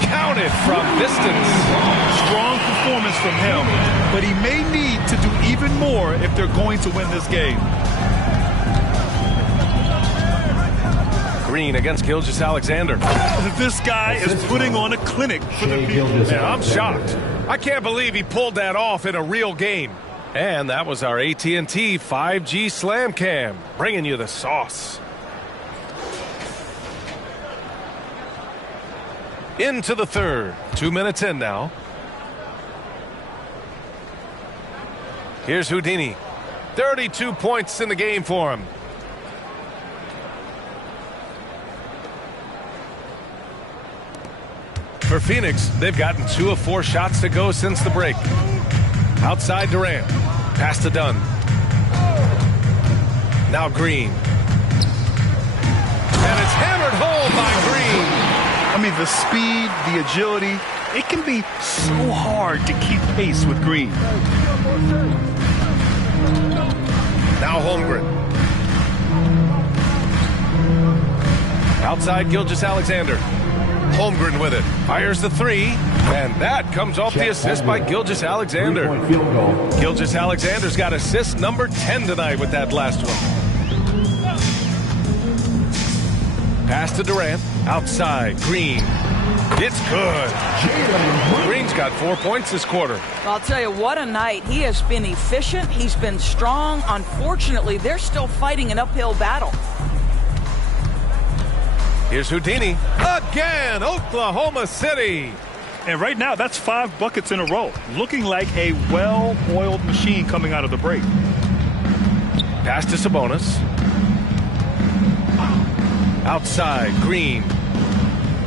counted from distance. Strong performance from him, but he may need to do even more if they're going to win this game. Green against Gilgeous-Alexander. This guy is putting on a clinic for the people. Man, I'm shocked. I can't believe he pulled that off in a real game. And that was our AT&T 5G Slam Cam, bringing you the sauce. Into the third. 2 minutes in now. Here's Houdini. 32 points in the game for him. For Phoenix, they've gotten 2 of 4 shots to go since the break. Outside Durant. Pass to Dunn. Now Green. And it's hammered home by Green. I mean, the speed, the agility, it can be so hard to keep pace with Green. Now Holmgren. Outside Gilgeous-Alexander. Holmgren with it. Fires the three. And that comes off the assist by Gilgeous-Alexander. Gilgeous-Alexander's got assist number 10 tonight with that last one. Pass to Durant. Outside. Green. It's good. Green's got 4 points this quarter. I'll tell you, what a night. He has been efficient. He's been strong. Unfortunately, they're still fighting an uphill battle. Here's Houdini. Again, Oklahoma City. And right now, that's 5 buckets in a row. Looking like a well-oiled machine coming out of the break. Pass to Sabonis. Outside, Green.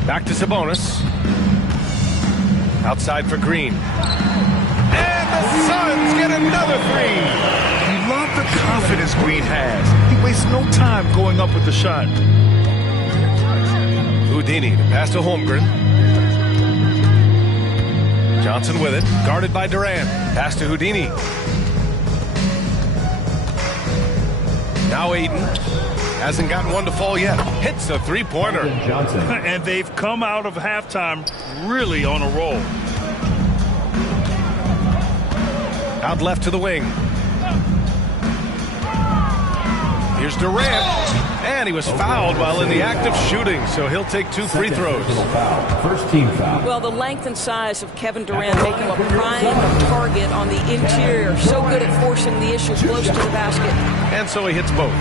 Back to Sabonis. Outside for Green. And the Suns get another three. You love the confidence Green has. He wastes no time going up with the shot. Houdini, the pass to Holmgren. Johnson with it, guarded by Durant. Pass to Houdini. Now Aiden. Hasn't gotten one to fall yet. Hits a three-pointer. And they've come out of halftime really on a roll. Out left to the wing. Here's Durant. And he was fouled while in the act of shooting, so he'll take 2 free throws. First team foul. Well, the length and size of Kevin Durant make him a prime target on the interior. So good at forcing the issue close to the basket. And so he hits both.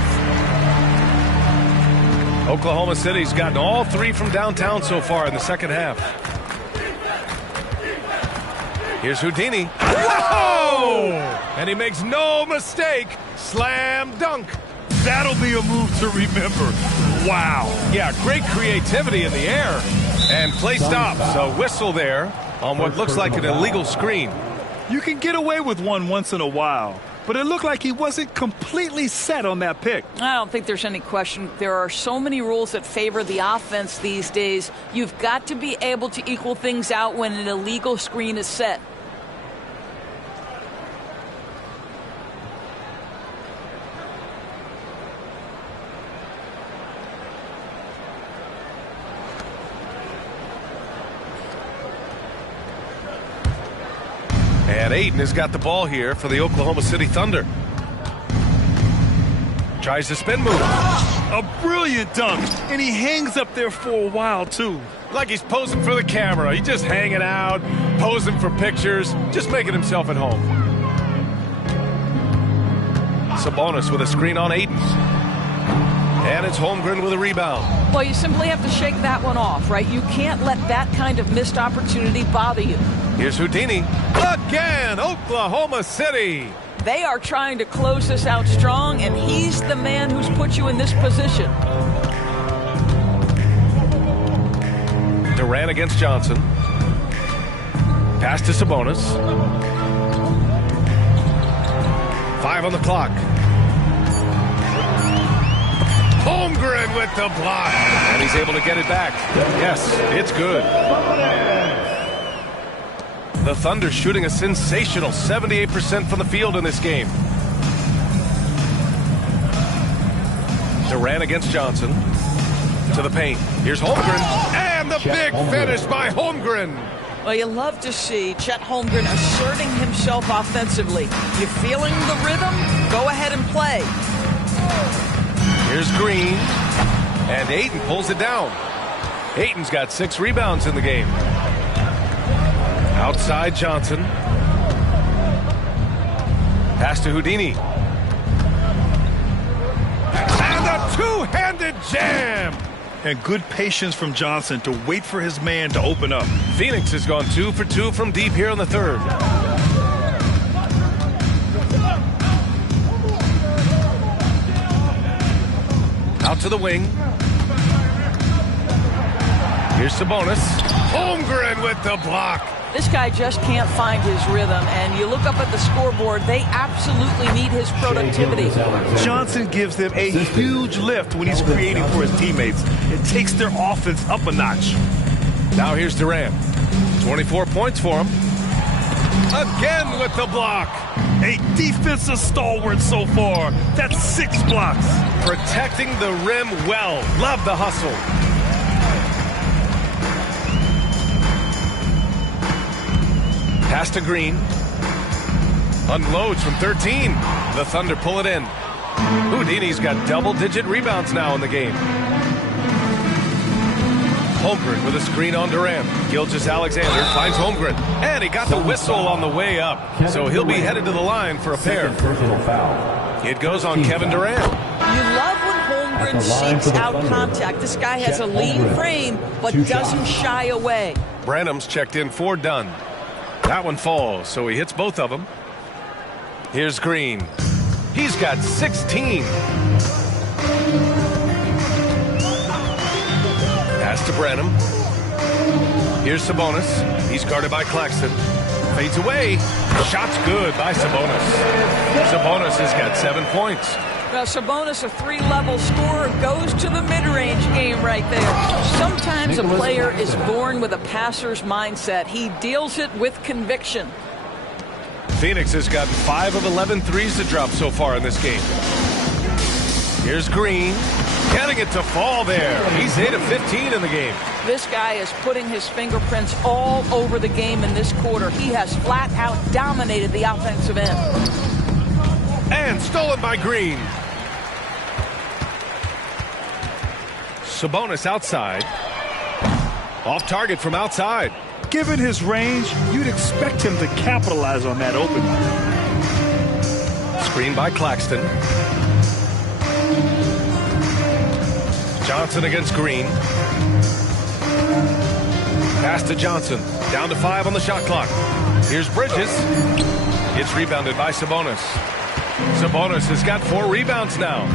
Oklahoma City's gotten all 3 from downtown so far in the second half. Here's Houdini. Whoa! And he makes no mistake. Slam dunk. That'll be a move to remember. Wow. Yeah, great creativity in the air. And play stops. A whistle there on what looks like an illegal screen. You can get away with one once in a while, but it looked like he wasn't completely set on that pick. I don't think there's any question. There are so many rules that favor the offense these days. You've got to be able to equal things out when an illegal screen is set. And Ayton has got the ball here for the Oklahoma City Thunder. Tries to spin move. A brilliant dunk, and he hangs up there for a while, too. Like he's posing for the camera. He's just hanging out, posing for pictures, just making himself at home. Sabonis with a screen on Ayton. And it's Holmgren with a rebound. Well, you simply have to shake that one off, right? You can't let that kind of missed opportunity bother you. Here's Houdini. Again, Oklahoma City. They are trying to close this out strong, and he's the man who's put you in this position. Durant against Johnson. Pass to Sabonis. 5 on the clock. Holmgren with the block. And he's able to get it back. Yes, it's good. The Thunder shooting a sensational 78% from the field in this game. Durant against Johnson. To the paint. Here's Holmgren. And the big finish by Holmgren. Well, you love to see Chet Holmgren asserting himself offensively. You feeling the rhythm? Go ahead and play. Here's Green. And Ayton pulls it down. Ayton's got 6 rebounds in the game. Outside Johnson. Pass to Houdini. And a two-handed jam. And good patience from Johnson to wait for his man to open up. Phoenix has gone 2 for 2 from deep here in the third. Out to the wing. Here's Sabonis. Holmgren with the block. This guy just can't find his rhythm, and you look up at the scoreboard, they absolutely need his productivity. Johnson gives them a huge lift when he's creating for his teammates. It takes their offense up a notch. Now here's Durant. 24 points for him. Again with the block. A defensive stalwart so far. That's 6 blocks. Protecting the rim well. Love the hustle. Pass to Green. Unloads from 13. The Thunder pull it in. Houdini's got double-digit rebounds now in the game. Holmgren with a screen on Durant. Gilgeous-Alexander finds Holmgren. And he got the whistle on the way up. So he'll be headed to the line for a pair. It goes on Kevin Durant. You love when Holmgren seeks out contact. This guy has a lean frame, but doesn't shy away. Branham's checked in for Dunn. That one falls, so he hits both of them. Here's Green. He's got 16. Pass to Branham. Here's Sabonis. He's guarded by Claxton. Fades away. Shot's good by Sabonis. Sabonis has got 7 points. Now, Sabonis, a 3-level scorer, goes to the mid-range game right there. Sometimes a player is born with a passer's mindset. He deals it with conviction. Phoenix has gotten 5 of 11 threes to drop so far in this game. Here's Green. Getting it to fall there. He's 8 of 15 in the game. This guy is putting his fingerprints all over the game in this quarter. He has flat out dominated the offensive end. And stolen by Green. Sabonis outside. Off target from outside. Given his range, you'd expect him to capitalize on that opening. Screen by Claxton. Johnson against Green. Pass to Johnson. Down to 5 on the shot clock. Here's Bridges. It's rebounded by Sabonis. Sabonis has got 4 rebounds now.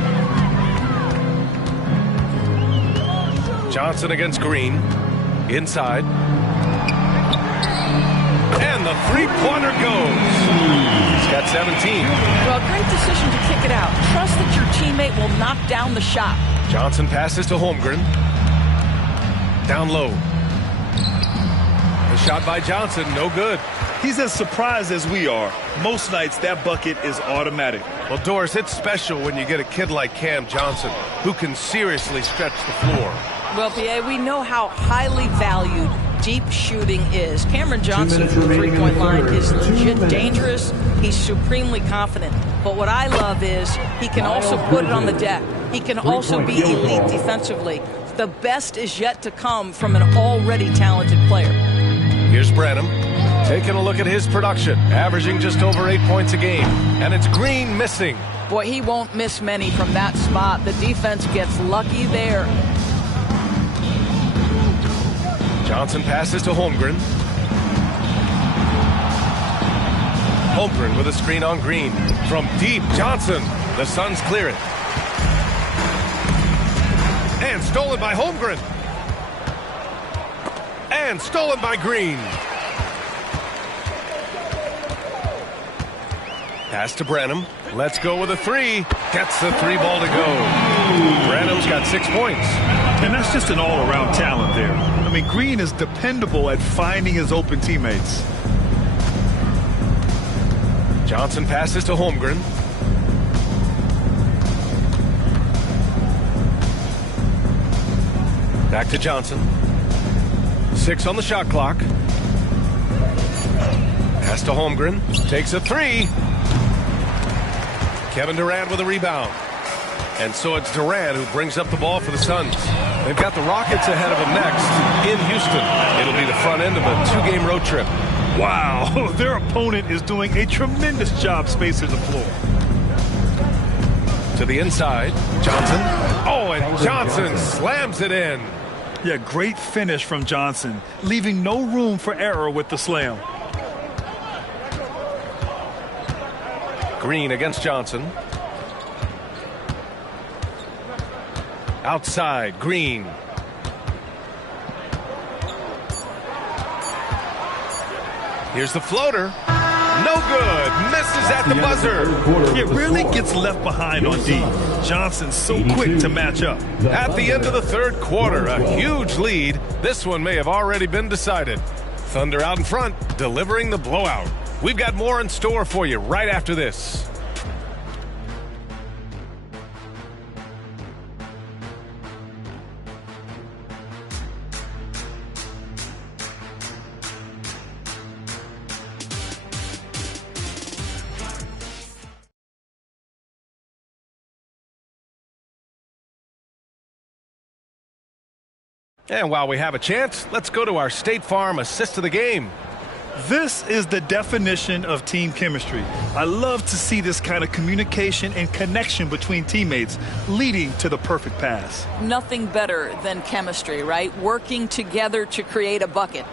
Johnson against Green. Inside. And the three-pointer goes. He's got 17. Well, great decision to kick it out. Trust that your teammate will knock down the shot. Johnson passes to Holmgren. Down low. The shot by Johnson, no good. He's as surprised as we are. Most nights, that bucket is automatic. Well, Doris, it's special when you get a kid like Cam Johnson who can seriously stretch the floor. Well, P.A., we know how highly valued deep shooting is. Cameron Johnson from the three-point line is legit dangerous. He's supremely confident. But what I love is he can also put it on the deck. He can also be elite defensively. The best is yet to come from an already talented player. Here's Branham taking a look at his production, averaging just over 8 points a game. And it's Green missing. Boy, he won't miss many from that spot. The defense gets lucky there. Johnson passes to Holmgren. Holmgren with a screen on Green. From deep, Johnson. The Suns clear it. And stolen by Holmgren. And stolen by Green. Pass to Branham. Let's go with a 3. Gets the 3 ball to go. Branham's got 6 points. And that's just an all-around talent there. I mean, Green is dependable at finding his open teammates. Johnson passes to Holmgren. Back to Johnson. 6 on the shot clock. Pass to Holmgren. Takes a 3. Kevin Durant with a rebound. And so it's Durant who brings up the ball for the Suns. They've got the Rockets ahead of them next in Houston. It'll be the front end of a 2-game road trip. Wow, their opponent is doing a tremendous job spacing the floor. To the inside, Johnson. Oh, and Johnson slams it in. Yeah, great finish from Johnson, leaving no room for error with the slam. Green against Johnson. Outside, Green. Here's the floater. No good. Misses at the buzzer. It really gets left behind on D. Johnson's so quick to match up. At the end of the third quarter, a huge lead. This one may have already been decided. Thunder out in front, delivering the blowout. We've got more in store for you right after this. And while we have a chance, let's go to our State Farm assist of the game. This is the definition of team chemistry. I love to see this kind of communication and connection between teammates leading to the perfect pass. Nothing better than chemistry, right? Working together to create a bucket.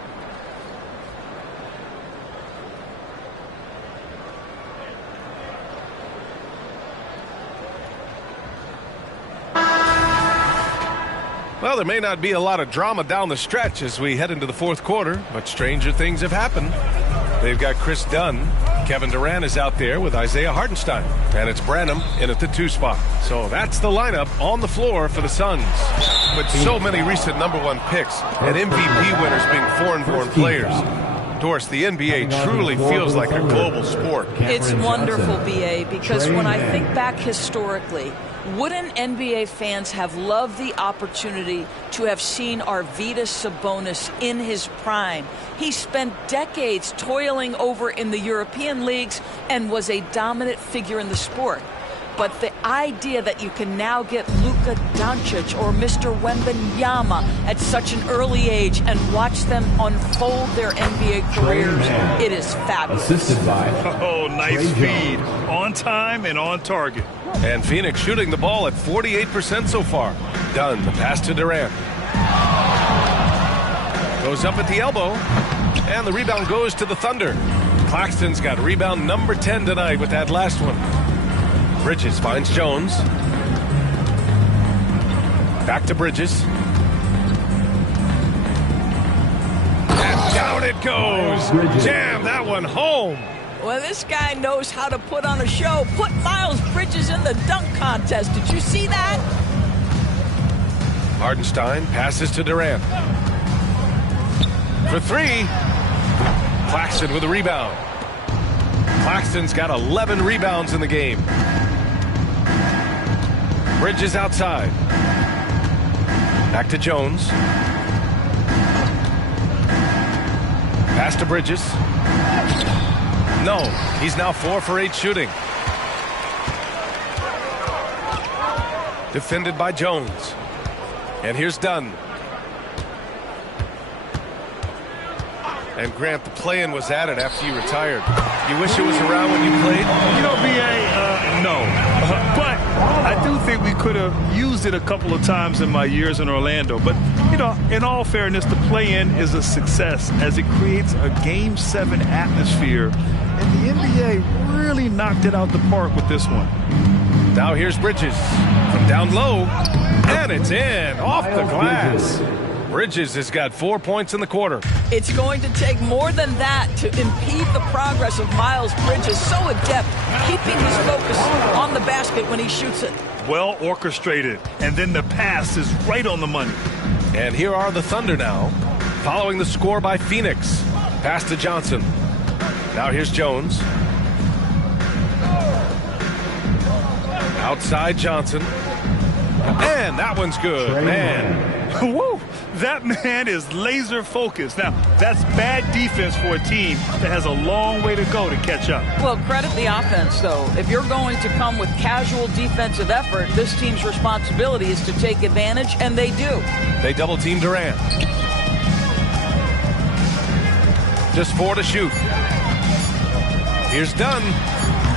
Well, there may not be a lot of drama down the stretch as we head into the fourth quarter, but stranger things have happened. They've got Chris Dunn. Kevin Durant is out there with Isaiah Hartenstein. And it's Branham in at the 2 spot. So that's the lineup on the floor for the Suns. With so many recent #1 picks and MVP winners being foreign-born players, Doris, the NBA truly feels like a global sport. It's wonderful, BA, because when I think back historically, wouldn't NBA fans have loved the opportunity to have seen Arvydas Sabonis in his prime? He spent decades toiling over in the European leagues and was a dominant figure in the sport. But the idea that you can now get Luka Doncic or Mr. Wembanyama at such an early age and watch them unfold their NBA careers, it is fabulous. Assisted by nice feed. On time and on target. And Phoenix shooting the ball at 48% so far. Dunn, the pass to Durant. Goes up at the elbow. And the rebound goes to the Thunder. Claxton's got rebound number 10 tonight with that last one. Bridges finds Jones. Back to Bridges. And down it goes. Jam that one home. Well, this guy knows how to put on a show. Put Miles Bridges in the dunk contest. Did you see that? Hartenstein passes to Durant. For 3. Claxton with a rebound. Claxton's got 11 rebounds in the game. Bridges outside. Back to Jones. Pass to Bridges. No, he's now 4 for 8 shooting. Defended by Jones. And here's Dunn. And Grant, the play-in was added after you retired. You wish it was around when you played? You know, BA, no. But I do think we could have used it a couple of times in my years in Orlando. But, you know, in all fairness, the play-in is a success as it creates a Game 7 atmosphere. And the NBA really knocked it out the park with this one. Now here's Bridges from down low. And it's in, off the glass. Bridges has got 4 points in the quarter. It's going to take more than that to impede the progress of Miles Bridges. So adept, keeping his focus on the basket when he shoots it. Well orchestrated, and then the pass is right on the money. And here are the Thunder now, following the score by Phoenix. Pass to Johnson. Now here's Jones. Outside Johnson. And that one's good, man. Woo! That man is laser focused. Now, that's bad defense for a team that has a long way to go to catch up. Well, credit the offense, though. If you're going to come with casual defensive effort, this team's responsibility is to take advantage, and they do. They double-team Durant. Just 4 to shoot. Here's Dunn.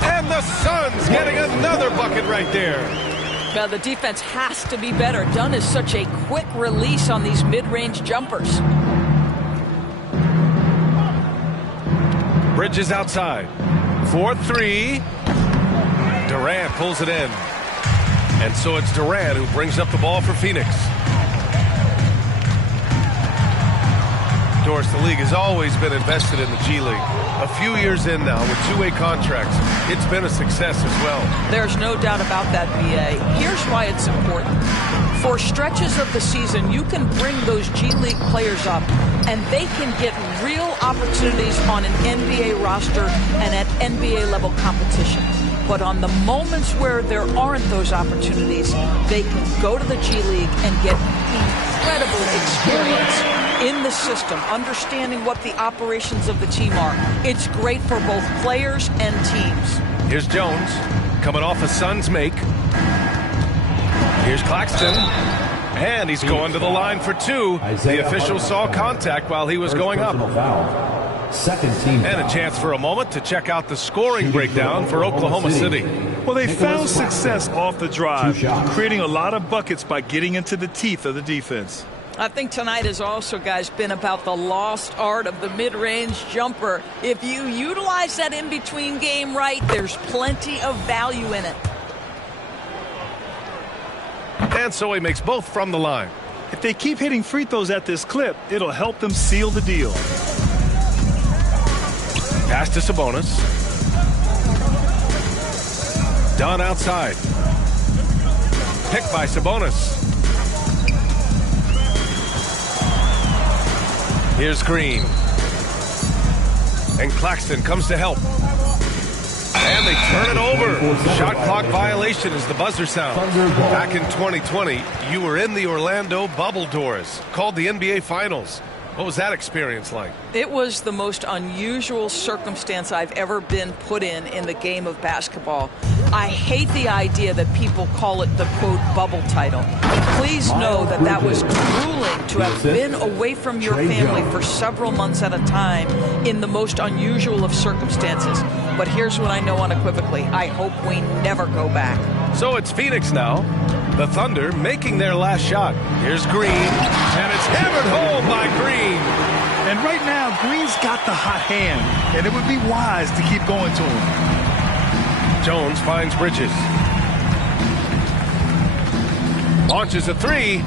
And the Suns getting another bucket right there. Now, the defense has to be better. Dunn is such a quick release on these mid-range jumpers. Bridges outside. 4-3. Durant pulls it in. And so it's Durant who brings up the ball for Phoenix. Doris, the league has always been invested in the G League. A few years in now with two-way contracts, it's been a success as well. There's no doubt about that, BA. Here's why it's important. For stretches of the season, you can bring those G League players up, and they can get real opportunities on an NBA roster and at NBA level competition. But on the moments where there aren't those opportunities, they can go to the G League and get incredible experience in the system, understanding what the operations of the team are. It's great for both players and teams. Here's Jones, coming off a Suns make. Here's Claxton, and he's going to the line for two. The official saw contact while he was going up. Second team. And a chance for a moment to check out the scoring breakdown for Oklahoma City. Well, they found success off the drive, creating a lot of buckets by getting into the teeth of the defense. I think tonight has also, guys, been about the lost art of the mid-range jumper. If you utilize that in-between game right, there's plenty of value in it. And so he makes both from the line. If they keep hitting free throws at this clip, it'll help them seal the deal. Pass to Sabonis. Dunn outside. Picked by Sabonis. Here's Green. And Claxton comes to help. And they turn it over. Shot clock violation as the buzzer sounds. Back in 2020, you were in the Orlando bubble doors, called the NBA Finals. What was that experience like? It was the most unusual circumstance I've ever been put in the game of basketball. I hate the idea that people call it the, quote, bubble title. Please know that that was grueling to have been away from your family for several months at a time in the most unusual of circumstances. But here's what I know unequivocally. I hope we never go back. So it's Phoenix now. The Thunder making their last shot. Here's Green, and it's hammered home by Green. And right now, Green's got the hot hand, and it would be wise to keep going to him. Jones finds Bridges. Launches a three.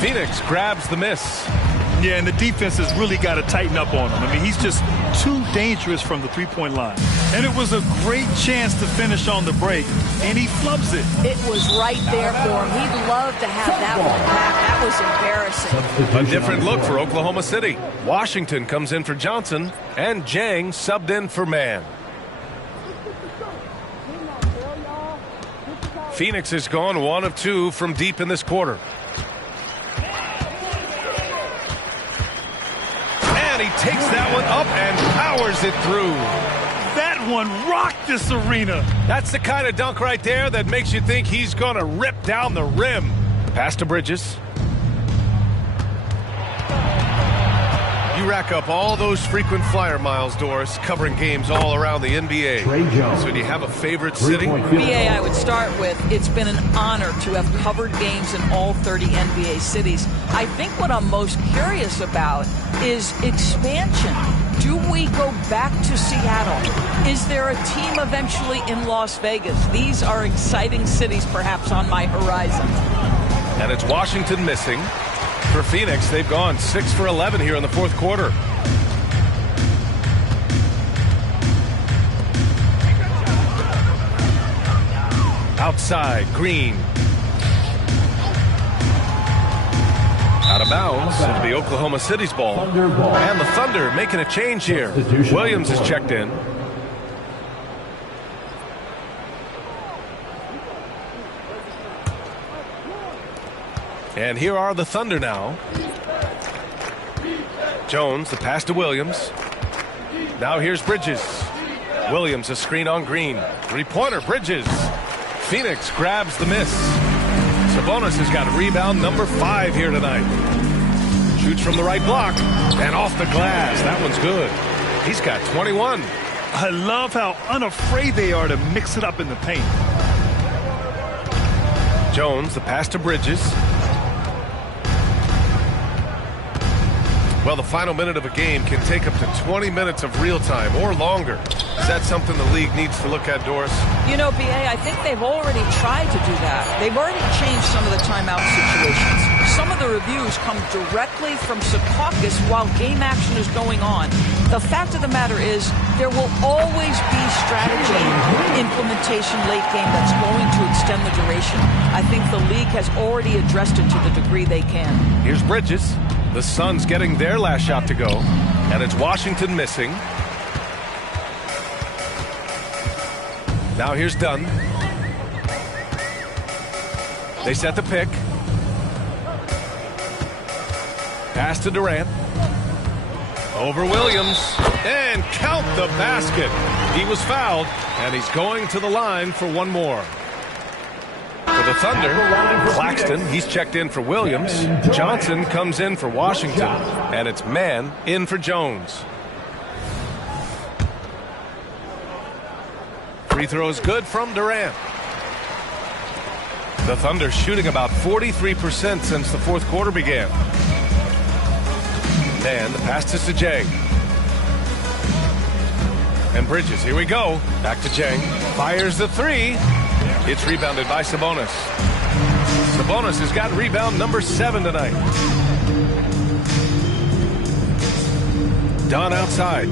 Phoenix grabs the miss. Yeah, and the defense has really got to tighten up on him. I mean, he's just too dangerous from the three-point line. And it was a great chance to finish on the break, and he flubs it. It was right there for him. He'd love to have that one back. That was embarrassing. A different look for Oklahoma City. Washington comes in for Johnson, and Jang subbed in for Mann. Phoenix has gone 1 of 2 from deep in this quarter. And he takes that one up and powers it through. That one rocked this arena. That's the kind of dunk right there that makes you think he's going to rip down the rim. Pass to Bridges. You rack up all those frequent flyer miles, Doris, covering games all around the NBA. So do you have a favorite city? BA, I would start with, it's been an honor to have covered games in all 30 NBA cities. I think what I'm most curious about is expansion. Do we go back to Seattle? Is there a team eventually in Las Vegas? These are exciting cities perhaps on my horizon. And it's Washington missing. For Phoenix, they've gone 6 for 11 here in the fourth quarter. Outside, Green. Out of bounds. It'll be Oklahoma City's ball. And the Thunder making a change here. Williams is checked in. And here are the Thunder now. Jones, the pass to Williams. Now here's Bridges. Williams, a screen on Green. Three-pointer, Bridges. Phoenix grabs the miss. Sabonis has got rebound number 5 here tonight. Shoots from the right block and off the glass. That one's good. He's got 21. I love how unafraid they are to mix it up in the paint. Jones, the pass to Bridges. Well, the final minute of a game can take up to 20 minutes of real time or longer. Is that something the league needs to look at, Doris? You know, BA, I think they've already tried to do that. They've already changed some of the timeout situations. Some of the reviews come directly from Secaucus while game action is going on. The fact of the matter is there will always be strategy implementation late game that's going to extend the duration. I think the league has already addressed it to the degree they can. Here's Bridges. The Suns getting their last shot to go, and it's Washington missing. Now here's Dunn. They set the pick. Pass to Durant. Over Williams. And count the basket. He was fouled, and he's going to the line for one more. For the Thunder, Claxton, he's checked in for Williams. Johnson comes in for Washington, and it's Mann in for Jones. Free throw is good from Durant. The Thunder shooting about 43% since the fourth quarter began. And the pass to Sajay. And Bridges, here we go. Back to Jang. Fires the three. It's rebounded by Sabonis. Sabonis has got rebound number 7 tonight. Dunn outside.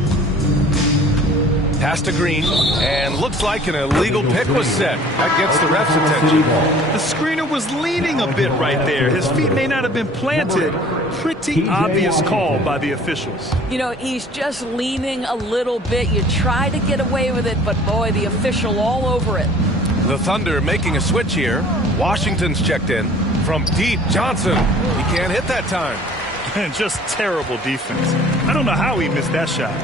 Pass to Green, and looks like an illegal pick was set. That gets the ref's attention. The screener was leaning a bit right there. His feet may not have been planted. Pretty obvious call by the officials. You know, he's just leaning a little bit. You try to get away with it, but boy, the official all over it. The Thunder making a switch here. Washington's checked in. From deep, Johnson. He can't hit that time. And just terrible defense. I don't know how he missed that shot.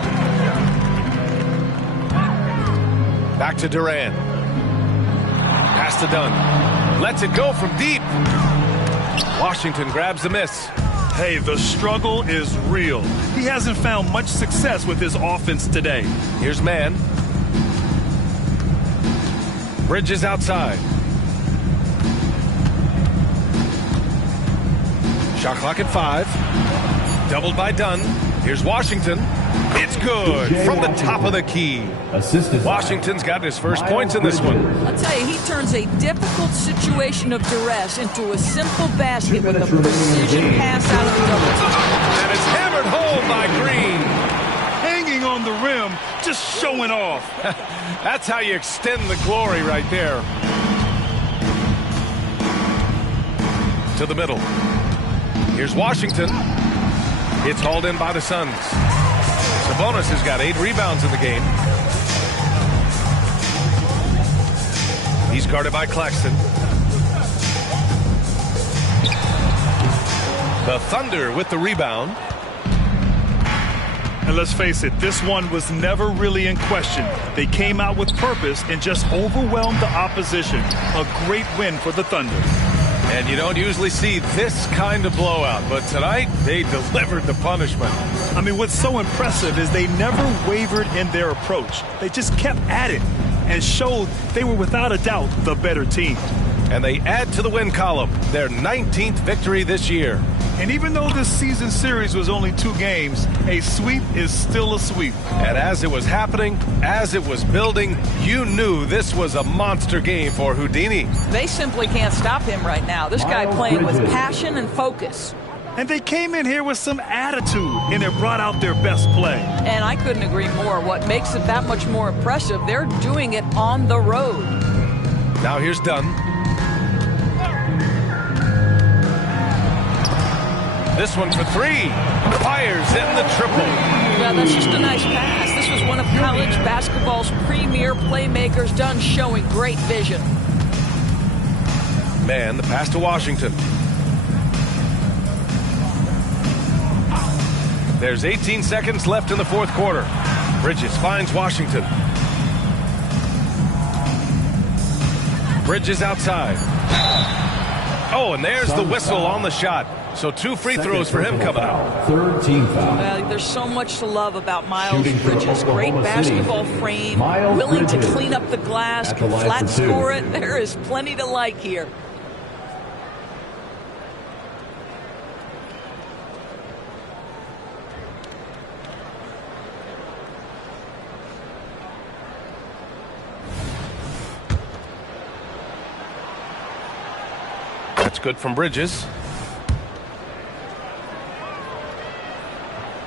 Back to Durant. Pass to Dunn. Lets it go from deep. Washington grabs the miss. Hey, the struggle is real. He hasn't found much success with his offense today. Here's Mann. Bridges outside. Shot clock at 5. Doubled by Dunn. Here's Washington. It's good from the top of the key. Washington's got his first points in this one. I'll tell you, he turns a difficult situation of duress into a simple basket with a precision pass out of the double team. And it's hammered home by Green. Hanging on the rim, just showing off. That's how you extend the glory right there. To the middle. Here's Washington. It's hauled in by the Suns. Sabonis has got 8 rebounds in the game. He's guarded by Claxton. The Thunder with the rebound. And let's face it, this one was never really in question. They came out with purpose and just overwhelmed the opposition. A great win for the Thunder. And you don't usually see this kind of blowout, but tonight they delivered the punishment. I mean, what's so impressive is they never wavered in their approach. They just kept at it and showed they were without a doubt the better team. And they add to the win column, their 19th victory this year. And even though this season series was only 2 games, a sweep is still a sweep. And as it was happening, as it was building, you knew this was a monster game for Houdini. They simply can't stop him right now. This guy playing with passion and focus. And they came in here with some attitude, and it brought out their best play. And I couldn't agree more. What makes it that much more impressive, they're doing it on the road. Now here's Dunn. This one for 3. Fires in the triple. Well, that's just a nice pass. This was one of college basketball's premier playmakers, Dunn showing great vision. Man, the pass to Washington. There's 18 seconds left in the fourth quarter. Bridges finds Washington. Bridges outside. Oh, and there's the whistle on the shot. So 2 free throws for him coming up. Third team foul. Well, there's so much to love about Miles Bridges. Great basketball frame, willing to clean up the glass, can flat score it. There is plenty to like here. That's good from Bridges.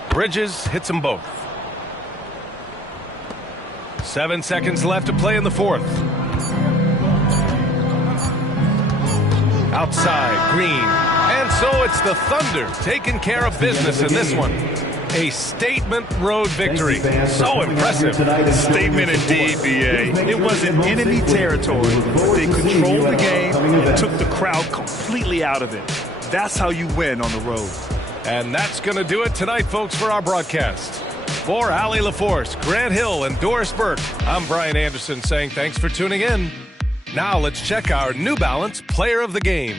Bridges hits them both. 7 seconds left to play in the fourth. Outside, Green. And so it's the Thunder taking care of business in this one. A statement road victory. So impressive. Statement indeed, B.A. It was in enemy territory. They controlled the game and took the crowd completely out of it. That's how you win on the road. And that's going to do it tonight, folks, for our broadcast. For Allie LaForce, Grant Hill, and Doris Burke, I'm Brian Anderson saying thanks for tuning in. Now let's check our New Balance Player of the Game.